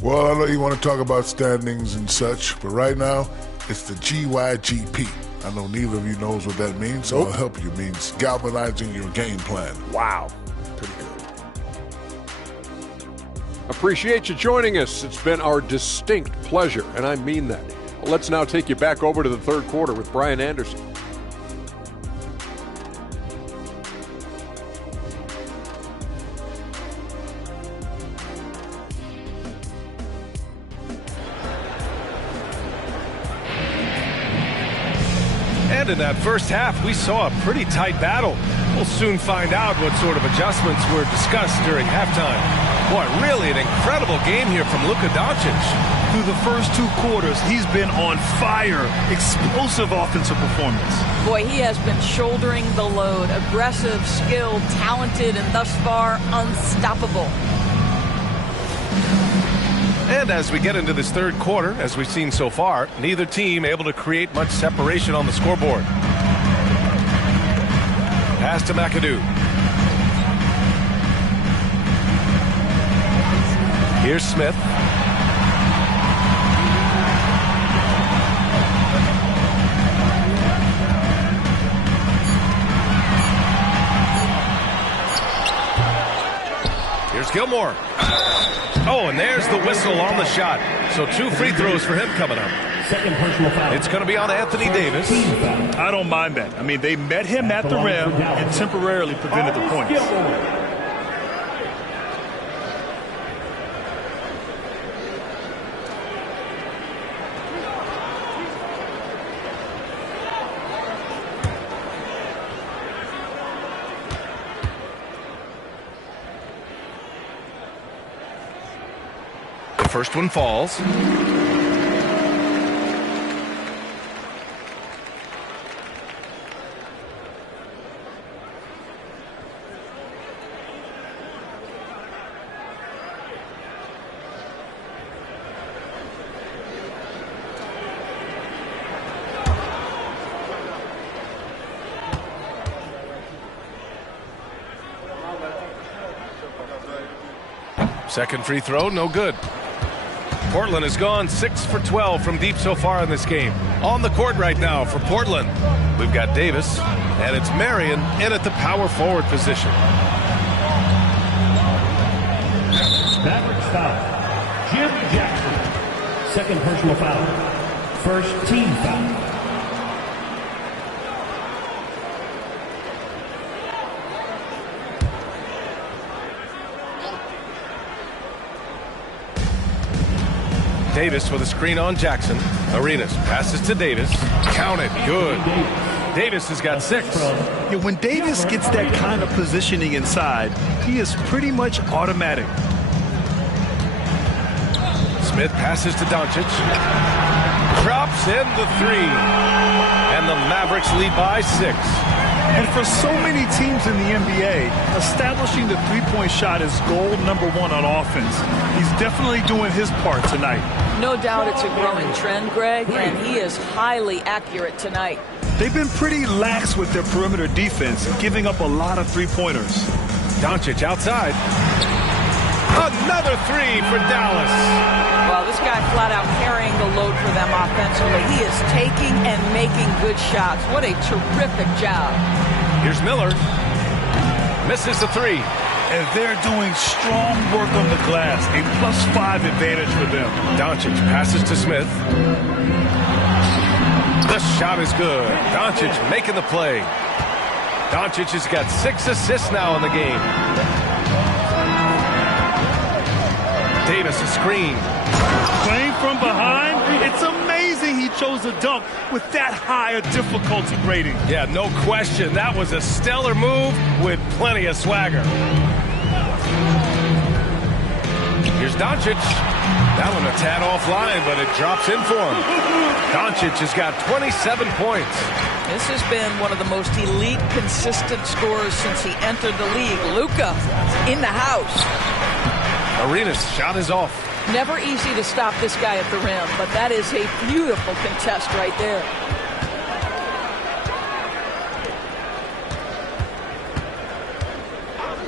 Well, I know you want to talk about standings and such, but right now, it's the GYGP. I know neither of you knows what that means, so I'll help you. It means galvanizing your game plan. Wow. Pretty good. Appreciate you joining us. It's been our distinct pleasure, and I mean that. Let's now take you back over to the third quarter with Brian Anderson. And in that first half, we saw a pretty tight battle. We'll soon find out what sort of adjustments were discussed during halftime. Boy, really an incredible game here from Luka Doncic. Through the first 2 quarters, he's been on fire. Explosive offensive performance. Boy, he has been shouldering the load. Aggressive, skilled, talented, and thus far unstoppable. And as we get into this third quarter, as we've seen so far, neither team able to create much separation on the scoreboard. Pass to McAdoo. Here's Smith. Here's Gilmore. Oh, and there's the whistle on the shot. So 2 free throws for him coming up. It's going to be on Anthony Davis. I don't mind that. I mean, they met him at the rim and temporarily prevented the points. First one falls. Second free throw, no good. Portland has gone 6 for 12 from deep so far in this game. On the court right now for Portland, we've got Davis, and it's Marion in at the power forward position. Mavericks foul. Jim Jackson. Second personal foul. First team foul. Davis with a screen on Jackson. Arenas passes to Davis. Count it. Good. Davis has got 6. Yeah, when Davis gets that kind of positioning inside, he is pretty much automatic. Smith passes to Doncic. Drops in the 3. And the Mavericks lead by 6. And for so many teams in the NBA, establishing the three-point shot is goal number 1 on offense. He's definitely doing his part tonight. No doubt it's a growing trend, Greg, and he is highly accurate tonight. They've been pretty lax with their perimeter defense, giving up a lot of three-pointers. Doncic outside. Another 3 for Dallas. Well, this guy flat out carrying the load for them offensively. He is taking and making good shots. What a terrific job. Here's Miller. Misses the 3. And they're doing strong work on the glass. A +5 advantage for them. Doncic passes to Smith. The shot is good. Doncic making the play. Doncic has got 6 assists now in the game. Davis a screen. Playing from behind, it's amazing he chose a dunk with that high a difficulty rating. Yeah, no question. That was a stellar move with plenty of swagger. Here's Doncic. That one a tad offline, but it drops in for him. Doncic has got 27 points. This has been one of the most elite, consistent scorers since he entered the league. Luka in the house. Arenas' shot is off. Never easy to stop this guy at the rim, but that is a beautiful contest right there.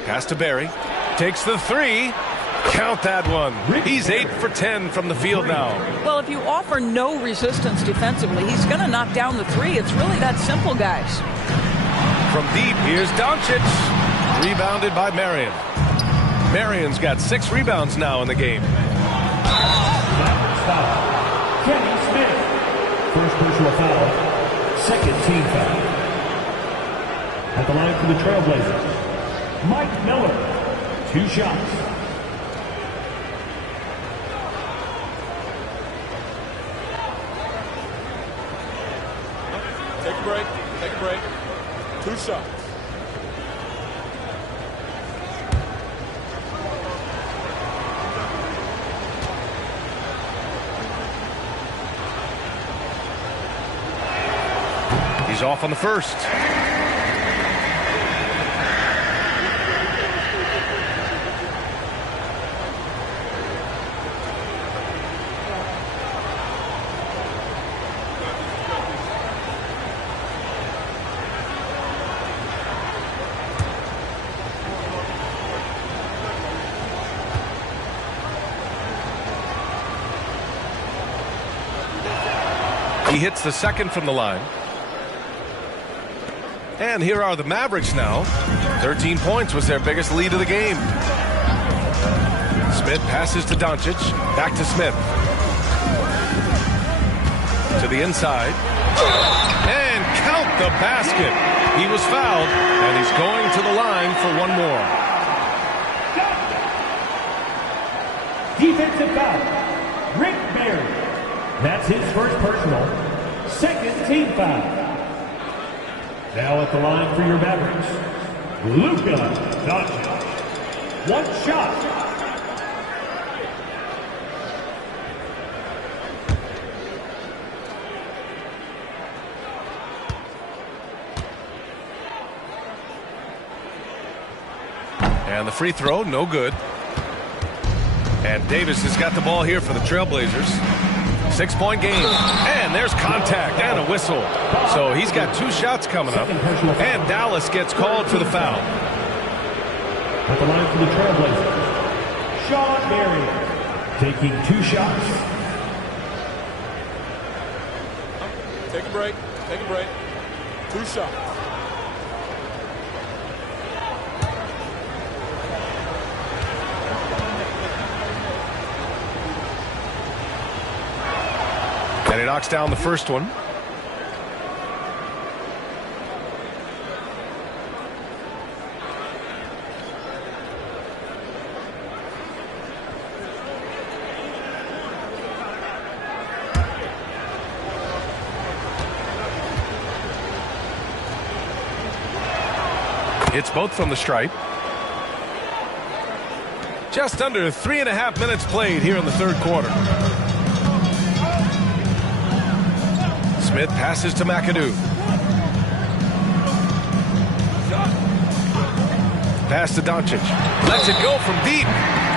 Pass to Barry. Takes the 3. Count that one. He's 8 for 10 from the field now. Well, if you offer no resistance defensively, he's going to knock down the 3. It's really that simple, guys. From deep, here's Doncic. Rebounded by Marion. Marion's got 6 rebounds now in the game. Mavericks foul. Kenny Smith. First personal foul. Second team foul. At the line for the Trailblazers, Mike Miller. 2 shots. Take a break. Take a break. 2 shots. He's off on the first. He hits the second from the line. And here are the Mavericks now. 13 points was their biggest lead of the game. Smith passes to Doncic. Back to Smith. To the inside. And count the basket. He was fouled, and he's going to the line for one more. Defensive foul. Rick Barry. That's his first personal. Second team foul. Now at the line for your Mavericks, Luka Doncic. 1 shot. And the free throw, no good. And Davis has got the ball here for the Trailblazers. 6-point game. And there's contact and a whistle. So he's got 2 shots coming up. And Dallas gets called for the foul. At the line for the Trailblazers, Sean Marion taking 2 shots. Take a break. Take a break. 2 shots. And he knocks down the first one. It's both from the stripe. Just under 3.5 minutes played here in the third quarter. Smith passes to McAdoo. Pass to Doncic. Lets it go from deep.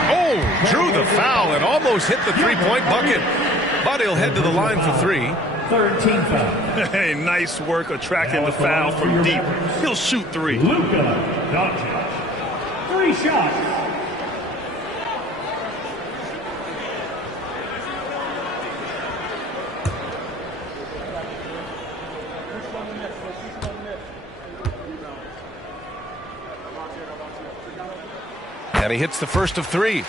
Oh, drew the foul and almost hit the 3-point bucket. But he'll head to the line for 3. Third team foul. Hey, nice work attracting the foul from deep. He'll shoot 3. Luka Doncic. 3 shots. And he hits the first of 3.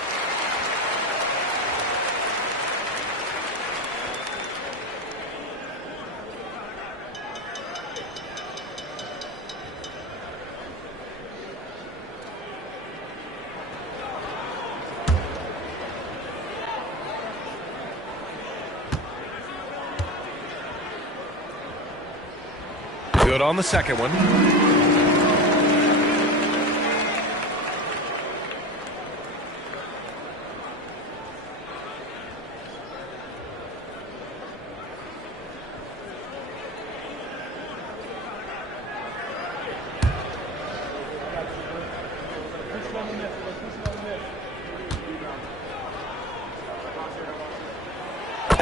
Good on the second one.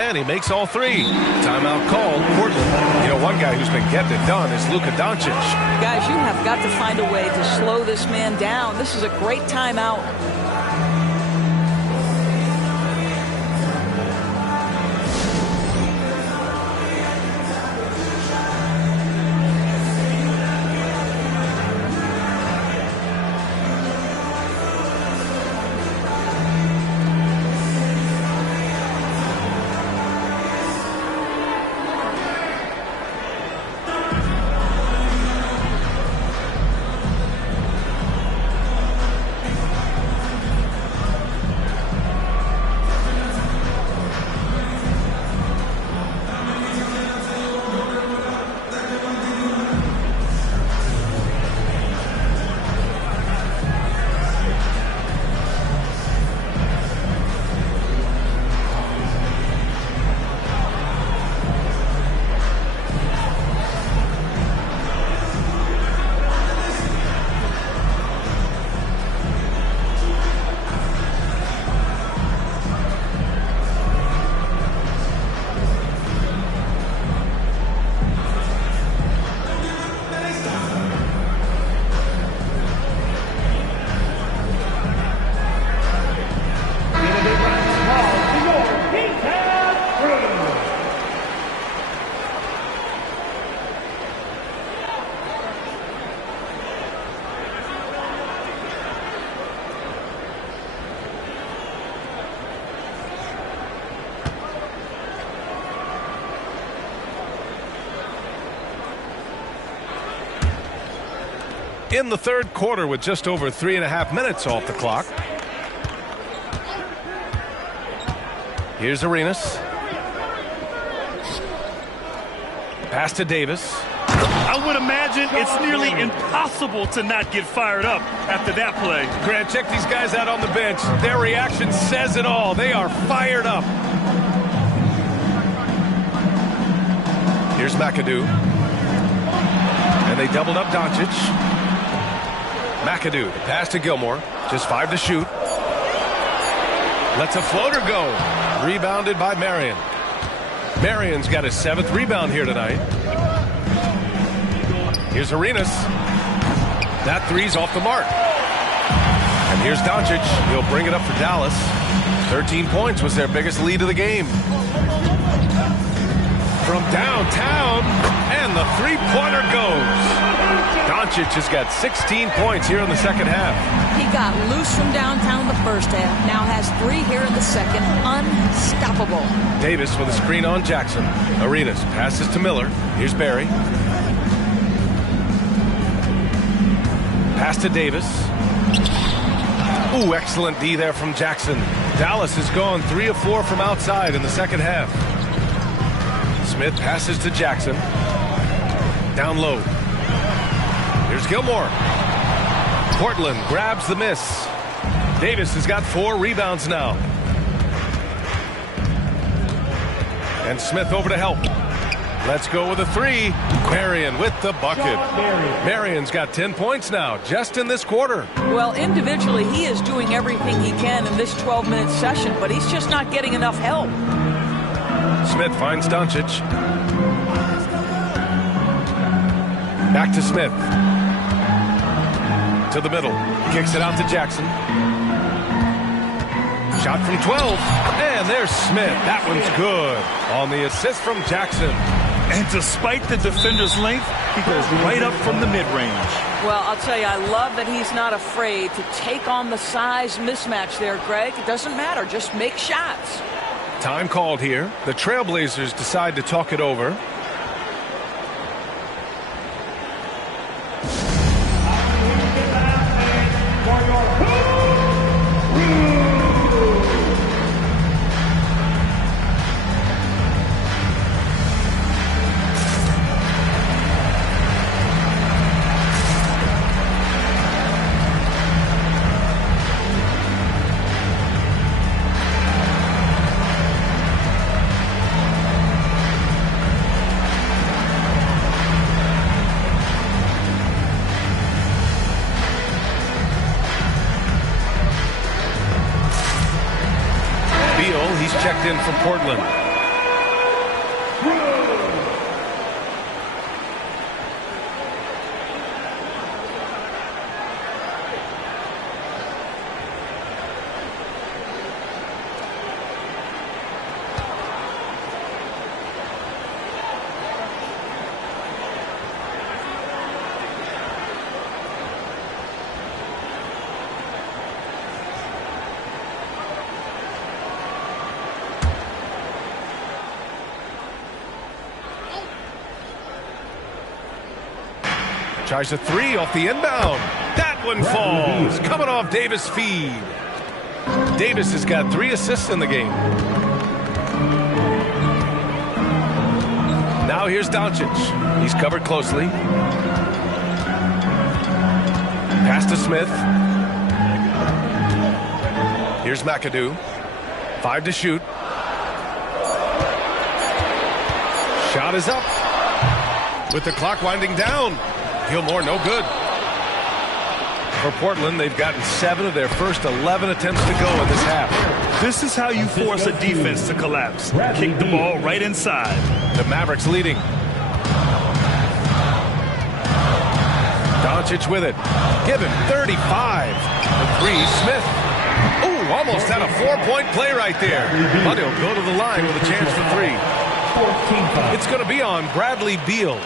And he makes all 3. Timeout called. Portland. You know, one guy who's been getting it done is Luka Doncic. Guys, you have got to find a way to slow this man down. This is a great timeout. In the third quarter with just over 3.5 minutes off the clock. Here's Arenas. Pass to Davis. I would imagine it's nearly impossible to not get fired up after that play. Grant, check these guys out on the bench. Their reaction says it all. They are fired up. Here's McAdoo. And they doubled up Doncic. McAdoo, the pass to Gilmore. Just 5 to shoot. Lets a floater go. Rebounded by Marion. Marion's got his 7th rebound here tonight. Here's Arenas. That three's off the mark. And here's Doncic. He'll bring it up for Dallas. 13 points was their biggest lead of the game. From downtown, and the three-pointer goes. Doncic has got 16 points here in the second half. He got loose from downtown in the first half. Now has 3 here in the second. Unstoppable. Davis with a screen on Jackson. Arenas passes to Miller. Here's Barry. Pass to Davis. Ooh, excellent D there from Jackson. Dallas has gone 3 of 4 from outside in the second half. Smith passes to Jackson. Down low. Here's Gilmore. Portland grabs the miss. Davis has got 4 rebounds now. And Smith over to help. Let's go with a 3. Marion with the bucket. Marion's got 10 points now, just in this quarter. Well, individually, he is doing everything he can in this 12-minute session, but he's just not getting enough help. Smith finds Doncic. Back to Smith. To the middle. Kicks it out to Jackson. Shot from 12. And there's Smith. That one's good. On the assist from Jackson. And despite the defender's length, he goes right up from the mid-range. Well, I'll tell you, I love that he's not afraid to take on the size mismatch there, Greg. It doesn't matter. Just make shots. Time called here. The Trailblazers decide to talk it over. Checked in from Portland. Tries a 3 off the inbound. That one falls. Coming off Davis' feed. Davis has got 3 assists in the game. Now here's Doncic. He's covered closely. Pass to Smith. Here's McAdoo. 5 to shoot. Shot is up. With the clock winding down. Gilmore, no good. For Portland, they've gotten 7 of their first 11 attempts to go in this half. This is how you force a defense to collapse. Kick the ball right inside. The Mavericks leading. Doncic with it. Give him 35. The 3, Smith. Ooh, almost had a 4-point play right there. But he'll go to the line with a chance for 3. It's going to be on Bradley Beal.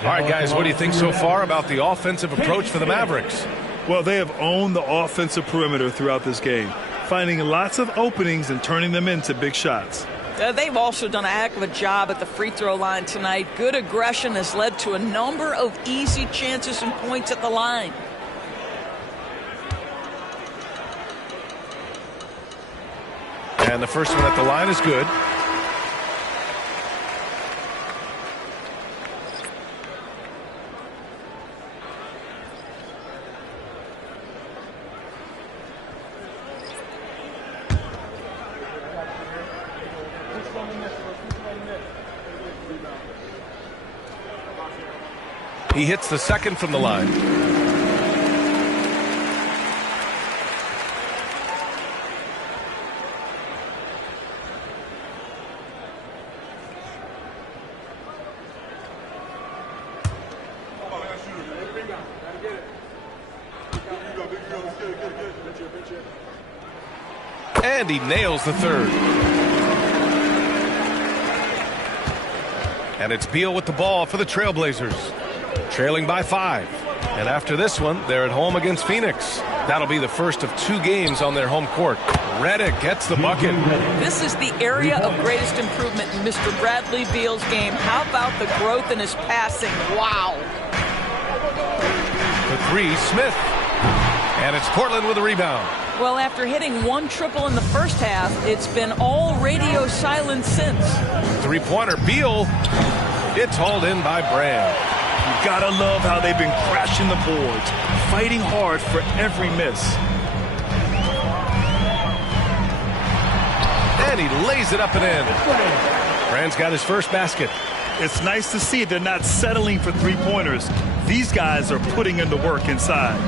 All right, guys, what do you think so far about the offensive approach for the Mavericks? Well, they have owned the offensive perimeter throughout this game, finding lots of openings and turning them into big shots. They've also done a heck of a job at the free throw line tonight. Good aggression has led to a number of easy chances and points at the line. And the first one at the line is good. He hits the second from the line. And he nails the third. And it's Beal with the ball for the Trailblazers. Trailing by 5. And after this one, they're at home against Phoenix. That'll be the first of 2 games on their home court. Redick gets the bucket. This is the area of greatest improvement in Mr. Bradley Beal's game. How about the growth in his passing? Wow. For 3, Smith. And it's Portland with a rebound. Well, after hitting 1 triple in the first half, it's been all radio silence since. 3-pointer, Beal. It's hauled in by Brand. You gotta love how they've been crashing the boards, fighting hard for every miss. And he lays it up and in. Brand's got his first basket. It's nice to see they're not settling for 3-pointers. These guys are putting in the work inside.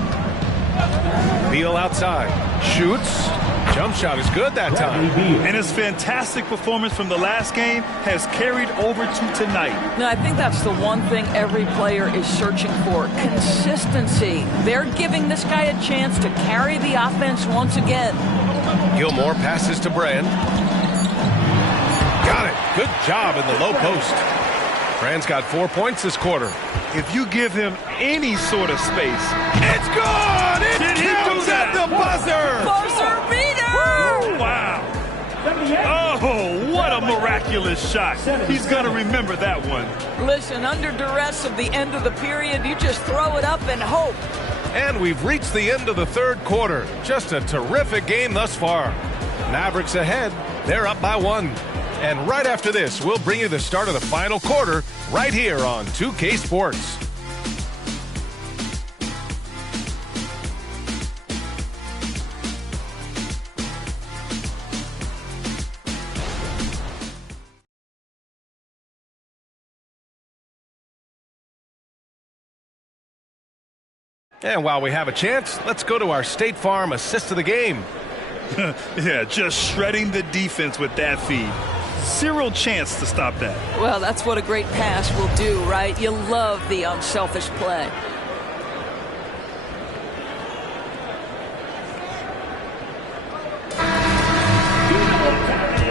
Beal outside. Shoots. Jump shot is good that time. And his fantastic performance from the last game has carried over to tonight. Now, I think that's the one thing every player is searching for. Consistency. They're giving this guy a chance to carry the offense once again. Gilmore passes to Brand. Got it. Good job in the low post. Brand's got 4 points this quarter. If you give him any sort of space, it's good! It counts at the buzzer! Buzzer beater! Wow. Oh, what a miraculous shot. He's going to remember that one. Listen, under duress of the end of the period, you just throw it up and hope. And we've reached the end of the third quarter. Just a terrific game thus far. Mavericks ahead. They're up by 1. And right after this, we'll bring you the start of the final quarter right here on 2K Sports. And while we have a chance, let's go to our State Farm assist of the game. Yeah, just shredding the defense with that feed. Zero chance to stop that. Well, that's what a great pass will do, right? You love the unselfish play.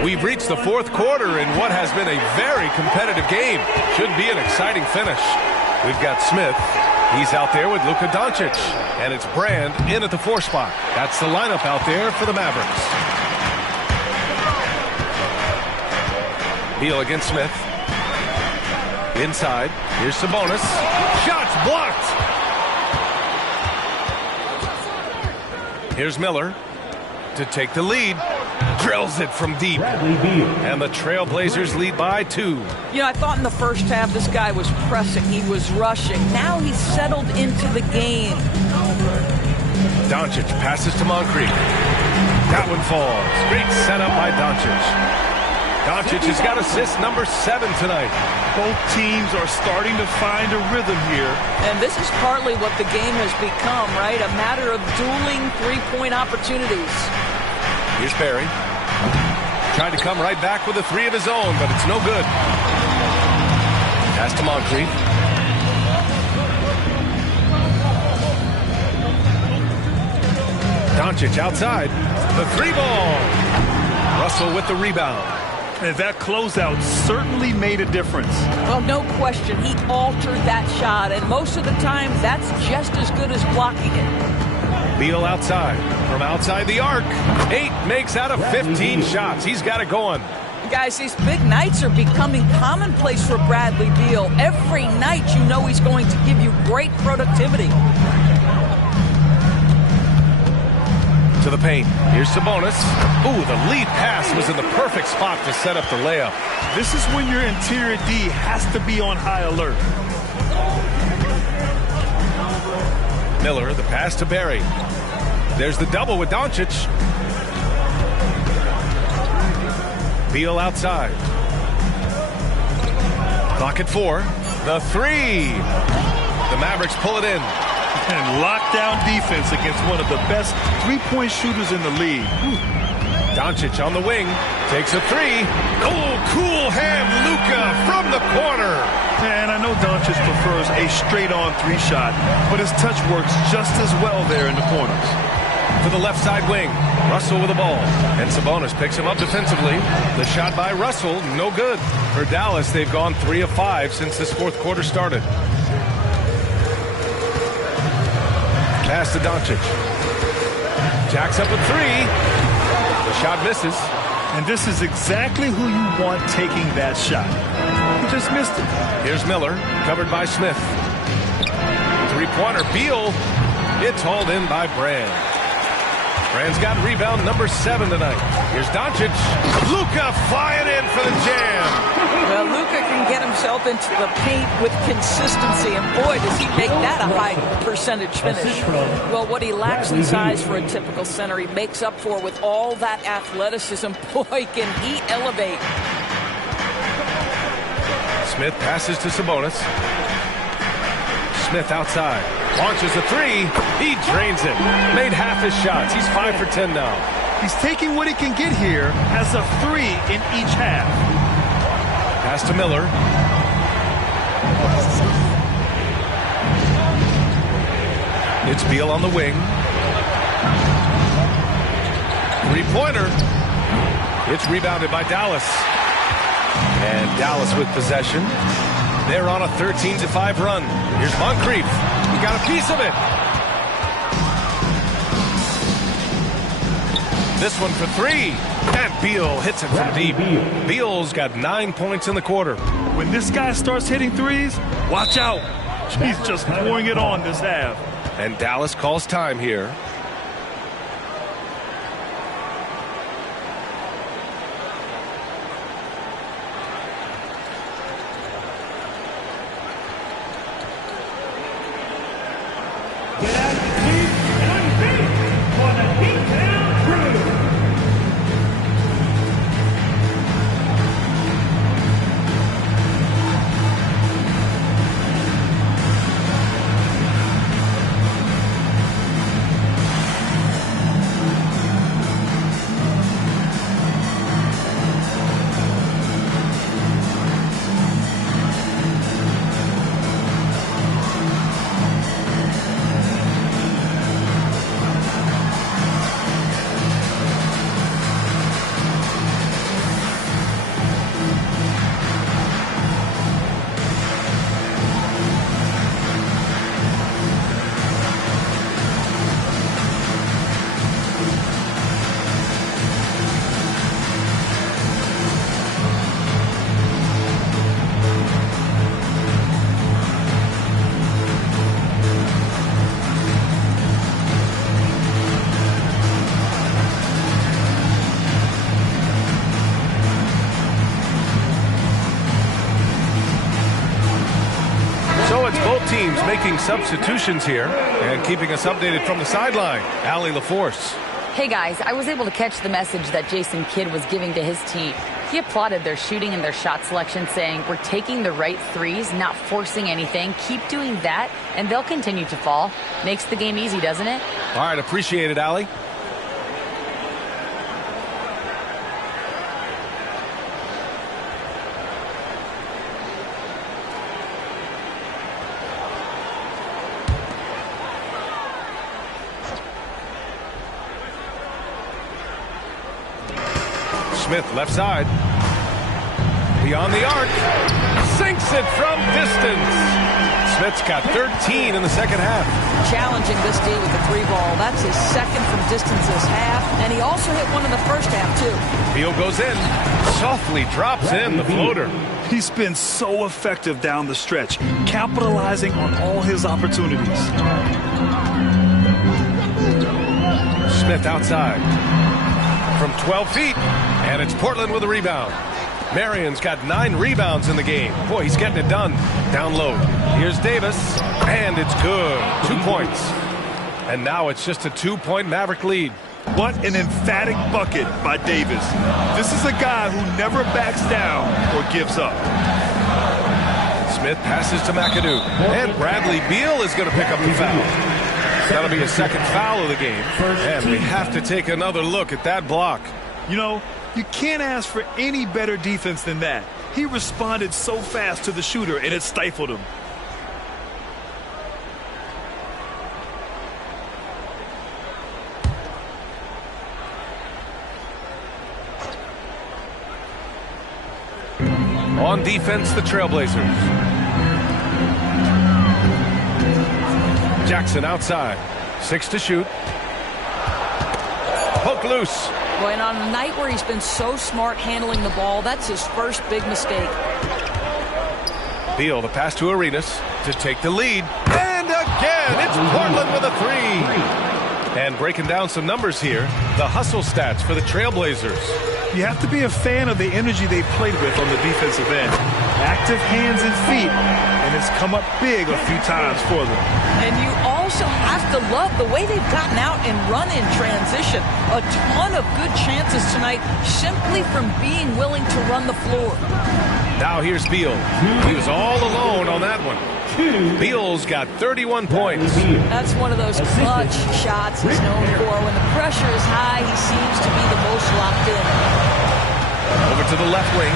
We've reached the fourth quarter in what has been a very competitive game. Should be an exciting finish. We've got Smith. He's out there with Luka Doncic. And it's Brand in at the 4 spot. That's the lineup out there for the Mavericks. Beal against Smith. Inside. Here's Sabonis. Shots blocked. Here's Miller to take the lead. Drills it from deep. And the Trailblazers lead by 2. You know, I thought in the first half this guy was pressing. He was rushing. Now he's settled into the game. Doncic passes to Moncrief. That one falls. Great setup by Doncic. Doncic has got assist number 7 tonight. Both teams are starting to find a rhythm here. And this is partly what the game has become, right? A matter of dueling 3-point opportunities. Here's Barry. Tried to come right back with a 3 of his own, but it's no good. Pass to Moncrief. Doncic outside. The 3 ball. Russell with the rebound. And that closeout certainly made a difference. Well, no question. He altered that shot, and most of the time, that's just as good as blocking it. Beal outside. From outside the arc. 8 makes out of 15 shots. He's got it going. Guys, these big nights are becoming commonplace for Bradley Beal. Every night you know he's going to give you great productivity. To the paint. Here's Sabonis. Ooh, the lead pass was in the perfect spot to set up the layup. This is when your interior D has to be on high alert. Miller, the pass to Barry. There's the double with Doncic. Beal outside. Clock at 4. The 3. The Mavericks pull it in. And lockdown defense against one of the best 3-point shooters in the league. Doncic on the wing. Takes a 3. Oh, cool hand Luka from the corner. And I know Doncic prefers a straight-on 3 shot, but his touch works just as well there in the corners. to the left side wing. Russell with the ball. And Sabonis picks him up defensively. The shot by Russell, no good. For Dallas, they've gone 3 of 5 since this fourth quarter started. Pass to Doncic. Jacks up a 3. The shot misses. And this is exactly who you want taking that shot. He just missed it. Here's Miller, covered by Smith. Three-pointer, Beal. It's hauled in by Brand. Brand's got rebound number 7 tonight. Here's Doncic. Luka flying in for the jam. Well, Luka can get himself into the paint with consistency, and boy, does he make that a high percentage finish. Well, what he lacks in size for a typical center, he makes up for with all that athleticism. Boy, can he elevate. Smith passes to Sabonis. Smith outside. Launches a 3. He drains it. Made half his shots. He's 5 for 10 now. He's taking what he can get here as a 3 in each half. Pass to Miller. It's Beal on the wing. Three-pointer. It's rebounded by Dallas. And Dallas with possession. They're on a 13-5 run. Here's Moncrief. He got a piece of it. This one for 3. And Beal hits it from deep. Beal's got 9 points in the quarter. When this guy starts hitting threes, watch out. He's just pouring it on this half. And Dallas calls time here. Teams making substitutions here and keeping us updated from the sideline. Allie LaForce. Hey guys, I was able to catch the message that Jason Kidd was giving to his team. He applauded their shooting and their shot selection, saying, "We're taking the right threes, not forcing anything. Keep doing that, and they'll continue to fall." Makes the game easy, doesn't it? All right, appreciate it, Allie. Smith left side. Beyond the arc. Sinks it from distance. Smith's got 13 in the second half. Challenging this D with the 3-ball. That's his second from distance this half. And he also hit one in the first half, too. Beal goes in. Softly drops in the floater. He's been so effective down the stretch, capitalizing on all his opportunities. Smith outside. From 12 feet. And it's Portland with a rebound. Marion's got 9 rebounds in the game. Boy, he's getting it done. Down low. Here's Davis. And it's good. 2 points. And now it's just a 2-point Maverick lead. What an emphatic bucket by Davis. This is a guy who never backs down or gives up. Smith passes to McAdoo. And Bradley Beal is going to pick up the foul. That'll be his second foul of the game. And we have to take another look at that block. You know, you can't ask for any better defense than that. He responded so fast to the shooter, and it stifled him. On defense, the Trailblazers. Jackson outside. 6 to shoot. Poke loose. Boy, and on a night where he's been so smart handling the ball, that's his first big mistake. Beal, the pass to Arenas to take the lead. And again, it's Portland with a 3. And breaking down some numbers here, the hustle stats for the Trailblazers. You have to be a fan of the energy they played with on the defensive end. Active hands and feet, and it's come up big a few times for them. And you also have to love the way they've gotten out and run in transition. A ton of good chances tonight simply from being willing to run the floor. Now here's Beal. He was all alone on that one. Beal's got 31 points. That's one of those clutch shots he's known for. When the pressure is high, he seems to be the most locked in. Over to the left wing.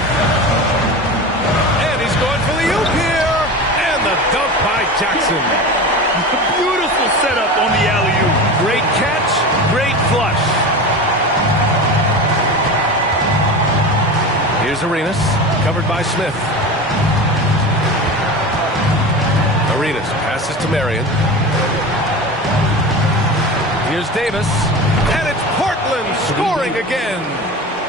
And he's going for the oop here. And the dunk by Jackson. Beautiful setup on the alley-oop. Great catch, great flush. Here's Arenas, covered by Smith. Arenas passes to Marion. Here's Davis, and it's Portland scoring again.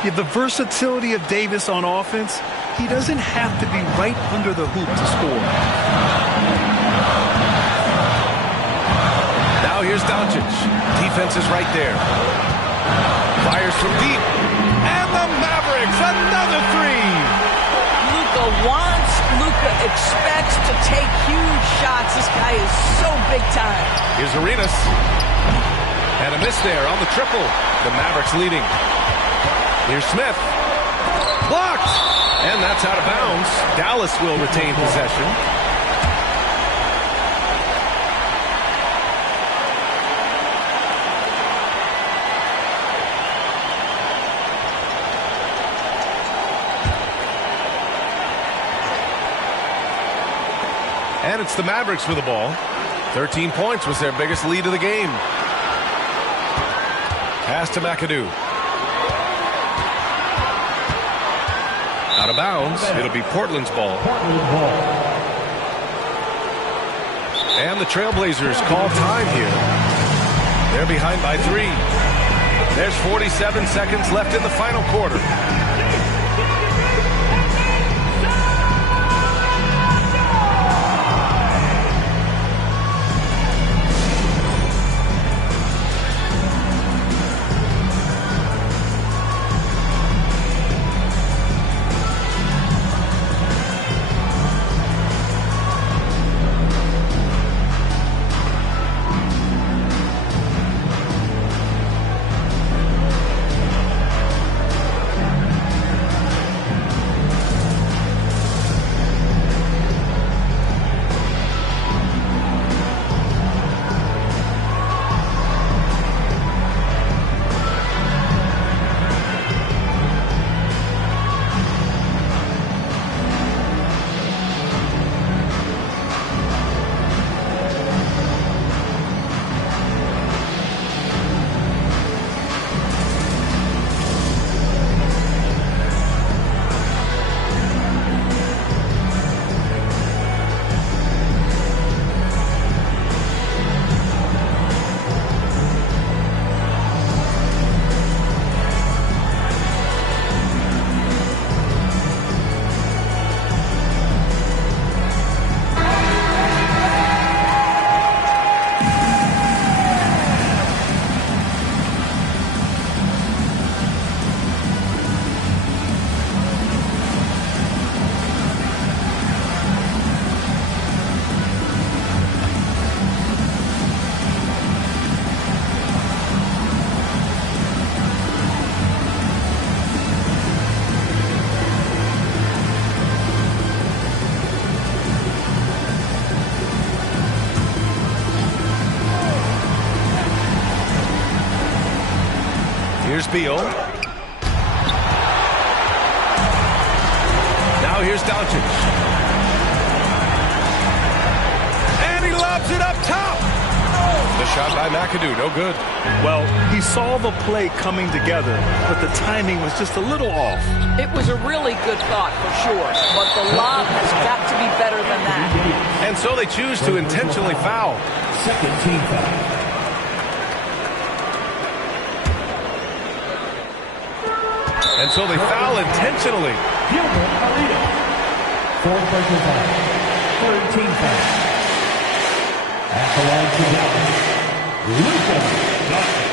Yeah, the versatility of Davis on offense, he doesn't have to be right under the hoop to score. Now here's Doncic. Defense is right there. Fires from deep. And the Mavericks, another 3. Luka wants, Luka expects to take huge shots. This guy is so big time. Here's Arenas. And a miss there on the triple. The Mavericks leading. Here's Smith. Blocked. And that's out of bounds. Dallas will retain possession. And it's the Mavericks with the ball. 13 points was their biggest lead of the game. Pass to McAdoo. Out of bounds. It'll be Portland's ball. And the Trailblazers call time here. They're behind by 3. There's 47 seconds left in the final quarter. Here's Beal. Now here's Doncic. And he lobs it up top. The shot by McAdoo, no good. Well, he saw the play coming together, but the timing was just a little off. It was a really good thought for sure, but the lob has got to be better than that. And so they choose to intentionally foul. Second team foul. And so they foul intentionally. Gilbert Arenas. Fourth personal foul. Third team foul. At the line to Dallas, Luka Doncic.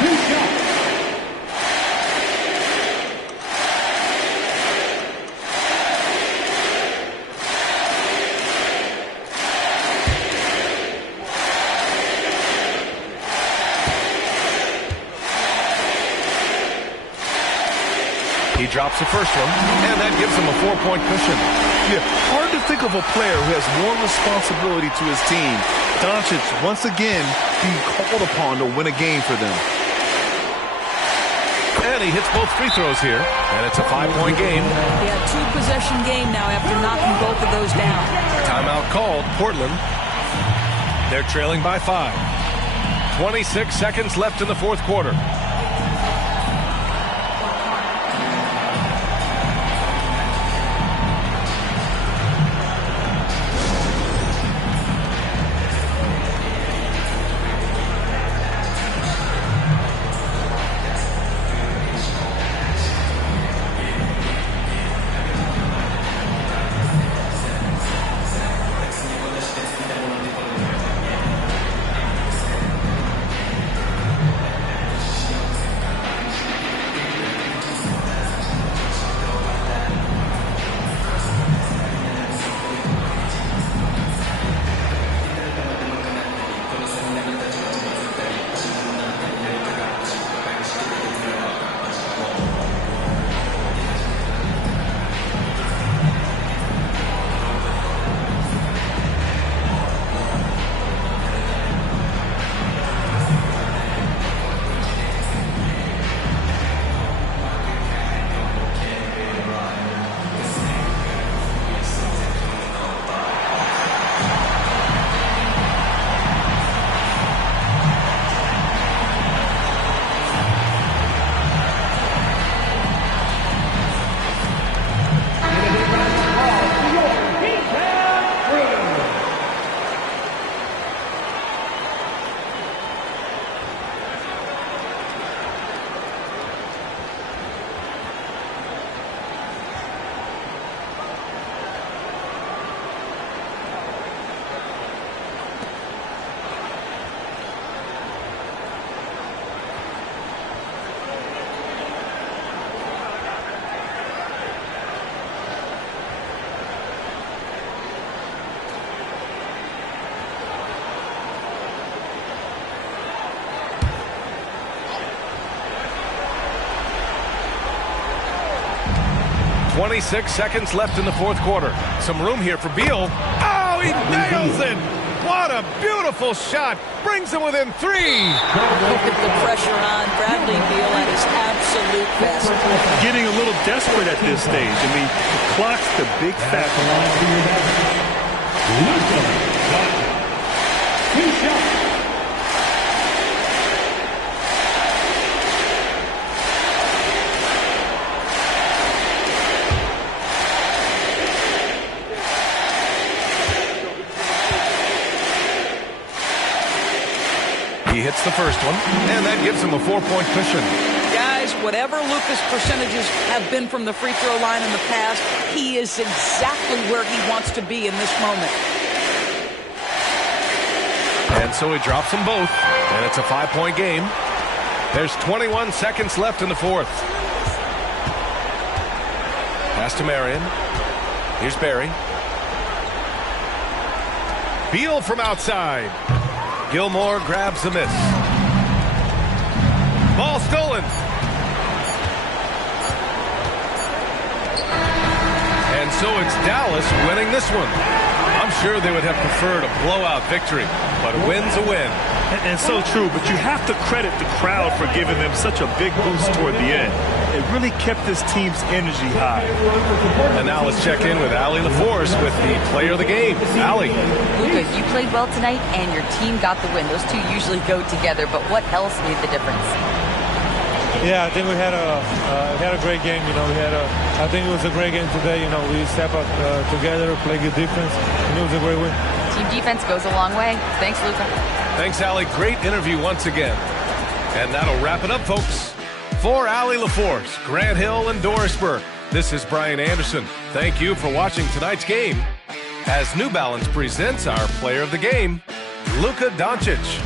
2 shots. He drops the first one, and that gives him a 4-point cushion. Yeah, hard to think of a player who has more responsibility to his team. Doncic, once again, being called upon to win a game for them. And he hits both free throws here, and it's a 5-point game. Yeah, 2-possession game now after knocking both of those down. Timeout called, Portland. They're trailing by 5. 26 seconds left in the fourth quarter. .26 seconds left in the fourth quarter. Some room here for Beal. Oh, he nails it! What a beautiful shot! Brings him within 3. Look at the pressure on Bradley Beal at his absolute best. Getting a little desperate at this stage. I mean, the clock's the big factor. Luka Doncic. 2 shots. He hits the first one, and that gives him a 4-point cushion. Guys, whatever Luka's percentages have been from the free throw line in the past, he is exactly where he wants to be in this moment. And so he drops them both, and it's a 5-point game. There's 21 seconds left in the fourth. Pass to Marion. Here's Barry. Beal from outside. Gilmore grabs the miss. Ball stolen. And so it's Dallas winning this one. On I'm sure they would have preferred a blowout victory, but a win's a win. And so true, but you have to credit the crowd for giving them such a big boost toward the end. It really kept this team's energy high. And now let's check in with Allie LaForce with the player of the game. Allie. Luka, you played well tonight, and your team got the win. Those two usually go together, but what else made the difference? Yeah, I think we had a great game. I think it was a great game today. We step up together, play good defense, and it was a great win. Team defense goes a long way. Thanks, Luka. Thanks, Allie. Great interview once again. And that'll wrap it up, folks. For Allie LaForce, Grant Hill, and Doris Burke, this is Brian Anderson. Thank you for watching tonight's game as New Balance presents our player of the game, Luka Doncic.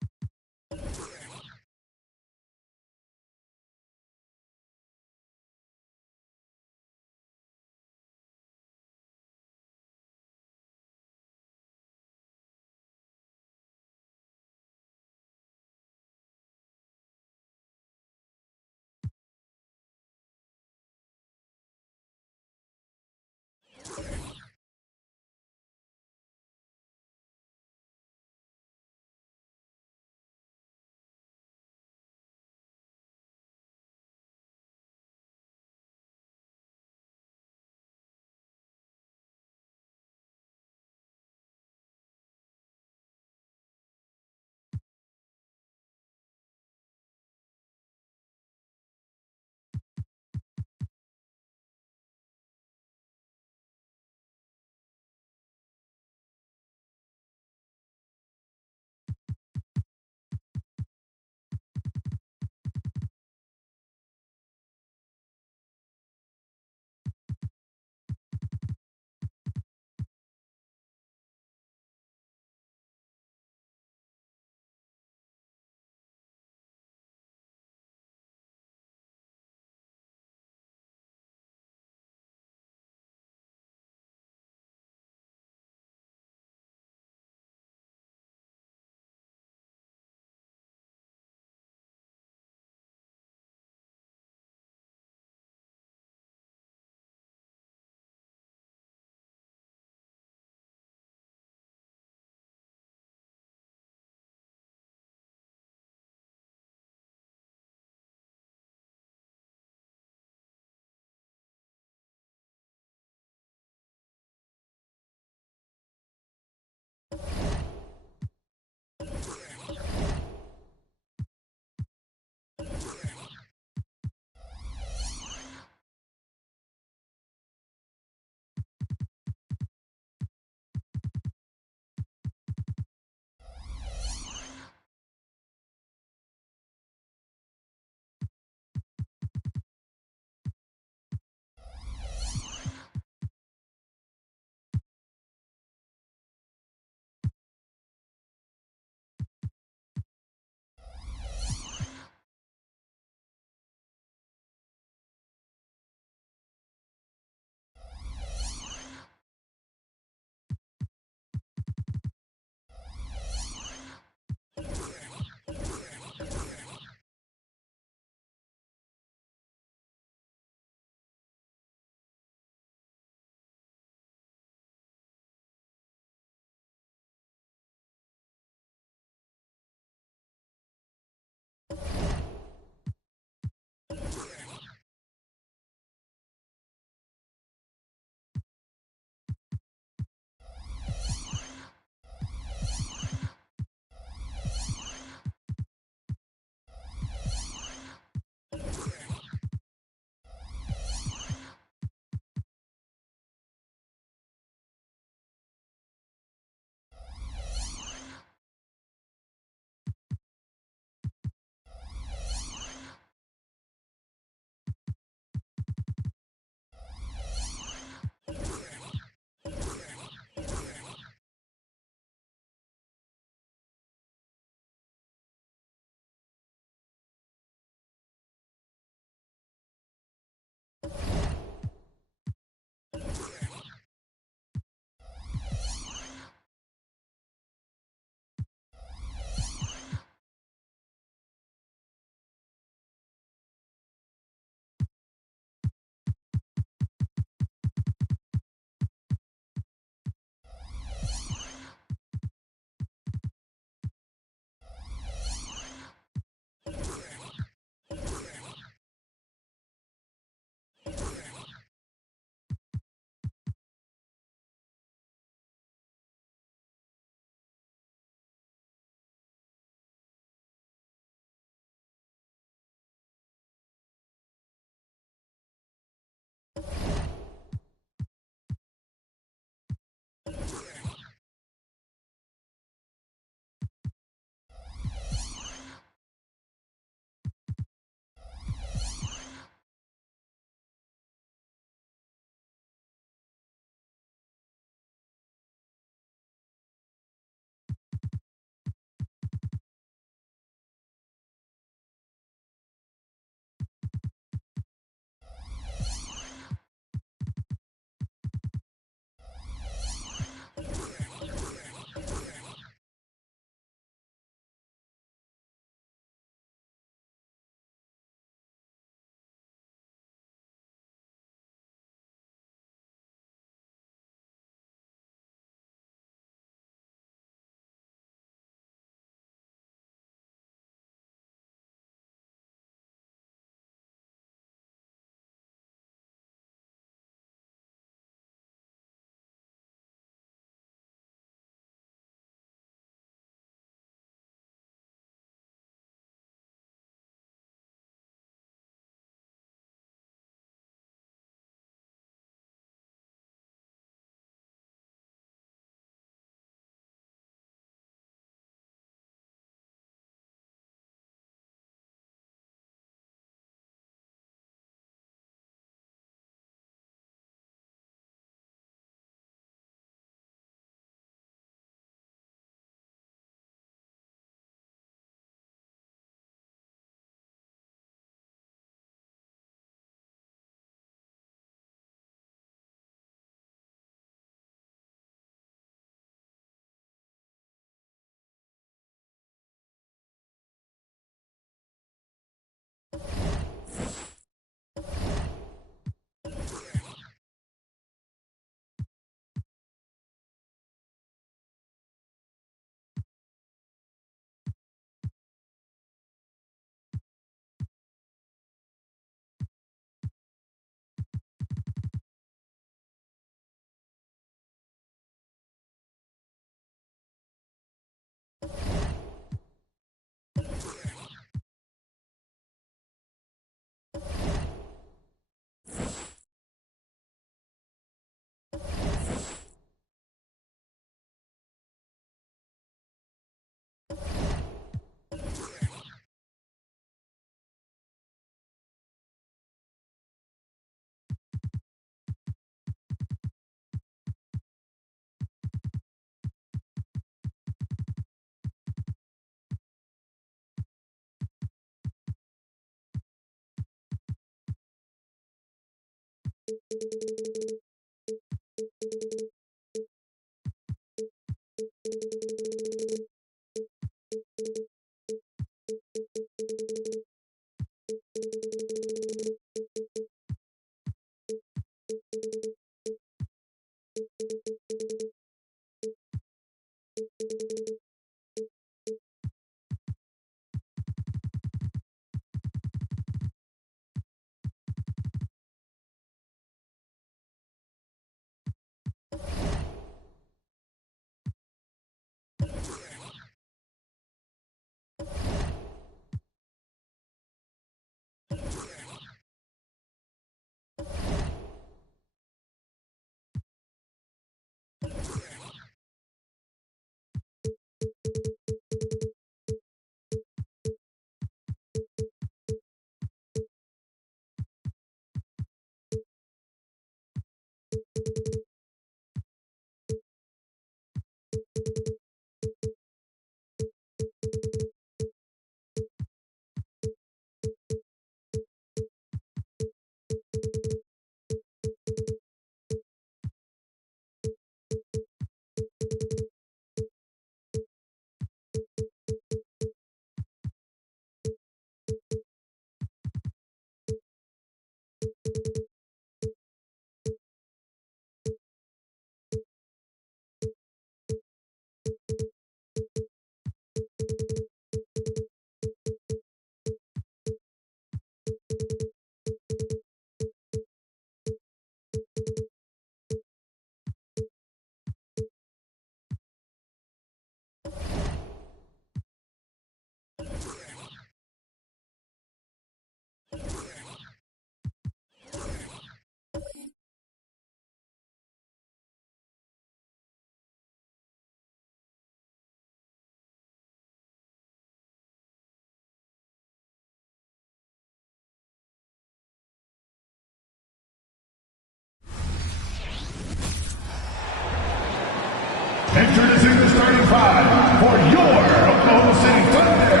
Introducing the starting five for your Oklahoma City Thunder.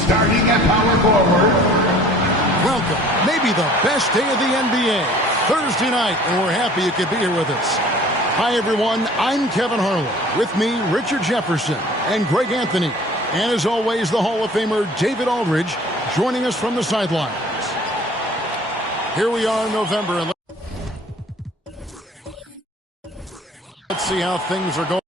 Starting at power forward. Welcome, maybe the best day of the NBA. Thursday night, and we're happy you could be here with us. Hi, everyone. I'm Kevin Harlan. With me, Richard Jefferson and Greg Anthony. And as always, the Hall of Famer David Aldridge joining us from the sidelines. Here we are in November, and let's see how things are going.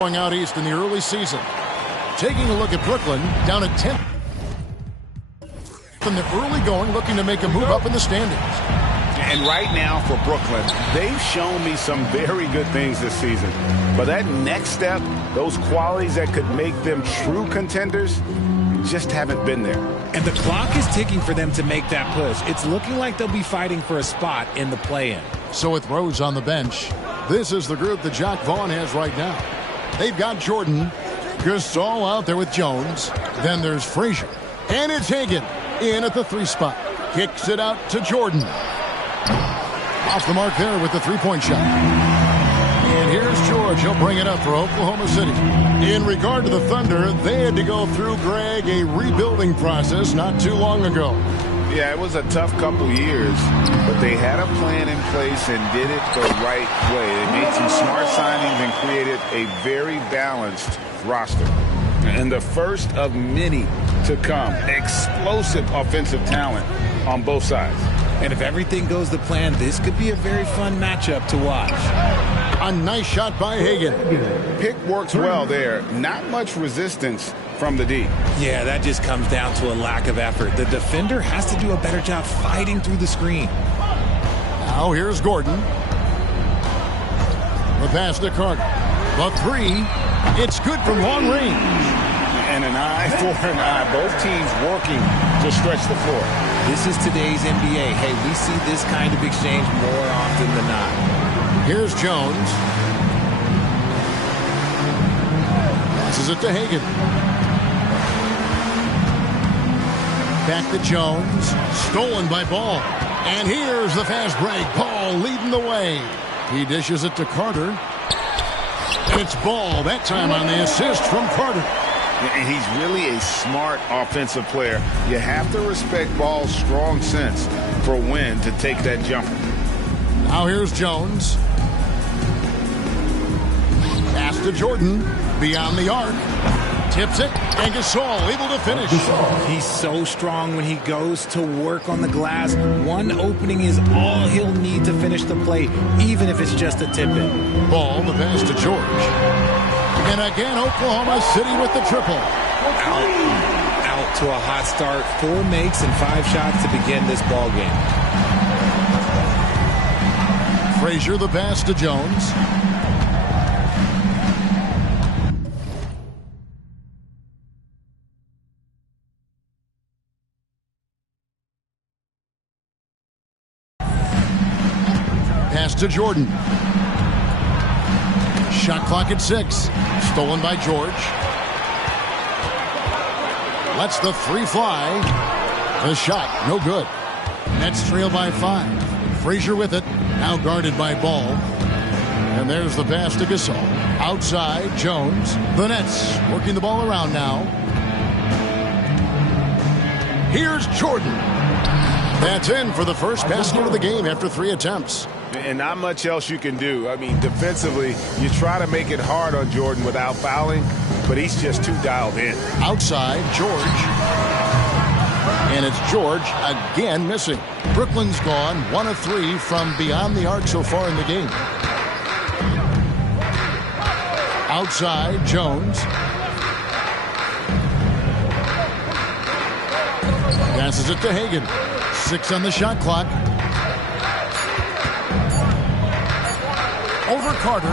Going out east in the early season. Taking a look at Brooklyn, down at 10th. From the early going, looking to make a move up in the standings. And right now for Brooklyn, they've shown me some very good things this season. But that next step, those qualities that could make them true contenders, just haven't been there. And the clock is ticking for them to make that push. It's looking like they'll be fighting for a spot in the play-in. So with Rose on the bench, this is the group that Jacque Vaughn has right now. They've got Jordan, Gasol out there with Jones. Then there's Frazier. And it's Hagan in at the 3 spot. Kicks it out to Jordan. Off the mark there with the 3-point shot. And here's George. He'll bring it up for Oklahoma City. In regard to the Thunder, they had to go through, Greg, a rebuilding process not too long ago. Yeah, it was a tough couple years, but they had a plan in place and did it the right way. They made some smart signings and created a very balanced roster. And the first of many to come. Explosive offensive talent on both sides. And if everything goes to plan, this could be a very fun matchup to watch. A nice shot by Hagan. Pick works well there. Not much resistance from the D. Yeah, that just comes down to a lack of effort. The defender has to do a better job fighting through the screen. Now here's Gordon. The pass to Carter. The three. It's good from long range. And an eye for an eye. Both teams working to stretch the floor. This is today's NBA. Hey, we see this kind of exchange more often than not. Here's Jones. Passes it to Hagan. Back to Jones. Stolen by Ball. And here's the fast break. Ball leading the way. He dishes it to Carter. It's Ball, that time on the assist from Carter. And he's really a smart offensive player. You have to respect Ball's strong sense for when to take that jumper. Now here's Jones. Pass to Jordan. Beyond the arc. Tips it. And Gasol able to finish. He's so strong when he goes to work on the glass. One opening is all he'll need to finish the play, even if it's just a tip-in. Ball, the pass to George. And again, Oklahoma City with the triple. Out to a hot start. 4 makes and 5 shots to begin this ball game. Frazier, the pass to Jones. Pass to Jordan. Shot clock at 6. Stolen by George. Lets the 3 fly. The shot, no good. Nets trail by 5. Frazier with it. Now guarded by Ball. And there's the pass to Gasol. Outside, Jones. The Nets working the ball around now. Here's Jordan. That's in for the first basket of the game after 3 attempts. And not much else you can do. I mean, defensively, you try to make it hard on Jordan without fouling, but he's just too dialed in. Outside, George. And it's George again missing. Brooklyn's gone 1 of 3 from beyond the arc so far in the game. Outside, Jones. Passes it to Hagan. 6 on the shot clock. Over Carter.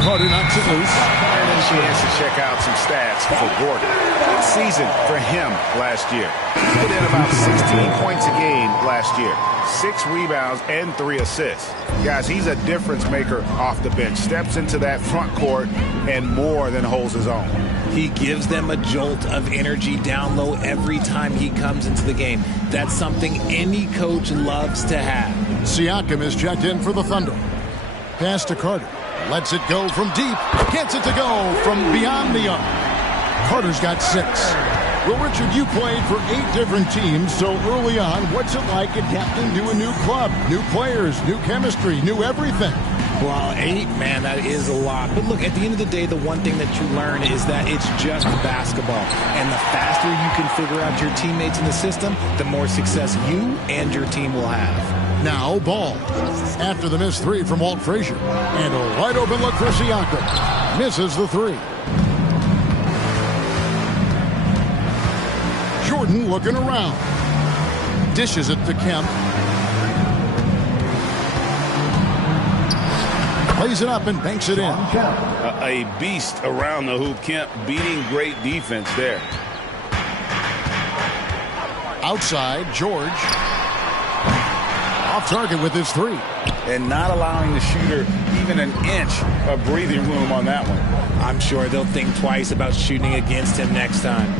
Carter knocks it loose. And a chance to check out some stats for Gordon. Good season for him last year. He put in about 16 points a game last year. 6 rebounds and 3 assists. Guys, he's a difference maker off the bench. Steps into that front court and more than holds his own. He gives them a jolt of energy down low every time he comes into the game. That's something any coach loves to have. Siakam is checked in for the Thunder. Pass to Carter. Lets it go from deep. Gets it to go from beyond the arc. Carter's got 6. Well, Richard, you played for 8 different teams so early on. What's it like adapting to a new club? New players, new chemistry, new everything. Well, 8, man, that is a lot. But look, at the end of the day, the one thing that you learn is that it's just basketball. And the faster you can figure out your teammates in the system, the more success you and your team will have. Now, Ball. After the missed 3 from Walt Frazier. And a wide open look for Siakam. Misses the 3. Jordan looking around. Dishes it to Kemp. Plays it up and banks it in. A beast around the hoop. Kemp beating great defense there. Outside, George. Off target with his 3. And not allowing the shooter even an inch of breathing room on that one. I'm sure they'll think twice about shooting against him next time.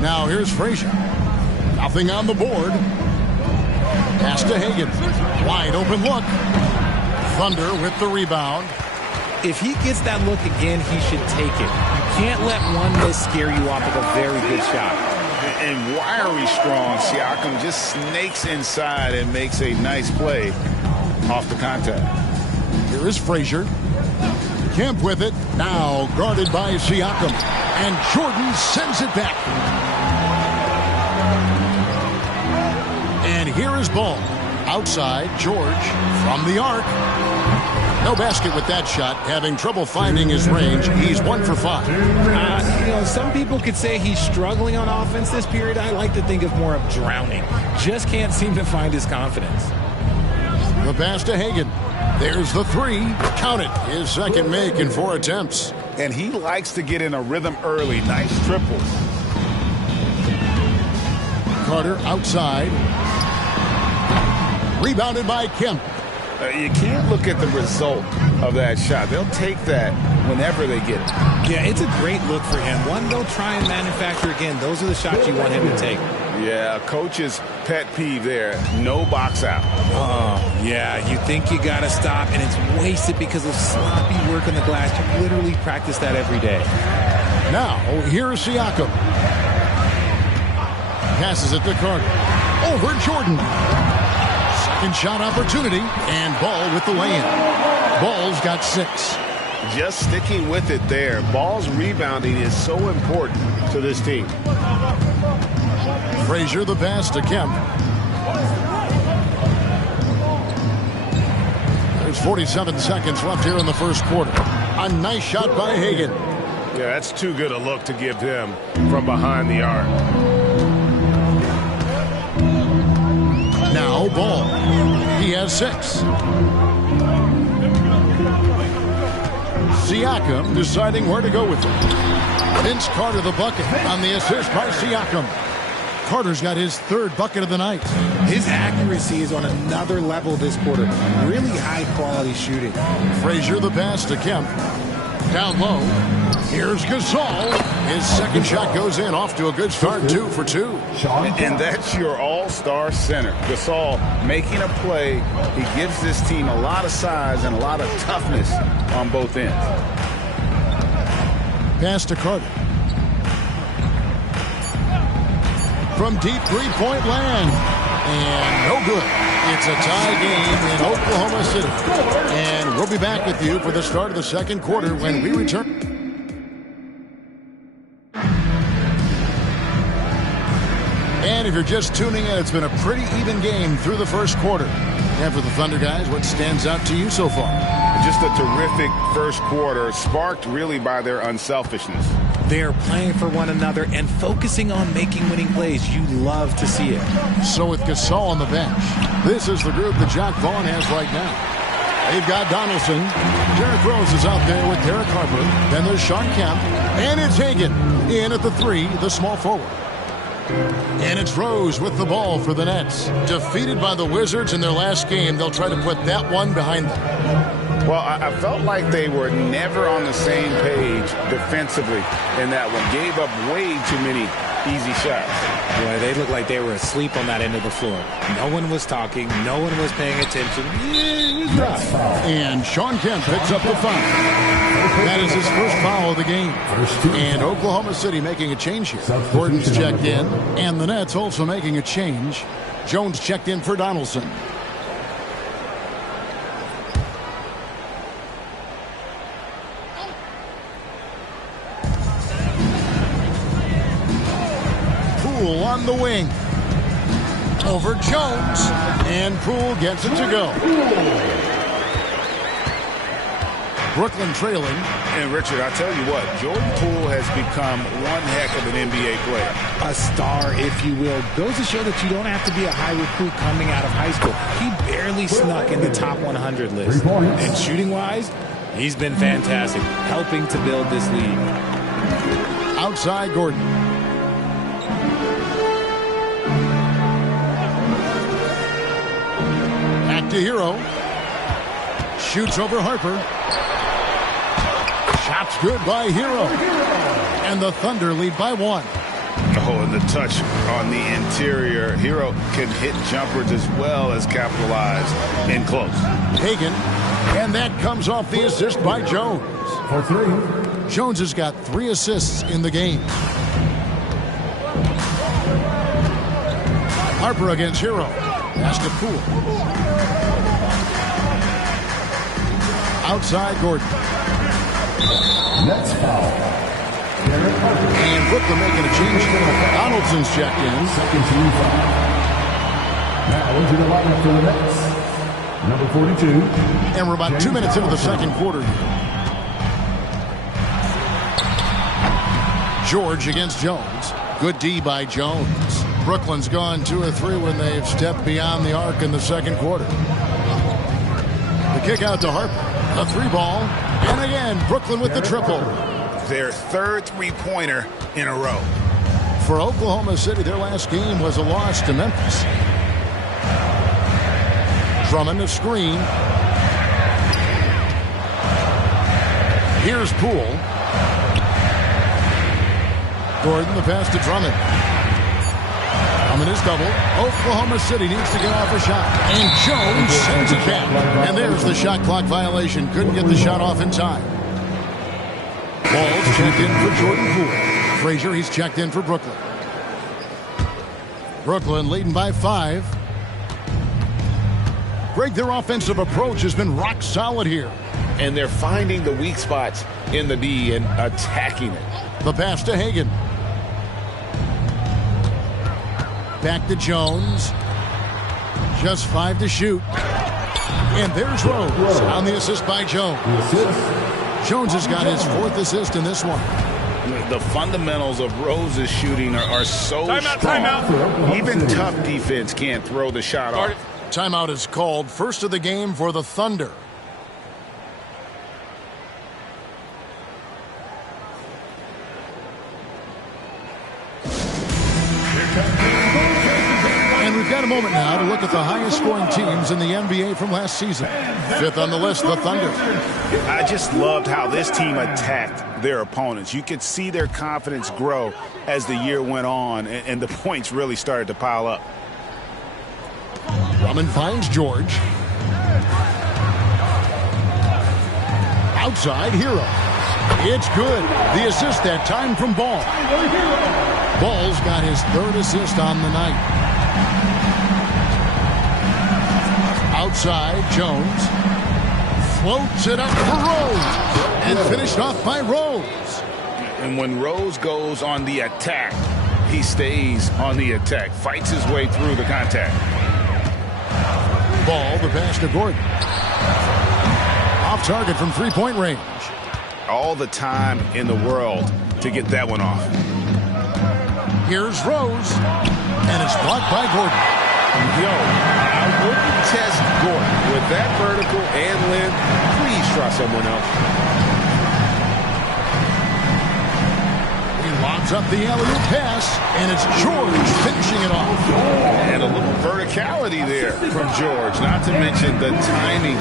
Now here's Frazier. Nothing on the board. Pass to Hagan. Wide open look. Thunder with the rebound. If he gets that look again, he should take it. You can't let one miss scare you off of a very good shot. And wiry strong, Siakam just snakes inside and makes a nice play off the contact. Here is Frazier. Kemp with it. Now guarded by Siakam. And Jordan sends it back. And here is Ball. Outside, George from the arc. No basket with that shot. Having trouble finding his range. He's 1 for 5. Some people could say he's struggling on offense this period. I like to think of more of drowning. Just can't seem to find his confidence. The pass to Hagan. There's the 3. Count it. His second make in 4 attempts. And he likes to get in a rhythm early. Nice triples. Carter outside. Rebounded by Kemp. You can't look at the result of that shot. They'll take that whenever they get it. Yeah, it's a great look for him. One they'll try and manufacture again. Those are the shots you want him to take. Yeah, coach's pet peeve there. No box out. Yeah, you think you got to stop, and it's wasted because of sloppy work on the glass. You literally practice that every day. Now, here's Siakam. Passes it to Carter. Over Jordan. Second shot opportunity, and Ball with the lay-in. Ball's got 6. Just sticking with it there. Ball's rebounding is so important to this team. Frazier the pass to Kemp. There's 47 seconds left here in the first quarter. A nice shot by Hagan. Yeah, that's too good a look to give him from behind the arc. Now Ball. He has 6. Siakam deciding where to go with it. Vince Carter the bucket on the assist by Siakam. Carter's got his 3rd bucket of the night. His accuracy is on another level this quarter. Really high quality shooting. Frazier the pass to Kemp. Down low. Here's Gasol. His second shot goes in, off to a good start, 2 for 2. And that's your all-star center. Gasol making a play. He gives this team a lot of size and a lot of toughness on both ends. Pass to Carter. From deep three-point land. And no good. It's a tie game in Oklahoma City. And we'll be back with you for the start of the second quarter when we return. And if you're just tuning in, it's been a pretty even game through the first quarter. And for the Thunder guys, what stands out to you so far? Just a terrific first quarter, sparked really by their unselfishness. They're playing for one another and focusing on making winning plays. You love to see it. So with Gasol on the bench, this is the group that Jack Vaughn has right now. They've got Donaldson. Derrick Rose is out there with Derek Harper. Then there's Shawn Kemp. And it's Hagan in at the 3, the small forward. And it's Rose with the ball for the Nets. Defeated by the Wizards in their last game, they'll try to put that one behind them. Well, I felt like they were never on the same page defensively in that one. Gave up way too many easy shots. Boy, they looked like they were asleep on that end of the floor. No one was talking. No one was paying attention. It was rough. And Shawn Kemp picks up the foul. That is his first foul of the game. And Oklahoma City making a change here. Gordon's checked in. And the Nets also making a change. Jones checked in for Donaldson. Poole on the wing. Over Jones. And Poole gets it to go. Brooklyn trailing. And Richard, I tell you what, Jordan Poole has become one heck of an NBA player. A star, if you will. Goes to show that you don't have to be a high recruit coming out of high school. He barely snuck in the top 100 list. And shooting-wise, he's been fantastic, helping to build this league. Outside Gordon. Back to Hero. Shoots over Harper. Shots good by Hero. And the Thunder lead by 1. Oh, and the touch on the interior. Hero can hit jumpers as well as capitalize in close. Hagan. And that comes off the assist by Jones. For 3. Jones has got 3 assists in the game. Harper against Hero. Pass to Poole. Outside Gordon. Nets foul. And Brooklyn making a change. Donaldson's checked in. Second team foul. Now into the lineup for the Nets, number 42. And we're about 2 minutes into the second quarter. George against Jones. Good D by Jones. Brooklyn's gone 2 of 3 when they've stepped beyond the arc in the second quarter. The kick out to Harper. A 3-ball. And again, Brooklyn with the triple. Their third three-pointer in a row. For Oklahoma City, their last game was a loss to Memphis. Drummond a screen. Here's Poole. Gordon the pass to Drummond. Drummond is double. Oklahoma City needs to get off a shot. And Jones sends it back. And there's the shot clock violation. Couldn't get the shot off in time. Ball's checked in for Jordan Poole. Frazier, he's checked in for Brooklyn. Brooklyn leading by 5. Greg, their offensive approach has been rock solid here. And they're finding the weak spots in the D and attacking it. The pass to Hagan. Back to Jones. Just 5 to shoot. And there's Rose on the assist by Jones. Jones has got his 4th assist in this one. The fundamentals of Rose's shooting are so strong. Timeout. Even tough defense can't throw the shot off. Timeout is called. First of the game for the Thunder. And we've got a moment now to look at the highest scoring teams in the NBA from last season. 5th on the list, the Thunder. I just loved how this team attacked their opponents. You could see their confidence grow as the year went on, and the points really started to pile up. Drummond finds George. Outside, Hero. It's good. The assist that time from Ball. Ball's got his 3rd assist on the night. Outside, Jones. Floats it up for Rose. And finished off by Rose. And when Rose goes on the attack, he stays on the attack. Fights his way through the contact. Ball, the pass to Gordon. Off target from 3-point range. All the time in the world to get that one off. Here's Rose. And it's blocked by Gordon. Yo, I wouldn't test Gordon. With that vertical and length, please try someone else. He lobs up the alley-oop pass, and it's George finishing it off. And a little verticality there from George, not to mention the timing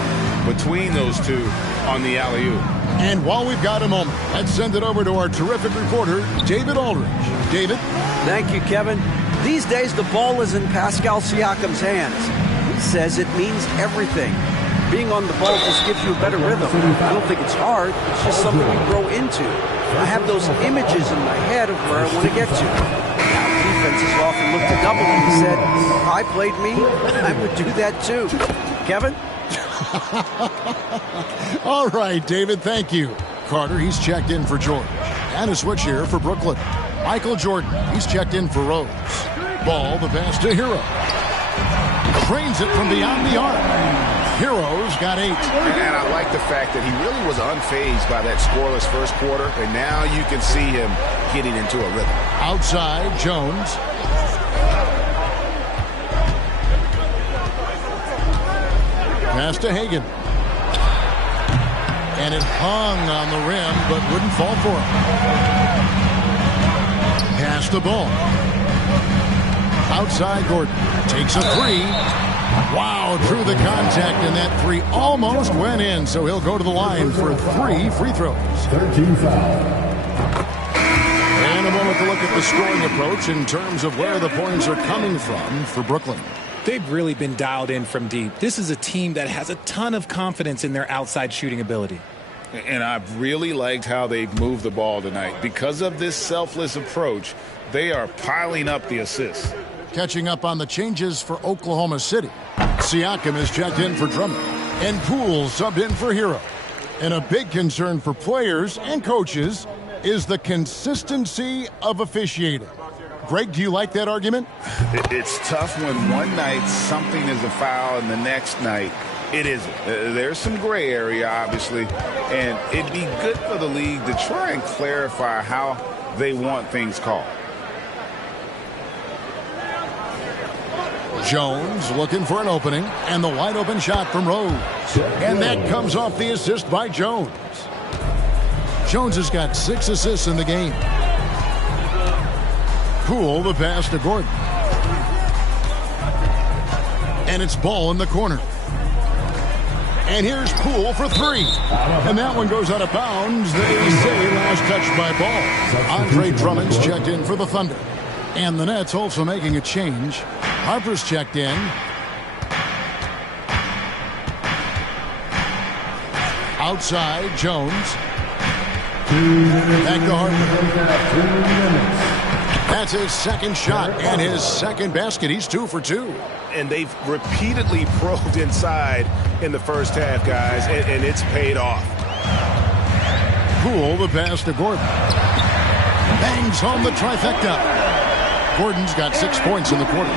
between those two on the alley-oop. And while we've got a moment, let's send it over to our terrific reporter, David Aldridge. David? Thank you, Kevin. These days, the ball is in Pascal Siakam's hands. He says it means everything. Being on the ball just gives you a better rhythm. I don't think it's hard. It's just something you grow into. I have those images in my head of where I want to get to. Now, defenses often look to double, and he said, if I played me, I would do that too. Kevin? All right, David, thank you. Carter, he's checked in for George. And a switch here for Brooklyn. Michael Jordan, he's checked in for Rose. Ball, the pass to Hero. Trains it from beyond the arc. Hero's got 8. And I like the fact that he really was unfazed by that scoreless first quarter, and now you can see him getting into a rhythm. Outside, Jones. Pass to Hagan. And it hung on the rim, but wouldn't fall for him. Pass the ball. Outside, Gordon takes a 3. Wow, through the contact, and that 3 almost went in, so he'll go to the line for 3 free throws. 13 foul. And a moment to look at the scoring approach in terms of where the points are coming from for Brooklyn. They've really been dialed in from deep. This is a team that has a ton of confidence in their outside shooting ability. And I've really liked how they've moved the ball tonight. Because of this selfless approach, they are piling up the assists. Catching up on the changes for Oklahoma City. Siakam is checked in for Drummond. And Poole subbed in for Hero. And a big concern for players and coaches is the consistency of officiating. Greg, do you like that argument? It's tough when one night something is a foul and the next night it isn't. There's some gray area, obviously, and it'd be good for the league to try and clarify how they want things called. Jones looking for an opening, and the wide open shot from Rose. And that comes off the assist by Jones. Jones has got 6 assists in the game. Poole the pass to Gordon. And it's Ball in the corner. And here's Poole for 3. And that one goes out of bounds. They say last touch by Ball. Andre Drummond's checked in for the Thunder. And the Nets also making a change. Harper's checked in. Outside, Jones. Back to Harper. That's his second shot and his second basket. He's 2 for 2. And they've repeatedly probed inside in the first half, guys, and it's paid off. Poole the pass to Gordon. Bangs home the trifecta. Gordon's got 6 points in the quarter.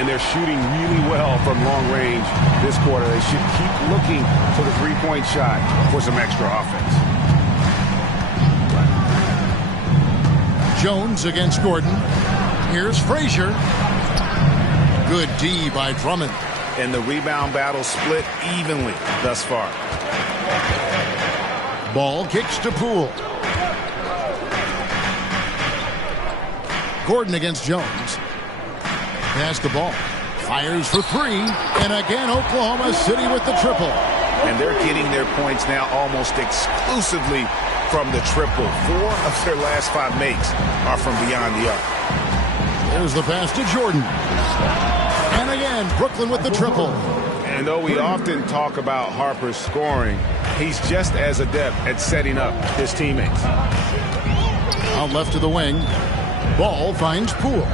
And they're shooting really well from long range this quarter. They should keep looking for the three-point shot for some extra offense. Jones against Gordon. Here's Frazier. Good D by Drummond. And the rebound battle split evenly thus far. Ball kicks to Poole. Gordon against Jones. Pass the ball. Fires for 3. And again, Oklahoma City with the triple. And they're getting their points now almost exclusively from the triple. 4 of their last 5 makes are from beyond the arc. There's the pass to Jordan. And again, Brooklyn with the triple. And though we often talk about Harper's scoring, he's just as adept at setting up his teammates. Out left to the wing. Ball finds Poole.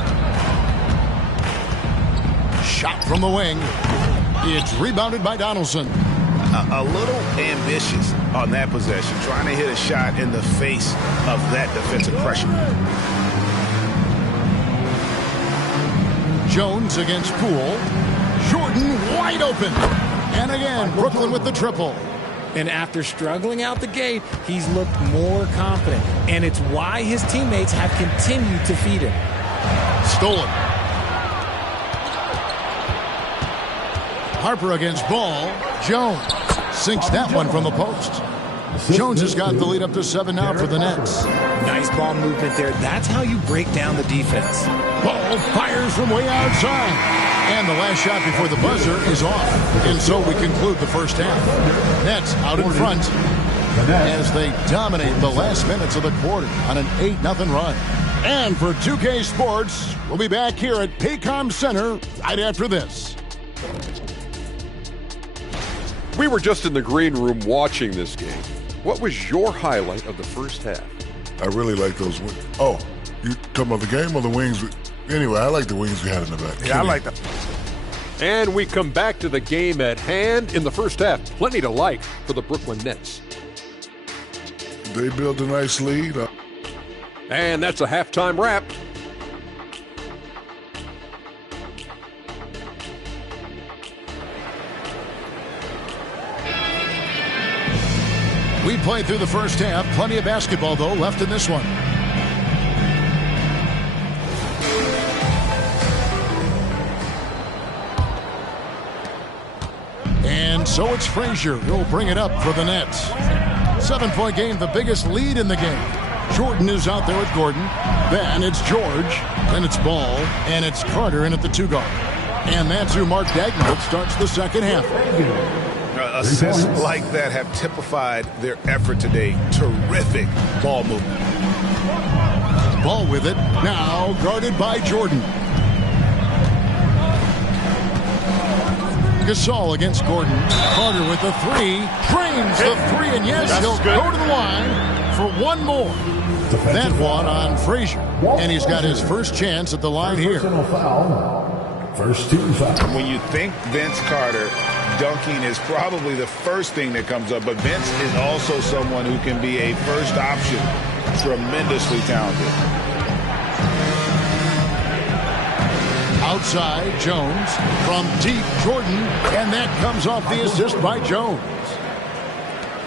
Shot from the wing. It's rebounded by Donaldson. A little ambitious on that possession, trying to hit a shot in the face of that defensive pressure. Jones against Poole. Jordan wide open. And again, Brooklyn with the triple. And after struggling out the gate, he's looked more confident. And it's why his teammates have continued to feed him. Stolen. Harper against Ball. Jones sinks that one from the post. Jones has got the lead up to 7 now for the Nets. Nice ball movement there. That's how you break down the defense. Ball fires from way outside. And the last shot before the buzzer is off. And so we conclude the first half. Nets out in front as they dominate the last minutes of the quarter on an 8-0 run. And for 2K Sports, we'll be back here at Paycom Center right after this. We were just in the green room watching this game. What was your highlight of the first half? I really like those wings. Oh, you talking about the game or the wings? Anyway, I like the wings we had in the back. Yeah, I like them. And we come back to the game at hand in the first half. Plenty to like for the Brooklyn Nets. They built a nice lead. And that's a halftime wrap. We played through the first half. Plenty of basketball, though, left in this one. And so it's Frazier who'll bring it up for the Nets. 7-point game, the biggest lead in the game. Jordan is out there with Gordon. Then it's George. Then it's Ball. And it's Carter in at the 2 guard. And that's who Mark Dagnall starts the second half. Assists like that have typified their effort today. Terrific ball movement. Ball with it. Now guarded by Jordan. Gasol against Gordon. Carter with the 3. Drains the 3, and yes, he'll go to the line for one more. That one on Frazier. And he's got his first chance at the line here. First team foul. When you think Vince Carter, dunking is probably the first thing that comes up, but Vince is also someone who can be a first option. Tremendously talented. Outside, Jones. From deep, Jordan. And that comes off the assist by Jones.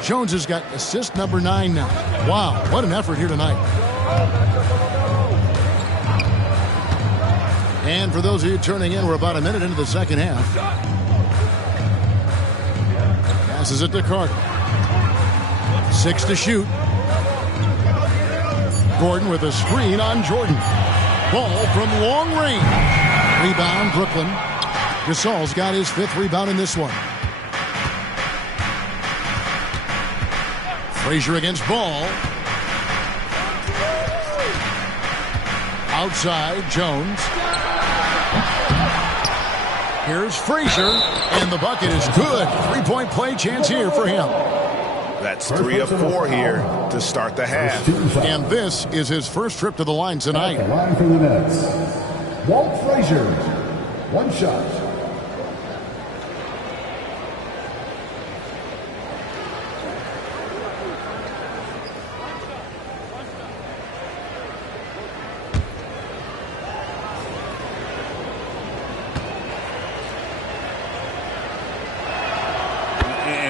Jones has got assist number 9 now. Wow, what an effort here tonight. And for those of you turning in, we're about a minute into the second half. Passes it to Carter. 6 to shoot. Gordon with a screen on Jordan. Ball from long range. Rebound, Brooklyn. Gasol's got his 5th rebound in this one. Frazier against Ball. Outside, Jones. Here's Frazier, and the bucket is good. 3-point play chance here for him. That's 3 of 4 here to start the half. And this is his first trip to the line tonight. At the line for the Nets, Walt Frazier. 1 shot.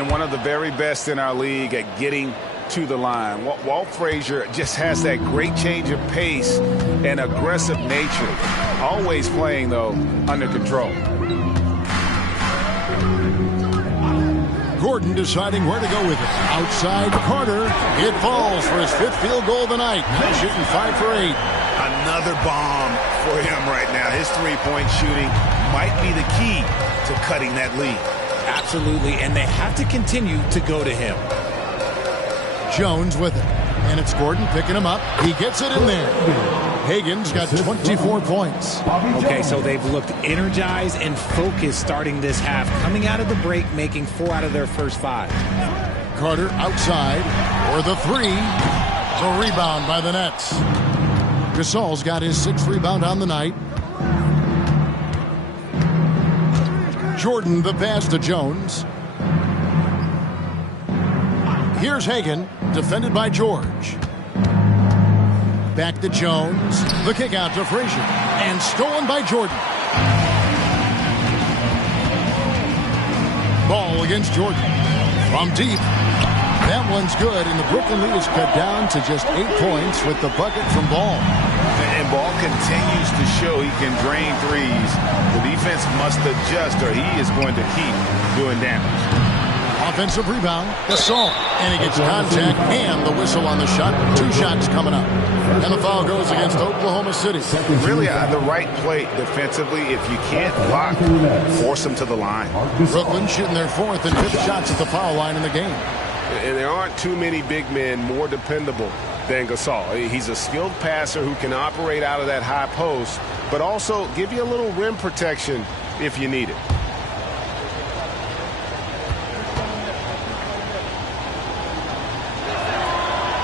One of the very best in our league at getting to the line. Walt Frazier just has that great change of pace and aggressive nature. Always playing, though, under control. Gordon deciding where to go with it. Outside, Carter. It falls for his 5th field goal of the night. Now shooting 5 for 8. Another bomb for him right now. His 3-point shooting might be the key to cutting that lead. Absolutely, and they have to continue to go to him. Jones with it, and it's Gordon picking him up. He gets it in there. Hagen's got 24 points. Okay, so they've looked energized and focused starting this half, coming out of the break, making 4 out of their first 5. Carter outside for the 3. The rebound by the Nets. Gasol's got his 6th rebound on the night. Jordan the pass to Jones. Here's Hagen, defended by George. Back to Jones. The kick out to Frazier. And stolen by Jordan. Ball against Jordan. From deep. That one's good, and the Brooklyn lead is cut down to just 8 points with the bucket from Ball. And Ball continues to show he can drain threes. The defense must adjust or he is going to keep doing damage. Offensive rebound, Gasol. And he gets contact and the whistle on the shot. 2 shots coming up. And the foul goes against Oklahoma City. Really the right play defensively. If you can't block, force them to the line. Brooklyn shooting their 4th and 5th shots at the foul line in the game. And there aren't too many big men more dependable than Gasol. He's a skilled passer who can operate out of that high post, but also give you a little rim protection if you need it.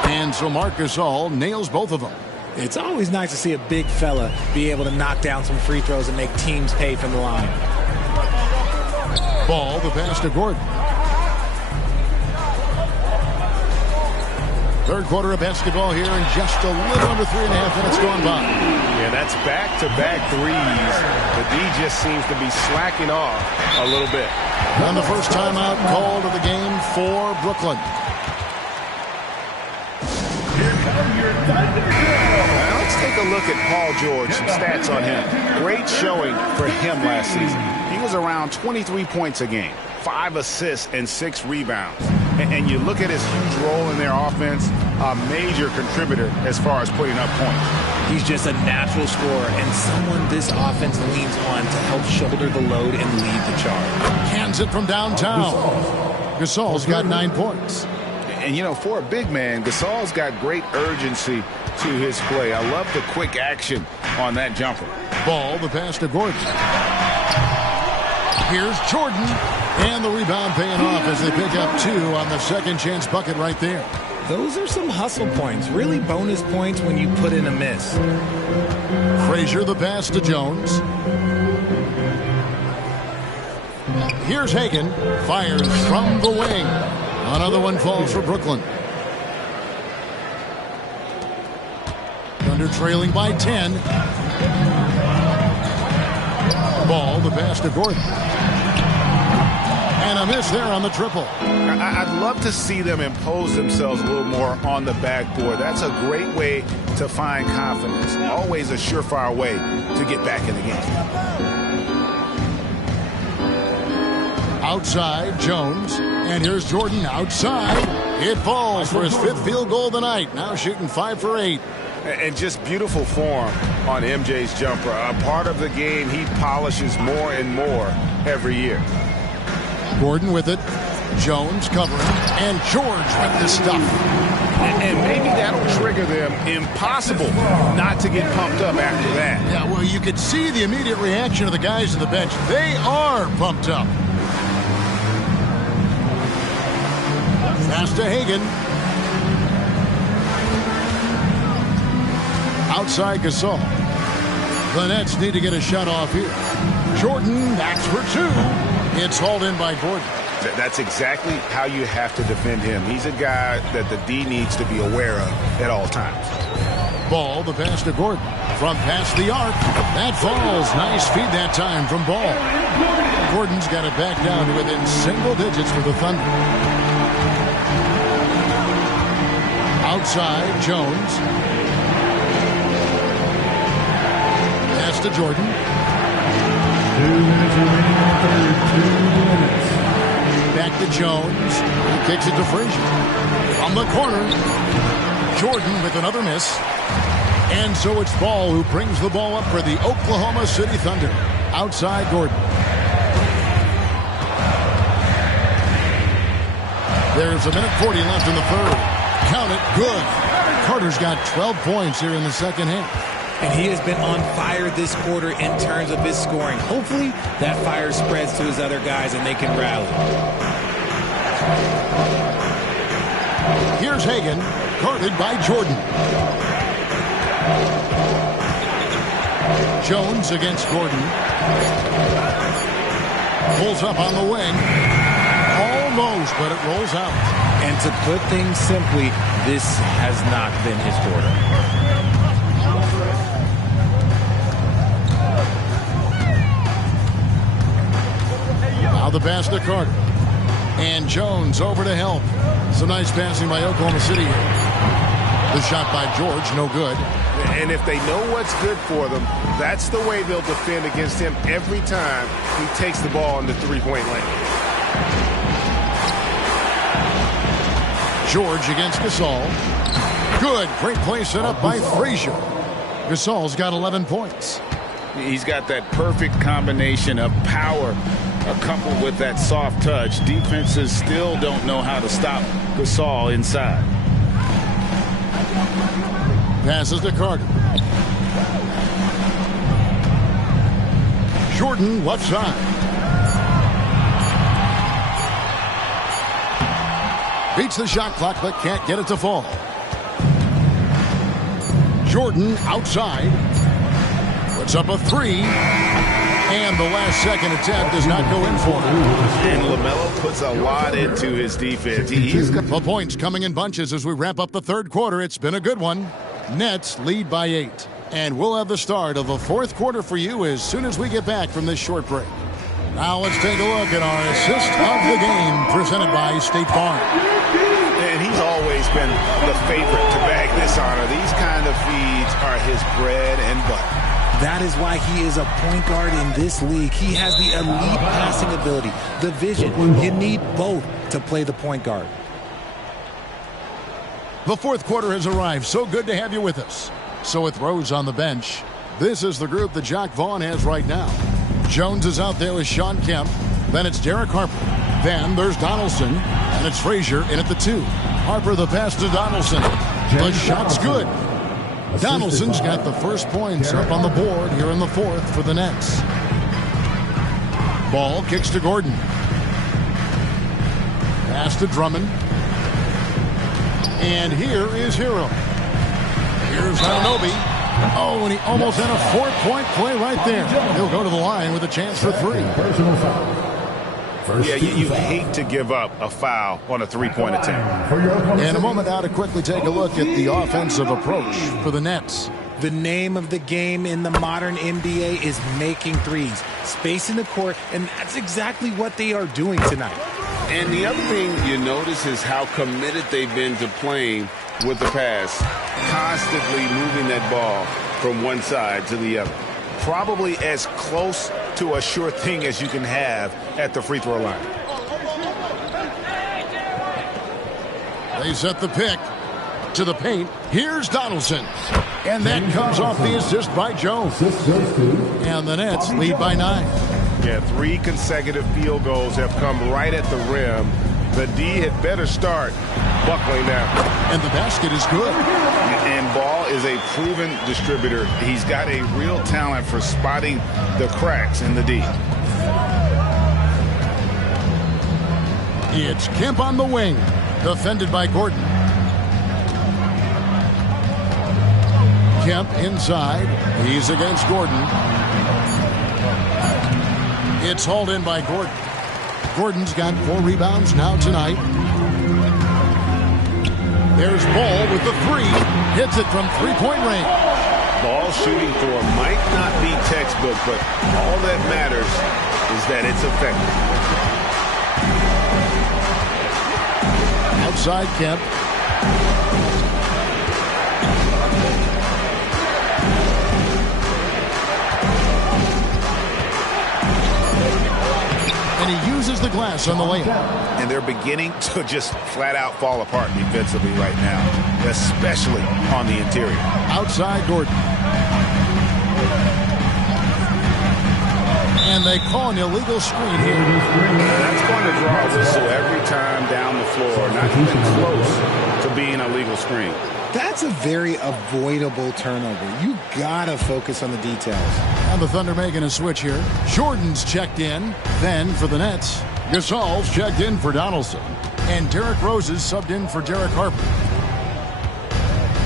And so Marc Gasol nails both of them. It's always nice to see a big fella be able to knock down some free throws and make teams pay from the line. Ball, the pass to Gordon. Third quarter of basketball here, and just a little under 3.5 minutes gone by. Yeah, that's back-to-back threes. The D just seems to be slacking off a little bit. And the first timeout called of the game for Brooklyn. Now let's take a look at Paul George. Some stats on him. Great showing for him last season. He was around 23 points a game, 5 assists, and 6 rebounds. And you look at his huge role in their offense, a major contributor as far as putting up points. He's just a natural scorer and someone this offense leans on to help shoulder the load and lead the charge. Hands it from downtown. Gasol's got 9 points. And, you know, for a big man, Gasol's got great urgency to his play. I love the quick action on that jumper. Ball, the pass to Gordon. Here's Jordan. And the rebound paying off as they pick up 2 on the second chance bucket right there. Those are some hustle points, really bonus points when you put in a miss. Frazier the pass to Jones. Here's Hagen. Fires from the wing. Another one falls for Brooklyn. Thunder trailing by 10. the pass to Gordon. And a miss there on the triple. I'd love to see them impose themselves a little more on the backboard. That's a great way to find confidence. Always a surefire way to get back in the game. Outside, Jones. And here's Jordan outside. It falls for his 5th field goal of the night. Now shooting 5 for 8. And just beautiful form on MJ's jumper. A part of the game he polishes more and more every year. Gordon with it. Jones covering. And George with the stuff. And maybe that'll trigger them. Impossible not to get pumped up after that. Yeah, well, you could see the immediate reaction of the guys on the bench. They are pumped up. Pass to Hagan. Outside Gasol. The Nets need to get a shot off here. Jordan, that's for 2. It's hauled in by Gordon. That's exactly how you have to defend him. He's a guy that the D needs to be aware of at all times. Ball, the pass to Gordon. From past the arc. That falls. Nice feed that time from Ball. Gordon's got it back down to within single digits for the Thunder. Outside, Jones. Pass to Jordan. 2 minutes remaining in the third. 2 minutes. Back to Jones. He kicks it to Frazier. On the corner. Jordan with another miss. And so it's Ball who brings the ball up for the Oklahoma City Thunder. Outside Gordon. There's 1:40 left in the third. Count it. Good. Carter's got 12 points here in the second half. And he has been on fire this quarter in terms of his scoring. Hopefully that fire spreads to his other guys and they can rally. Here's Hagan, guarded by Jordan. Jones against Gordon. Pulls up on the wing. Almost, but it rolls out. And to put things simply, this has not been his quarter. Now the pass to Carter. And Jones over to help. Some nice passing by Oklahoma City here. The shot by George, no good. And if they know what's good for them, that's the way they'll defend against him every time he takes the ball in the three-point lane. George against Gasol. Good. Great play set up by Frazier. Gasol's got 11 points. He's got that perfect combination of power coupled with that soft touch. Defenses still don't know how to stop Gasol inside. Passes to Carter. Jordan left side. Beats the shot clock but can't get it to fall. Jordan outside. Puts up a 3. And the last second attempt does not go in for him. And LaMelo puts a lot into his defense. He's got the points coming in bunches as we wrap up the third quarter. It's been a good one. Nets lead by 8. And we'll have the start of the fourth quarter for you as soon as we get back from this short break. Now let's take a look at our assist of the game presented by State Farm. And he's always been the favorite to bag this honor. These kind of feeds are his bread and butter. That is why he is a point guard in this league. He has the elite passing ability, the vision. You need both to play the point guard. The fourth quarter has arrived. So good to have you with us. So with Rose on the bench, this is the group that Jacque Vaughn has right now. Jones is out there with Shawn Kemp. Then it's Derek Harper. Then there's Donaldson. And it's Frazier in at the 2. Harper the pass to Donaldson. The shot's good. Donaldson's got the first points up on the board here in the fourth for the Nets. Ball kicks to Gordon. Pass to Drummond. And here is Hero. Here's Anunoby. Oh, and he almost had a 4-point play right there. He'll go to the line with a chance for 3. Personal foul. Yeah, you hate to give up a foul on a three-point attempt. And a moment now to quickly take a look at the offensive approach for the Nets. The name of the game in the modern NBA is making threes, spacing the court, and that's exactly what they are doing tonight. And the other thing you notice is how committed they've been to playing with the pass, constantly moving that ball from one side to the other. Probably as close to a sure thing as you can have at the free throw line. They set the pick to the paint. Here's Donaldson. And that comes off the assist by Jones. And the Nets lead by 9. Yeah, 3 consecutive field goals have come right at the rim. The D had better start buckling now. And the basket is good. And Ball is a proven distributor. He's got a real talent for spotting the cracks in the D. It's Kemp on the wing. Defended by Gordon. Kemp inside. He's against Gordon. It's hauled in by Gordon. Gordon's got 4 rebounds now tonight. There's Ball with the 3. Hits it from three-point range. Ball shooting for might not be textbook, but all that matters is that it's effective. Outside Kemp. And he uses the glass on the layup. And they're beginning to just flat out fall apart defensively right now, especially on the interior. Outside Gordon. And they call an illegal screen here. That's going to draw a whistle every time down the floor. Not even close to being a legal screen. That's a very avoidable turnover. You gotta focus on the details. And the Thunder making a switch here. Jordan's checked in. Then for the Nets, Gasol's checked in for Donaldson. And Derrick Rose is subbed in for Derek Harper.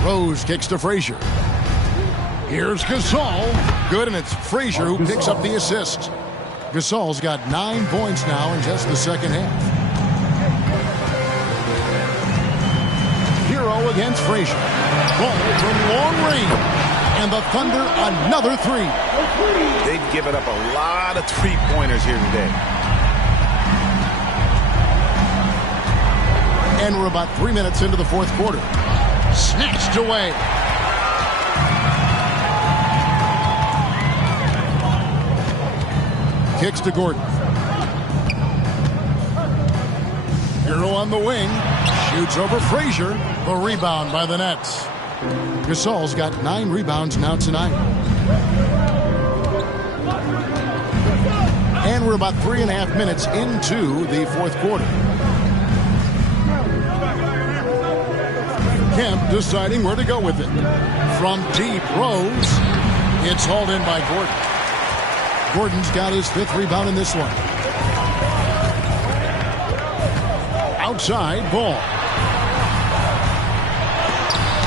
Rose kicks to Frazier. Here's Gasol. Good, and it's Frazier who picks up the assist. Gasol's got 9 points now in just the second half. Hero against Frazier. Ball from long range. And the Thunder another 3. They've given up a lot of three-pointers here today. And we're about 3 minutes into the fourth quarter. Snatched away. Kicks to Gordon. Hero on the wing. Shoots over Frazier. The rebound by the Nets. Gasol's got 9 rebounds now tonight. And we're about 3.5 minutes into the fourth quarter. Kemp deciding where to go with it. From deep, Rose. It's hauled in by Gordon. Gordon's got his 5th rebound in this one. Outside, Ball.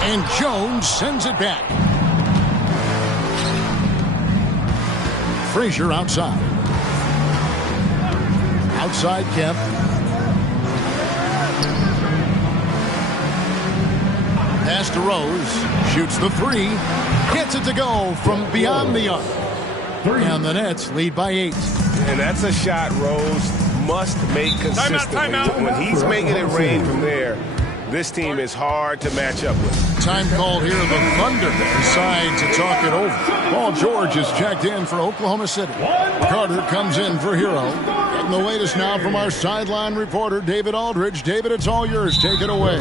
And Jones sends it back. Frazier outside. Outside Kemp. Pass to Rose. Shoots the 3. Gets it to go from beyond the arc. And the Nets lead by 8. And that's a shot Rose must make consistently. Timeout. When he's making it rain from there, this team is hard to match up with. Time called here. The Thunder decide to talk it over. Paul George is checked in for Oklahoma City. Carter comes in for Hero. Getting the latest now from our sideline reporter, David Aldridge. David, it's all yours. Take it away.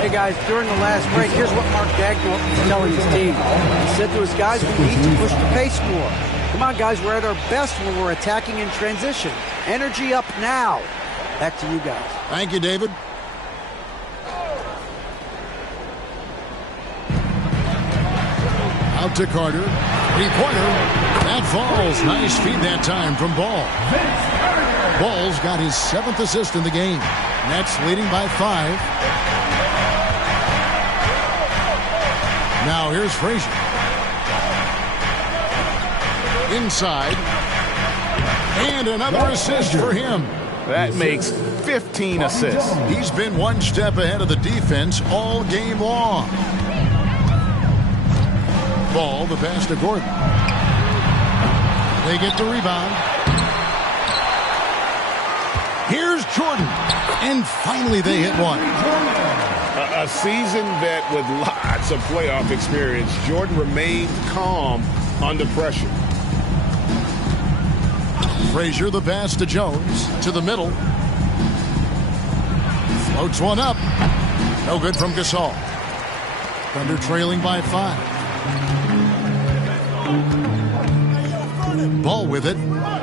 Hey, guys, during the last break, here's what Mark Daigneault was telling his team. He said to his guys, we need to push the pace more. Come on, guys, we're at our best when we're attacking in transition. Energy up now. Back to you guys. Thank you, David. Out to Carter. 3-pointer. That falls. Nice feed that time from Ball. Ball's got his 7th assist in the game. Nets leading by 5. Now here's Frazier. Inside. And another assist for him. That makes 15 assists. He's been one step ahead of the defense all game long. Ball, the pass to Gordon. They get the rebound. Here's Jordan. And finally they hit one. A seasoned vet with lots of playoff experience, Jordan remained calm under pressure. Frazier, the pass to Jones, to the middle. Floats one up. No good from Gasol. Thunder trailing by 5. Ball with it.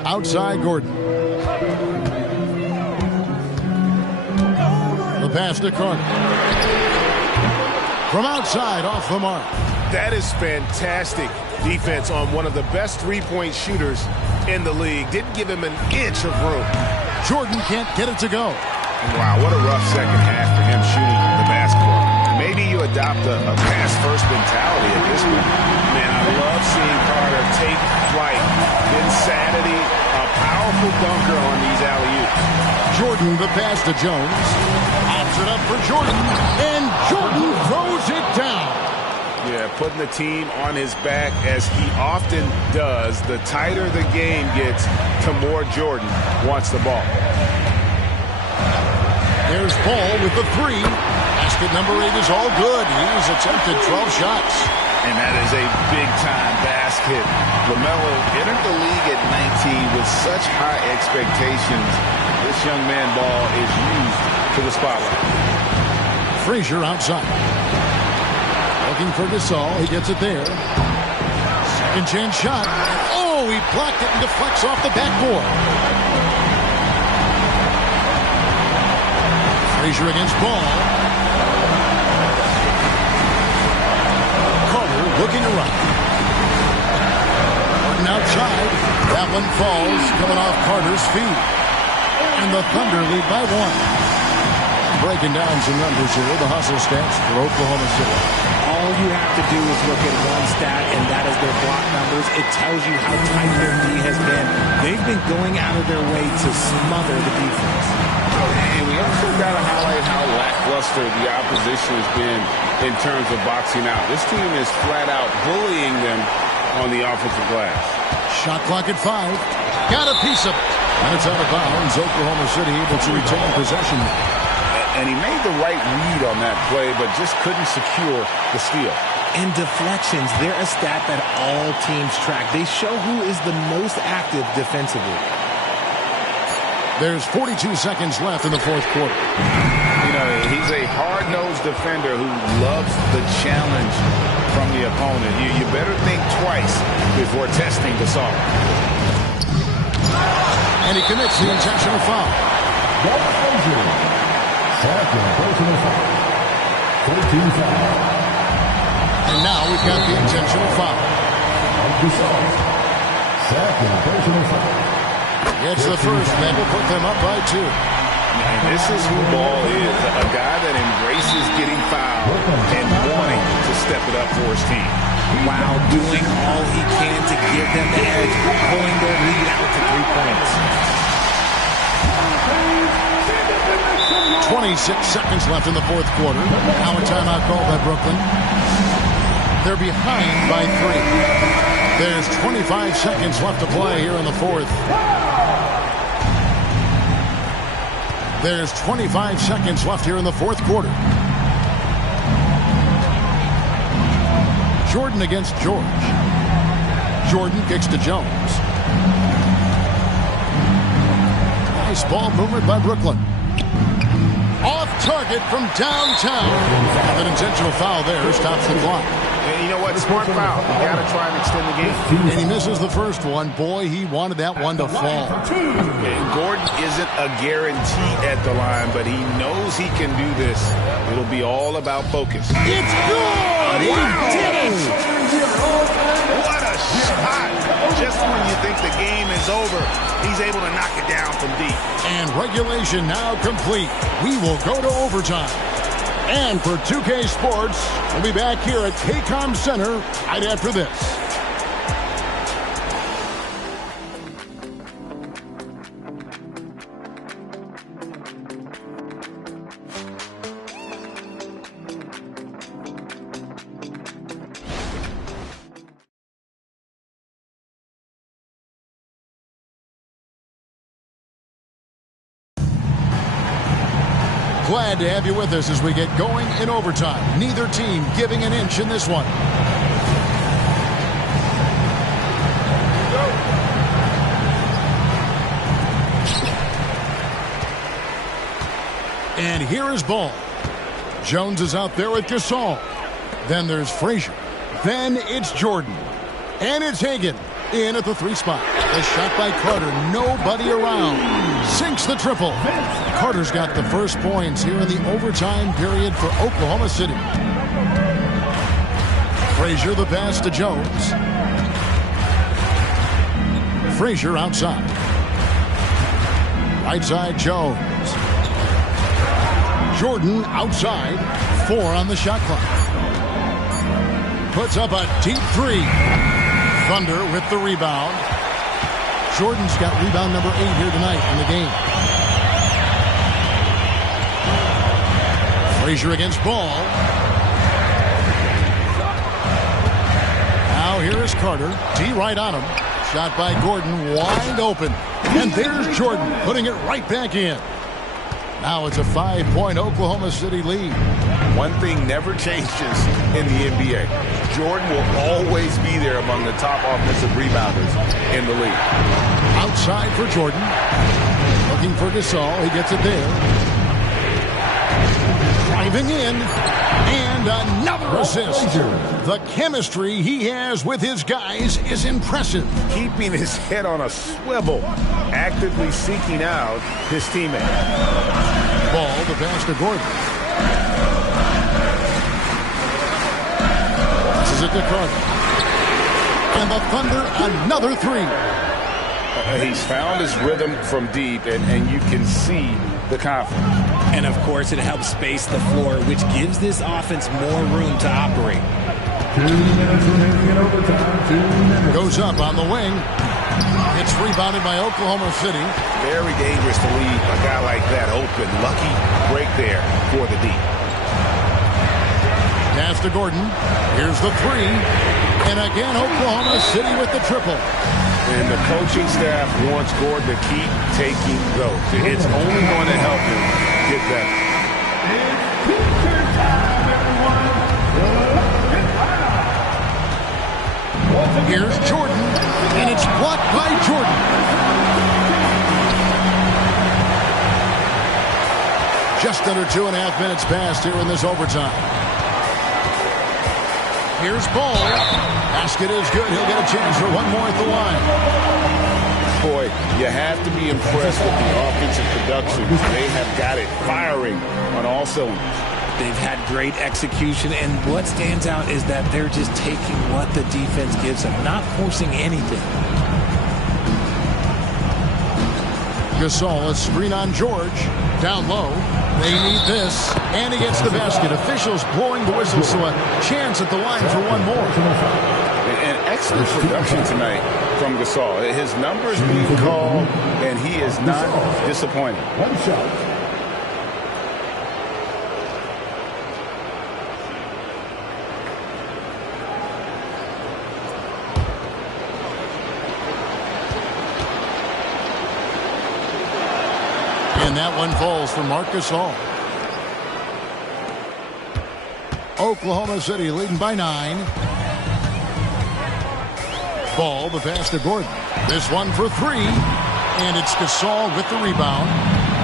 Outside Gordon. The pass to Carter. From outside, off the mark. That is fantastic defense on one of the best three-point shooters in the league. Didn't give him an inch of room. Jordan can't get it to go. Wow, what a rough second half for him shooting the basketball. Maybe you adopt a pass-first mentality at this point. Man, I love seeing Carter take flight. Insanity, a powerful dunker on these alley-oops. Jordan, the pass to Jones. Pops it up for Jordan. And Jordan throws it down. Yeah, putting the team on his back as he often does. The tighter the game gets, the more Jordan wants the ball. There's Ball with the 3. Basket number 8 is all good. He's attempted 12 shots. And that is a big-time basket. LaMelo entered the league at 19 with such high expectations. This young man ball is used to the spotlight. Frazier outside. Looking for Gasol. He gets it there. Second chance shot. Oh, he blocked it and deflects off the backboard. Frazier against Ball. Carter looking around. Gordon outside. That one falls, coming off Carter's feet. And the Thunder lead by 1. Breaking down some numbers here. The hustle stats for Oklahoma City. All you have to do is look at one stat, and that is their block numbers. It tells you how tight their D has been. They've been going out of their way to smother the defense. And we also got to highlight how lackluster the opposition has been in terms of boxing out. This team is flat out bullying them on the offensive glass. Shot clock at 5. Got a piece of it. And it's out of bounds. Oklahoma City able to retain possession. And he made the right read on that play, but just couldn't secure the steal. And deflections, they're a stat that all teams track. They show who is the most active defensively. There's 42 seconds left in the fourth quarter. You know, he's a hard-nosed defender who loves the challenge from the opponent. You better think twice before testing Gasol. And he commits the intentional foul. Second personal foul. 14 foul. And now we've got the intentional foul. Second personal foul. It's the first, that will put them up by 2. And this is who Ball is, a guy that embraces getting fouled and wanting to step it up for his team. While doing all he can to give them the edge, pulling their lead out to 3 points. 26 seconds left in the fourth quarter. Now a timeout called by Brooklyn. They're behind by 3. There's 25 seconds left to play here in the fourth. There's 25 seconds left here in the fourth quarter. Jordan against George. Jordan kicks to Jones. Nice ball movement by Brooklyn. Off target from downtown. An intentional foul there stops the clock. And you know what? Smart foul. You got to try and extend the game. And he misses the first one. Boy, he wanted that one to fall. And Gordon isn't a guarantee at the line, but he knows he can do this. It'll be all about focus. It's good! He did it! What a shot! Just when you think the game is over, he's able to knock it down from deep. And regulation now complete. We will go to overtime. And for 2K Sports, we'll be back here at KCOM Center right after this. Glad to have you with us as we get going in overtime. Neither team giving an inch in this one. And here is ball. Jones is out there with Gasol. Then there's Frazier. Then it's Jordan. And it's Hagan in at the 3 spot. A shot by Carter. Nobody around. Sinks the triple. Carter's got the first points here in the overtime period for Oklahoma City. Frazier the pass to Jones. Frazier outside. Right side Jones. Jordan outside. 4 on the shot clock. Puts up a deep 3. Thunder with the rebound. Jordan's got rebound number 8 here tonight in the game. Frazier against Ball. Now here is Carter. D right on him. Shot by Gordon, wide open. And there's Jordan putting it right back in. Now it's a 5-point Oklahoma City lead. One thing never changes in the NBA. Jordan will always be there among the top offensive rebounders in the league. Outside for Jordan. Looking for Gasol. He gets it there. Driving in. And another assist. The chemistry he has with his guys is impressive. Keeping his head on a swivel. Actively seeking out his teammate. Ball the pass to Gordon. Passes it to Carter. And the Thunder, another 3. He's found his rhythm from deep, and you can see the confidence. And, of course, it helps space the floor, which gives this offense more room to operate. 2 minutes remaining in overtime. 2 minutes. Goes up on the wing. It's rebounded by Oklahoma City. Very dangerous to leave a guy like that open. Lucky break there for the D. Pass to Gordon. Here's the 3. And again, Oklahoma City with the triple. And the coaching staff wants Gordon to keep taking those. It's only going to help him get better. Here's Jordan, and it's blocked by Jordan. Just under 2.5 minutes passed here in this overtime. Here's Ball. Basket is good. He'll get a chance for one more at the line. Boy, you have to be impressed with the offensive production. They have got it firing on all cylinders. They've had great execution, and what stands out is that they're just taking what the defense gives them, not forcing anything. Gasol, a screen on George. Down low. They need this. And he gets the basket. Officials blowing the whistle, so a chance at the line for one more. And excellent production tonight from Gasol. His numbers being called, and he is not disappointed. One shot. And that one falls for Marc Gasol. Oklahoma City leading by 9. Ball, the pass to Gordon. This one for 3. And it's Gasol with the rebound.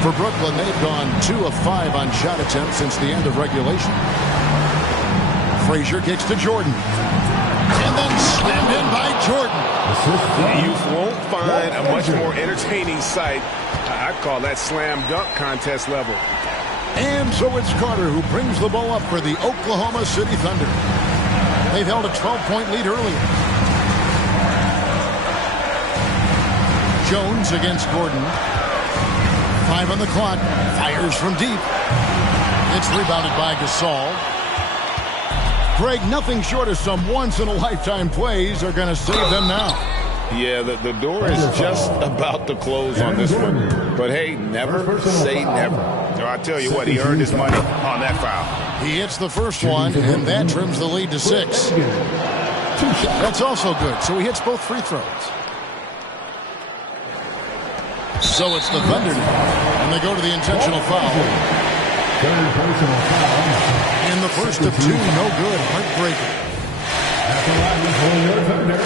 For Brooklyn, they've gone 2 of 5 on shot attempts since the end of regulation. Frazier kicks to Jordan. And then slammed in by Jordan. You won't find a much more entertaining sight. I'd call that slam dunk contest level. And so it's Carter who brings the ball up for the Oklahoma City Thunder. They've held a 12-point lead earlier. Jones against Gordon. 5 on the clock. Fires from deep. It's rebounded by Gasol. Greg, nothing short of some once-in-a-lifetime plays are going to save them now. Yeah, the door is just about to close on this one. But, hey, never say never. So I tell you what, he earned his money on that foul. He hits the first one, and that trims the lead to 6. That's also good, so he hits both free throws. So it's the Thunder now, and they go to the intentional foul. Third personal foul. And the first of two, no good. Heartbreaker. At the line for your Thunder,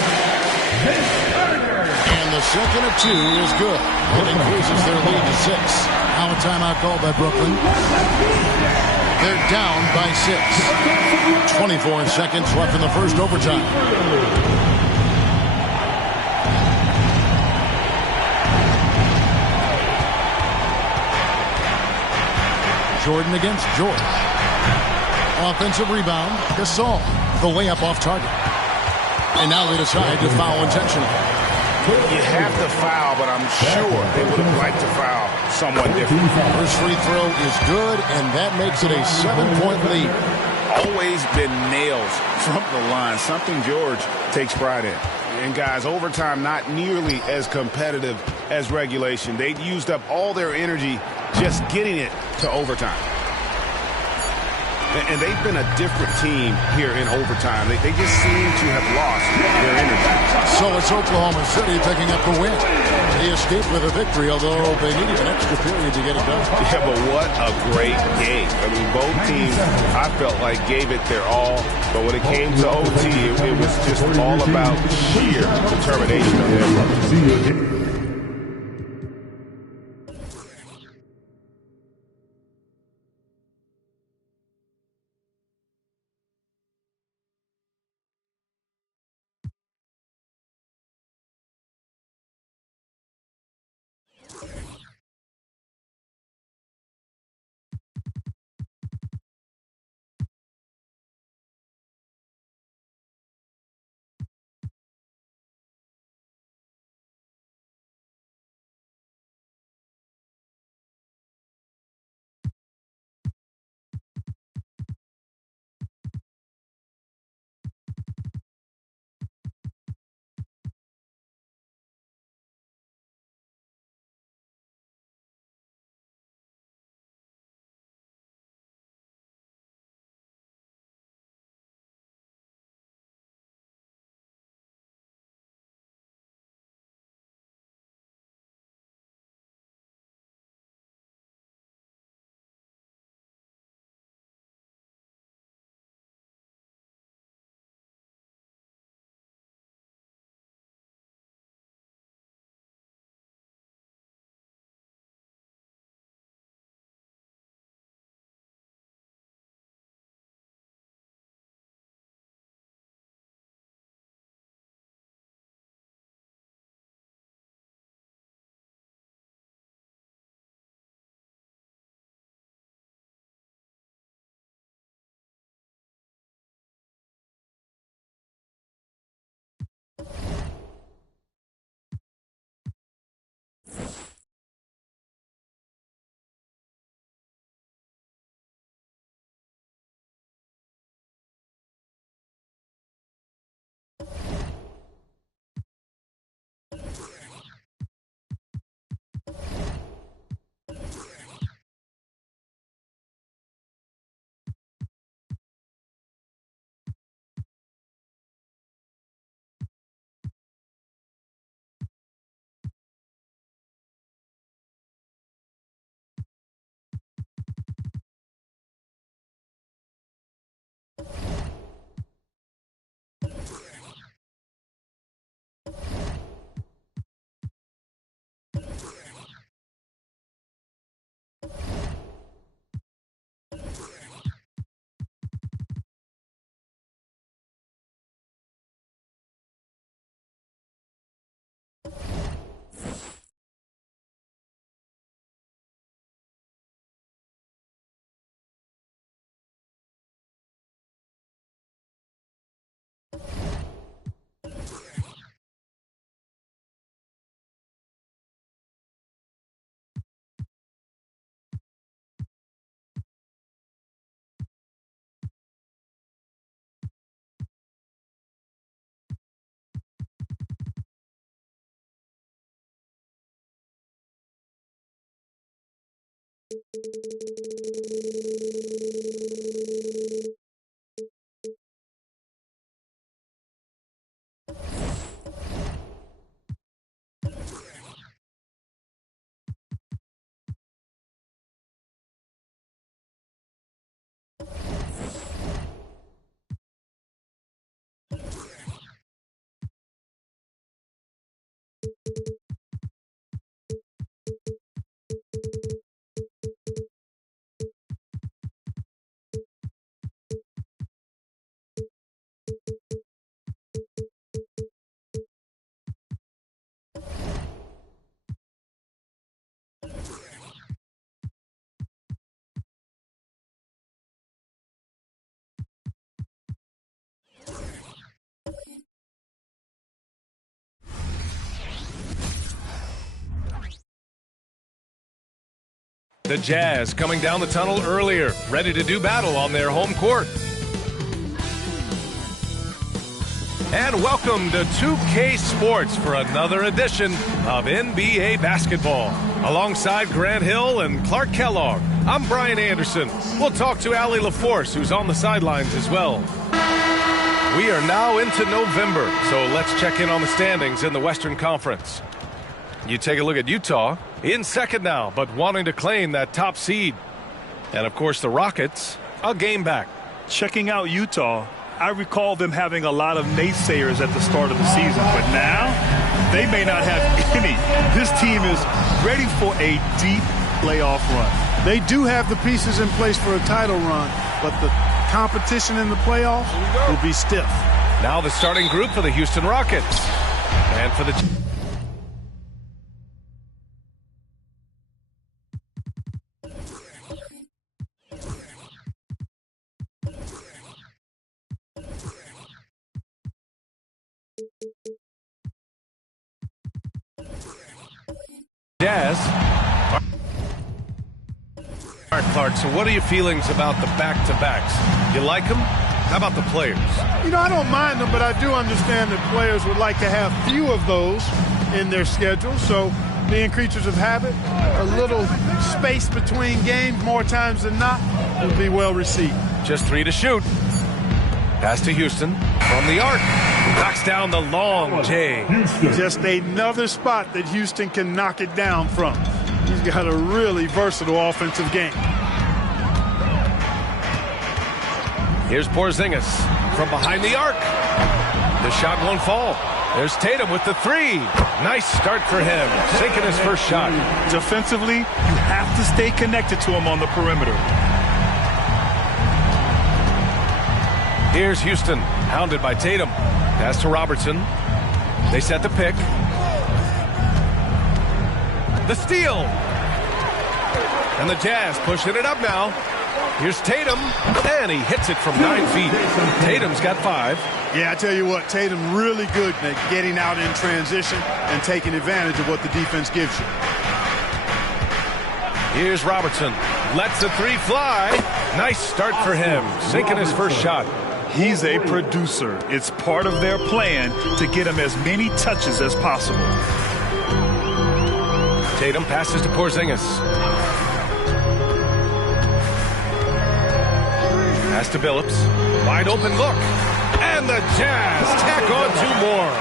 Vince Carter. And the second of two is good. It increases their lead to 6. Now a timeout called by Brooklyn. They're down by 6. 24 seconds left in the first overtime. Jordan against George. Offensive rebound. Gasol. The layup off target. And now they decide to foul intentionally. You have to foul, but I'm sure they would have liked to foul someone different. First free throw is good, and that makes it a 7-point lead. Always been nails from the line, something George takes pride in. And guys, overtime not nearly as competitive as regulation. They used up all their energy just getting it to overtime. And they've been a different team here in overtime. They just seem to have lost their energy. So it's Oklahoma City picking up the win. They escaped with a victory, although they needed an extra period to get it done. Yeah, but what a great game. I mean, both teams, I felt like, gave it their all. But when it came to OT, it was just all about sheer determination of them. The Jazz coming down the tunnel earlier, ready to do battle on their home court. And welcome to 2K Sports for another edition of NBA basketball. Alongside Grant Hill and Clark Kellogg, I'm Brian Anderson. We'll talk to Allie LaForce, who's on the sidelines as well. We are now into November, so let's check in on the standings in the Western Conference. You take a look at Utah, in second now, but wanting to claim that top seed. And, of course, the Rockets, a game back. Checking out Utah, I recall them having a lot of naysayers at the start of the season, but now they may not have any. This team is ready for a deep playoff run. They do have the pieces in place for a title run, but the competition in the playoffs will be stiff. Now the starting group for the Houston Rockets. And for the... Jazz. All right, Clark, so what are your feelings about the back-to-backs? You like them? How about the players? You know, I don't mind them, but I do understand that players would like to have few of those in their schedule. So being creatures of habit, a little space between games more times than not will be well received. Just 3 to shoot. Pass to Houston from the arc. Knocks down the long J. Just another spot that Houston can knock it down from. He's got a really versatile offensive game. Here's Porzingis from behind the arc. The shot won't fall. There's Tatum with the 3. Nice start for him, sinking his first shot. Defensively, you have to stay connected to him on the perimeter. Here's Houston, hounded by Tatum. Pass to Robertson. They set the pick. The steal. And the Jazz pushing it up now. Here's Tatum, and he hits it from 9 feet. Tatum's got 5. Yeah, I tell you what, Tatum really good at getting out in transition and taking advantage of what the defense gives you. Here's Robertson. Lets the 3 fly. Nice start for him, sinking his first shot. He's a producer. It's part of their plan to get him as many touches as possible. Tatum passes to Porzingis. Pass to Billups. Wide open look. And the Jazz tack on 2 more.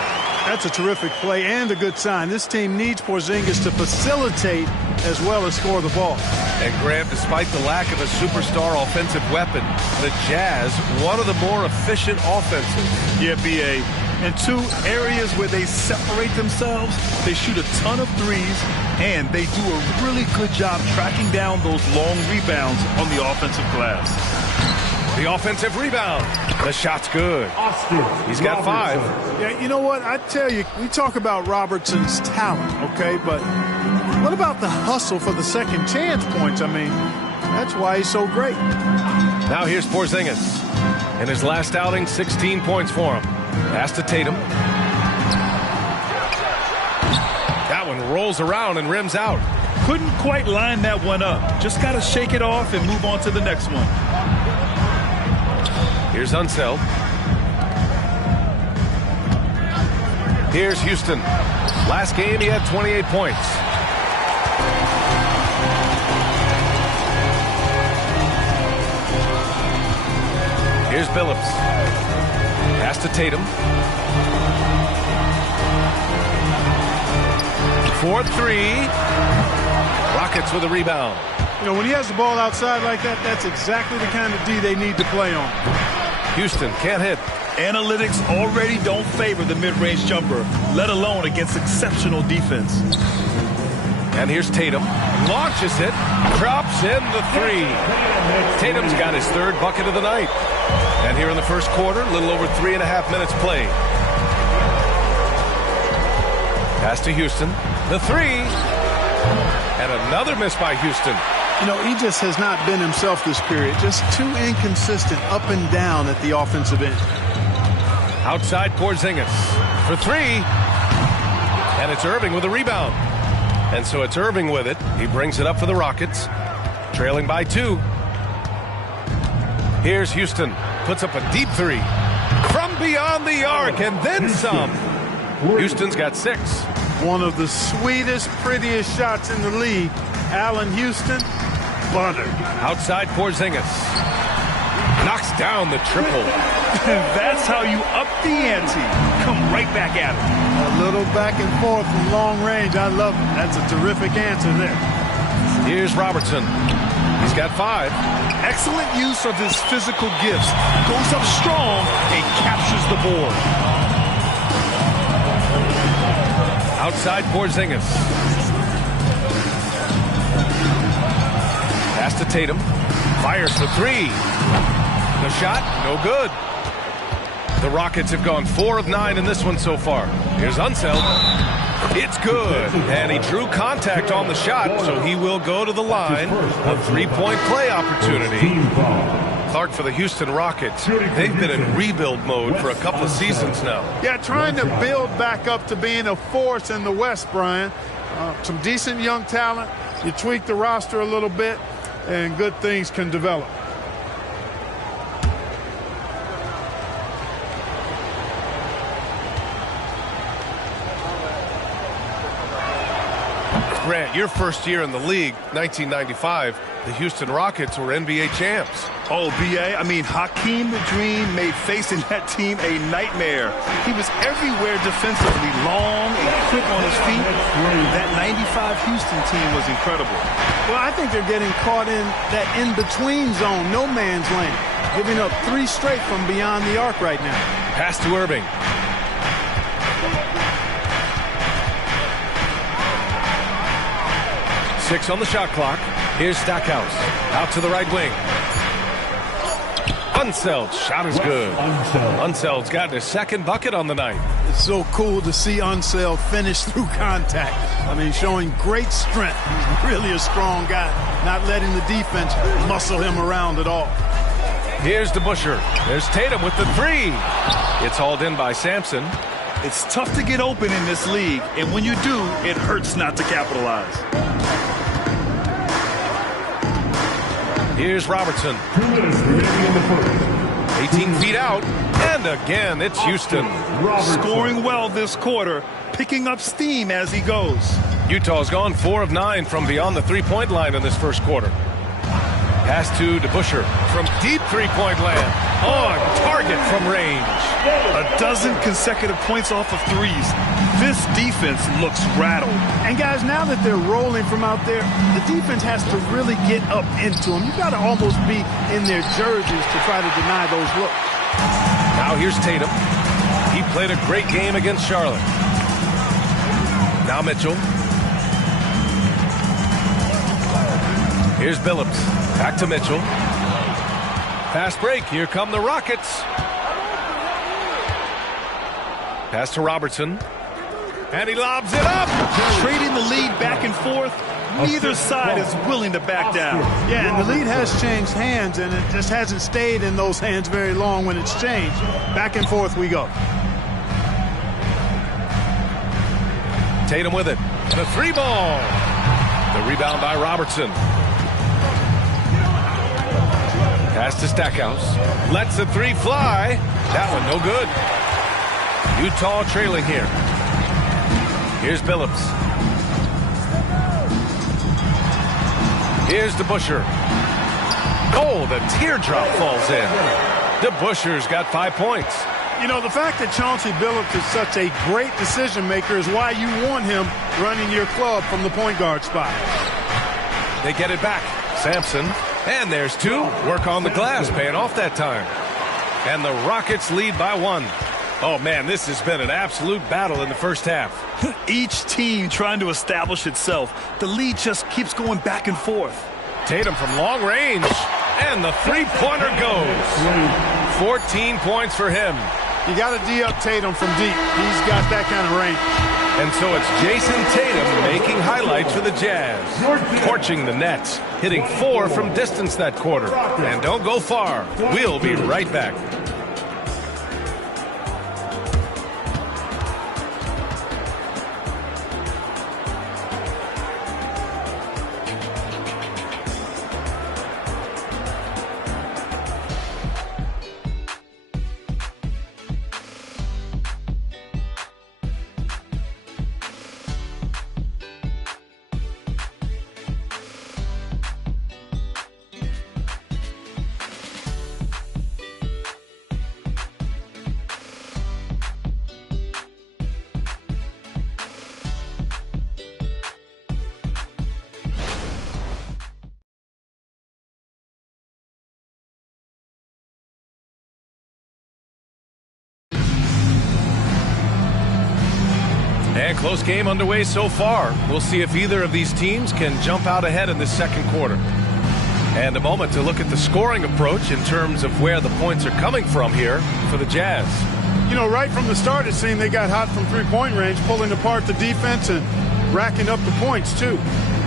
That's a terrific play and a good sign. This team needs Porzingis to facilitate as well as score the ball. And Graham, despite the lack of a superstar offensive weapon, the Jazz, one of the more efficient offenses. Yeah, B.A. In 2 areas where they separate themselves, they shoot a ton of threes, and they do a really good job tracking down those long rebounds on the offensive glass. The offensive rebound. The shot's good. He's got 5. Yeah, you know what? I tell you, we talk about Robertson's talent, okay? But what about the hustle for the second chance points? I mean, that's why he's so great. Now here's Porzingis. In his last outing, 16 points for him. Pass to Tatum. That one rolls around and rims out. Couldn't quite line that one up. Just got to shake it off and move on to the next one. Here's Unseld. Here's Houston. Last game, he had 28 points. Here's Billups. Pass to Tatum. 4-3. Rockets with a rebound. You know, when he has the ball outside like that, that's exactly the kind of D they need to play on. Houston can't hit. Analytics already don't favor the mid-range jumper, let alone against exceptional defense. And here's Tatum. Launches it. Drops in the 3. Tatum's got his 3rd bucket of the night. And here in the first quarter, a little over 3.5 minutes played. Pass to Houston. The 3. And another miss by Houston. You know, he just has not been himself this period. Just too inconsistent up and down at the offensive end. Outside Porzingis for 3. And it's Irving with a rebound. And so it's Irving with it. He brings it up for the Rockets. trailing by 2. Here's Houston. Puts up a deep 3. From beyond the arc and then some. Houston's got 6. One of the sweetest, prettiest shots in the league. Allen Houston, butter. Outside Porzingis. Knocks down the triple. That's how you up the ante. Come right back at him. A little back and forth from long range. I love it. That's a terrific answer there. Here's Robertson. He's got 5. Excellent use of his physical gifts. Goes up strong and captures the board. Outside Porzingis. Pass to Tatum. Fires for 3. The shot, no good. The Rockets have gone 4 of 9 in this one so far. Here's Unseld. It's good. And he drew contact on the shot, so he will go to the line. A 3-point play opportunity. Clark for the Houston Rockets. They've been in rebuild mode for a couple of seasons now. Yeah, trying to build back up to being a force in the West, Brian. Some decent young talent. You tweak the roster a little bit, and good things can develop. Grant, your first year in the league, 1995, the Houston Rockets were NBA champs. Oh, B.A., I mean, Hakeem the Dream made facing that team a nightmare. He was everywhere defensively, long and quick on his feet. That 95 Houston team was incredible. Well, I think they're getting caught in that in-between zone, no man's land, giving up 3 straight from beyond the arc right now. Pass to Irving. Six on the shot clock. Here's Stackhouse. Out to the right wing. Unseld. Shot is good. Unseld's got his second bucket on the night. It's so cool to see Unseld finish through contact. I mean, showing great strength. He's really a strong guy. Not letting the defense muscle him around at all. Here's DeBusschere. There's Tatum with the 3. It's hauled in by Sampson. It's tough to get open in this league, and when you do, it hurts not to capitalize. Here's Robertson. 18 feet out. And again, it's Houston. Scoring well this quarter, picking up steam as he goes. Utah's gone 4 of 9 from beyond the 3-point line in this first quarter. Pass to DeBusschere from deep 3-point land. On target from range. A dozen consecutive points off of threes. This defense looks rattled. And guys, now that they're rolling from out there, the defense has to really get up into them. You've got to almost be in their jerseys to try to deny those looks. Now here's Tatum. He played a great game against Charlotte. Now Mitchell. Here's Billups. Back to Mitchell. Fast break. Here come the Rockets. Pass to Robertson. And he lobs it up. Trading the lead back and forth. Neither side is willing to back down. Yeah, and the lead has changed hands, and it just hasn't stayed in those hands very long when it's changed. Back and forth we go. Tatum with it. The 3 ball. The rebound by Robertson. Pass to Stackhouse. Lets the 3 fly. That one no good. Utah trailing here. Here's Billups. Here's DeBusschere. Oh, the teardrop falls in. DeBusschere's got 5 points. You know, the fact that Chauncey Billups is such a great decision maker is why you want him running your club from the point guard spot. They get it back. Sampson. And there's 2. Work on the glass, paying off that time. And the Rockets lead by 1. Oh, man, this has been an absolute battle in the first half. Each team trying to establish itself. The lead just keeps going back and forth. Tatum from long range. And the 3-pointer goes. 14 points for him. You got to D-up Tatum from deep. He's got that kind of range. And so it's Jason Tatum making highlights for the Jazz. Torching the Nets. Hitting 4 from distance that quarter. And don't go far. We'll be right back. And close game underway so far. We'll see if either of these teams can jump out ahead in this second quarter. And a moment to look at the scoring approach in terms of where the points are coming from here for the Jazz. You know, right from the start, it seemed they got hot from three-point range, pulling apart the defense and racking up the points, too.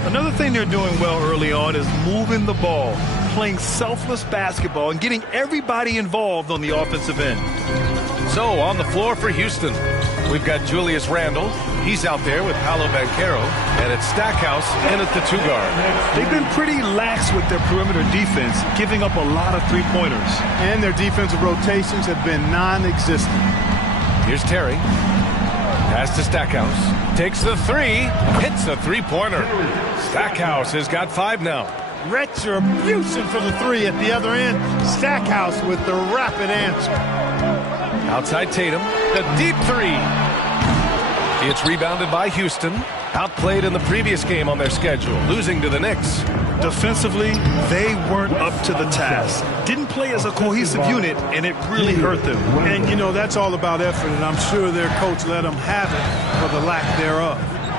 Another thing they're doing well early on is moving the ball, playing selfless basketball, and getting everybody involved on the offensive end. So, on the floor for Houston, we've got Julius Randle. He's out there with Paolo Banchero, and it's Stackhouse in at the 2-guard. They've been pretty lax with their perimeter defense, giving up a lot of three-pointers. And their defensive rotations have been non-existent. Here's Terry. Pass to Stackhouse. Takes the three. Hits a three-pointer. Stackhouse has got 5 now. Retribution for the three at the other end. Stackhouse with the rapid answer. Outside Tatum. The deep three. It's rebounded by Houston. Outplayed in the previous game on their schedule, losing to the Knicks. Defensively, they weren't up to the task. Didn't play as a cohesive unit, and it really hurt them. And, you know, that's all about effort, and I'm sure their coach let them have it for the lack thereof.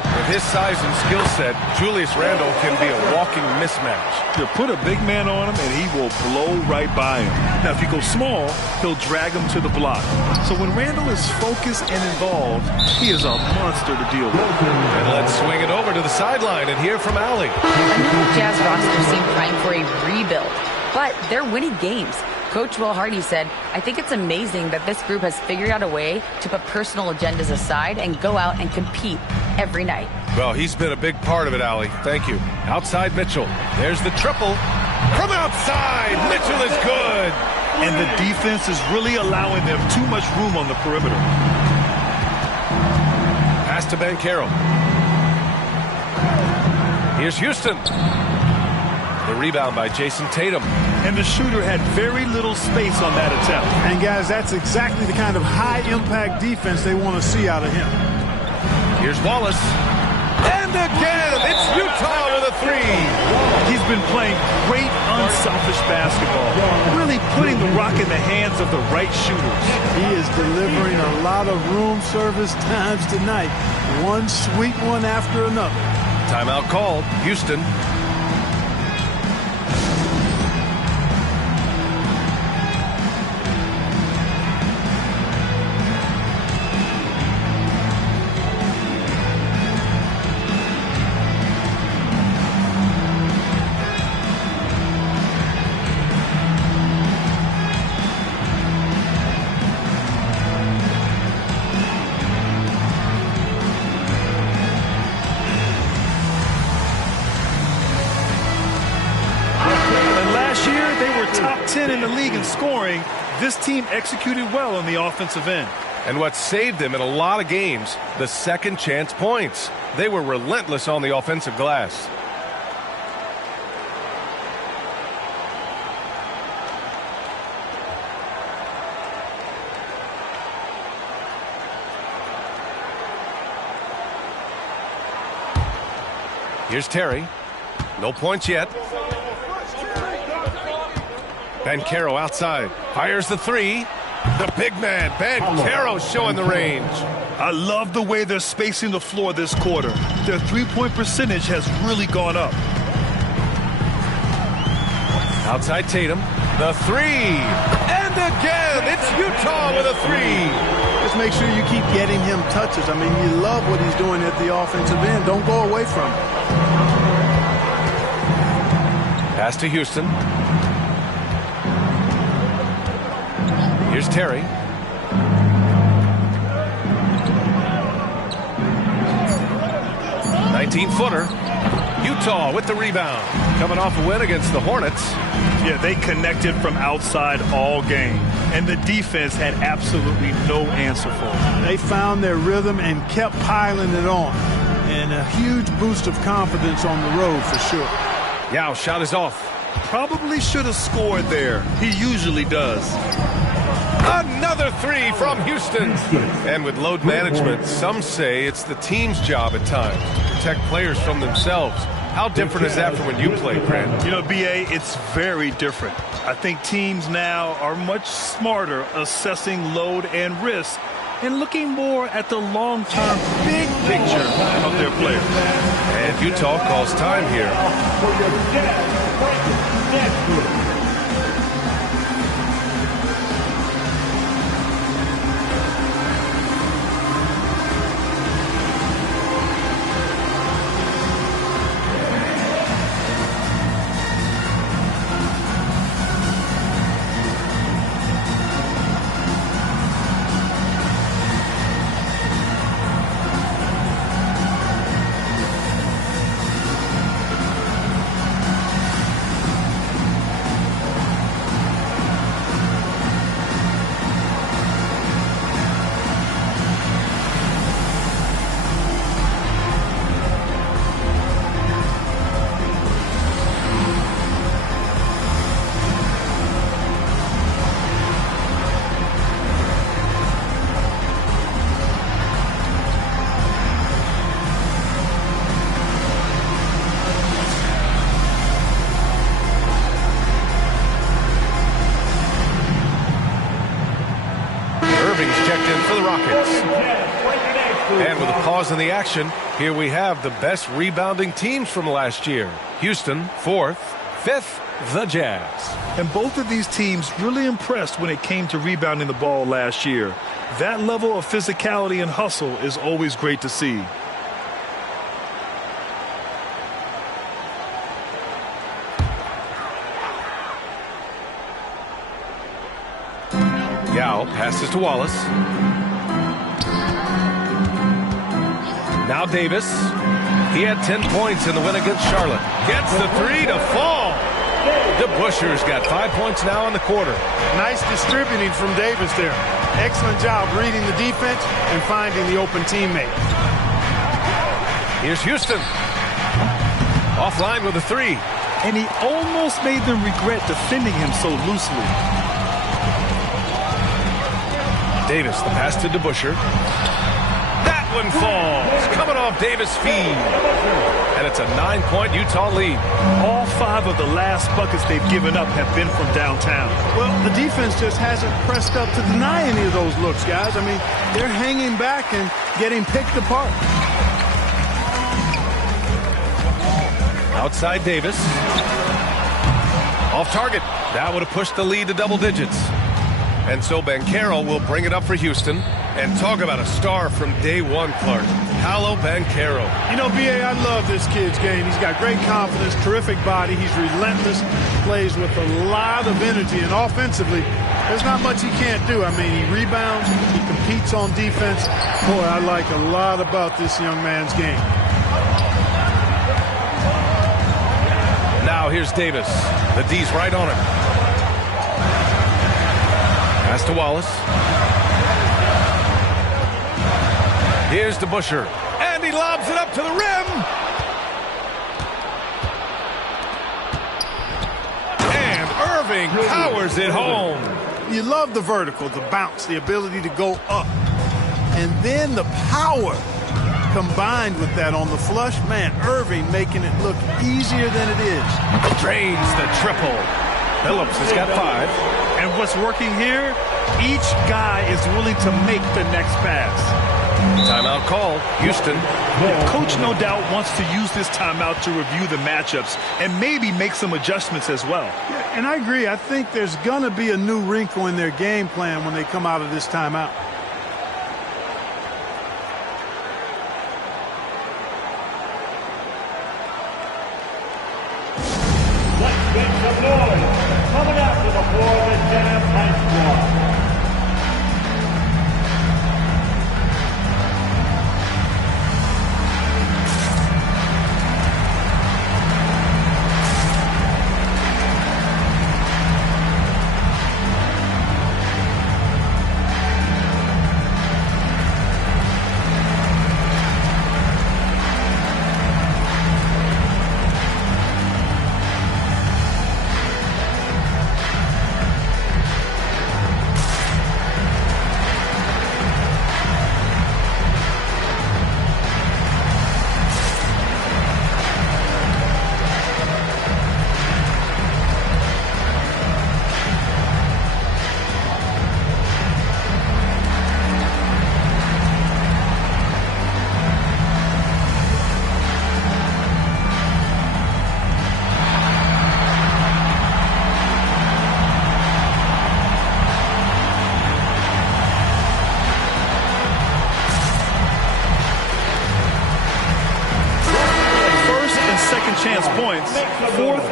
With his size and skill set, Julius Randle can be a walking mismatch. You put a big man on him, and he will blow right by him. Now, if you go small, he'll drag him to the block. So when Randle is focused and involved, he is a monster to deal with. And let's swing it over to the sideline and hear from Allie. Another Jazz roster seemed trying for a rebuild, but they're winning games. Coach Will Hardy said, I think it's amazing that this group has figured out a way to put personal agendas aside and go out and compete every night. Well, he's been a big part of it, Allie. Thank you. Outside Mitchell. There's the triple. From outside, Mitchell is good. And the defense is really allowing them too much room on the perimeter. Pass to Banchero. Here's Houston. The rebound by Jason Tatum. And the shooter had very little space on that attempt. And, guys, that's exactly the kind of high-impact defense they want to see out of him. Here's Wallace. And again, it's Utah with a three. He's been playing great, unselfish basketball. Really putting the rock in the hands of the right shooters. He is delivering a lot of room service times tonight. One sweet one after another. Timeout called. Houston. Top 10 in the league in scoring. This team executed well on the offensive end. And what saved them in a lot of games, the second chance points. They were relentless on the offensive glass. Here's Terry. No points yet. Banchero outside. Fires the three. The big man, Banchero, showing the range. I love the way they're spacing the floor this quarter. Their three-point percentage has really gone up. Outside Tatum. The three. And again, it's Utah with a three. Just make sure you keep getting him touches. I mean, you love what he's doing at the offensive end. Don't go away from it. Pass to Houston. Here's Terry. (19-footer). Utah with the rebound. Coming off a win against the Hornets. Yeah, they connected from outside all game. And the defense had absolutely no answer for it. They found their rhythm and kept piling it on. And a huge boost of confidence on the road for sure. Yao shot is off. Probably should have scored there. He usually does. Another three from Houston. And with load management, some say it's the team's job at times to protect players from themselves. How different is that from when you played, Brandon? You know, B.A., it's very different. I think teams now are much smarter assessing load and risk and looking more at the long-term big picture of their players. And Utah calls time here. Checked in for the Rockets. And with a pause in the action, here we have the best rebounding teams from last year. Houston, 4th, 5th, the Jazz. And both of these teams really impressed when it came to rebounding the ball last year. That level of physicality and hustle is always great to see. Yao passes to Wallace. Now Davis. He had 10 points in the win against Charlotte. Gets the three to fall. DeBusschere's got 5 points now in the quarter. Nice distributing from Davis there. Excellent job reading the defense and finding the open teammate. Here's Houston. Offline with a three. And he almost made them regret defending him so loosely. Davis, the pass to DeBusschere. That one falls. Coming off Davis' feed. And it's a 9-point Utah lead. All 5 of the last buckets they've given up have been from downtown. Well, the defense just hasn't pressed up to deny any of those looks, guys. I mean, they're hanging back and getting picked apart. Outside Davis. Off target. That would have pushed the lead to double digits. And so Banchero will bring it up for Houston. And talk about a star from day one, Clark. Paolo Banchero. You know, B.A., I love this kid's game. He's got great confidence, terrific body. He's relentless, plays with a lot of energy. And offensively, there's not much he can't do. I mean, he rebounds, he competes on defense. Boy, I like a lot about this young man's game. Now here's Davis. The D's right on him. Pass to Wallace. Here's DeBusschere. And he lobs it up to the rim. And Irving powers it home. You love the vertical, the bounce, the ability to go up. And then the power combined with that on the flush. Man, Irving making it look easier than it is. Drains the triple. Phillips has got 5. And what's working here, each guy is willing to make the next pass. Timeout call, Houston. The coach no doubt wants to use this timeout to review the matchups and maybe make some adjustments as well. Yeah, and I agree. I think there's going to be a new wrinkle in their game plan when they come out of this timeout. Let's make some noise. Coming out to the floor, the Jazz High Squad.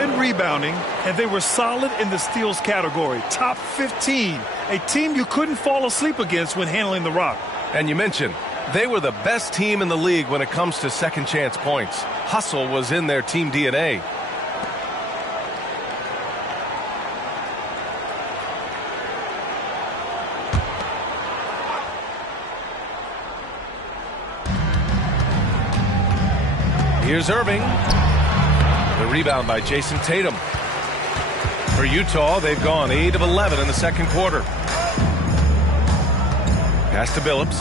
and rebounding, and they were solid in the steals category. Top 15, a team you couldn't fall asleep against when handling the rock. And you mentioned they were the best team in the league when it comes to second chance points. Hustle was in their team DNA. Here's Irving. The rebound by Jason Tatum. For Utah, they've gone 8 of 11 in the second quarter. Pass to Billups.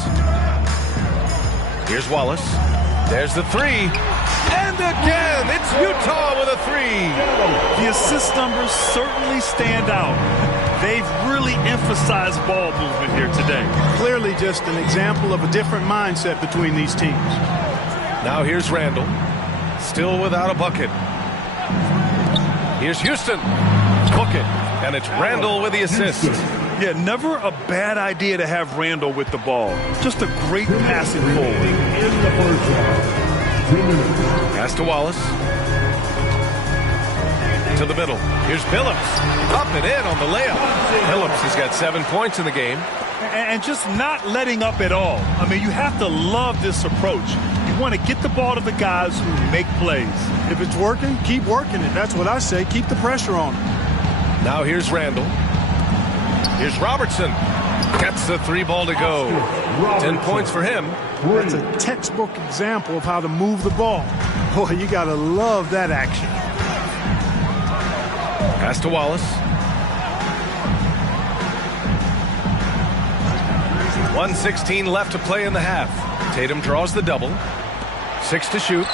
Here's Wallace. There's the three. And again, it's Utah with a three. The assist numbers certainly stand out. They've really emphasized ball movement here today. Clearly just an example of a different mindset between these teams. Now here's Randall. Still without a bucket. Here's Houston. Book it. And it's Randall with the assist. Yeah, never a bad idea to have Randall with the ball. Just a great passing forward. Pass to Wallace. To the middle. Here's Billups. Up and in on the layup. Billups has got 7 points in the game. And just not letting up at all. I mean, you have to love this approach. You want to get the ball to the guys who make plays. If it's working, keep working it. That's what I say. Keep the pressure on them. Now here's Randall. Here's Robertson. Gets the three ball to go. 10 points for him. That's a textbook example of how to move the ball. Boy, you got to love that action. Pass to Wallace. 1:16 left to play in the half. Tatum draws the double. 6 to shoot.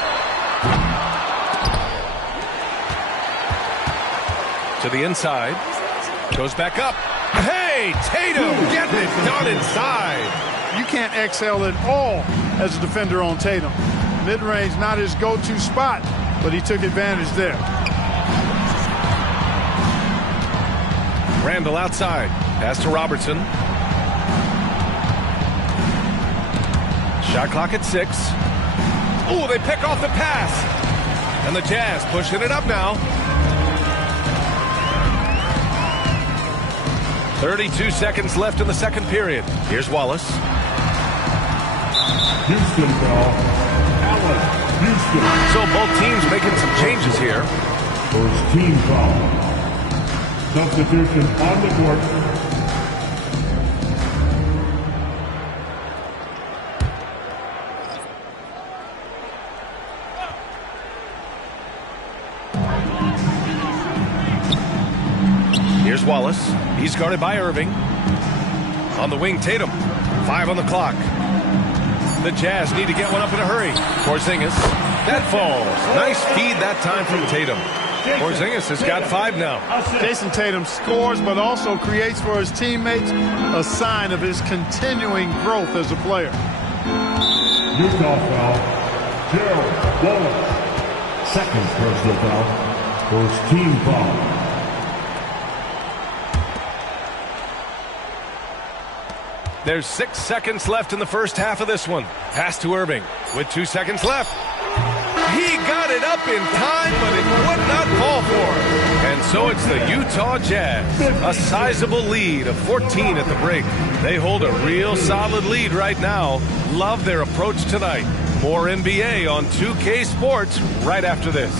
To the inside. Goes back up. Hey, Tatum getting it done inside. You can't exhale at all as a defender on Tatum. Mid-range not his go-to spot, but he took advantage there. Randall outside. Pass to Robertson. Shot clock at 6. Oh, they pick off the pass. And the Jazz pushing it up now. 32 seconds left in the second period. Here's Wallace. Houston ball. Allen Houston. So both teams making some changes here. First team foul. Substitution on the court. Here's Wallace. He's guarded by Irving. On the wing, Tatum. 5 on the clock. The Jazz need to get one up in a hurry. Porzingis. That falls. Nice feed that time from Tatum. Porzingis has got 5 now. Jason Tatum scores, but also creates for his teammates a sign of his continuing growth as a player. Utah foul. Gerald Wallace. Second personal foul. First team foul. There's 6 seconds left in the first half of this one. Pass to Irving with 2 seconds left. He got it up in time, but it would not fall for him. And so it's the Utah Jazz. A sizable lead of 14 at the break. They hold a real solid lead right now. Love their approach tonight. More NBA on 2K Sports right after this.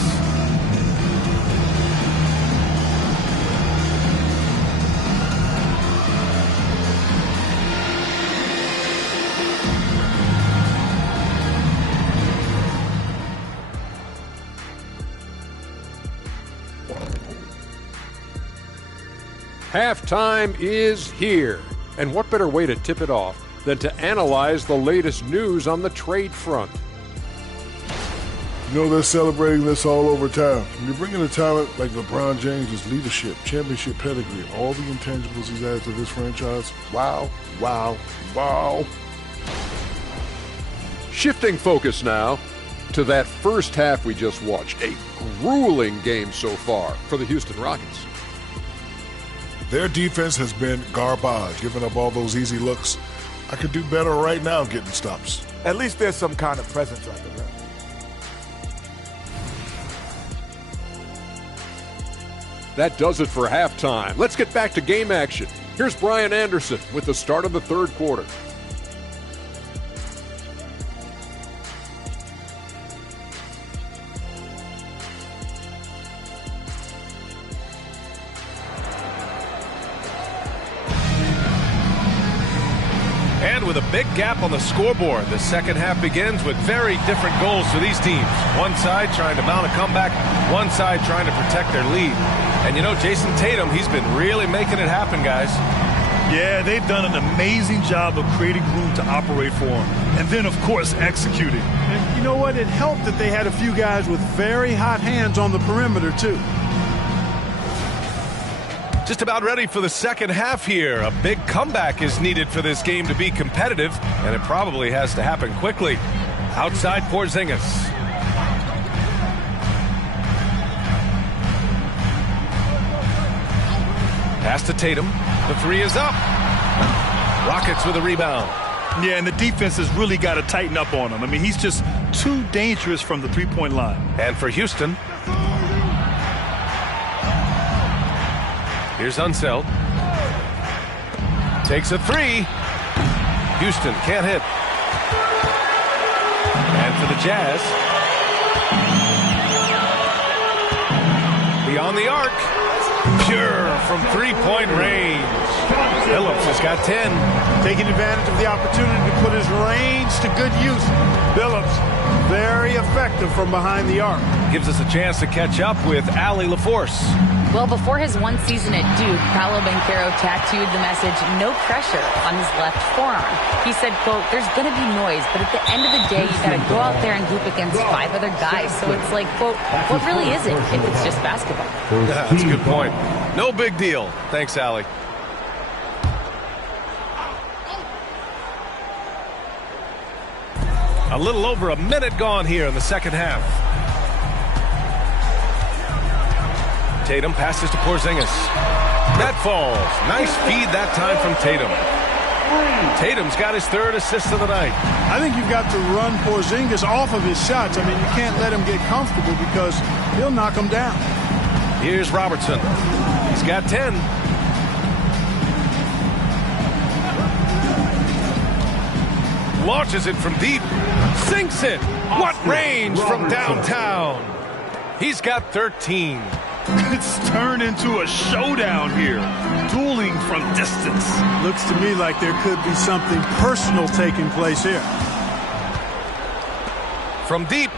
Halftime is here. And what better way to tip it off than to analyze the latest news on the trade front? You know, they're celebrating this all over town. When you bring in a talent like LeBron James' leadership, championship pedigree, all the intangibles he's added to this franchise, wow, wow, wow. Shifting focus now to that first half we just watched. A grueling game so far for the Houston Rockets. Their defense has been garbage, giving up all those easy looks. I could do better right now getting stops. At least there's some kind of presence out there. That does it for halftime. Let's get back to game action. Here's Brian Anderson with the start of the third quarter. And with a big gap on the scoreboard, the second half begins with very different goals for these teams. One side trying to mount a comeback, one side trying to protect their lead. And you know, Jason Tatum, he's been really making it happen, guys. Yeah, they've done an amazing job of creating room to operate for him. And then, of course, executing. And you know what? It helped that they had a few guys with very hot hands on the perimeter, too. Just about ready for the second half here. A big comeback is needed for this game to be competitive, and it probably has to happen quickly. Outside Porzingis. Pass to Tatum. The three is up. Rockets with a rebound. Yeah, and the defense has really got to tighten up on him. I mean, he's just too dangerous from the three-point line. And for Houston, here's Unseld. Takes a three. Houston can't hit. And for the Jazz, beyond the arc, pure from three-point range. Phillips has got 10. Taking advantage of the opportunity to put his range to good use. Phillips, very effective from behind the arc. Gives us a chance to catch up with Allie LaForce. Well, before his one season at Duke, Paolo Banchero tattooed the message, "No pressure," on his left forearm. He said, quote, "There's going to be noise, but at the end of the day, you got to go out there and hoop against 5 other guys." So it's like, quote, what really is it if it's just basketball? Yeah, that's a good point. No big deal. Thanks, Allie. A little over a minute gone here in the second half. Tatum passes to Porzingis. That falls. Nice feed that time from Tatum. Tatum's got his third assist of the night. I think you've got to run Porzingis off of his shots. I mean, you can't let him get comfortable because he'll knock him down. Here's Robertson. He's got 10. Launches it from deep. Sinks it. What range from downtown. He's got 13. It's turned into a showdown here. Dueling from distance. Looks to me like there could be something personal taking place here. From deep.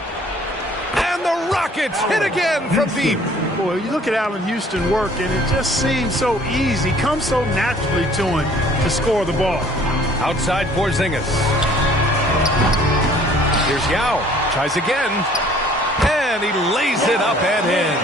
And the Rockets hit again from deep. Boy, you look at Allen Houston work, and it just seems so easy. Comes so naturally to him to score the ball. Outside Porzingis. Here's Yao. Tries again. And he lays it up and in.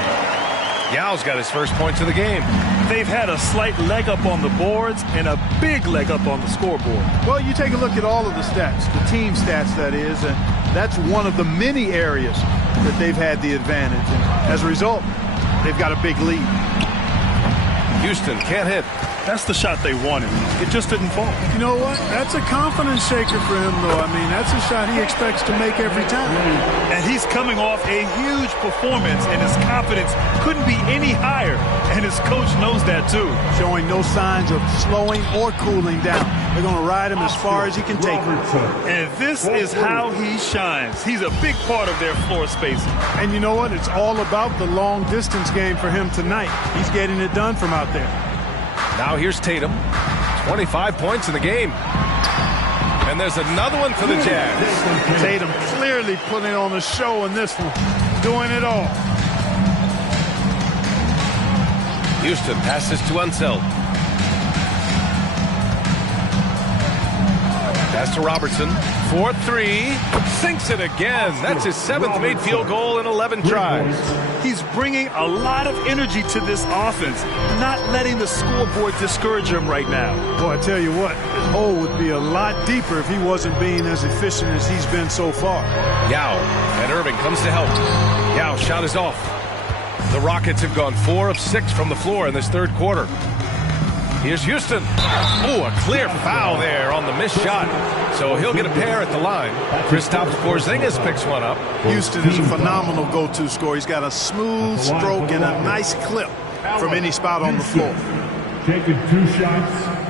Yao's got his first points of the game. They've had a slight leg up on the boards and a big leg up on the scoreboard. Well, you take a look at all of the stats, the team stats, that is, and that's one of the many areas that they've had the advantage. And as a result, they've got a big lead. Houston can't hit. That's the shot they wanted. It just didn't fall. You know what? That's a confidence shaker for him, though. I mean, that's a shot he expects to make every time. And he's coming off a huge performance, and his confidence couldn't be any higher. And his coach knows that, too. Showing no signs of slowing or cooling down. They're going to ride him as far as he can take him. And this is how he shines. He's a big part of their floor spacing. And you know what? It's all about the long-distance game for him tonight. He's getting it done from out there. Now here's Tatum. 25 points in the game. And there's another one for the Jazz. Tatum clearly putting on the show in this one. Doing it all. Houston passes to Unseld. Pass to Robertson. 4-3. Sinks it again. That's his 7th made field goal in 11 tries. He's bringing a lot of energy to this offense, not letting the scoreboard discourage him right now. Boy, I tell you what, his hole would be a lot deeper if he wasn't being as efficient as he's been so far. Yao, and Irving comes to help. Yao, shot is off. The Rockets have gone 4 of 6 from the floor in this third quarter. Here's Houston. Oh, a clear foul there on the missed shot. So he'll get a pair at the line. Kristaps Porzingis picks one up. Houston is a phenomenal go-to scorer. He's got a smooth stroke and a nice clip. from any spot on the floor. Taking 2 shots.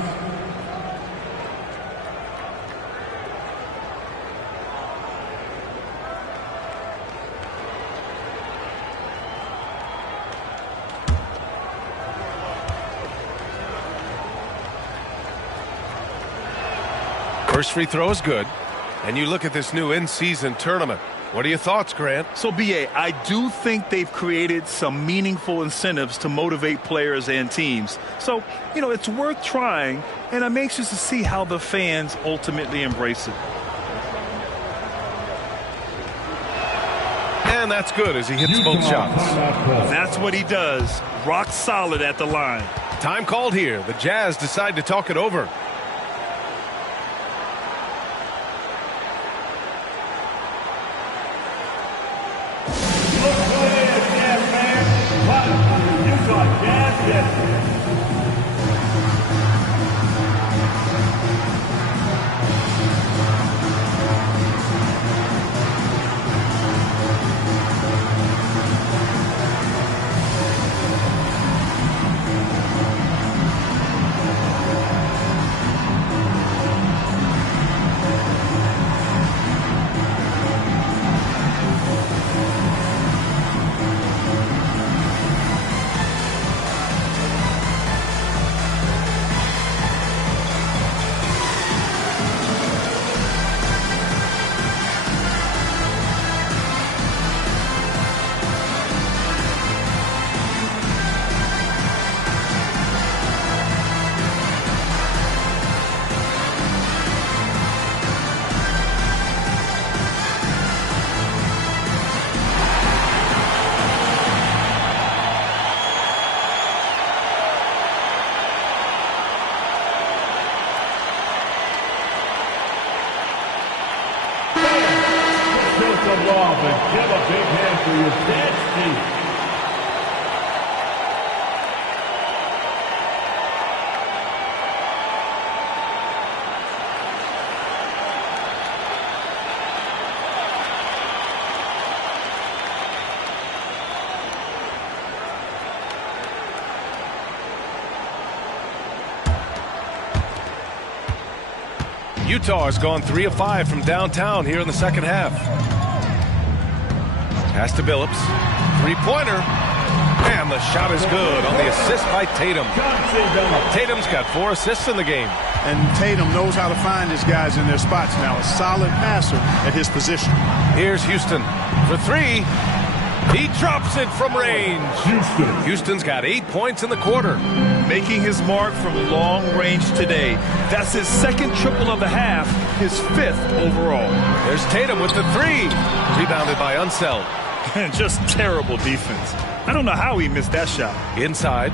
First free throw is good. And you look at this new in-season tournament. What are your thoughts, Grant? So, B.A., I do think they've created some meaningful incentives to motivate players and teams. So, it's worth trying, and I'm anxious to see how the fans ultimately embrace it. And that's good as he hits both shots. That's what he does. Rock solid at the line. Time called here. The Jazz decide to talk it over. Utah has gone 3 of 5 from downtown here in the second half. Pass to Billups. Three-pointer. And the shot is good on the assist by Tatum. Tatum's got 4 assists in the game. And Tatum knows how to find his guys in their spots now. A solid passer at his position. Here's Houston for 3. He drops it from range. Houston's got 8 points in the quarter. Making his mark from long range today. That's his second triple of the half, his 5th overall. There's Tatum with the 3. Rebounded by Unseld. Just terrible defense. I don't know how he missed that shot. Inside.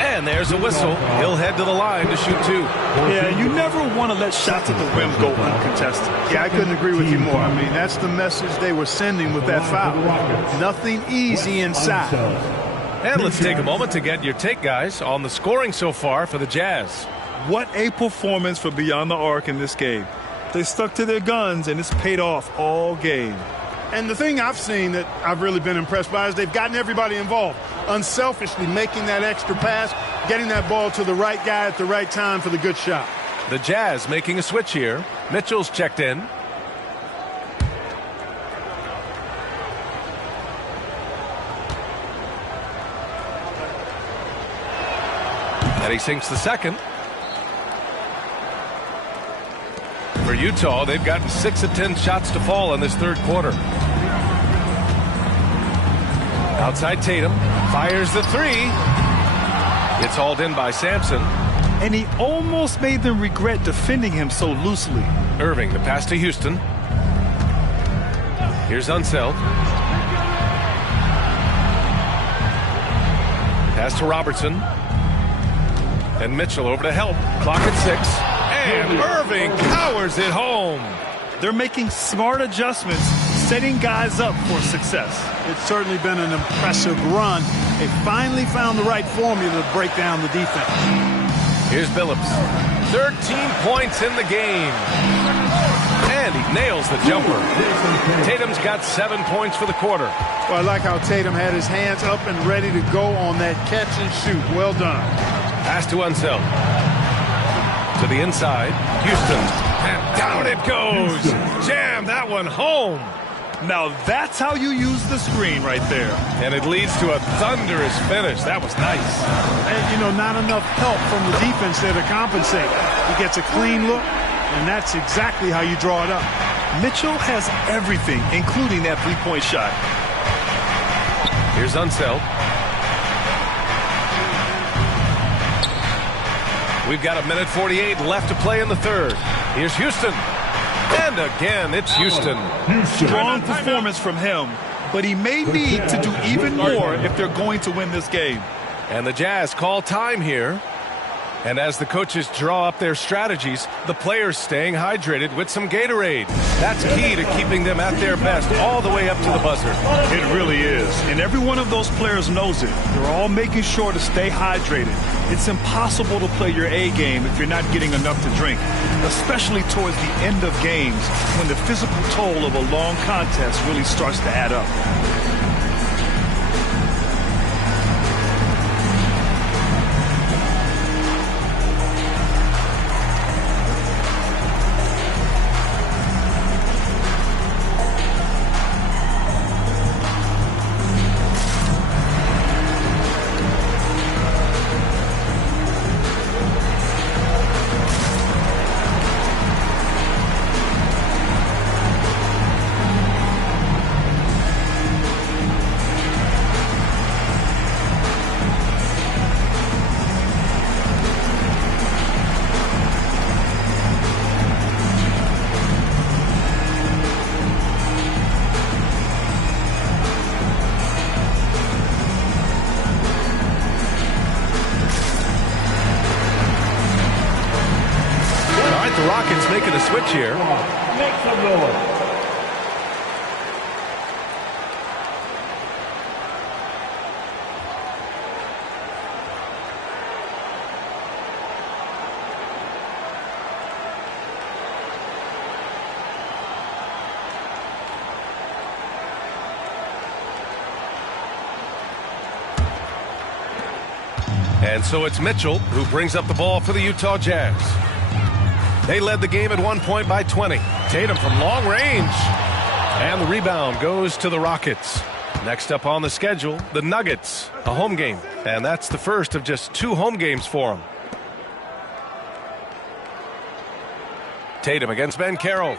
And there's a whistle. He'll head to the line to shoot 2. Yeah, you never want to let shots at the rim go uncontested. Yeah, I couldn't agree with you more. I mean, that's the message they were sending with that foul. Nothing easy inside. And let's take a moment to get your take, guys, on the scoring so far for the Jazz. What a performance for Beyond the Arc in this game. They stuck to their guns, and it's paid off all game. And the thing I've seen that I've really been impressed by is they've gotten everybody involved. Unselfishly making that extra pass, getting that ball to the right guy at the right time for the good shot. The Jazz making a switch here. Mitchell's checked in. And he sinks the second. For Utah, they've gotten 6 of 10 shots to fall in this third quarter. Outside Tatum, fires the 3. It's hauled in by Sampson. And he almost made them regret defending him so loosely. Irving, the pass to Houston. Here's Unseld. Pass to Robertson. And Mitchell over to help. Clock at 6. And Irving powers it home. They're making smart adjustments, setting guys up for success. It's certainly been an impressive run. They finally found the right formula to break down the defense. Here's Billups. 13 points in the game. And he nails the jumper. Tatum's got 7 points for the quarter. Well, I like how Tatum had his hands up and ready to go on that catch and shoot. Well done. Pass to Unseld. To the inside. Houston. And down it goes. Jam that one home. Now that's how you use the screen right there. And it leads to a thunderous finish. That was nice. And, not enough help from the defense there to compensate. He gets a clean look, and that's exactly how you draw it up. Mitchell has everything, including that three-point shot. Here's Unseld. We've got 1:48 left to play in the third. Here's Houston. And again, it's Houston. Strong performance from him, but he may need to do even more if they're going to win this game. And the Jazz call time here. And as the coaches draw up their strategies, the players staying hydrated with some Gatorade. That's key to keeping them at their best all the way up to the buzzer. It really is. And every one of those players knows it. They're all making sure to stay hydrated. It's impossible to play your A game if you're not getting enough to drink, especially towards the end of games when the physical toll of a long contest really starts to add up. The Rockets making a switch here. Make some noise. And so it's Mitchell who brings up the ball for the Utah Jazz. They led the game at one point by 20. Tatum from long range. And the rebound goes to the Rockets. Next up on the schedule, the Nuggets, a home game. And that's the first of just 2 home games for them. Tatum against Banchero.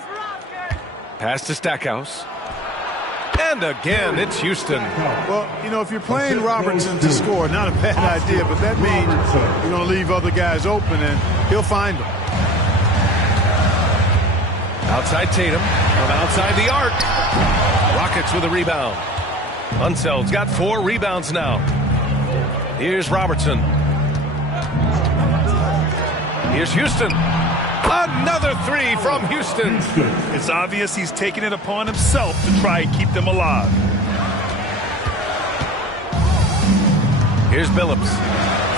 Pass to Stackhouse. And again, it's Houston. Well, if you're playing Robertson to score, not a bad idea, but that means you're going to leave other guys open, and he'll find them. Outside Tatum, from outside the arc. Rockets with a rebound. Unseld's got 4 rebounds now. Here's Robertson. Here's Houston. Another 3 from Houston. It's obvious he's taking it upon himself to try and keep them alive. Here's Billups.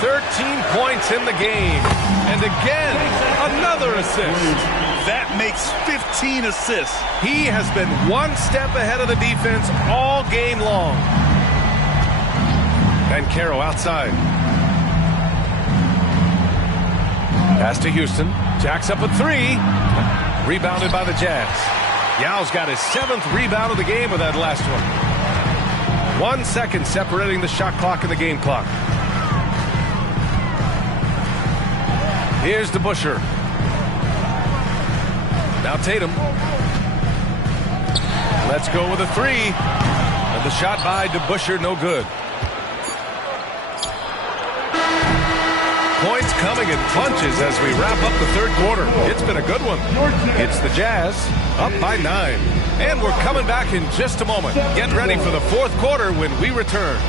13 points in the game. And again, another assist. That makes 15 assists. He has been one step ahead of the defense all game long. Banchero outside. Pass to Houston. Jacks up a 3. Rebounded by the Jazz. Yao's got his 7th rebound of the game with that last one. 1 second separating the shot clock and the game clock. Here's DeBusschere. Now Tatum. Let's go with a 3. And the shot by DeBusschere, no good. Points coming in bunches as we wrap up the third quarter. It's been a good one. It's the Jazz up by 9. And we're coming back in just a moment. Get ready for the fourth quarter when we return.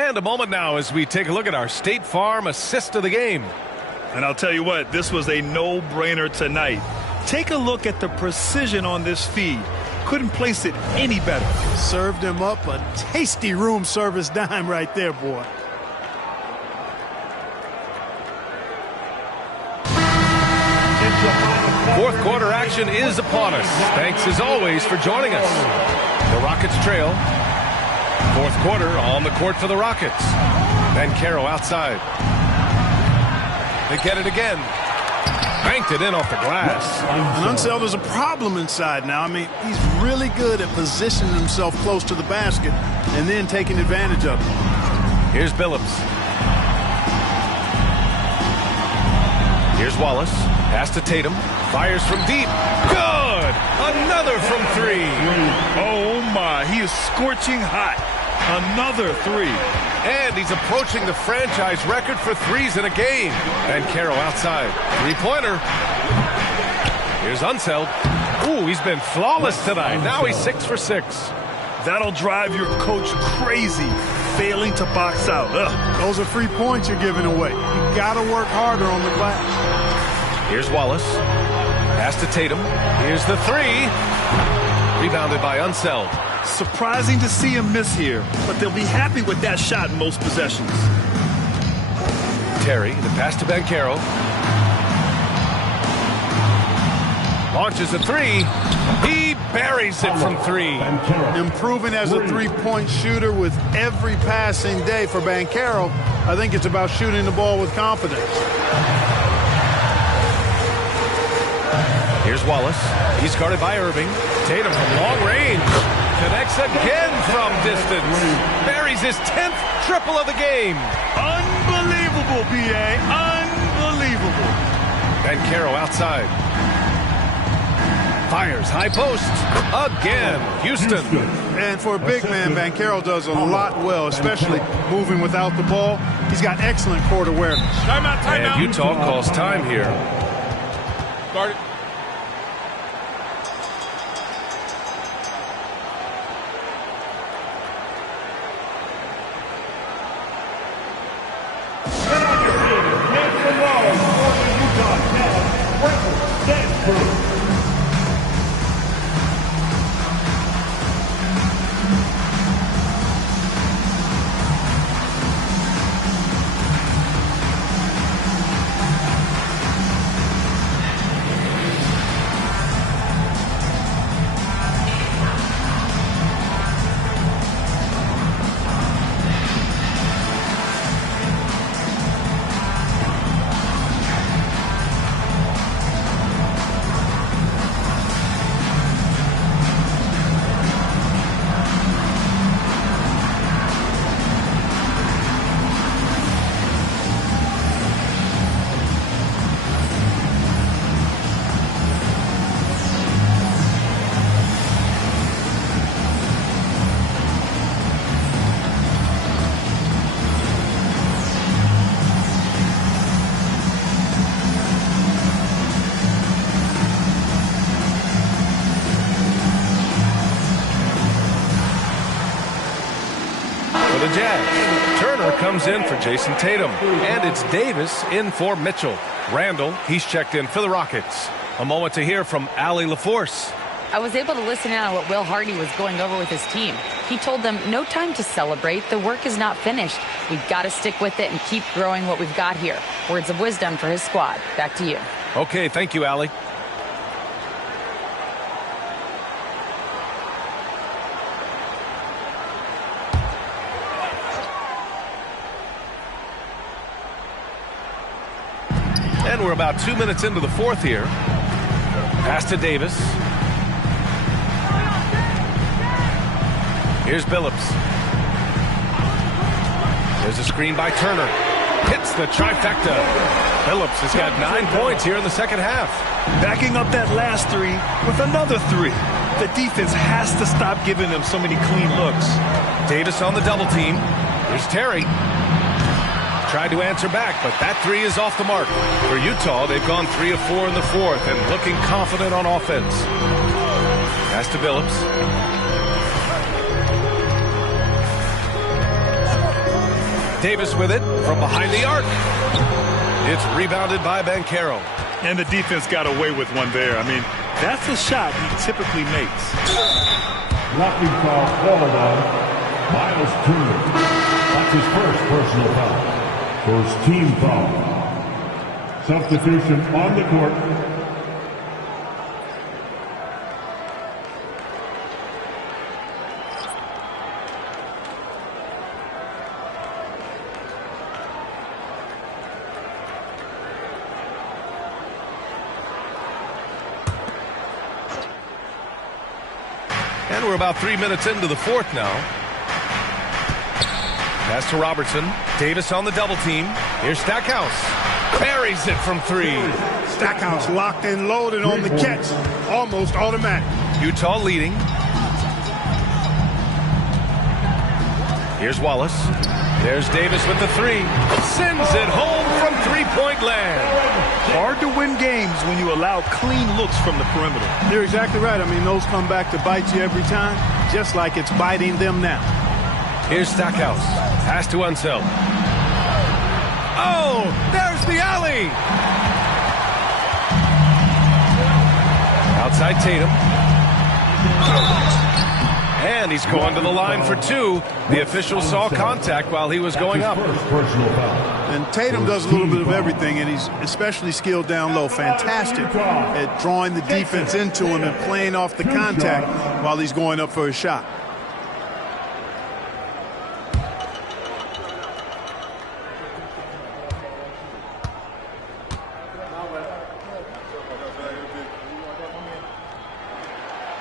And a moment now as we take a look at our State Farm assist of the game. And I'll tell you what, this was a no-brainer tonight. Take a look at the precision on this feed. Couldn't place it any better. Served him up a tasty room service dime right there, boy. Fourth quarter action is upon us. Thanks as always for joining us. The Rockets trail. Fourth quarter on the court for the Rockets. Banchero outside. They get it again. Banked it in off the glass. And Unseld is a problem inside now. I mean, he's really good at positioning himself close to the basket and then taking advantage of it. Here's Billups. Here's Wallace. Pass to Tatum. Fires from deep. Good! Another from three. Oh, my. He is scorching hot. Another three. And he's approaching the franchise record for threes in a game. Banchero outside. Three-pointer. Here's Unseld. Ooh, he's been flawless tonight. Now he's 6 for 6. That'll drive your coach crazy, failing to box out. Those are free points you're giving away. You got to work harder on the glass. Here's Wallace. Pass to Tatum. Here's the three. Rebounded by Unseld. Surprising to see him miss here, but they'll be happy with that shot in most possessions. Terry, the pass to Banchero. Launches a three. He buries it from three. Improving as a three-point shooter with every passing day for Banchero. I think it's about shooting the ball with confidence. Here's Wallace. He's guarded by Irving. Tatum from long range. Connects again from distance. Buries his 10th triple of the game. Unbelievable, B.A. Unbelievable. Banchero outside. Fires high post. Again. Houston. And for a big man, Banchero does a lot well, especially moving without the ball. He's got excellent court awareness. Timeout. And Utah calls time here. Guard it. Comes in for Jason Tatum. And it's Davis in for Mitchell. Randall, he's checked in for the Rockets. A moment to hear from Allie LaForce. I was able to listen in on what Will Hardy was going over with his team. He told them, no time to celebrate. The work is not finished. We've got to stick with it and keep growing what we've got here. Words of wisdom for his squad. Back to you. Okay, thank you, Allie. And we're about 2 minutes into the fourth here. Pass to Davis. Here's Billups. There's a screen by Turner. Hits the trifecta. Billups has got 9 points here in the second half. Backing up that last three with another three. The defense has to stop giving them so many clean looks. Davis on the double team. Here's Terry. Tried to answer back, but that three is off the mark. For Utah, they've gone 3 of 4 in the fourth and looking confident on offense. Pass to Billups. Davis with it from behind the arc. It's rebounded by Banchero. And the defense got away with one there. I mean, that's a shot he typically makes. Blocking foul called on Miles Turner. That's his first personal foul. First team foul. Substitution on the court. And we're about 3 minutes into the fourth now. Pass to Robertson. Davis on the double team. Here's Stackhouse. Buries it from three. Stackhouse locked and loaded on the catch. Almost automatic. Utah leading. Here's Wallace. There's Davis with the three. Sends it home from three-point land. Hard to win games when you allow clean looks from the perimeter. You're exactly right. I mean, those come back to bite you every time, just like it's biting them now. Here's Stackhouse. Pass to Unseld. Oh, there's the alley. Outside Tatum. And he's going to the line for two. The official saw contact while he was going up. And Tatum does a little bit of everything, and he's especially skilled down low. Fantastic at drawing the defense into him and playing off the contact while he's going up for a shot.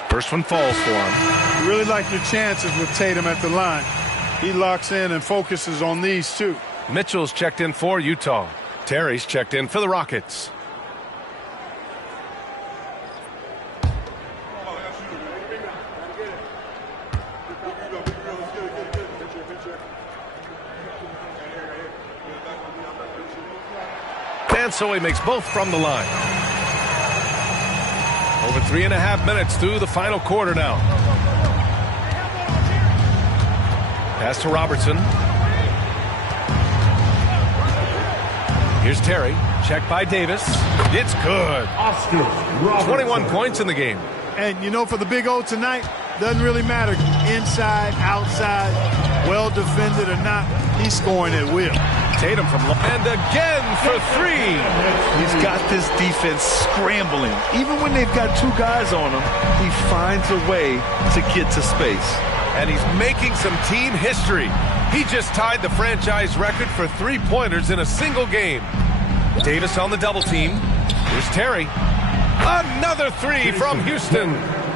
First one falls for him. You really like your chances with Tatum at the line. He locks in and focuses on these two. Mitchell's checked in for Utah. Terry's checked in for the Rockets. And so he makes both from the line. Over 3.5 minutes through the final quarter now. Pass to Robertson. Here's Terry. Check by Davis. It's good. 21 points in the game. And, you know, for the Big O tonight, doesn't really matter. Inside, outside, well defended or not, he's scoring at will. Tatum from long. And again for three. He's got this defense scrambling. Even when they've got two guys on him, he finds a way to get to space. And he's making some team history. He just tied the franchise record for three-pointers in a single game. Davis on the double team. Here's Terry. Another three from Houston.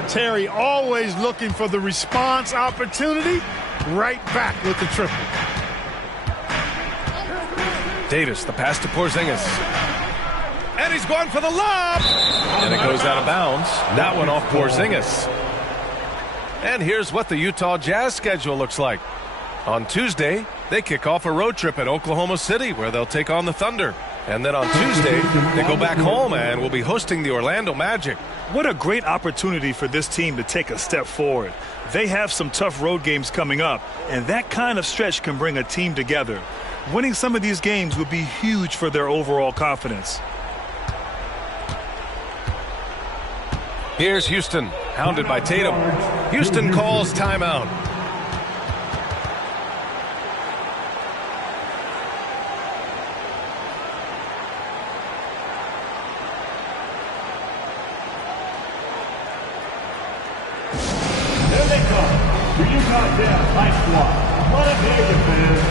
Terry always looking for the response opportunity. Right back with the triple. Davis, the pass to Porzingis. And he's going for the lob. And it goes out of bounds. That one off Porzingis. And here's what the Utah Jazz schedule looks like. On Tuesday, they kick off a road trip at Oklahoma City where they'll take on the Thunder. And then on Tuesday, they go back home and will be hosting the Orlando Magic. What a great opportunity for this team to take a step forward. They have some tough road games coming up, and that kind of stretch can bring a team together. Winning some of these games would be huge for their overall confidence. Here's Houston, hounded by Tatum. Houston calls timeout. There they come. The Utah Jazz High Squad. Let it hear you, fans.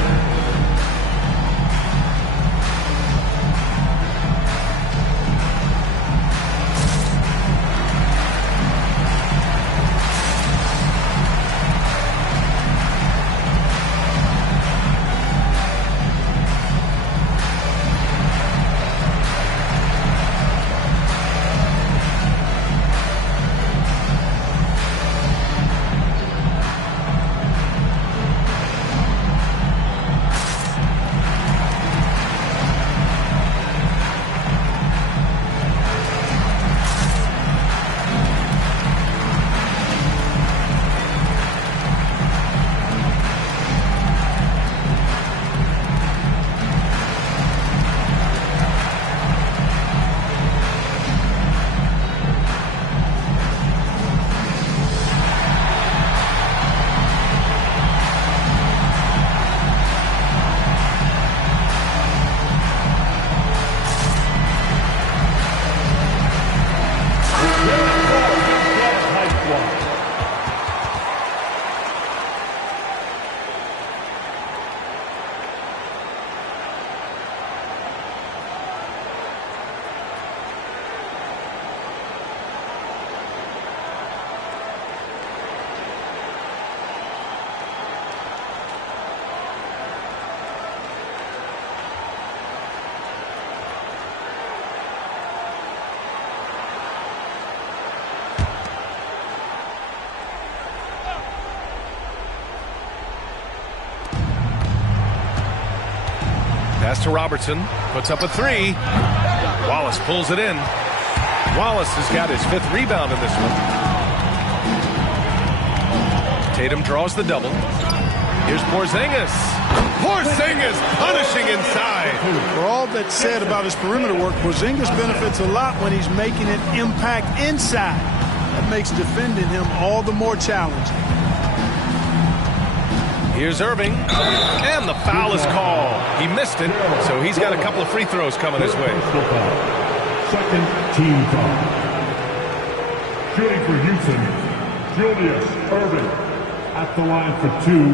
Pass to Robertson. Puts up a three. Wallace pulls it in. Wallace has got his 5th rebound in this one. Tatum draws the double. Here's Porzingis. Porzingis punishing inside. For all that's said about his perimeter work, Porzingis benefits a lot when he's making an impact inside. That makes defending him all the more challenging. Here's Irving. And the foul is called. He missed it, so he's got a couple of free throws coming his way. Second team foul. Shooting for Houston, Julius Irving at the line for 2.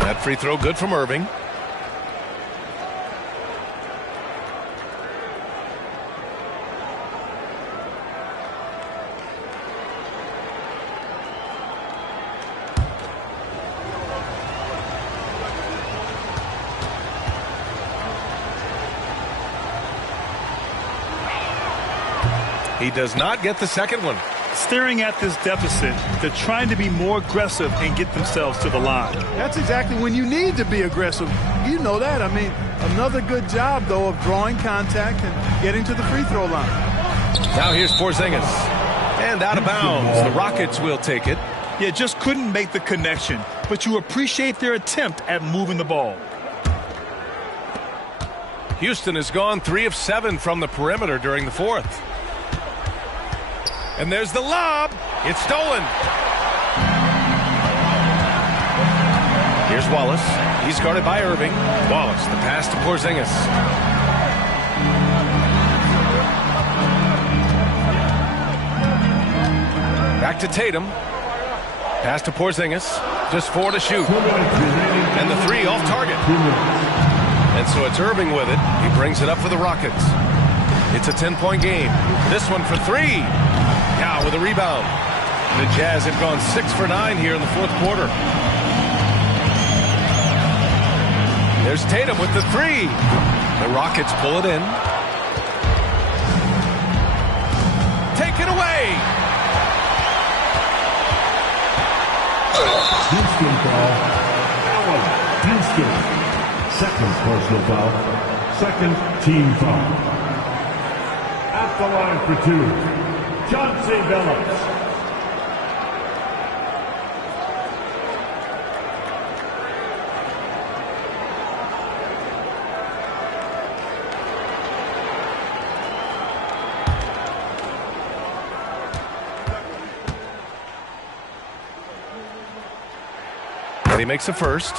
That free throw good from Irving. He does not get the second one. Staring at this deficit, they're trying to be more aggressive and get themselves to the line. That's exactly when you need to be aggressive. You know that. I mean, another good job, though, of drawing contact and getting to the free throw line. Now here's Porzingis. And out of bounds. The Rockets will take it. Yeah, just couldn't make the connection, but you appreciate their attempt at moving the ball. Houston has gone 3 of 7 from the perimeter during the 4th. And there's the lob. It's stolen. Here's Wallace. He's guarded by Irving. Wallace, the pass to Porzingis. Back to Tatum. Pass to Porzingis. Just 4 to shoot. And the 3 off target. And so it's Irving with it. He brings it up for the Rockets. It's a 10-point game. This one for 3. Now with a rebound. The Jazz have gone 6 for 9 here in the 4th quarter. There's Tatum with the 3. The Rockets pull it in. Take it away. Houston foul. Allen Houston. Second personal foul. Second team foul. At the line for 2. Chauncey Billups. And he makes a first.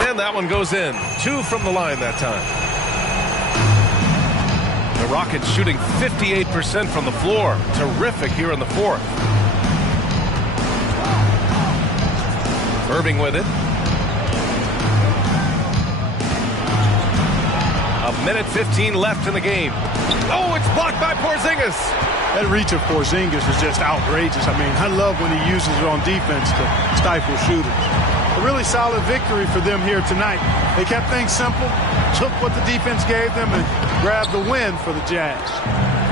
And that one goes in. 2 from the line that time. The Rockets shooting 58% from the floor. Terrific here in the 4th. Irving with it. A minute 15 left in the game. Oh, it's blocked by Porzingis. That reach of Porzingis is just outrageous. I mean, I love when he uses it on defense to stifle shooters. A really solid victory for them here tonight. They kept things simple, took what the defense gave them, and grabbed the win for the Jazz.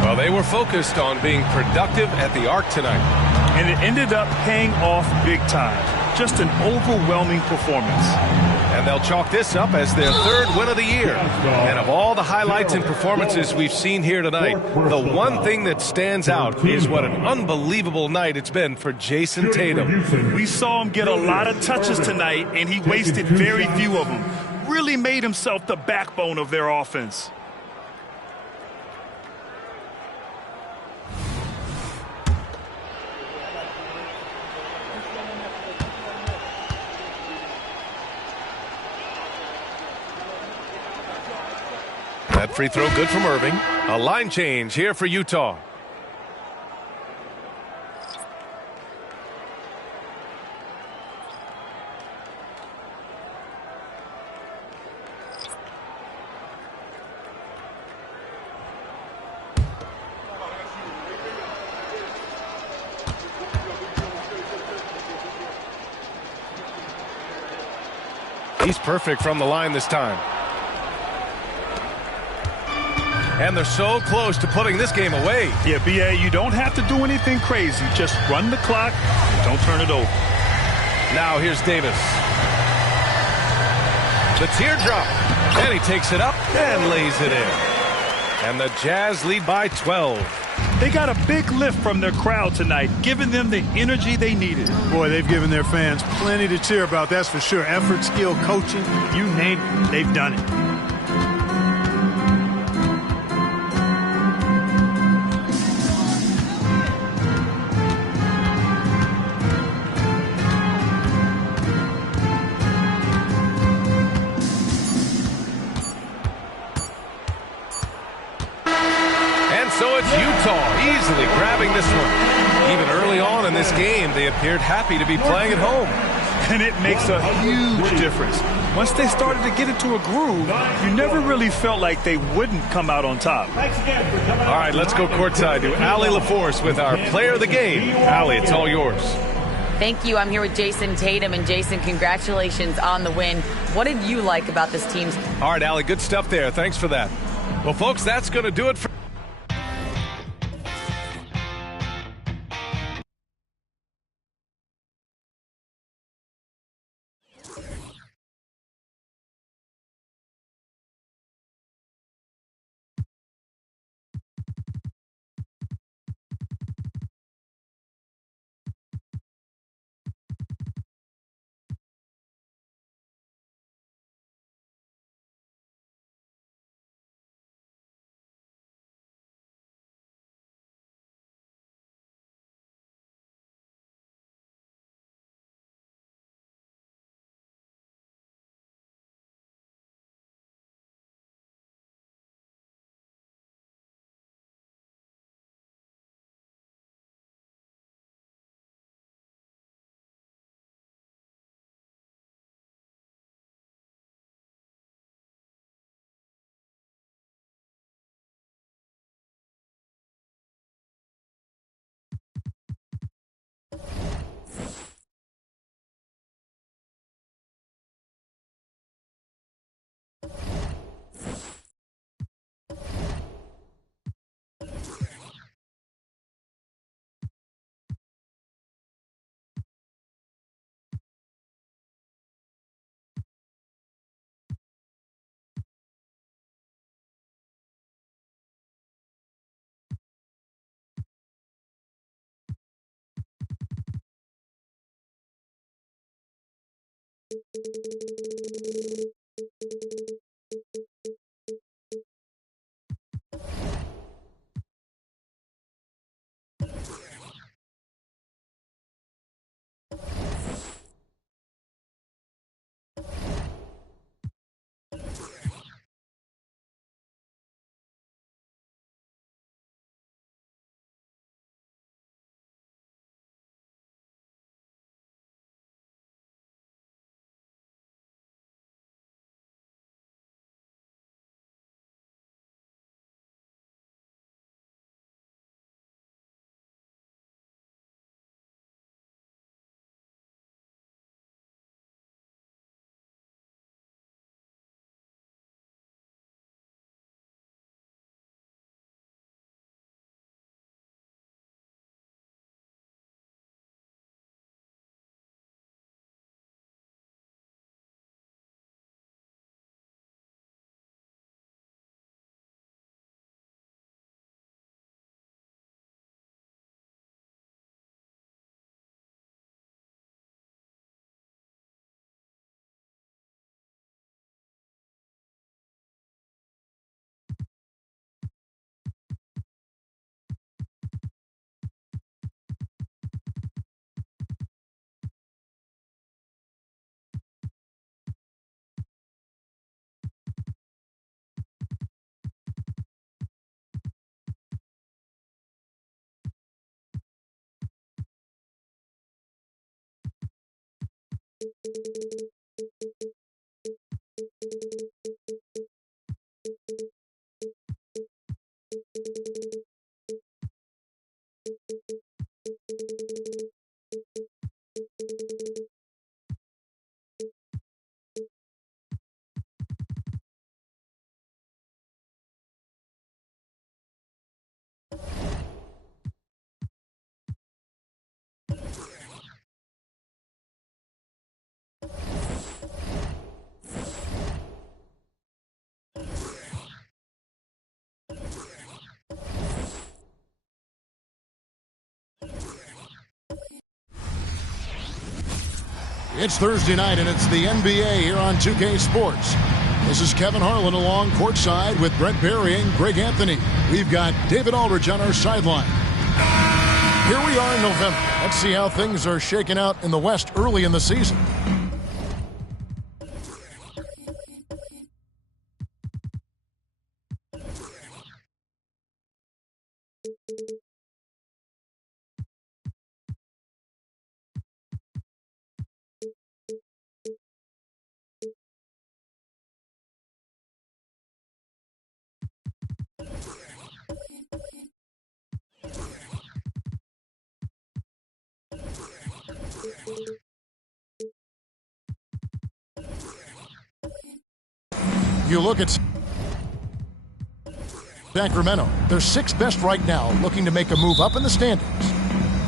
Well, they were focused on being productive at the arc tonight. And it ended up paying off big time. Just an overwhelming performance. And they'll chalk this up as their 3rd win of the year. And of all the highlights and performances we've seen here tonight, the one thing that stands out is what an unbelievable night it's been for Jason Tatum. We saw him get a lot of touches tonight, and he wasted very few of them. Really made himself the backbone of their offense. That free throw good from Irving. A line change here for Utah. He's perfect from the line this time. And they're so close to putting this game away. Yeah, B.A., you don't have to do anything crazy. Just run the clock and don't turn it over. Now here's Davis. The teardrop. And he takes it up and lays it in. And the Jazz lead by 12. They got a big lift from their crowd tonight, giving them the energy they needed. Boy, they've given their fans plenty to cheer about, that's for sure. Effort, skill, coaching, you name it, they've done it. So it's Utah easily grabbing this one. Even early on in this game, they appeared happy to be playing at home. And it makes a huge difference. Once they started to get into a groove, you never really felt like they wouldn't come out on top. All right, let's go courtside to Allie LaForce with our player of the game. Allie, it's all yours. Thank you. I'm here with Jason Tatum. And Jason, congratulations on the win. What did you like about this team's? All right, Allie, good stuff there. Thanks for that. Well, folks, that's going to do it for It's Thursday night, and it's the NBA here on 2K Sports. This is Kevin Harlan along courtside with Brent Barry and Greg Anthony. We've got David Aldridge on our sideline. Here we are in November. Let's see how things are shaking out in the West early in the season. You look at Sacramento. They're sixth best right now, looking to make a move up in the standings.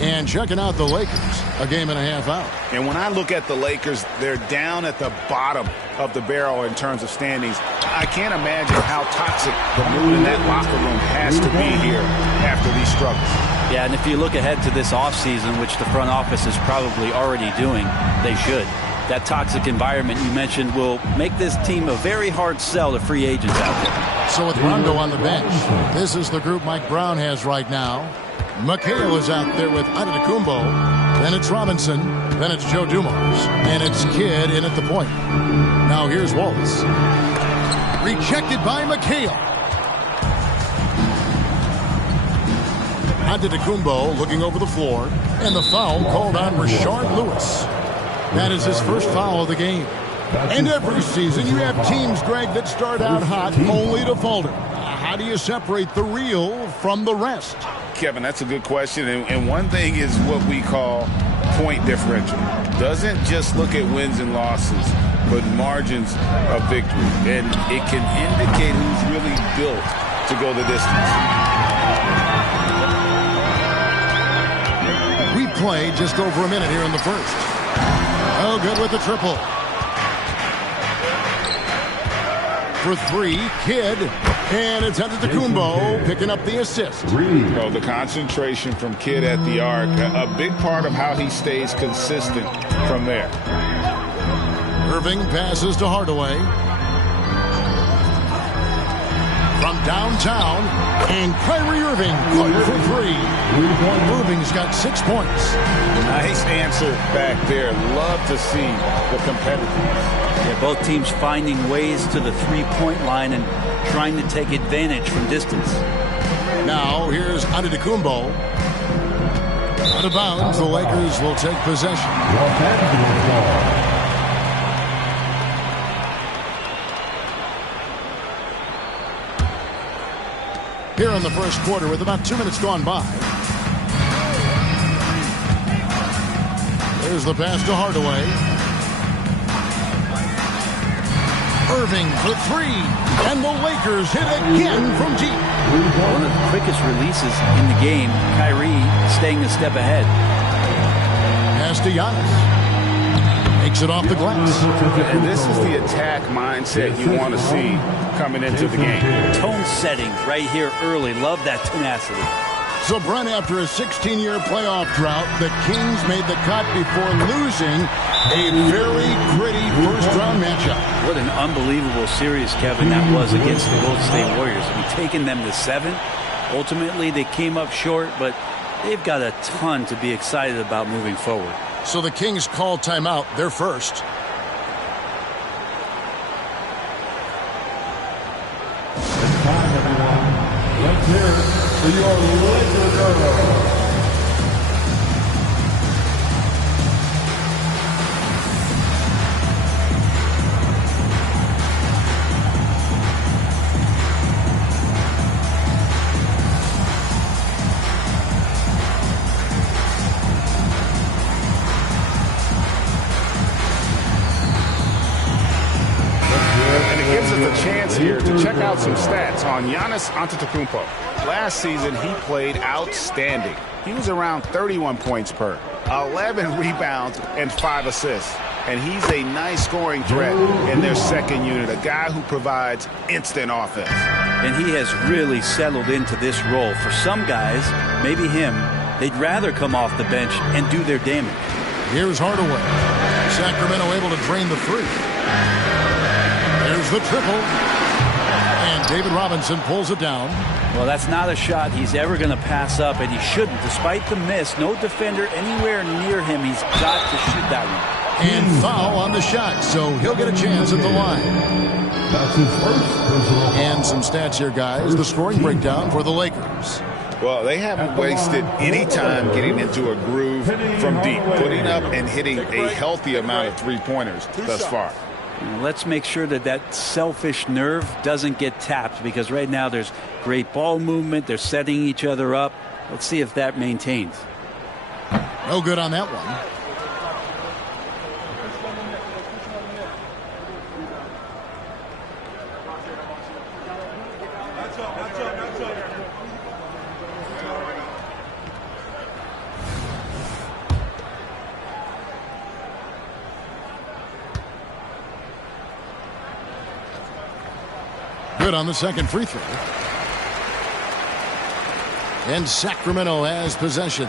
And checking out the Lakers, a game and a half out. And when I look at the Lakers, they're down at the bottom of the barrel in terms of standings. I can't imagine how toxic the mood in that locker room has to be here after these struggles. Yeah, and if you look ahead to this offseason, which the front office is probably already doing, they should. That toxic environment you mentioned will make this team a very hard sell to free agents out there. So with Rondo on the bench, this is the group Mike Brown has right now. McHale is out there with Antetokounmpo. Then it's Robinson. Then it's Joe Dumars. And it's Kidd in at the point. Now here's Wallace. Rejected by McHale. Antetokounmpo looking over the floor. And the foul called on Rashard Lewis. That is his first foul of the game. And every season you have teams, Greg, that start out hot only to falter. How do you separate the real from the rest? Kevin, that's a good question. And one thing is what we call point differential. Doesn't just look at wins and losses, but margins of victory. And it can indicate who's really built to go the distance. We played just over a minute here in the first. Oh, good with the triple. For three, Kidd. And it's Antetokounmpo picking up the assist. Oh, the concentration from Kidd at the arc, a big part of how he stays consistent from there. Irving passes to Hardaway. From downtown, and Kyrie Irving good for three. Irving's got 6 points. Nice answer back there. Love to see the competitiveness. Yeah, both teams finding ways to the three-point line and trying to take advantage from distance. Now here's Antetokounmpo. Out of bounds, the Lakers will take possession. Here in the first quarter with about 2 minutes gone by. There's the pass to Hardaway. Irving for three. And the Lakers hit again from deep. One of the quickest releases in the game. Kyrie staying a step ahead. Pass to Giannis. Makes it off the glass. And this is the attack mindset you want to see coming into the game. Tone setting right here early. Love that tenacity. So, Brent, after a 16-year playoff drought, the Kings made the cut before losing a very gritty first-round matchup. What an unbelievable series, Kevin, that was against the Golden State Warriors. I mean, taking them to 7. Ultimately, they came up short, but they've got a ton to be excited about moving forward. So the Kings call timeout. They're first. It's time, everyone. Let's hear it for your Laker girls. Here to check out some stats on Giannis Antetokounmpo. Last season, he played outstanding. He was around 31 points per, 11 rebounds, and 5 assists. And he's a nice scoring threat in their second unit, a guy who provides instant offense. And he has really settled into this role. For some guys, maybe him, they'd rather come off the bench and do their damage. Here's Hardaway. Sacramento able to drain the three. There's the triple. And David Robinson pulls it down. Well, that's not a shot he's ever going to pass up, and he shouldn't. Despite the miss, no defender anywhere near him. He's got to shoot that one. And foul on the shot, so he'll get a chance at the line. That's his first personal foul. And some stats here, guys. The scoring breakdown for the Lakers. Well, they haven't wasted any time getting into a groove from deep, putting up and hitting a healthy amount of three-pointers thus far. Let's make sure that that selfish nerve doesn't get tapped, because right now there's great ball movement. They're setting each other up. Let's see if that maintains. No good on that one. Good on the second free throw. And Sacramento has possession.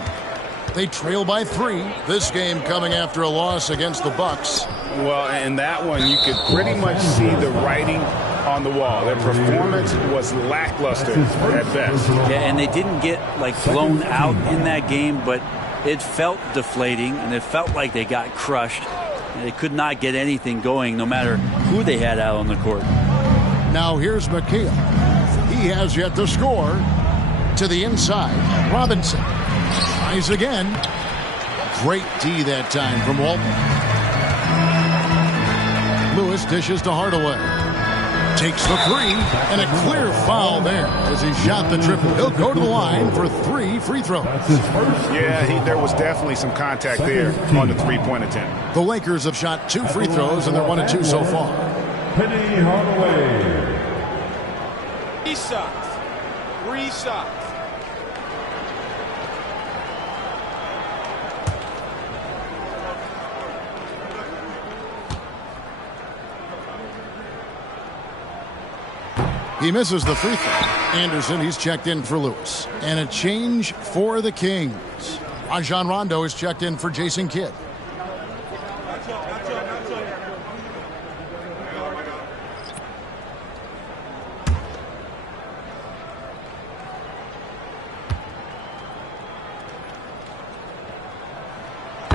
They trail by 3. This game coming after a loss against the Bucks. Well, in that one, you could pretty much see the writing on the wall. Their performance was lackluster at best. Yeah, and they didn't get blown out in that game, but it felt deflating, and it felt like they got crushed. And they could not get anything going, no matter who they had out on the court. Now here's McHale. He has yet to score. To the inside. Robinson tries again. Great D that time from Walton. Lewis dishes to Hardaway. Takes the three, and a clear foul there as he shot the triple. He'll go to the line for 3 free throws. Yeah, there was definitely some contact there on the three-point attempt. The Lakers have shot 2 free throws, and they're 1 of 2 so far. Penny Hardaway. 3 shots. 3 shots. He misses the free throw. Anderson, he's checked in for Lewis. And a change for the Kings. Rajon Rondo is checked in for Jason Kidd.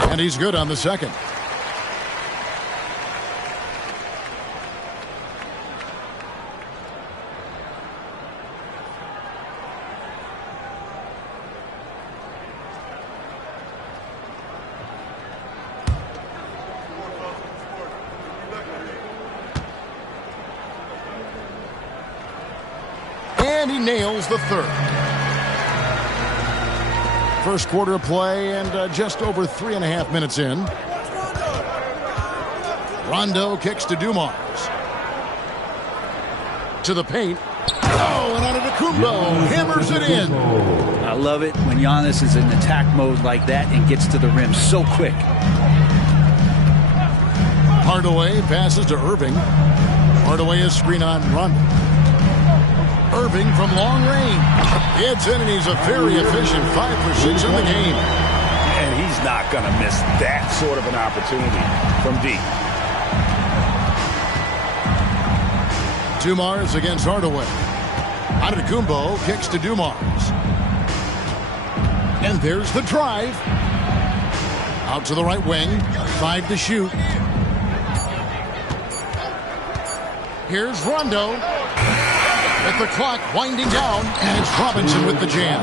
And he's good on the second. And he nails the third. First quarter of play and just over 3.5 minutes in. Rondo kicks to Dumars. To the paint. Oh, and Antetokounmpo hammers it in. I love it when Giannis is in attack mode like that and gets to the rim so quick. Hardaway passes to Irving. Hardaway is screen on Rondo. Irving from long range. It's in, and he's a very efficient 5 for 6 in the game. And he's not going to miss that sort of an opportunity from deep. Dumars against Hardaway. Antetokounmpo kicks to Dumars. And there's the drive. Out to the right wing. 5 to shoot. Here's Rondo. With the clock winding down, and it's Robinson with the jam.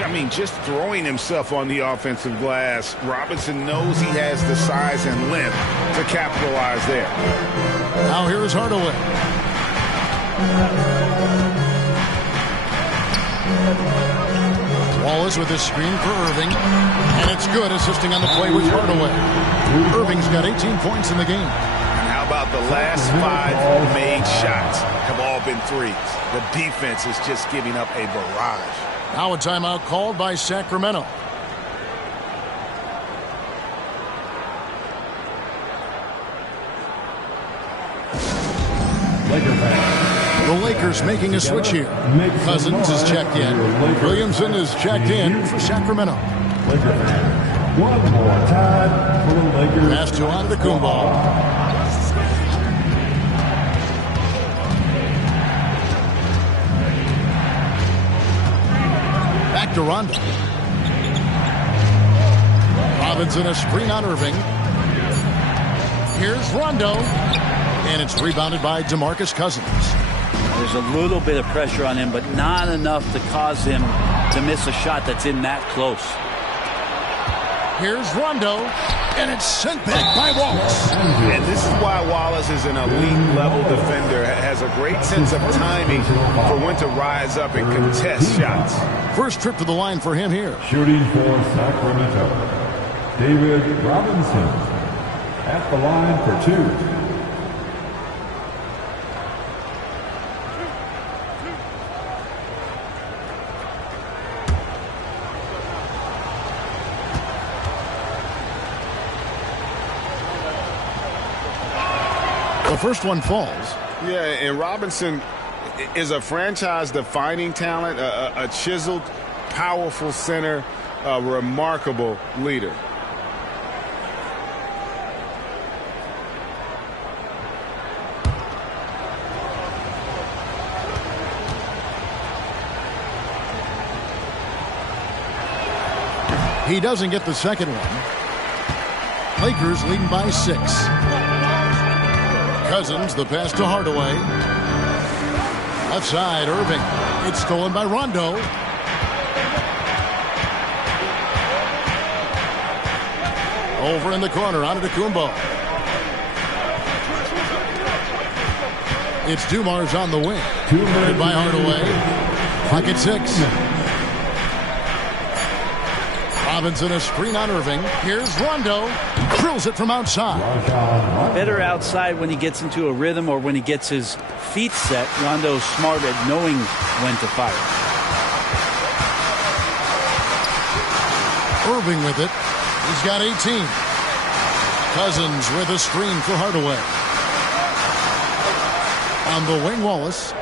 I mean, just throwing himself on the offensive glass, Robinson knows he has the size and length to capitalize there. Now here's Hardaway. Wallace with his screen for Irving, and it's good, assisting on the play with Hardaway. Irving's got 18 points in the game. How about the last 5 made shots have all been threes? The defense is just giving up a barrage. Now a timeout called by Sacramento. The Lakers making a switch here. Cousins is checked in. Williamson is checked in for Sacramento. One more time for the Lakers. Pass to Antetokounmpo. Back to Rondo. Robinson, a screen on Irving. Here's Rondo. And it's rebounded by DeMarcus Cousins. There's a little bit of pressure on him, but not enough to cause him to miss a shot that's in that close. Here's Rondo, and it's sent back by Wallace. And this is why Wallace is an elite-level defender, has a great sense of timing for when to rise up and contest shots. First trip to the line for him here. Shooting for Sacramento, David Robinson at the line for two. The first one falls. Yeah, and Robinson is a franchise-defining talent, a chiseled, powerful center, a remarkable leader. He doesn't get the second one. Lakers leading by 6. Cousins, the pass to Hardaway. Left side, Irving. It's stolen by Rondo. Over in the corner, Antetokounmpo. It's Dumars on the wing. Good by Hardaway. Clock at 6. Robinson, a screen on Irving. Here's Rondo. Drills it from outside. Better outside when he gets into a rhythm or when he gets his feet set. Rondo's smart at knowing when to fire. Irving with it. He's got 18. Cousins with a screen for Hardaway. On the wing, Wallace.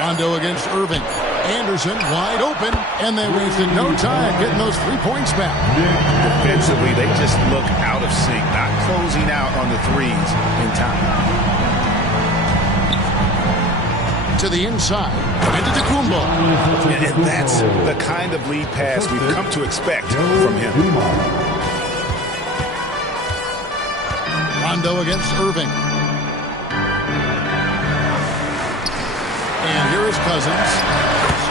Rondo against Irving. Anderson wide open, and they wasted no time getting those 3 points back. Defensively, they just look out of sync, not closing out on the threes in time. To the inside, Antetokounmpo. And that's the kind of lead pass we've come to expect from him. Rondo against Irving. And here is Cousins.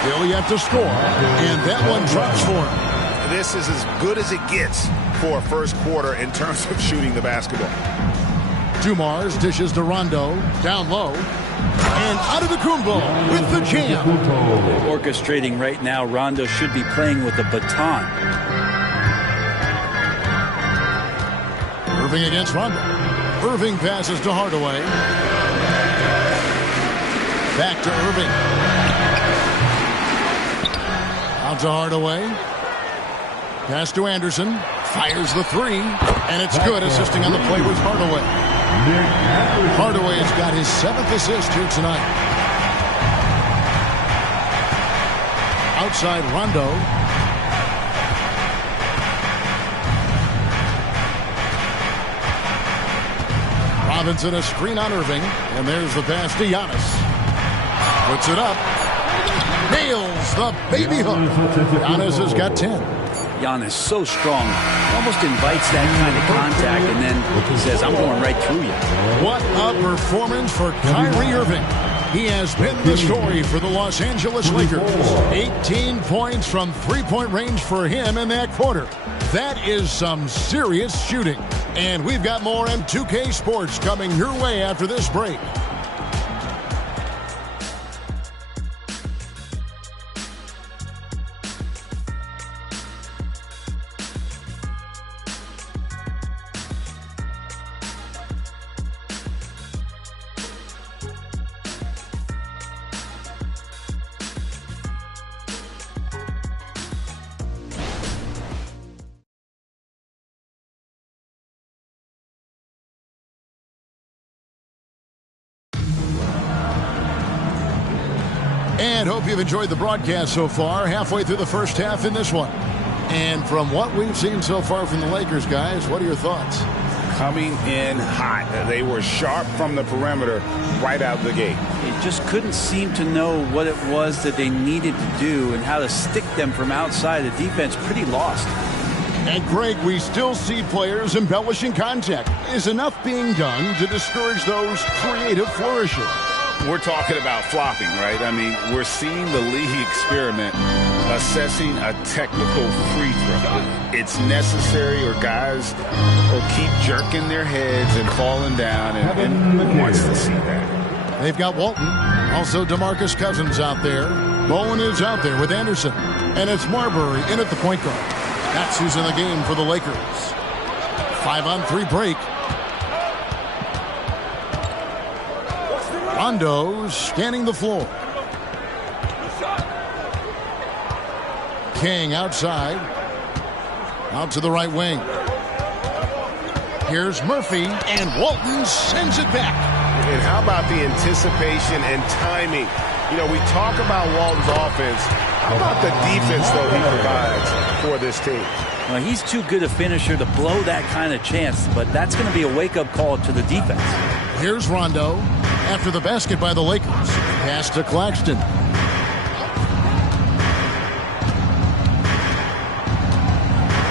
Still yet to score. And that one drops for him. This is as good as it gets for a first quarter in terms of shooting the basketball. Dumars dishes to Rondo. Down low. And Antetokounmpo with the jam. Orchestrating right now. Rondo should be playing with a baton. Irving against Rondo. Irving passes to Hardaway. Back to Irving. Out to Hardaway. Pass to Anderson. Fires the 3. And it's good. Assisting on the play was Hardaway. Hardaway has got his 7th assist here tonight. Outside Rondo. Robinson, a screen on Irving. And there's the pass to Giannis. Puts it up. Nails the baby hook. Giannis has got 10. Giannis so strong. Almost invites that kind of contact and then he says, I'm going right through you. What a performance for Kyrie Irving. He has been the story for the Los Angeles Lakers. 18 points from three-point range for him in that quarter. That is some serious shooting. And we've got more M2K Sports coming your way after this break. And hope you've enjoyed the broadcast so far, halfway through the first half in this one. And from what we've seen so far from the Lakers, guys, what are your thoughts? Coming in hot. They were sharp from the perimeter right out the gate. They just couldn't seem to know what it was that they needed to do and how to stick them from outside. The defense pretty lost. And Greg, we still see players embellishing contact. Is enough being done to discourage those creative flourishes? We're talking about flopping, right? I mean, we're seeing the league experiment assessing a technical free throw. It's necessary, or guys will keep jerking their heads and falling down, and who wants to see that? They've got Walton, also DeMarcus Cousins out there. Bowen is out there with Anderson, and it's Marbury in at the point guard. That's who's in the game for the Lakers. 5-on-3 break. Rondo scanning the floor. King outside. Out to the right wing. Here's Murphy, and Walton sends it back. And how about the anticipation and timing? You know, we talk about Walton's offense. How about the defense, though, he provides for this team? Well, he's too good a finisher to blow that kind of chance, but that's going to be a wake-up call to the defense. Here's Rondo after the basket by the Lakers. Pass to Claxton.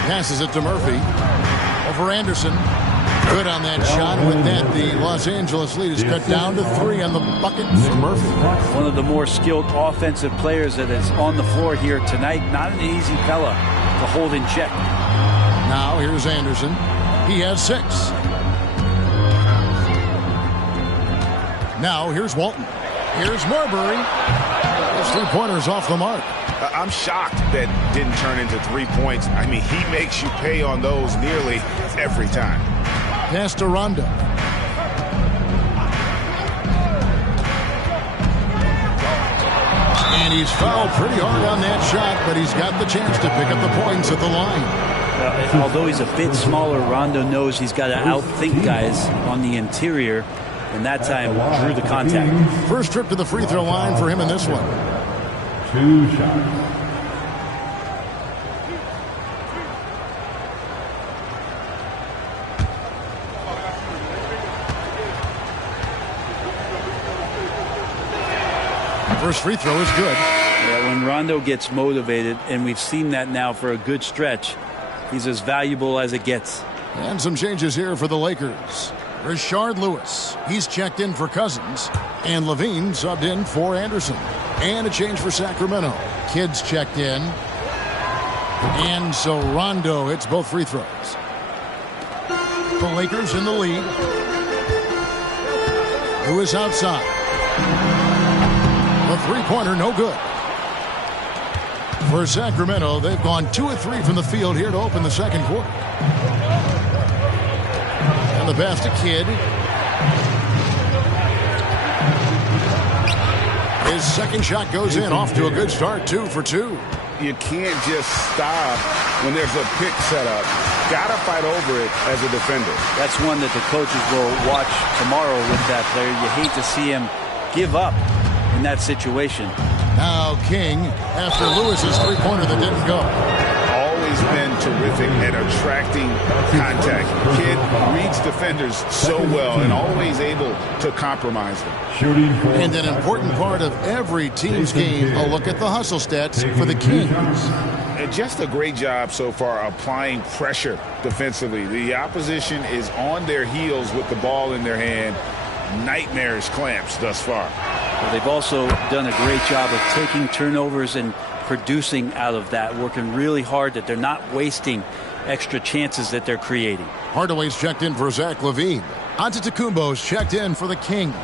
Passes it to Murphy. Over Anderson. Good on that shot. With that, the Los Angeles lead is cut down to 3 on the bucket for Murphy. One of the more skilled offensive players that is on the floor here tonight. Not an easy fella to hold in check. Now here's Anderson. He has 6. Now here's Walton. Here's Marbury. His three-pointers off the mark. I'm shocked that didn't turn into 3 points. I mean, he makes you pay on those nearly every time. Pass to Rondo. And he's fouled pretty hard on that shot, but he's got the chance to pick up the points at the line. Although he's a bit smaller, Rondo knows he's got to outthink guys on the interior, and that time drew the contact. First trip to the free throw line for him in this one. 2 shots. First free throw is good. Yeah, when Rondo gets motivated, and we've seen that now for a good stretch, he's as valuable as it gets. And some changes here for the Lakers. Rashard Lewis, he's checked in for Cousins, and Levine subbed in for Anderson. And a change for Sacramento. Kids checked in. And so Rondo hits both free throws. The Lakers in the lead. Lewis outside. The three-pointer no good. For Sacramento, they've gone 2 of 3 from the field here to open the second quarter. And the pass to Kidd. His second shot goes in, off to a good start, 2 for 2. You can't just stop when there's a pick set up. Got to fight over it as a defender. That's one that the coaches will watch tomorrow with that player. You hate to see him give up in that situation. Now King, after Lewis's three-pointer that didn't go. Always been terrific at attracting contact. Kid reads defenders so well and always able to compromise them. And an important part of every team's game, a look at the hustle stats for the Kings. And just a great job so far applying pressure defensively. The opposition is on their heels with the ball in their hand. Nightmarish clamps thus far. Well, they've also done a great job of taking turnovers and producing out of that, working really hard that they're not wasting extra chances that they're creating. Hardaway's checked in for Zach LaVine. Antetokounmpo's checked in for the Kings.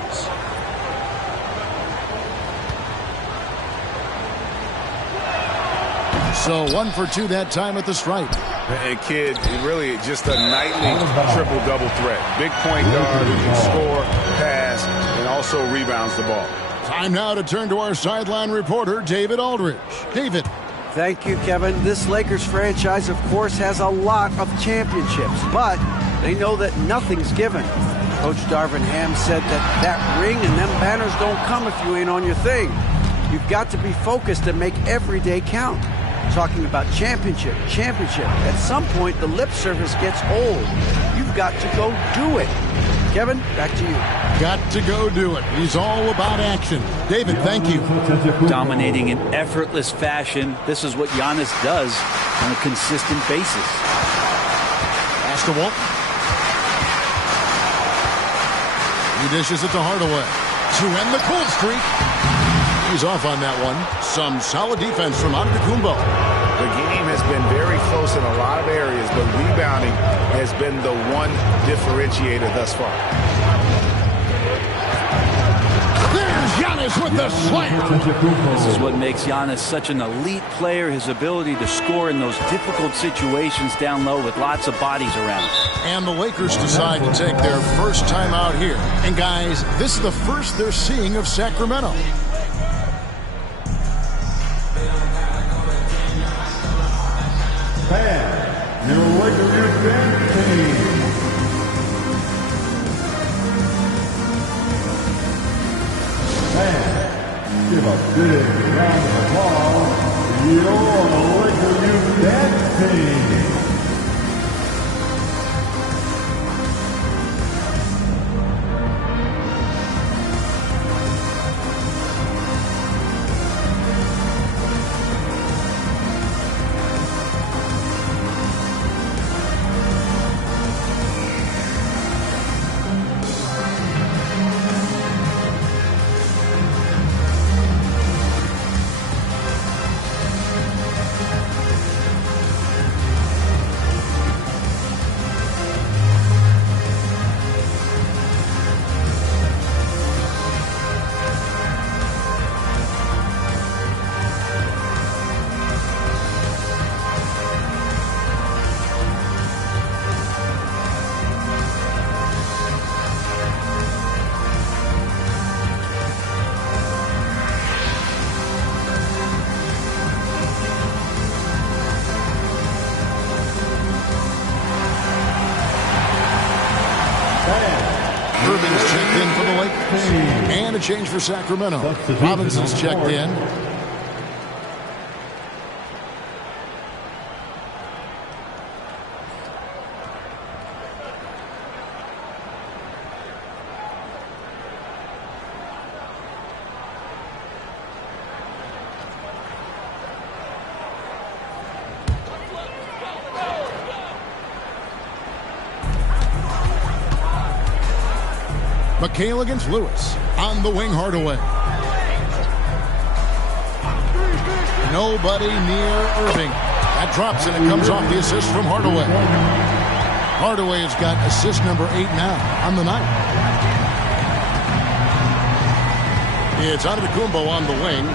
So 1 for 2 that time at the stripe. And Kidd, really just a nightly triple-double threat. Big point guard who can score, pass, and also rebounds the ball. Time now to turn to our sideline reporter, David Aldridge. David. Thank you, Kevin. This Lakers franchise, of course, has a lot of championships, but they know that nothing's given. Coach Darvin Ham said that ring and them banners don't come if you ain't on your thing. You've got to be focused and make every day count. Talking about championship. At some point, the lip service gets old. You've got to go do it. Kevin, back to you. Got to go do it. He's all about action. David, thank you. Dominating in effortless fashion. This is what Giannis does on a consistent basis. Pass to Walton. He dishes it to Hardaway to end the cold streak. He's off on that one. Some solid defense from Antetokounmpo. The game has been very close in a lot of areas, but rebounding has been the one differentiator thus far. There's Giannis with the slam. This is what makes Giannis such an elite player, his ability to score in those difficult situations down low with lots of bodies around. And the Lakers decide to take their first time out here. And guys, this is the first they're seeing of Sacramento. And your Lakers dance team. And give a big round of applause to your Lakers Youth Dance Team. And a change for Sacramento. Robinson's checked in. McHale against Lewis. On the wing, Hardaway. Nobody near Irving. That drops and it comes off the assist from Hardaway. Hardaway has got assist number 8 now on the night. It's Antetokounmpo on the wing.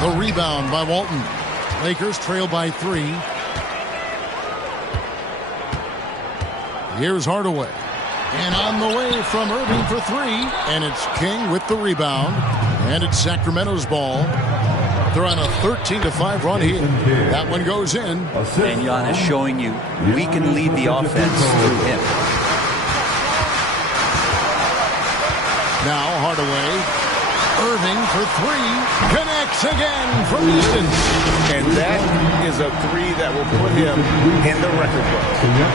The rebound by Walton. Lakers trail by 3. Here's Hardaway. And on the way from Irving for 3. And it's King with the rebound. And it's Sacramento's ball. They're on a 13-5 run here. That one goes in. And Giannis showing you we can lead the offense through him. Now Hardaway. Irving for 3. Connects again from distance. And that is a 3 that will put him in the record book.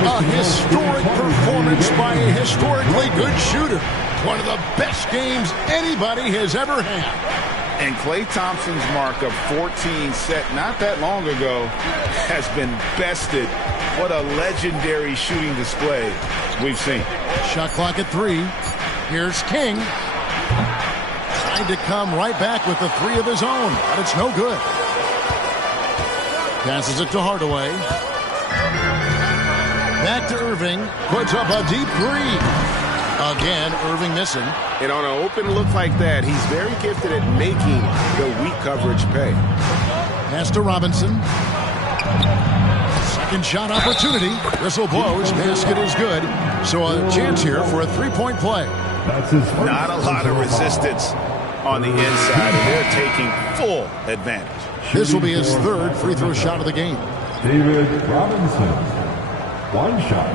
A historic performance by a historically good shooter. One of the best games anybody has ever had. And Klay Thompson's mark of 14 set not that long ago has been bested. What a legendary shooting display we've seen. Shot clock at 3. Here's King. Trying to come right back with the 3 of his own, but it's no good. Passes it to Hardaway. Back to Irving. Puts up a deep 3. Again, Irving missing. And on an open look like that, he's very gifted at making the weak coverage pay. Pass to Robinson. Second shot opportunity. Whistle blows. Basket is good. So a chance here for a 3-point play. Not a lot of resistance on the inside, and they're taking full advantage. This will be his 3rd free throw shot of the game. David Robinson. One shot.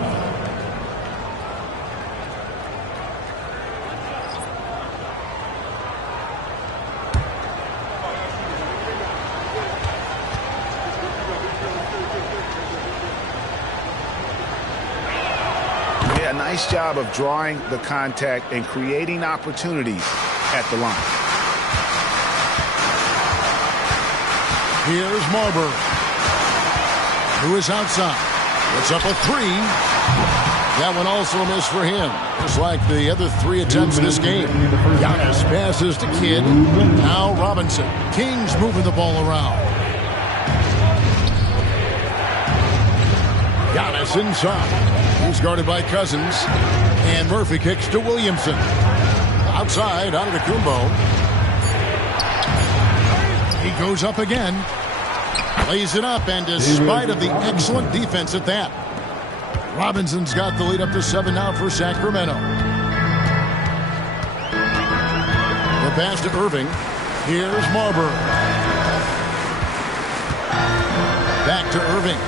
Yeah, nice job of drawing the contact and creating opportunities at the line. Here's Marbury, who is outside. It's up a three. That one also missed for him, just like the other 3 attempts this game. Giannis passes to Kidd. Now Robinson. Kings moving the ball around. Giannis inside. He's guarded by Cousins. And Murphy kicks to Williamson. Outside, Antetokounmpo. He goes up again. Lays it up, and despite of the excellent defense at that, Robinson's got the lead up to 7 now for Sacramento. The pass to Irving. Here's Marbury. Back to Irving.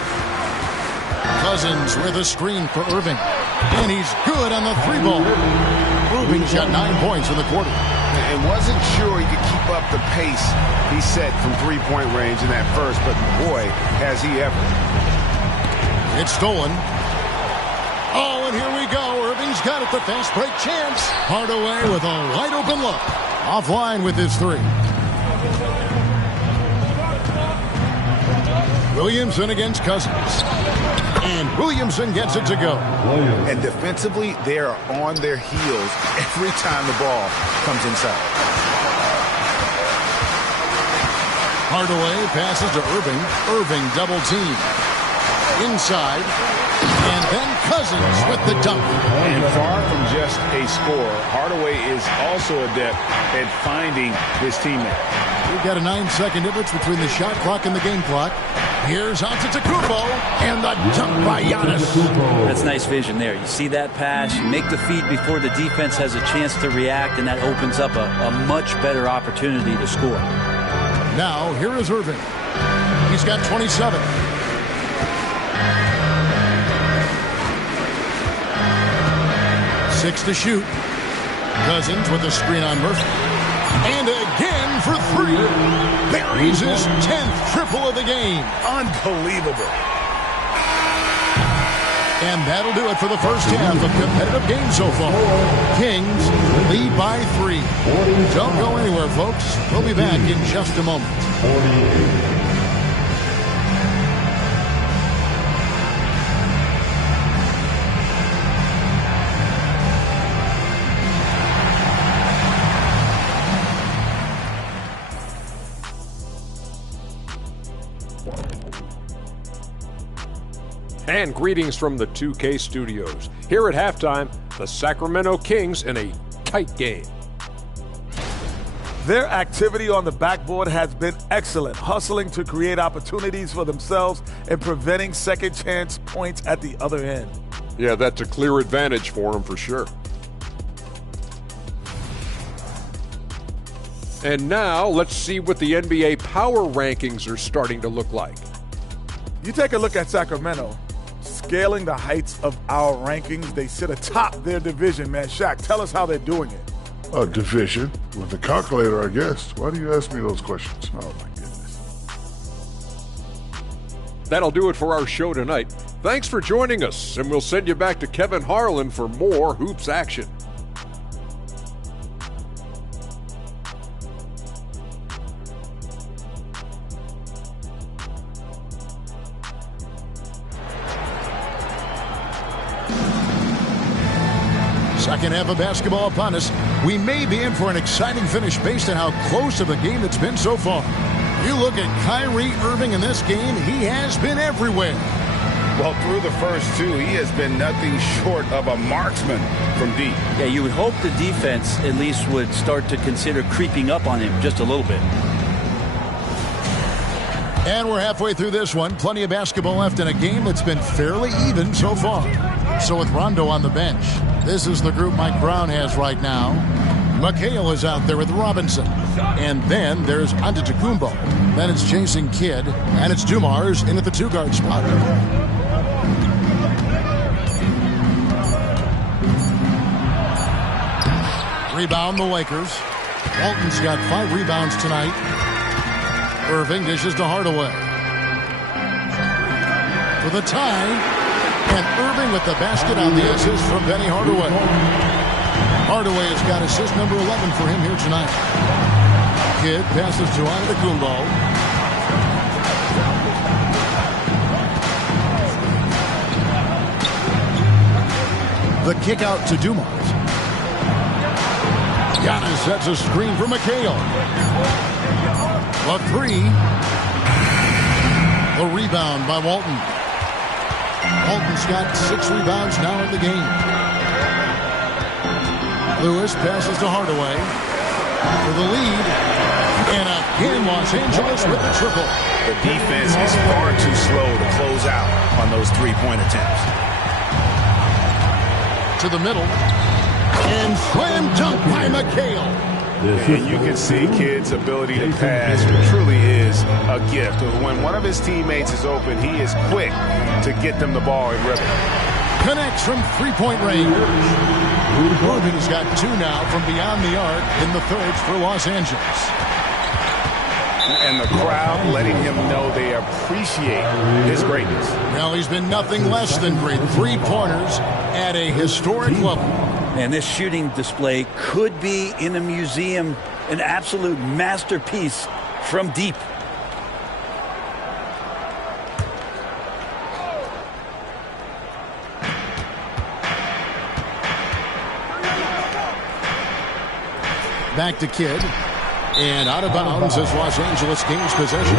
Cousins with a screen for Irving. And he's good on the 3-ball. Irving's got 9 points in the quarter. And wasn't sure he could keep up the pace he set from 3-point range in that first, but boy, has he ever. It's stolen. Oh, and here we go. Irving's got it. The fast break chance. Hardaway with a wide open look. Offline with his 3. Williamson against Cousins. And Williamson gets it to go. And defensively, they are on their heels every time the ball comes inside. Hardaway passes to Irving. Irving double team. Inside. And then Cousins with the dunk. And far from just a scorer, Hardaway is also adept at finding his teammate. We've got a 9-second difference between the shot clock and the game clock. Here's Antetokounmpo, and the dunk by Giannis. That's nice vision there. You see that pass, you make the feed before the defense has a chance to react, and that opens up a much better opportunity to score. Now, here is Irving. He's got 27. Six to shoot. Cousins with a screen on Murphy. And again for 3. Buries his 10th triple of the game. Unbelievable. And that'll do it for the first half of competitive game so far. Kings lead by 3. Don't go anywhere, folks. We'll be back in just a moment. And greetings from the 2K studios. Here at halftime, the Sacramento Kings in a tight game. Their activity on the backboard has been excellent, hustling to create opportunities for themselves and preventing second chance points at the other end. Yeah, that's a clear advantage for them for sure. And now let's see what the NBA power rankings are starting to look like. You take a look at Sacramento. Scaling the heights of our rankings, they sit atop their division, man. Shaq, tell us how they're doing it. Division? With the calculator, I guess. Why do you ask me those questions? Oh, my goodness. That'll do it for our show tonight. Thanks for joining us, and we'll send you back to Kevin Harlan for more hoops action. Second half of basketball upon us. We may be in for an exciting finish based on how close of a game it's been so far. You look at Kyrie Irving in this game, he has been everywhere. Well, through the first 2, he has been nothing short of a marksman from deep. Yeah, you would hope the defense at least would start to consider creeping up on him just a little bit. And we're halfway through this one. Plenty of basketball left in a game that's been fairly even so far. So with Rondo on the bench, this is the group Mike Brown has right now. McHale is out there with Robinson. And then there's Antetokounmpo. Then it's Jason Kidd. And it's Dumars in at the 2-guard spot. Rebound the Lakers. Walton's got 5 rebounds tonight. Irving dishes to Hardaway. For the tie. And Irving with the basket on the assist from Penny Hardaway. Hardaway has got assist number 11 for him here tonight. Kidd passes to Antetokounmpo. The kick out to Dumars. Giannis sets a screen for McHale. A 3. The rebound by Walton. Walton's got 6 rebounds now in the game. Lewis passes to Hardaway for the lead. And again, Los Angeles with the triple. The defense is far too slow to close out on those 3-point attempts. To the middle. And slam dunk by McHale. And you can see Kidd's ability to pass truly is a gift. When one of his teammates is open, he is quick to get them the ball in rhythm. Connects from 3-point range. Irving's got 2 now from beyond the arc in the third for Los Angeles. And the crowd letting him know they appreciate his greatness. Well, he's been nothing less than great. 3-pointers at a historic level. And this shooting display could be in a museum, an absolute masterpiece from deep. Back to Kidd. And out of bounds as Los Angeles gains possession.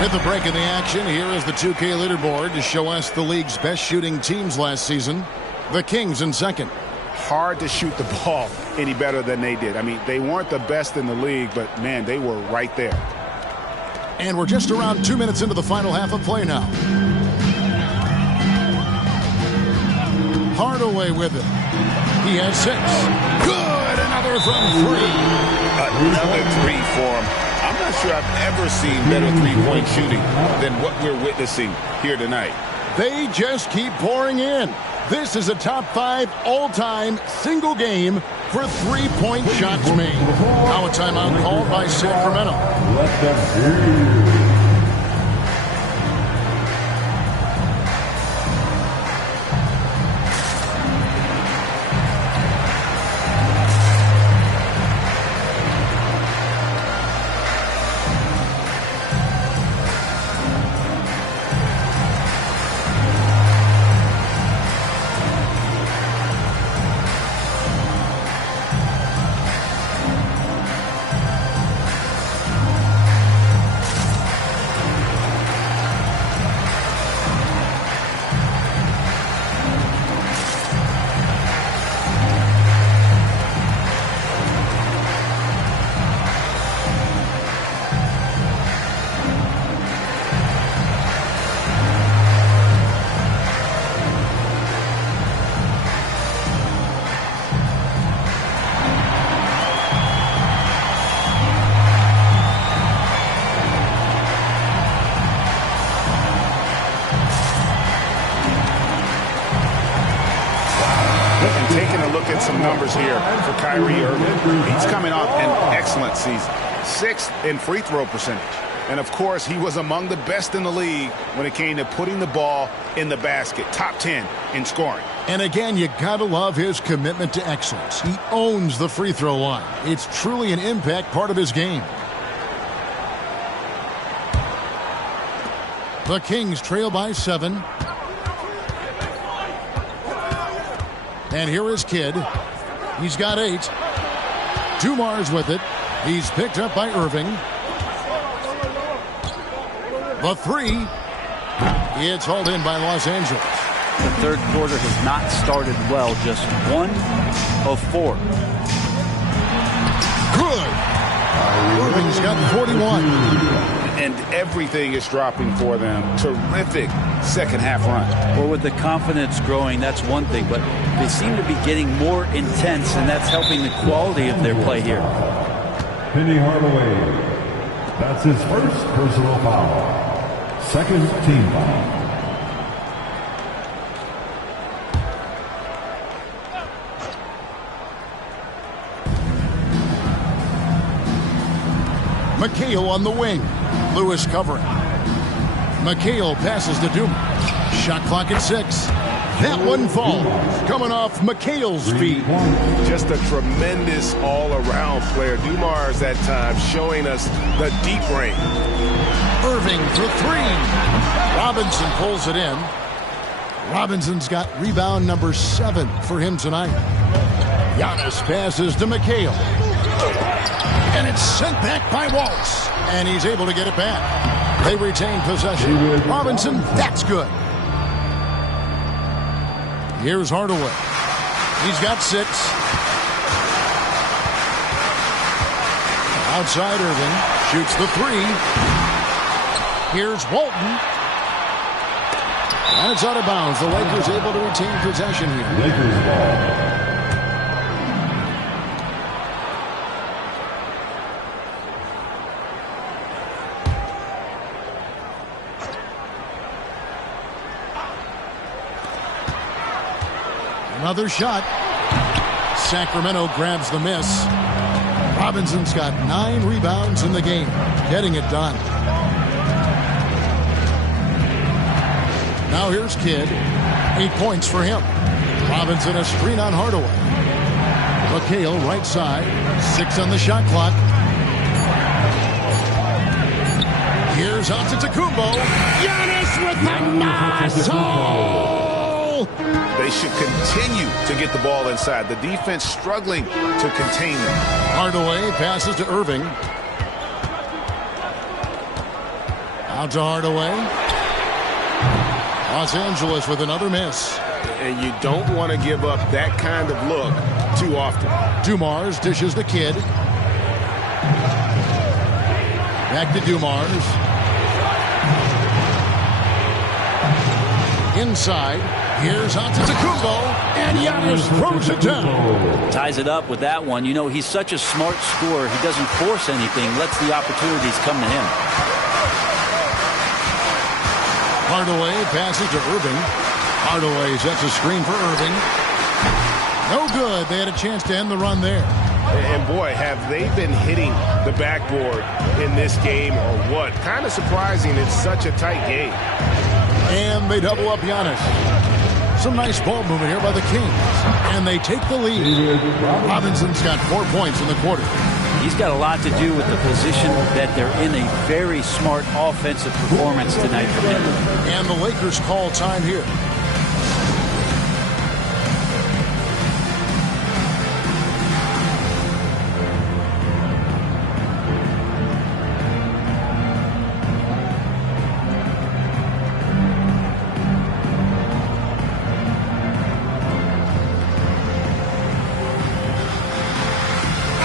With the break in the action, here is the 2K leaderboard to show us the league's best shooting teams last season. The Kings in second. Hard to shoot the ball any better than they did. I mean, they weren't the best in the league, but, man, they were right there. And we're just around 2 minutes into the final half of play now. Hardaway with it. He has 6. Good! Another from 3. Another 3 for him. I'm not sure I've ever seen better 3-point shooting than what we're witnessing here tonight. They just keep pouring in. This is a top 5 all-time single game for 3-point shots made. Now a timeout called by Sacramento. Let them hear you. Some numbers here for Kyrie Irving. He's coming off an excellent season. 6th in free throw percentage. And, of course, he was among the best in the league when it came to putting the ball in the basket. Top 10 in scoring. And, again, you got to love his commitment to excellence. He owns the free throw line. It's truly an impact part of his game. The Kings trail by 7. And here is Kidd. He's got 8. Dumars with it. He's picked up by Irving. The 3. It's hauled in by Los Angeles. The third quarter has not started well. Just 1 of 4. Good. Irving's got 41. And everything is dropping for them. Terrific second half run. Well, with the confidence growing, that's one thing, but they seem to be getting more intense, and that's helping the quality of their play here. Penny Hardaway. That's his first personal foul. Second team foul. McHale on the wing. Lewis covering. McHale passes to Dumars. Shot clock at 6. That one falls. Coming off McHale's feet. Just a tremendous all-around player. Dumars that time showing us the deep range. Irving for 3. Robinson pulls it in. Robinson's got rebound number 7 for him tonight. Giannis passes to McHale. And it's sent back by Waltz. And he's able to get it back. They retain possession. Robinson, that's good. Here's Hardaway. He's got 6. Outside Irving. Shoots the 3. Here's Walton. And it's out of bounds. The Lakers able to retain possession here. Lakers ball. Another shot. Sacramento grabs the miss. Robinson's got 9 rebounds in the game. Getting it done. Now here's Kidd. 8 points for him. Robinson a screen on Hardaway. McHale right side. 6 on the shot clock. Here's Antetokounmpo. Giannis with the muscle. They should continue to get the ball inside. The defense struggling to contain them. Hardaway passes to Irving. Out to Hardaway. Los Angeles with another miss. And you don't want to give up that kind of look too often. Dumars dishes the Kidd. Back to Dumars. Inside. Here's Antetokounmpo, and Giannis throws it down. Ties it up with that one. You know, he's such a smart scorer. He doesn't force anything, lets the opportunities come to him. Hardaway passes to Irving. Hardaway sets a screen for Irving. No good. They had a chance to end the run there. And boy, have they been hitting the backboard in this game or what? Kind of surprising. It's such a tight game. And they double up Giannis. Some nice ball movement here by the Kings. And they take the lead. Robinson's got 4 points in the quarter. He's got a lot to do with the position that they're in. A very smart offensive performance tonight from him. And the Lakers call time here.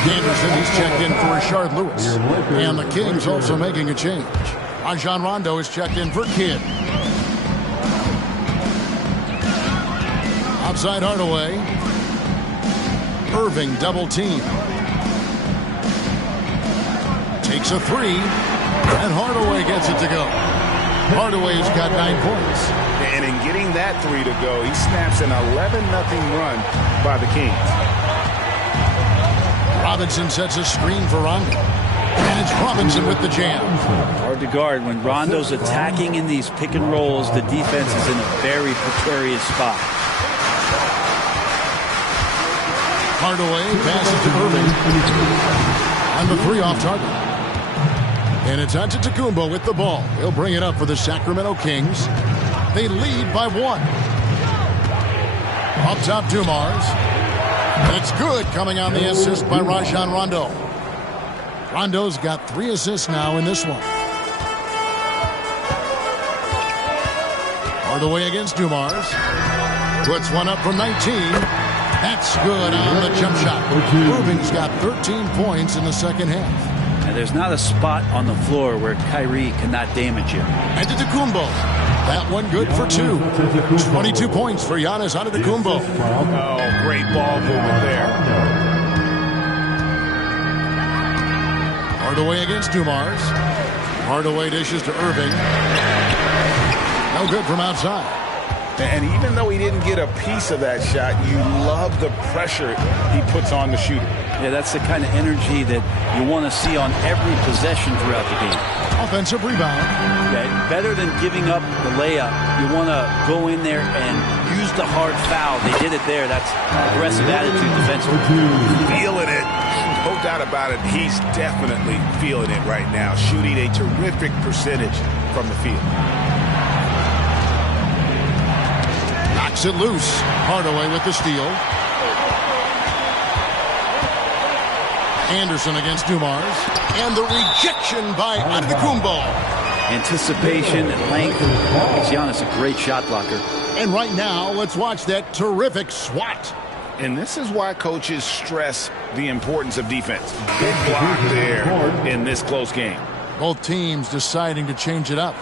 Anderson, he's checked in for Rashard Lewis. And the Kings also making a change. Rajon Rondo is checked in for Kidd. Outside Hardaway. Irving double team. Takes a 3. And Hardaway gets it to go. Hardaway's got 9 points. And in getting that 3 to go, he snaps an 11-0 run by the Kings. Robinson sets a screen for Rondo. And it's Robinson with the jam. Hard to guard. When Rondo's attacking in these pick and rolls, the defense is in a very precarious spot. Hardaway passes to Irving. And the 3 off target. And it's Antetokounmpo with the ball. He'll bring it up for the Sacramento Kings. They lead by 1. Up top, Dumars. And it's good, coming on the assist by Rajon Rondo. Rondo's got 3 assists now in this one. Hardaway against Dumars. Puts one up from 19. That's good on the jump shot. Irving's got 13 points in the second half. And there's not a spot on the floor where Kyrie cannot damage you. Antetokounmpo. That one good for 2. 22 points for Giannis Antetokounmpo. Oh, great ball movement there. Hardaway against Dumars. Hardaway dishes to Irving. No good from outside. And even though he didn't get a piece of that shot, you love the pressure he puts on the shooter. Yeah, that's the kind of energy that you want to see on every possession throughout the game. Offensive rebound. Okay, better than giving up the layup, you want to go in there and use the hard foul. They did it there. That's aggressive attitude defensively. Feeling it. No doubt about it. He's definitely feeling it right now. Shooting a terrific percentage from the field. Knocks it loose. Hardaway with the steal. Anderson against Dumars. And the rejection by Antetokounmpo. Anticipation and length makes Giannis a great shot blocker. And right now, let's watch that terrific swat. And this is why coaches stress the importance of defense. Big block there in this close game. Both teams deciding to change it up.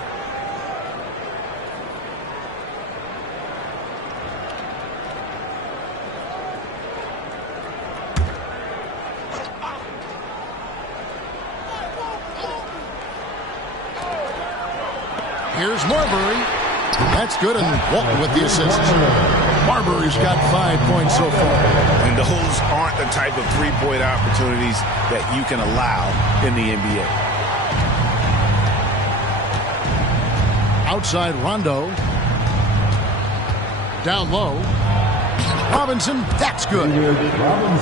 Here's Marbury. That's good, and Walton with the assist. Marbury's got 5 points so far. And those aren't the type of three-point opportunities that you can allow in the NBA. Outside Rondo. Down low. Robinson, that's good.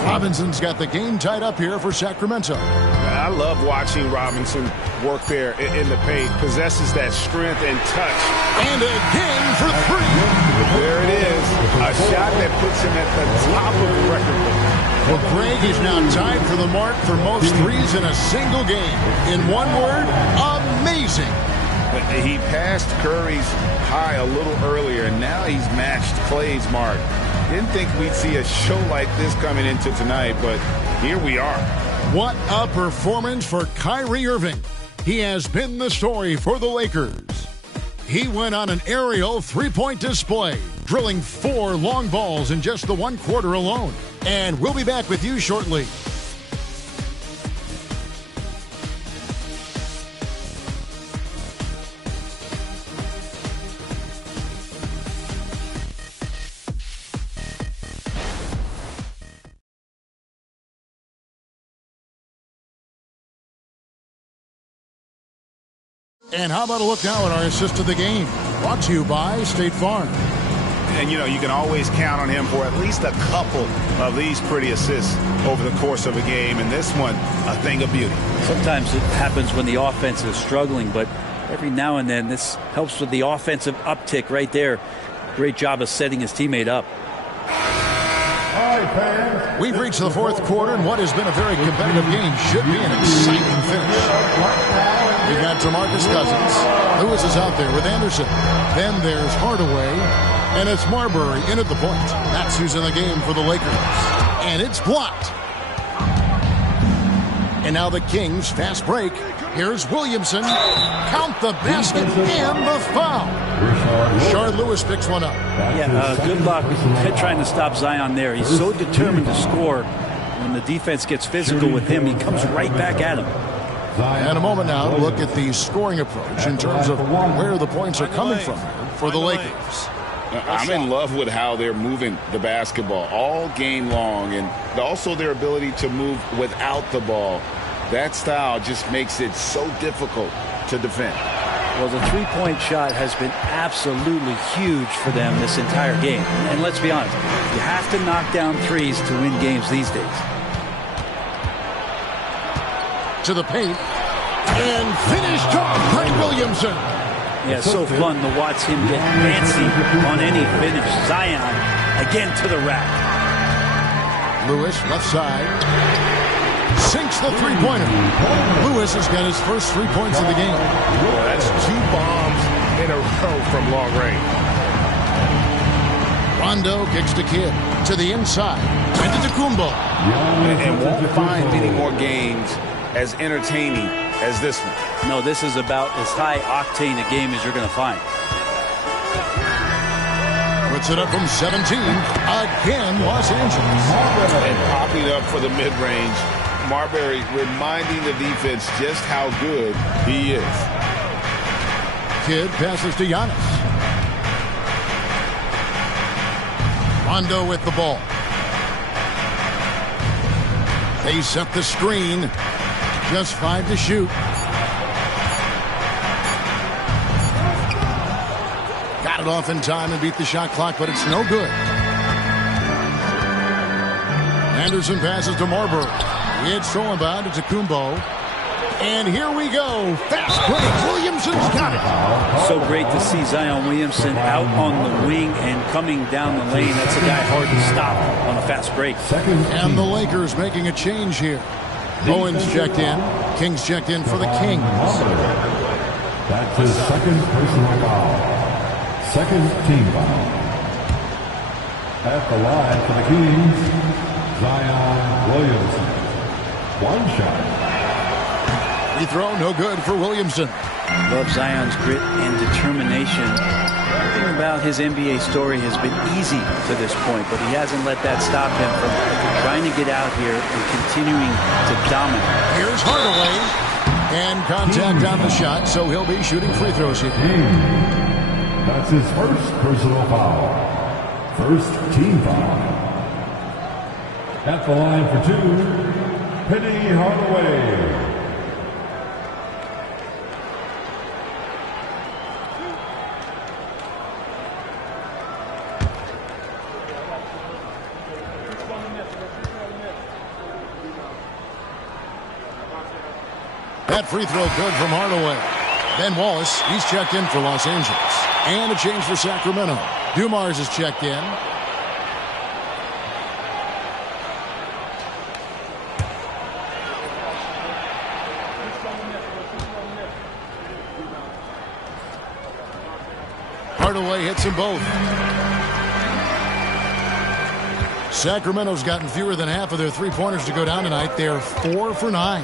Robinson's got the game tied up here for Sacramento. I love watching Robinson work there in the paint. Possesses that strength and touch. And again for three. There it is. A shot that puts him at the top of the record book. Well, Greg is now tied for the mark for most threes in a single game. In one word, amazing. He passed Curry's high a little earlier, and now he's matched Clay's mark. Didn't think we'd see a show like this coming into tonight, but here we are. What a performance for Kyrie Irving. He has been the story for the Lakers. He went on an aerial three-point display, drilling 4 long balls in just the 1 quarter alone. And we'll be back with you shortly. And how about a look now at our assist of the game? Brought to you by State Farm. And, you know, you can always count on him for at least a couple of these pretty assists over the course of a game. And this one, a thing of beauty. Sometimes it happens when the offense is struggling, but every now and then this helps with the offensive uptick right there. Great job of setting his teammate up. We've reached the 4th quarter, and what has been a very competitive game should be an exciting finish. We've got DeMarcus Cousins. Lewis is out there with Anderson. Then there's Hardaway, and it's Marbury in at the point. That's who's in the game for the Lakers. And it's blocked. And now the Kings, fast break. Here's Williamson. Count the basket and the foul. Rashard Lewis picks one up. Yeah, good luck trying to stop Zion there. He's so determined to score. When the defense gets physical with him, he comes right back at him. And a moment now, look at the scoring approach in terms of where the points are coming from for the Lakers. I'm in love with how they're moving the basketball all game long, and also their ability to move without the ball. That style just makes it so difficult to defend. Well, the three-point shot has been absolutely huge for them this entire game. And let's be honest, you have to knock down threes to win games these days. To the paint. And finished off by Williamson. Yeah, it's so fun to watch him get fancy on any finish. Zion, again to the rack. Lewis, left side. Sinks the three-pointer. Lewis has got his first 3 points of the game. Well, that's 2 bombs in a row from long range. Rondo kicks the kid to the inside. Antetokounmpo. And won't find many more games as entertaining as this one. No, this is about as high-octane a game as you're going to find. Puts it up from 17. Again, Los Angeles. And popping up for the mid-range. Marbury reminding the defense just how good he is. Kidd passes to Giannis. Rondo with the ball. They set the screen. Just 5 to shoot. Got it off in time and beat the shot clock, but it's no good. Anderson passes to Marbury. It's thrown bound to Kumbo. And here we go. Fast break. Williamson's got it. So great to see Zion Williamson out on the wing and coming down the lane. That's a guy hard to stop on a fast break. And the Lakers making a change here. Owens checked in. Kings checked in for the Kings. That's his second personal foul. Second team foul. At the line for the Kings, Zion Williamson. One shot. Free throw, no good for Williamson. Love Zion's grit and determination. Everything about his NBA story has been easy to this point, but he hasn't let that stop him from trying to get out here and continuing to dominate. Here's Hardaway. And contact on the shot, so he'll be shooting free throws here. That's his first personal foul. First team foul. At the line for 2, Penny Hardaway. That free throw good from Hardaway. Ben Wallace, he's checked in for Los Angeles. And a change for Sacramento. Dumars is checked in. Hardaway hits them both. Sacramento's gotten fewer than half of their three-pointers to go down tonight. They're 4 for 9.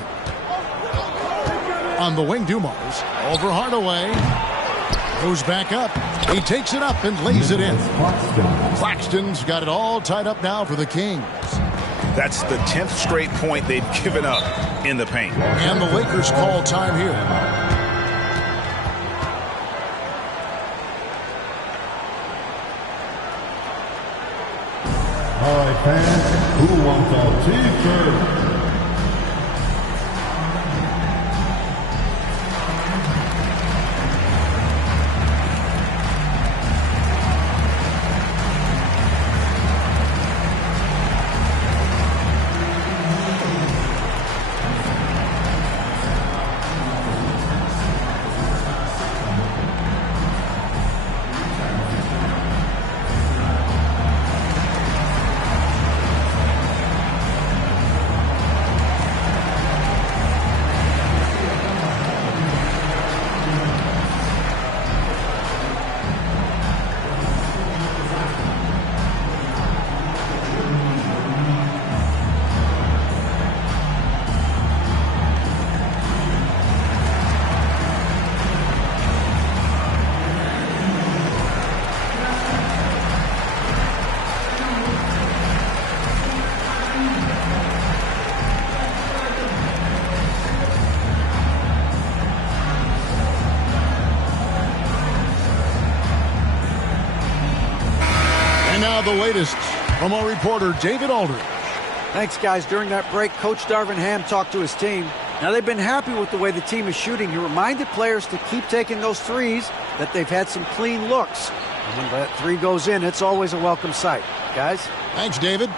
On the wing, Dumars. Over Hardaway. Goes back up. He takes it up and lays it in. Claxton's got it all tied up now for the Kings. That's the 10th straight point they've given up in the paint. And the Lakers call time here. All right, fans, who wants a t-shirt? The latest from our reporter, David Aldridge. Thanks, guys. During that break, Coach Darvin Ham talked to his team. Now, they've been happy with the way the team is shooting. He reminded players to keep taking those threes, that they've had some clean looks. And when that three goes in, it's always a welcome sight. Guys? Thanks, David.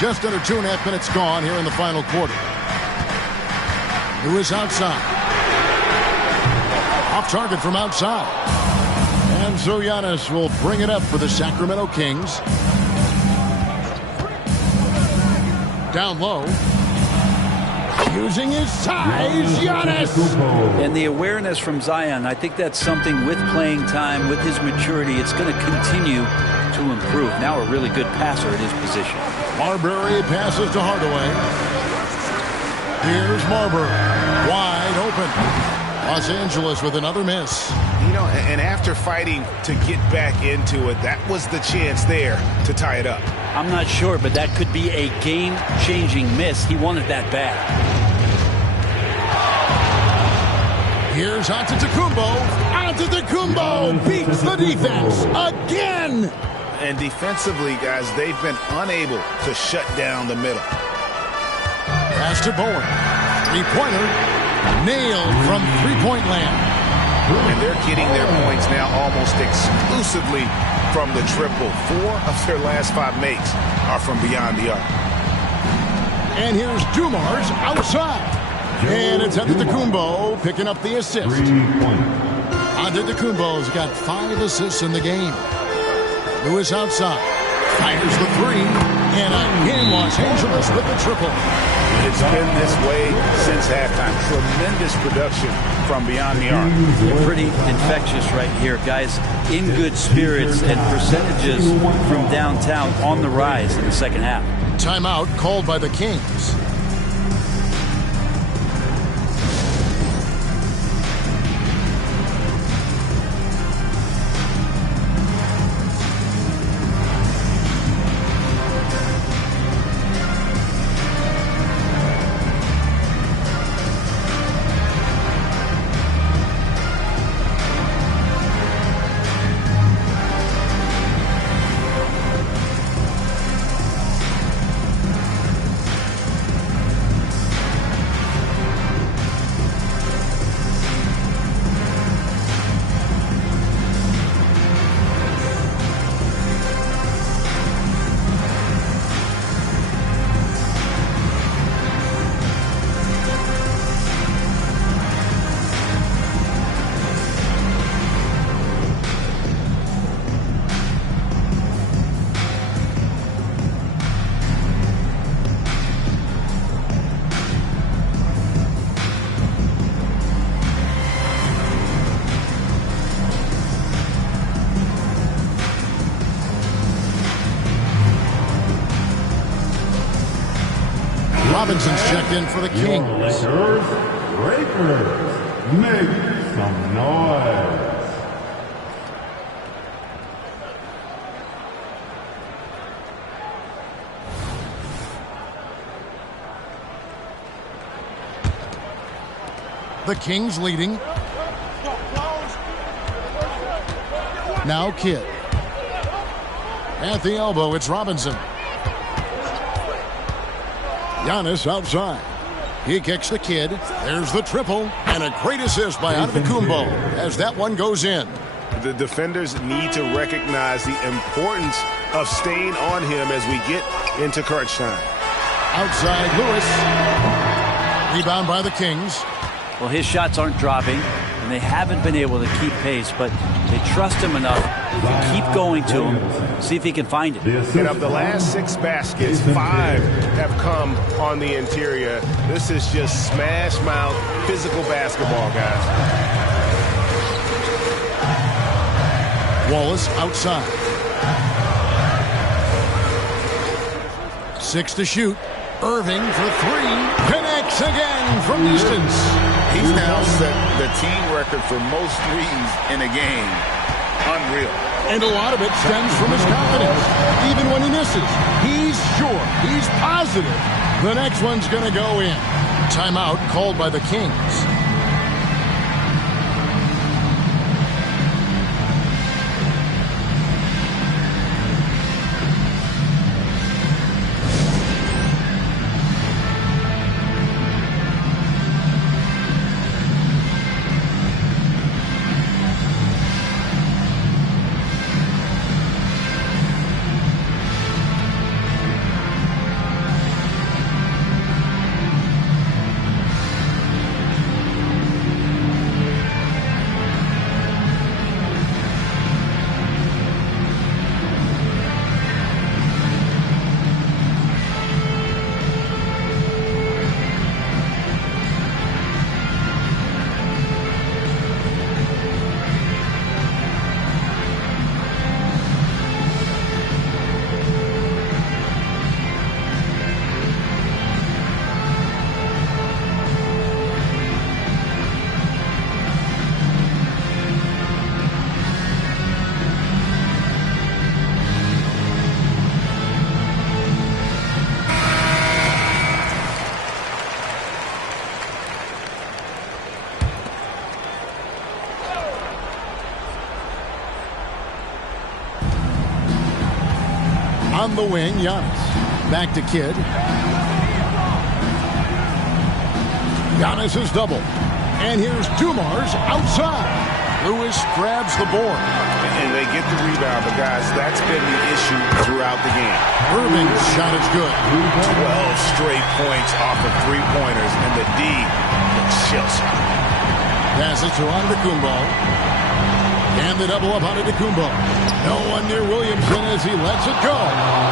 Just under 2.5 minutes gone here in the final quarter. Lewis outside. Off target from outside. And so Giannis will bring it up for the Sacramento Kings. Down low. Using his size, Giannis. And the awareness from Zion, I think that's something with playing time, with his maturity, it's going to continue to improve. Now a really good passer at his position. Marbury passes to Hardaway. Here's Marbury. Wide open. Los Angeles with another miss. You know, and after fighting to get back into it, that was the chance there to tie it up. I'm not sure, but that could be a game-changing miss. He wanted that bad. Here's Antetokounmpo. Antetokounmpo beats the defense again. And defensively, guys, they've been unable to shut down the middle. Pass to Bowen. Three-pointer. Nailed from three-point land. And they're getting their points now almost exclusively from the triple. 4 of their last 5 makes are from beyond the arc. And here's Dumars outside. And it's Antetokounmpo picking up the assist. Antetokounmpo's got 5 assists in the game. Lewis outside. Fires the three. And again, Los Angeles with the triple. It's been this way since halftime. Tremendous production from beyond the arc. Pretty infectious right here. Guys in good spirits and percentages from downtown on the rise in the second half. Timeout called by the Kings. Robinson's checked in for the Kings. Lakers, make some noise. The Kings leading. Now Kidd. At the elbow, it's Robinson. Giannis outside. He kicks the Kidd. There's the triple. And a great assist by Antetokounmpo as that one goes in. The defenders need to recognize the importance of staying on him as we get into crunch time. Outside Lewis. Rebound by the Kings. Well, his shots aren't dropping, and they haven't been able to keep pace, but they trust him enough to keep going to him, see if he can find it. And of the last 6 baskets, 5 have come on the interior. This is just smash mouth physical basketball, guys. Wallace outside. 6 to shoot. Irving for 3. Connects again from distance. He's now set the team record for most threes in a game. Unreal. And a lot of it stems from his confidence. Even when he misses, he's sure, he's positive the next one's going to go in. Timeout called by the Kings. On the wing, Giannis. Back to Kidd. Giannis is double. And here's Dumars outside. Lewis grabs the board. And they get the rebound, but guys, that's been the issue throughout the game. Irving's shot is good. 12 straight points off of three-pointers, and the D looks shell-shocked. Pass it to Antetokounmpo. And the double up Antetokounmpo. No one near Williamson as he lets it go.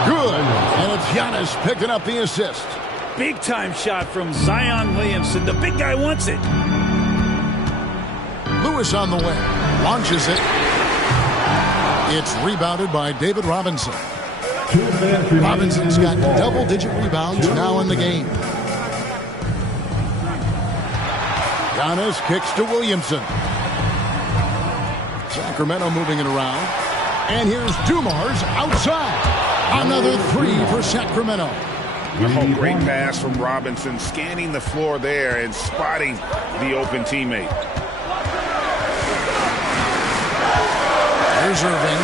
Good. And it's Giannis picking up the assist. Big time shot from Zion Williamson. The big guy wants it. Lewis on the wing. Launches it. It's rebounded by David Robinson. Robinson's got double-digit rebounds now in the game. Giannis kicks to Williamson. Sacramento moving it around. And here's Dumars outside. Another three for Sacramento. Oh, great pass from Robinson, scanning the floor there and spotting the open teammate. Here's Irving.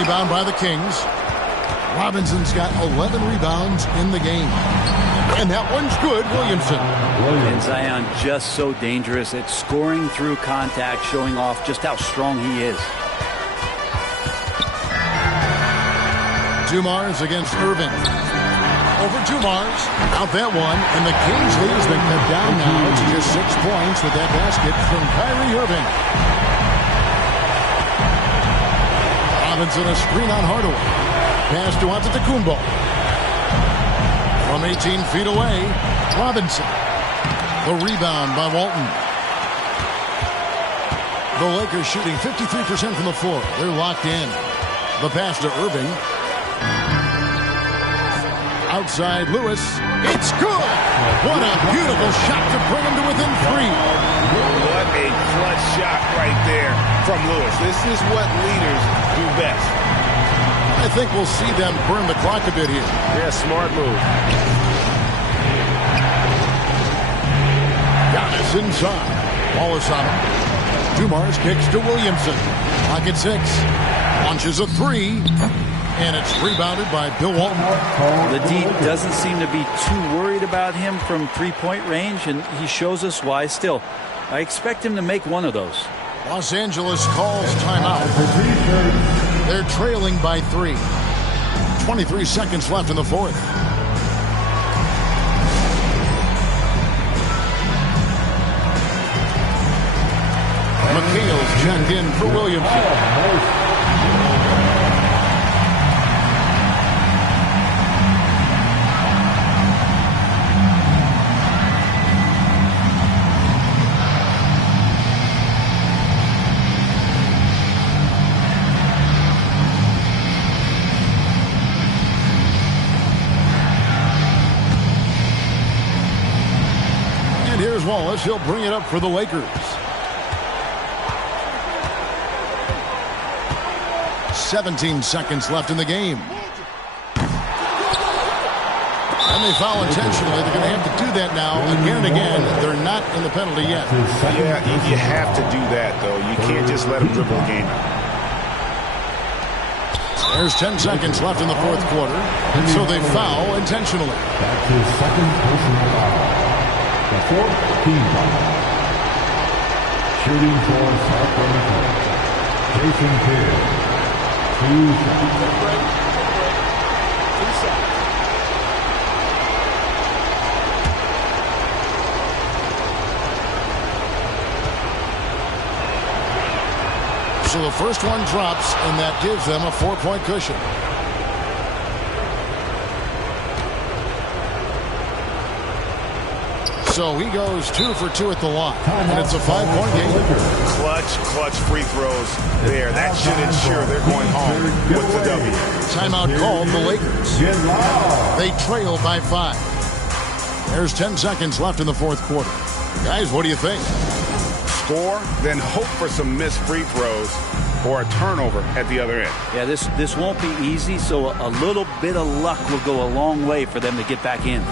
Rebound by the Kings. Robinson's got 11 rebounds in the game. And that one's good, Williamson. And Zion just so dangerous at scoring through contact, showing off just how strong he is. Dumars against Irving. Over Dumars. Out that one. And the Kings lead has been cut down now to just 6 points with that basket from Kyrie Irving. Robinson a screen on Hardaway. Pass to Antetokounmpo. From 18 feet away, Robinson. The rebound by Walton. The Lakers shooting 53% from the floor. They're locked in. The pass to Irving. Outside Lewis. It's good. What a beautiful shot to bring him to within 3. What a clutch shot right there from Lewis. This is what leaders do best. I think we'll see them burn the clock a bit here. Yeah, smart move. Giannis inside. Wallace on him. Dumars kicks to Williamson. Pocket 6. Launches a 3. And it's rebounded by Bill Walton. The D doesn't seem to be too worried about him from three-point range, and he shows us why. Still, I expect him to make one of those. Los Angeles calls timeout. They're trailing by 3. 23 seconds left in the fourth. McHale's checked in for Williamson. Wallace, he'll bring it up for the Lakers. 17 seconds left in the game. And they foul intentionally. They're going to have to do that now again and again. They're not in the penalty yet. Yeah, you have to do that, though. You can't just let them dribble the game. There's 10 seconds left in the fourth quarter. So they foul intentionally. That's his second personal foul. The fourth team foul. Shooting for Sacramento. Jason Kidd. 2 shots. So the first one drops, and that gives them a 4-point cushion. So he goes 2 for 2 at the line, and it's a 5-point game. Clutch free throws there. That should ensure they're going home with the W. Timeout called the Lakers. They trail by 5. There's 10 seconds left in the fourth quarter. Guys, what do you think? Score, then hope for some missed free throws or a turnover at the other end. Yeah, this won't be easy, so a little bit of luck will go a long way for them to get back in.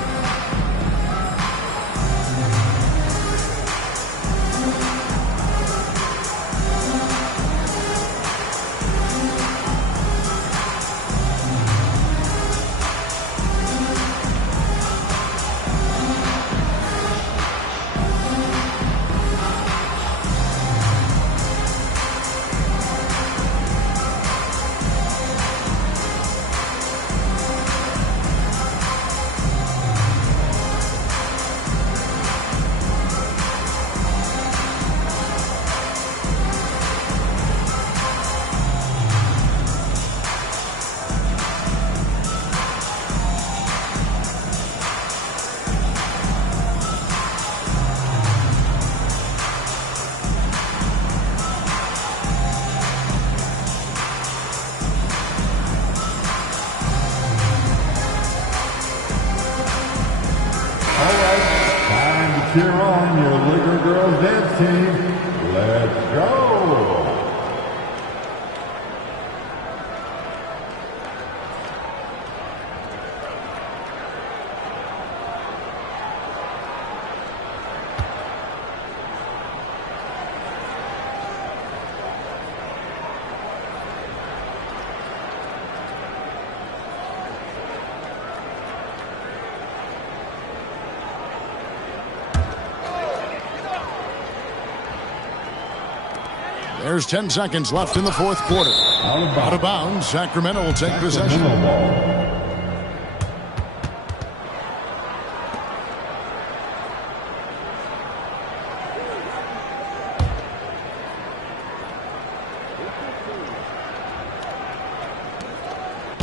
cheer on your Laker girls dance team. Let's go! There's 10 seconds left in the fourth quarter. Out of bounds. Sacramento will take possession.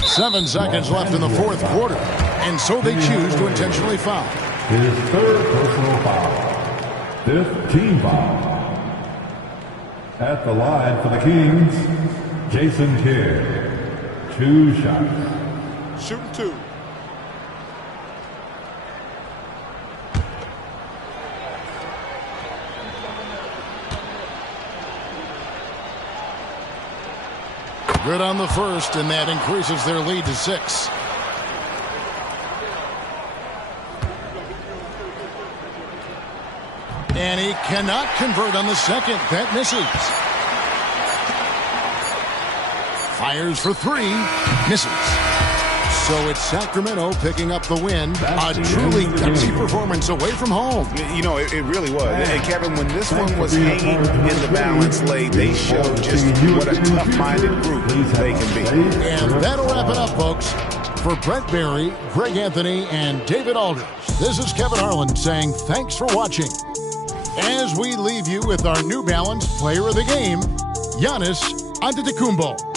Seven seconds left in the fourth quarter. And so they choose to intentionally foul. His third personal foul. Fifth team foul. At the line for the Kings, Jason Kidd. 2 shots. Shooting 2. Good on the first, and that increases their lead to 6. And he cannot convert on the second. That misses. Fires for 3. Misses. So it's Sacramento picking up the win. A truly gutsy performance away from home. You know, it really was. And Kevin, when this one was hanging in the balance late, they showed just what a tough-minded group they can be. And that'll wrap it up, folks. For Brent Barry, Greg Anthony, and David Aldridge, this is Kevin Harlan saying thanks for watching. As we leave you with our New Balance Player of the Game, Giannis Antetokounmpo.